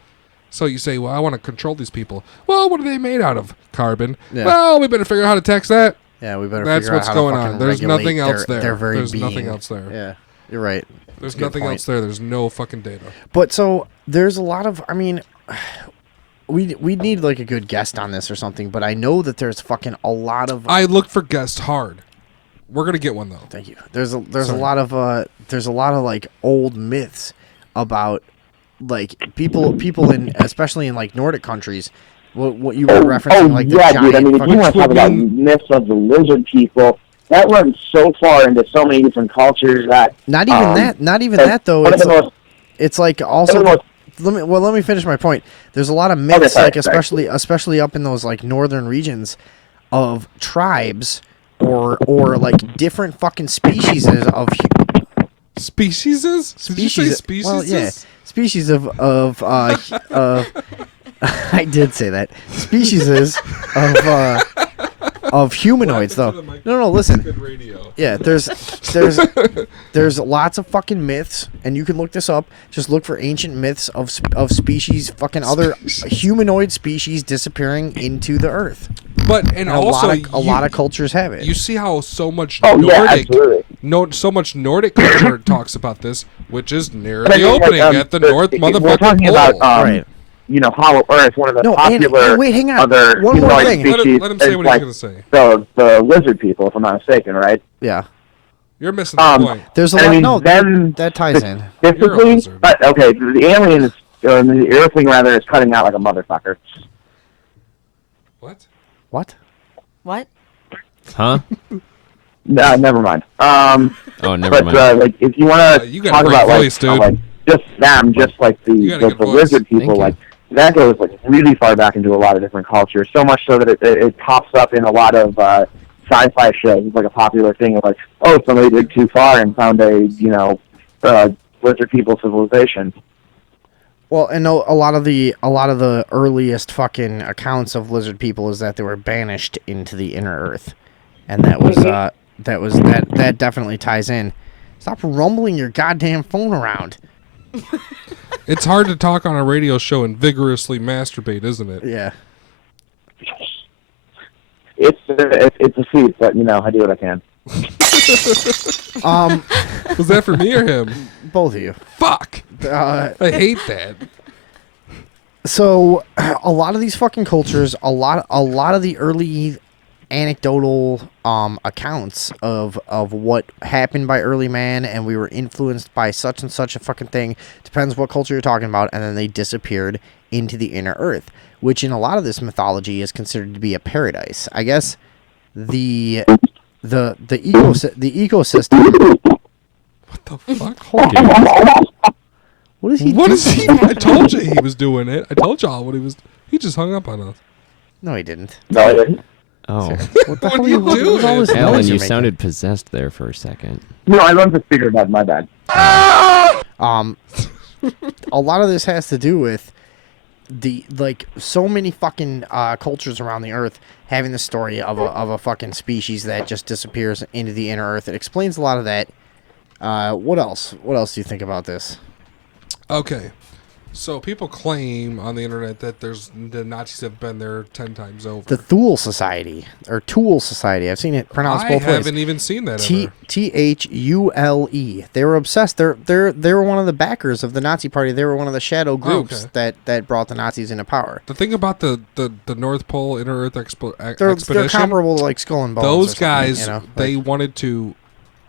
So you say, well, I want to control these people. Well, what are they made out of? Carbon. Yeah. Well, we better figure out how to tax that. Yeah, we better That's figure what's out how going to fucking on. There's regulate nothing else their there. very There's being. nothing else there. Yeah, you're right. There's Good nothing point. else there. There's no fucking data. But so there's a lot of, I mean, we need like a good guest on this or something. But I know that there's fucking a lot of. I look for guests hard. We're gonna get one though. Thank you. There's a Sorry. lot of like old myths about like people in, especially in like Nordic countries. What you were referencing, like the yeah, giant dude. I mean, if you fucking want to talk about myths of the lizard people, that runs so far into so many different cultures that Not even that though. one of It's, the most- it's like also. one of Let me finish my point. There's a lot of myths, sorry, like sorry. especially up in those like northern regions, of tribes or like different fucking species of Species? Did you say species? Well, yeah, species of I did say that. Species of humanoids though. No, listen. Yeah, there's lots of fucking myths, and you can look this up. Just look for ancient myths of species, fucking other humanoid species disappearing into the earth. But and also a lot of cultures have it. You see how so much Oh, yeah, Nordic, absolutely. so much Nordic culture talks about this, which is near But I the mean, like, opening at the North we're motherfucking talking pole. about you know, Hollow Earth, one of the popular wait, hang on. other One more humanoid thing. species. Let him say is what like he's going to say. The lizard people, if I'm not mistaken, right? Yeah. You're missing the point. There's a and lot. I mean, No, them that ties in. specifically, but okay, the alien is, or the Earthling rather, is cutting out like a motherfucker. What? What? What? Huh? No, never mind. Oh, never but, mind. like, if you want you to got a talk great about voice, like, dude. like just them, just like the got a good voice. lizard Thank people, you. like that goes like really far back into a lot of different cultures. So much so that it pops up in a lot of sci-fi shows. It's like a popular thing of like, oh, somebody dig too far and found a lizard people civilization. Well, and a lot of the earliest fucking accounts of lizard people is that they were banished into the inner earth, and that definitely ties in. Stop rumbling your goddamn phone around. It's hard to talk on a radio show and vigorously masturbate, isn't it? Yeah. It's a feat, but I do what I can. Was that for me or him? Both of you. Fuck. I hate that. So, a lot of these fucking cultures, a lot of the early anecdotal accounts of what happened by early man, and we were influenced by such and such a fucking thing, depends what culture you're talking about, and then they disappeared into the inner earth, which in a lot of this mythology is considered to be a paradise. I guess the ecosystem. What the fuck? Hold on. What is he What doing? is he? I told you he was doing it. I told y'all what he was. He just hung up on us. No, he didn't. No, I didn't. Oh. What the What hell are you what is all doing? this Alan, noise you you're making? sounded possessed there for a second. No, I love the figure bed. My bad. A lot of this has to do with so many fucking cultures around the earth having the story of a fucking species that just disappears into the inner earth. It explains a lot of that. What else? What else do you think about this? Okay. So people claim on the internet that the Nazis have been there 10 times over. The Thule Society or Tool Society. I've seen it pronounced both ways. I haven't even seen that ever. Thule. They were obsessed. They were one of the backers of the Nazi Party. They were one of the shadow groups that brought the Nazis into power. The thing about the North Pole Inner Earth expedition, they're comparable to like Skull and Bones. Those guys, they wanted to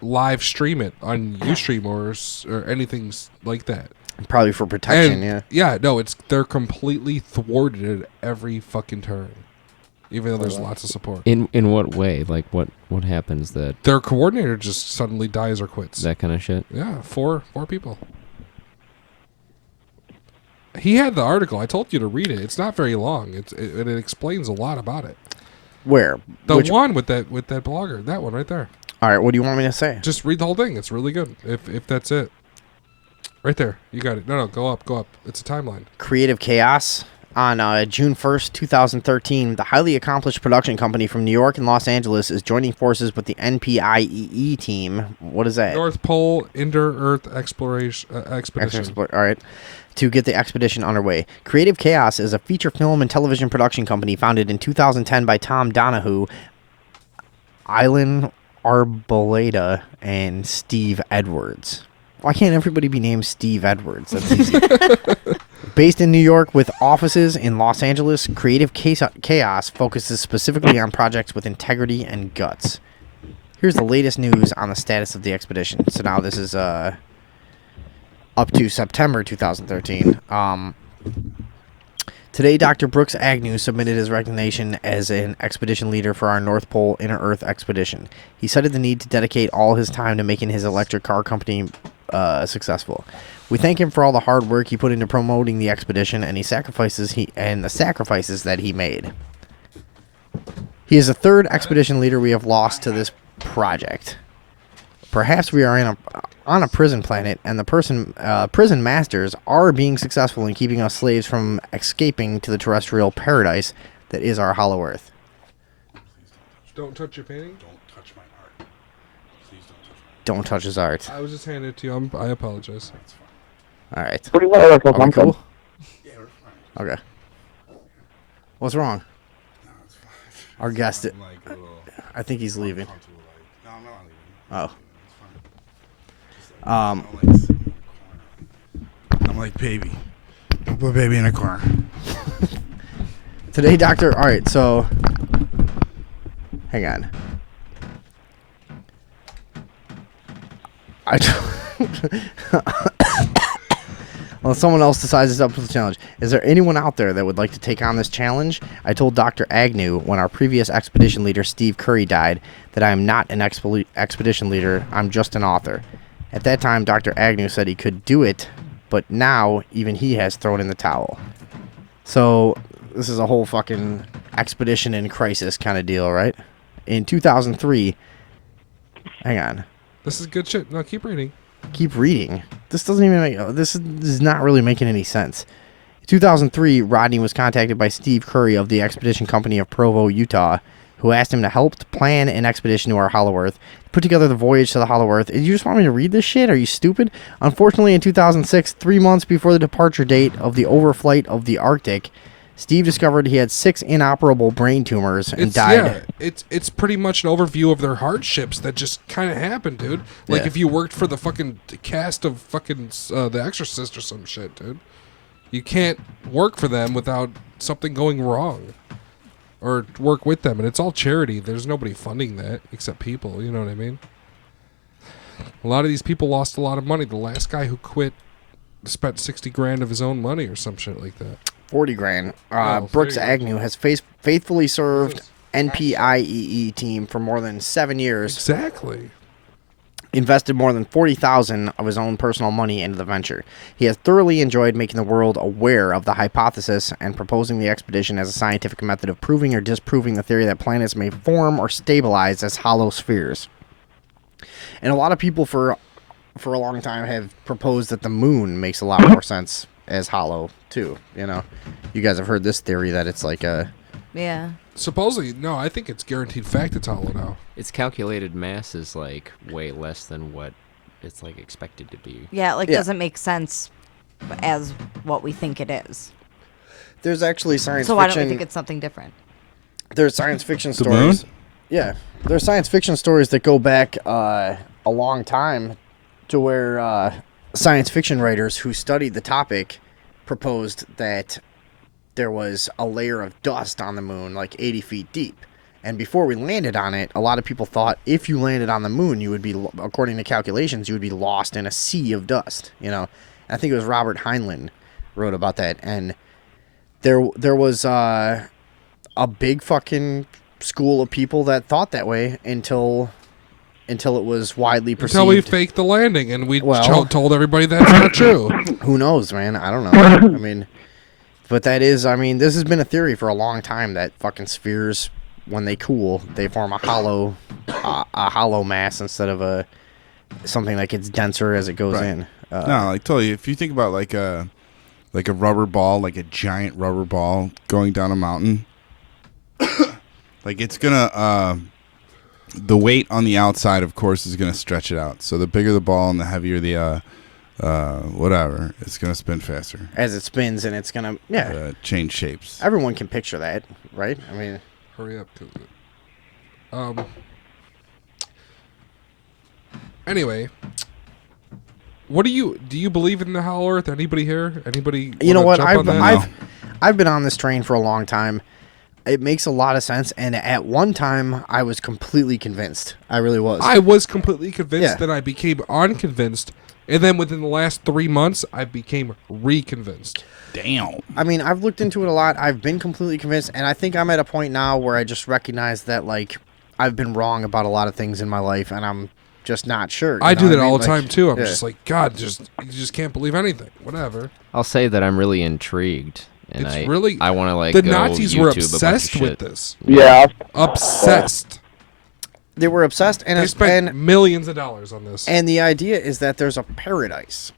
live stream it on Ustream or anything like that. Probably for protection, Yeah, no, they're completely thwarted at every fucking turn. Even though there's lots of support. In what way? Like what happens that their coordinator just suddenly dies or quits? That kind of shit? Yeah, four people. He had the article. I told you to read it. It's not very long. It explains a lot about it. Where? Which one with that blogger? That one right there. All right, what do you want me to say? Just read the whole thing. It's really good. If that's it. Right there. You got it. No, go up. It's a timeline. Creative Chaos. On June 1st, 2013, the highly accomplished production company from New York and Los Angeles is joining forces with the NPIEE team. What is that? North Pole Inner Earth Expedition. All right. To get the expedition underway. Creative Chaos is a feature film and television production company founded in 2010 by Tom Donahue, Ilan Arboleda, and Steve Edwards. Why can't everybody be named Steve Edwards? That's easy. Based in New York with offices in Los Angeles, Creative Chaos focuses specifically on projects with integrity and guts. Here's the latest news on the status of the expedition. So now this is up to September 2013. Today, Dr. Brooks Agnew submitted his resignation as an expedition leader for our North Pole Inner Earth expedition. He cited the need to dedicate all his time to making his electric car company successful. We thank him for all the hard work he put into promoting the expedition and the sacrifices that he made. He is the third expedition leader we have lost to this project. Perhaps we are on a prison planet, and the prison masters are being successful in keeping us slaves from escaping to the terrestrial paradise that is our hollow Earth. Don't touch your painting. Don't touch my art. Please Don't touch his art. I was just handing it to you. I apologize. All right. Pretty well. That's Are we cool? Yeah, we're fine. Okay. What's wrong? No, it's fine. Our guest. Like I think he's leaving. No, I'm not leaving. Oh. I'm like baby. Don't put baby in a corner. Today, Doctor. All right, so hang on. Well, someone else decides it's up to the challenge. Is there anyone out there that would like to take on this challenge? I told Dr. Agnew when our previous expedition leader, Steve Curry, died that I am not an expedition leader. I'm just an author. At that time, Dr. Agnew said he could do it, but now even he has thrown in the towel. So this is a whole fucking expedition in crisis kind of deal, right? In 2003, hang on. This is good shit. No, keep reading. Keep reading. This doesn't even make... This is not really making any sense. In 2003, Rodney was contacted by Steve Curry of the Expedition Company of Provo, Utah, who asked him to help plan an expedition to our Hollow Earth, put together the voyage to the Hollow Earth. You just want me to read this shit? Are you stupid? Unfortunately, in 2006, 3 months before the departure date of the overflight of the Arctic, Steve discovered he had 6 inoperable brain tumors and died. Yeah, it's pretty much an overview of their hardships that just kind of happened, dude. Like if you worked for the fucking cast of fucking The Exorcist or some shit, dude. You can't work for them without something going wrong. Or work with them, and it's all charity. There's nobody funding that except people, you know what I mean? A lot of these people lost a lot of money. The last guy who quit spent 60 grand of his own money or some shit like that. 40 grand. Brooks Agnew has faithfully served NPIEE team for more than 7 years. Exactly. Invested more than $40,000 of his own personal money into the venture. He has thoroughly enjoyed making the world aware of the hypothesis and proposing the expedition as a scientific method of proving or disproving the theory that planets may form or stabilize as hollow spheres. And a lot of people for a long time have proposed that the moon makes a lot more sense as hollow too. You know, you guys have heard this theory that it's like a... Yeah. Supposedly, no, I think it's guaranteed fact it's hollow now. Its calculated mass is like way less than what it's like expected to be. Yeah, it doesn't make sense as what we think it is. There's actually science So fiction. why don't we think it's something different? There's science fiction The stories. moon? Yeah, there's science fiction stories that go back a long time to where science fiction writers who studied the topic proposed that there was a layer of dust on the moon like 80 feet deep. And before we landed on it, a lot of people thought if you landed on the moon, you would be, according to calculations, you would be lost in a sea of dust. You know, I think it was Robert Heinlein wrote about that, and there was a big fucking school of people that thought that way until it was widely perceived. Until we faked the landing and we Well- told everybody that's not true. Who knows, man? I don't know. I mean, but that is, I mean, this has been a theory for a long time that fucking spheres, when they cool, they form a hollow mass instead of something that gets denser as it goes Right. in. No, like totally. If you think about like a rubber ball, like a giant rubber ball going down a mountain, like it's gonna the weight on the outside, of course, is gonna stretch it out. So the bigger the ball and the heavier the whatever, it's gonna spin faster As it spins, and it's gonna change shapes. Everyone can picture that, right? I mean, Hurry up. Anyway, what do you believe in the Hollow Earth? Anybody here? Anybody? you know wanna what? jump on that? I've been on this train for a long time. It makes a lot of sense, and at one time, I was completely convinced. I really was. I was completely convinced, Yeah. then I became unconvinced, and then within the last 3 months, I became reconvinced. Damn. I mean, I've looked into it a lot. I've been completely convinced, and I think I'm at a point now where I just recognize that, like, I've been wrong about a lot of things in my life, and I'm just not sure. I do know that what all mean? the time Like, too. I'm yeah. just like, God, you just can't believe anything. Whatever. I'll say that I'm really intrigued, and It's I really I want to like the go Nazis were YouTube a bunch of obsessed with shit. this. Yeah. Obsessed. They were obsessed, and They it's spent millions of dollars on this. And the idea is that there's a paradise,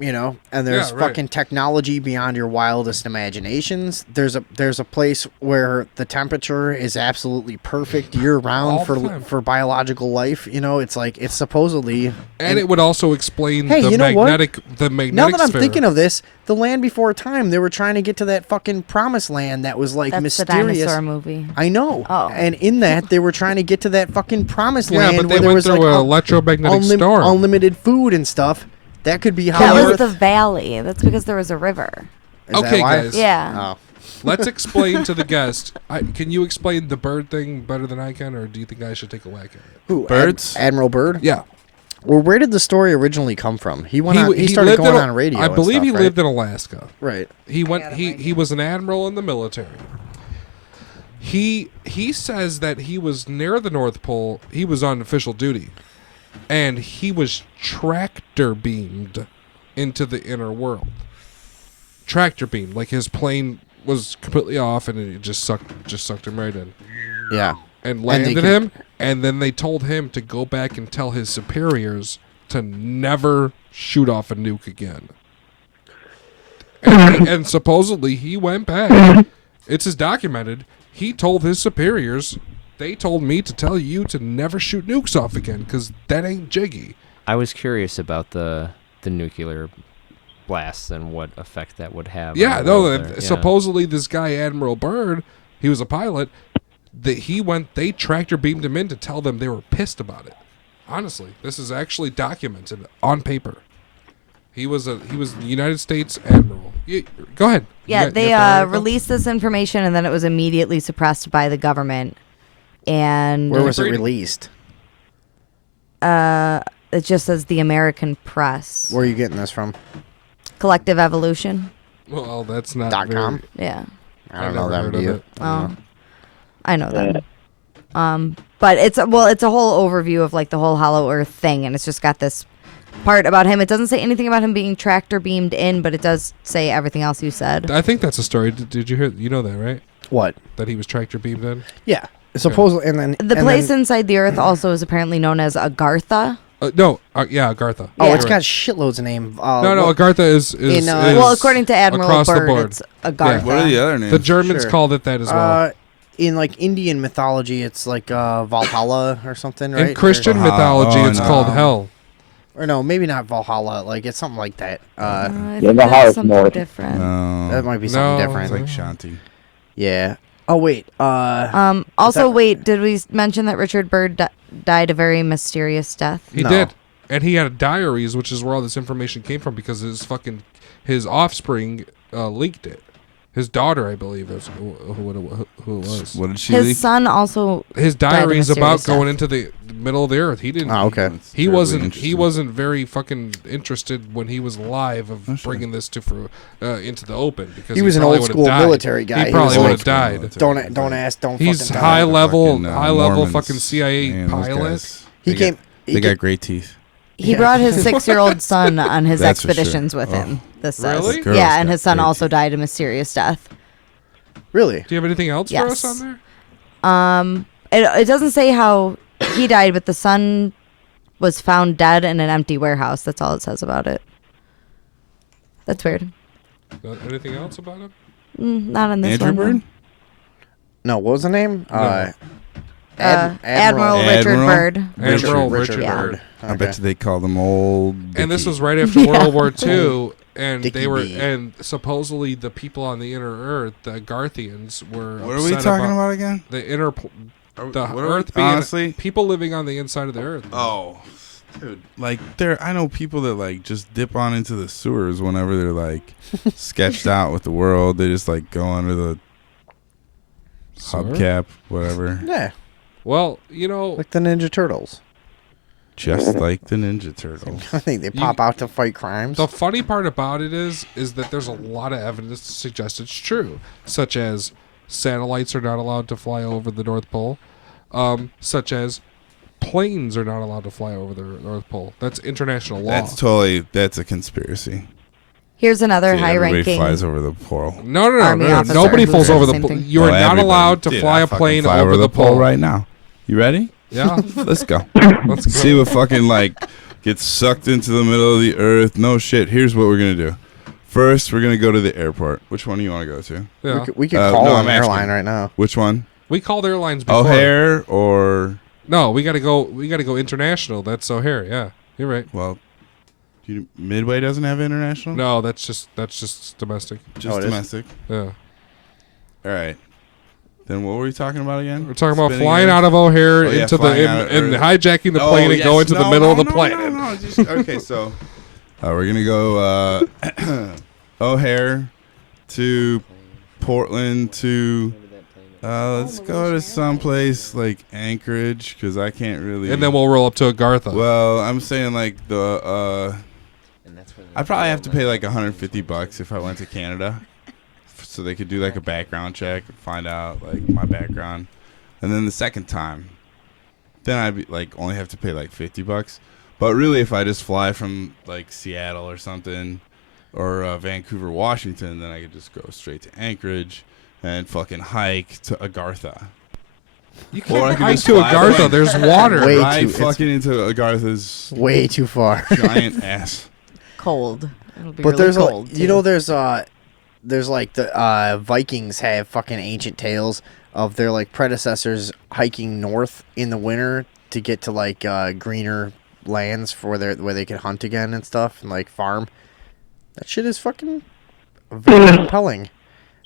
you know, and there's Yeah, right. fucking technology beyond your wildest imaginations. There's a place where the temperature is absolutely perfect year All round the time. for biological life. You know, it's like it's supposedly. And it would also explain Hey, the you know what? magnetic Now that I'm sphere. thinking of this, the Land Before Time, they were trying to get to that fucking promised land that was like That's mysterious. the dinosaur movie. I know. Oh. And in that, they were trying to get to that fucking promised Yeah, land but they where there went was through like an electromagnetic storm. unlimited food and stuff. That could be how That was Earth. the valley. That's because there was a river. Is that Okay, why? guys. Yeah. Oh. Let's explain to the guest. Can you explain the bird thing better than I can, or do you think I should take a whack at it? Who? Birds? Admiral Byrd? Yeah. Well, where did the story originally come from? He started going on radio. I and believe stuff, he right? lived in Alaska. Right. He went. He was an admiral in the military. He says that he was near the North Pole. He was on official duty, and he was tractor beamed into the inner world. Tractor beamed, like his plane was completely off, and it just sucked him right in. Yeah. And they landed could- him, and then they told him to go back and tell his superiors to never shoot off a nuke again. And supposedly he went back. It's documented. He told his superiors, they told me to tell you to never shoot nukes off again because that ain't jiggy. I was curious about the nuclear blasts and what effect that would have. Yeah, on the no. world there. Yeah. Supposedly this guy Admiral Byrd, he was a pilot. They tractor beamed him in to tell them they were pissed about it. Honestly, this is actually documented on paper. He was the United States admiral. Go ahead. Yeah, You they got the article? released this information and then it was immediately suppressed by the government. And Where was it released? It just says the American Press. Where are you getting this from? Collective Evolution. Well, that's not .com? Yeah. I don't know them, do you? Oh, I know them. But it's a whole overview of like the whole Hollow Earth thing, and it's just got this part about him. It doesn't say anything about him being tractor beamed in, but it does say everything else you said. I think that's a story. Did you hear? You know that, right? What? That he was tractor beamed in. Yeah. Supposedly, and then The place inside the Earth also is apparently known as Agartha. Yeah, Agartha. Oh, Yeah. it's got shitloads of names. No, Agartha is well, according to Admiral across the Byrd, board. it's Agartha. What are the other names? The Germans Sure. called it that as well. In like Indian mythology, it's like Valhalla or something, right? In Christian Or- mythology, Oh, it's no. called hell. Or no, maybe not Valhalla. Like it's something like that. I think that's something different. That might be something different. It's like Shanti. Yeah. Oh wait. Also, wait. Did we mention that Richard Byrd died a very mysterious death? He did, and he had diaries, which is where all this information came from because his offspring leaked it. His daughter, I believe, is who it was. What did she His leak? son also. His diaries died a about mysterious going death. into the middle of the earth. He didn't. Oh, okay. He wasn't very fucking interested when he was alive of bringing this into the open because he was an probably old would've school died. military guy. He probably was would have died. Don't ask. Don't. He's fucking high die. level Mormons. fucking CIA Man, those pilot. guys, He they came. Got, they got great teeth. He brought his 6-year-old son on his That's for sure. expeditions with him. This says. Really? Girls Yeah, and got his son great also died a mysterious death. Really? Do you have anything else for us Yes. on there? It doesn't say how he died, but the son was found dead in an empty warehouse. That's all it says about it. That's weird. Anything else about him? Not in this Andrew one. Byrd? No, what was the name? No. Admiral Richard Byrd. Admiral Richard Richard Byrd. Byrd. I bet you they called them old. And this Dickie. was right after World War II, and Dickie they were, B. and supposedly the people on the inner Earth, the Garthians, were. What are we upset talking about again? The inner, the what are we- Earth being honestly? people living on the inside of the Earth. Oh, dude, like I know people that like just dip on into the sewers whenever they're like sketched out with the world. They just like go under the hubcap, whatever. Yeah. Well, you know, Like the Ninja Turtles. Just like the Ninja Turtles. I think they pop out to fight crimes. the funny part about it is that there's a lot of evidence to suggest it's true, such as satellites are not allowed to fly over the North Pole, such as planes are not allowed to fly over the North Pole. That's international law. That's a conspiracy. Here's another See, everybody high-ranking. flies over the pole. No. Army officer Nobody who falls said over the the same pole. thing. You are not Everybody allowed to did. fly I a fucking plane fly over the pole right now. You ready? Yeah. Let's go. Let's go. See what fucking like gets sucked into the middle of the earth. No shit. Here's what we're gonna do. First, we're gonna go to the airport. Which one do you want to go to? Yeah. We could call no, an I'm asking. airline right now. Which one? We called airlines before. O'Hare or No, we gotta go international. That's O'Hare, yeah. You're right. well, Midway doesn't have international. No, that's just domestic. Just it is? domestic. Yeah. All right. Then what were we talking about again? We're talking about Spinning flying Earth? out of O'Hare Oh, yeah, into flying the out of and Earth. hijacking the Oh, plane and yes. going to the No, middle of no, the no, planet. No, just, okay, so we're gonna go O'Hare to Portland to let's go to someplace like Anchorage because I can't really. And then we'll roll up to Agartha. Well, I'm saying like I'd probably have to pay like $150 if I went to Canada, so they could do like a background check and find out like my background, and then the second time, then I'd be like only have to pay like $50. But really, if I just fly from like Seattle or something, or Vancouver, Washington, then I could just go straight to Anchorage and fucking hike to Agartha. You Or I can't could hike just to fly Agartha. like- There's water. Way Right, too- fucking into Agartha's Way too far. giant ass. Cold. It'll be But really there's cold. you know there's like the Vikings have fucking ancient tales of their like predecessors hiking north in the winter to get to like greener lands for where they could hunt again and stuff and like farm. That shit is fucking very compelling.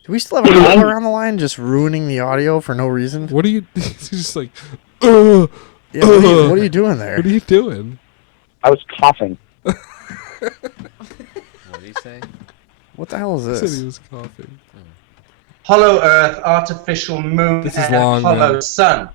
Do we still have a caller on the line just ruining the audio for no reason? What are you? He's just like, Yeah, what are you doing there? What are you doing? I was coughing. What did he say? What the hell is He this? said he was coughing. Hollow Earth, artificial moon, This is and long, hollow man. sun.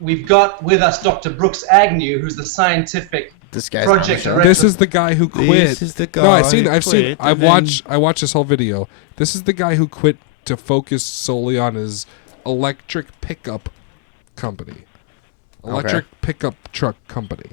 We've got with us Dr. Brooks Agnew, who's the scientific This guy's on the project show. director. This is the guy who quit. This is the No, I've guy seen. who I've quit, and then- watched this whole video. This is the guy who quit to focus solely on his electric pickup company, electric pickup truck company.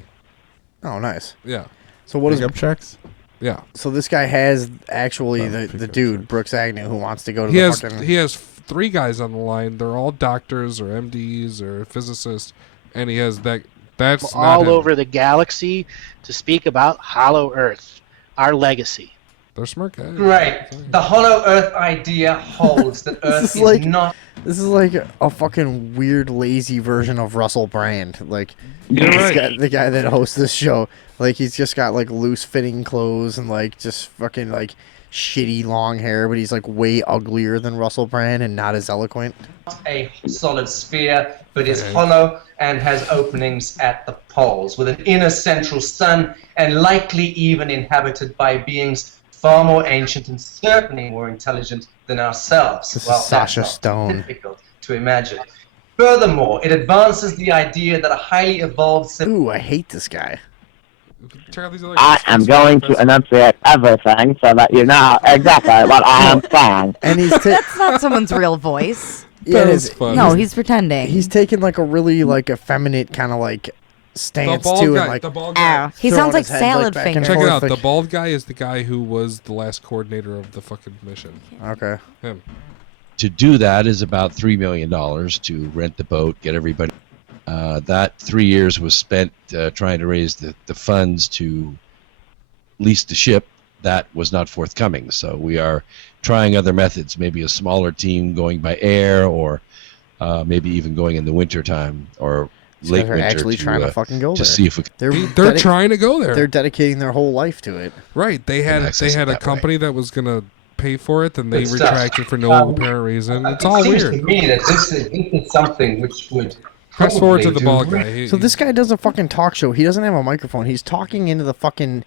Oh, nice. Yeah, So what is Pickup trucks? yeah. So this guy has actually the pickup dude Brooks Agnew who wants to go to He the has fucking. he has 3 guys on the line. They're all doctors or MDs or physicists, and he has that. That's not all him. over the galaxy to speak about Hollow Earth, our legacy. They're smart guys. Great. The hollow Earth idea holds that Earth This is is like not. This is like a fucking weird, lazy version of Russell Brand. Like, You're this right. guy, the guy that hosts this show. Like, he's just got like loose fitting clothes and like just fucking like shitty long hair, but he's like way uglier than Russell Brand and not as eloquent. A solid sphere, but is hollow and has openings at the poles, with an inner central sun, and likely even inhabited by beings far more ancient and certainly more intelligent than ourselves. This Well, is Sasha that's not Stone. difficult to imagine. Furthermore, it advances the idea that a highly evolved... Ooh, I hate this guy. Check out these other I am going to enunciate everything so that you know exactly what I am saying. And he's That's not someone's real voice. Yeah, That it was is. funny. No, he's pretending. He's taking like a really like effeminate kind of like stance bald too, guy, and like the bald guy. He throwing sounds like his head, salad back and fingers. Check it forth, out. like- The bald guy is the guy who was the last coordinator of the fucking mission. Okay. Him. To do that is about $3 million to rent the boat, get everybody. That 3 years was spent trying to raise the funds to lease the ship. That was not forthcoming. So we are trying other methods, maybe a smaller team going by air, or maybe even going in the winter time or These late guys are winter actually trying to fucking go to there. see if we can. They're trying to go there. They're dedicating their whole life to it. Right. They had access a it that way. company that was gonna pay for it, then they Good stuff. retracted for no apparent reason. It's all it seems weird. to me that this is something which would... Fast forward to the probably bald do- guy. He- So this guy does a fucking talk show. He doesn't have a microphone. He's talking into the fucking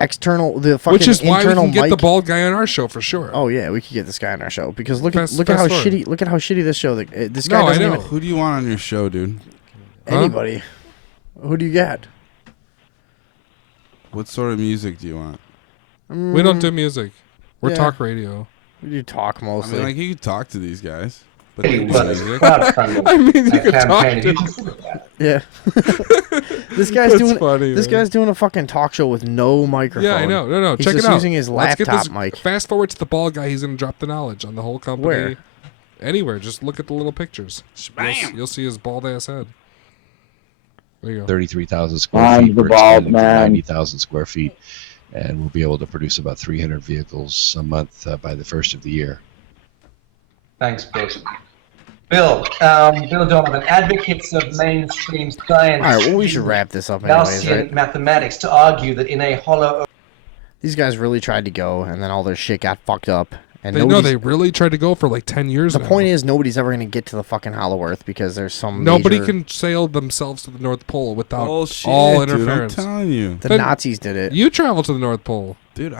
the fucking Which is why we internal can get mic. the bald guy on our show for sure. Oh yeah, we could get this guy on our show because look Fast at how forward. shitty this show. This guy No, I doesn't know. even Who do you want on your show, dude? anybody. Who do you get? What sort of music do you want? We don't do music. We're Yeah. talk radio. We do talk I mostly. mean, like you could talk to these guys, but Hey, they do but music. crowdfunding, I mean, you a could talk campaign. to You them. can do that. Yeah. This guy's That's doing funny, this man. guy's doing a fucking talk show with no microphone. Yeah, I know. No. He's Check just it out. using his Let's get laptop this, mic. Fast forward to the bald guy. He's gonna drop the knowledge on the whole company. Where? Anywhere. Just look at the little pictures. You'll see his bald ass head. There you go. 33,000 square I'm feet. the We're bald expanding to man. 90,000 square feet, and we'll be able to produce about 300 vehicles a month by the first of the year. Thanks, Bill. Bill Donovan, advocates of mainstream science. All right, well we should wrap this up anyways, Gaussian right? mathematics to argue that in a hollow... These guys really tried to go, and then all their shit got fucked up. And They know they really tried to go for like 10 years The now. point is, nobody's ever going to get to the fucking Hollow Earth because there's some Nobody major- can sail themselves to the North Pole without Bullshit, all dude, I'm interference. telling you. The Then Nazis did it. You travel to the North Pole. Dude,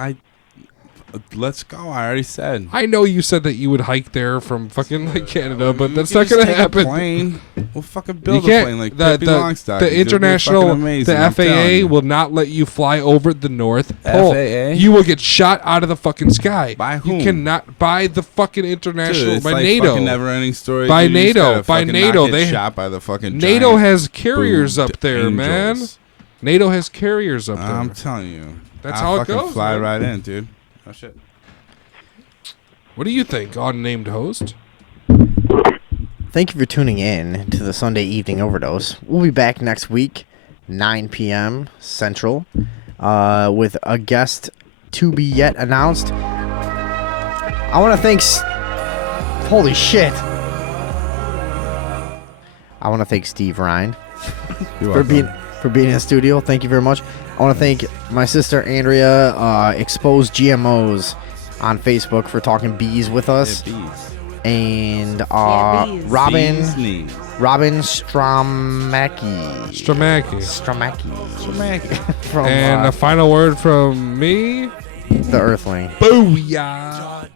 let's go. I already said. I know you said that you would hike there from fucking like Canada, but that's You not can gonna just take a happen. plane. We'll fucking You build a can't. plane like the Pippi the, Longstocking. the It'll be international, fucking amazing, the I'm telling FAA you. will not let you fly over the North Pole. FAA? You will get shot out of the fucking sky. By whom? You cannot by the fucking international Dude, it's by like NATO. fucking never-ending story. By dude. You just NATO. gotta By fucking NATO. not get They shot by the fucking NATO giant has carriers boom up there, man. angels. NATO has carriers up there. I'm telling you. That's I'll how it fucking goes, fly man. right in, dude. Oh shit. What do you think, unnamed host? Thank you for tuning in to the Sunday Evening Overdose. We'll be back next week, 9 p.m. Central, with a guest to be yet announced. I want to thank... Holy shit. I want to thank Steve Rhine for being in the studio. Thank you very much. I want to thank my sister Andrea, Expose GMOs on Facebook, for talking bees with us. Yeah, bees. And bees. Robin Bees knees. Strom-Mackey. Strom-Mackey. From And a final word from me. the Earthling. Booyah.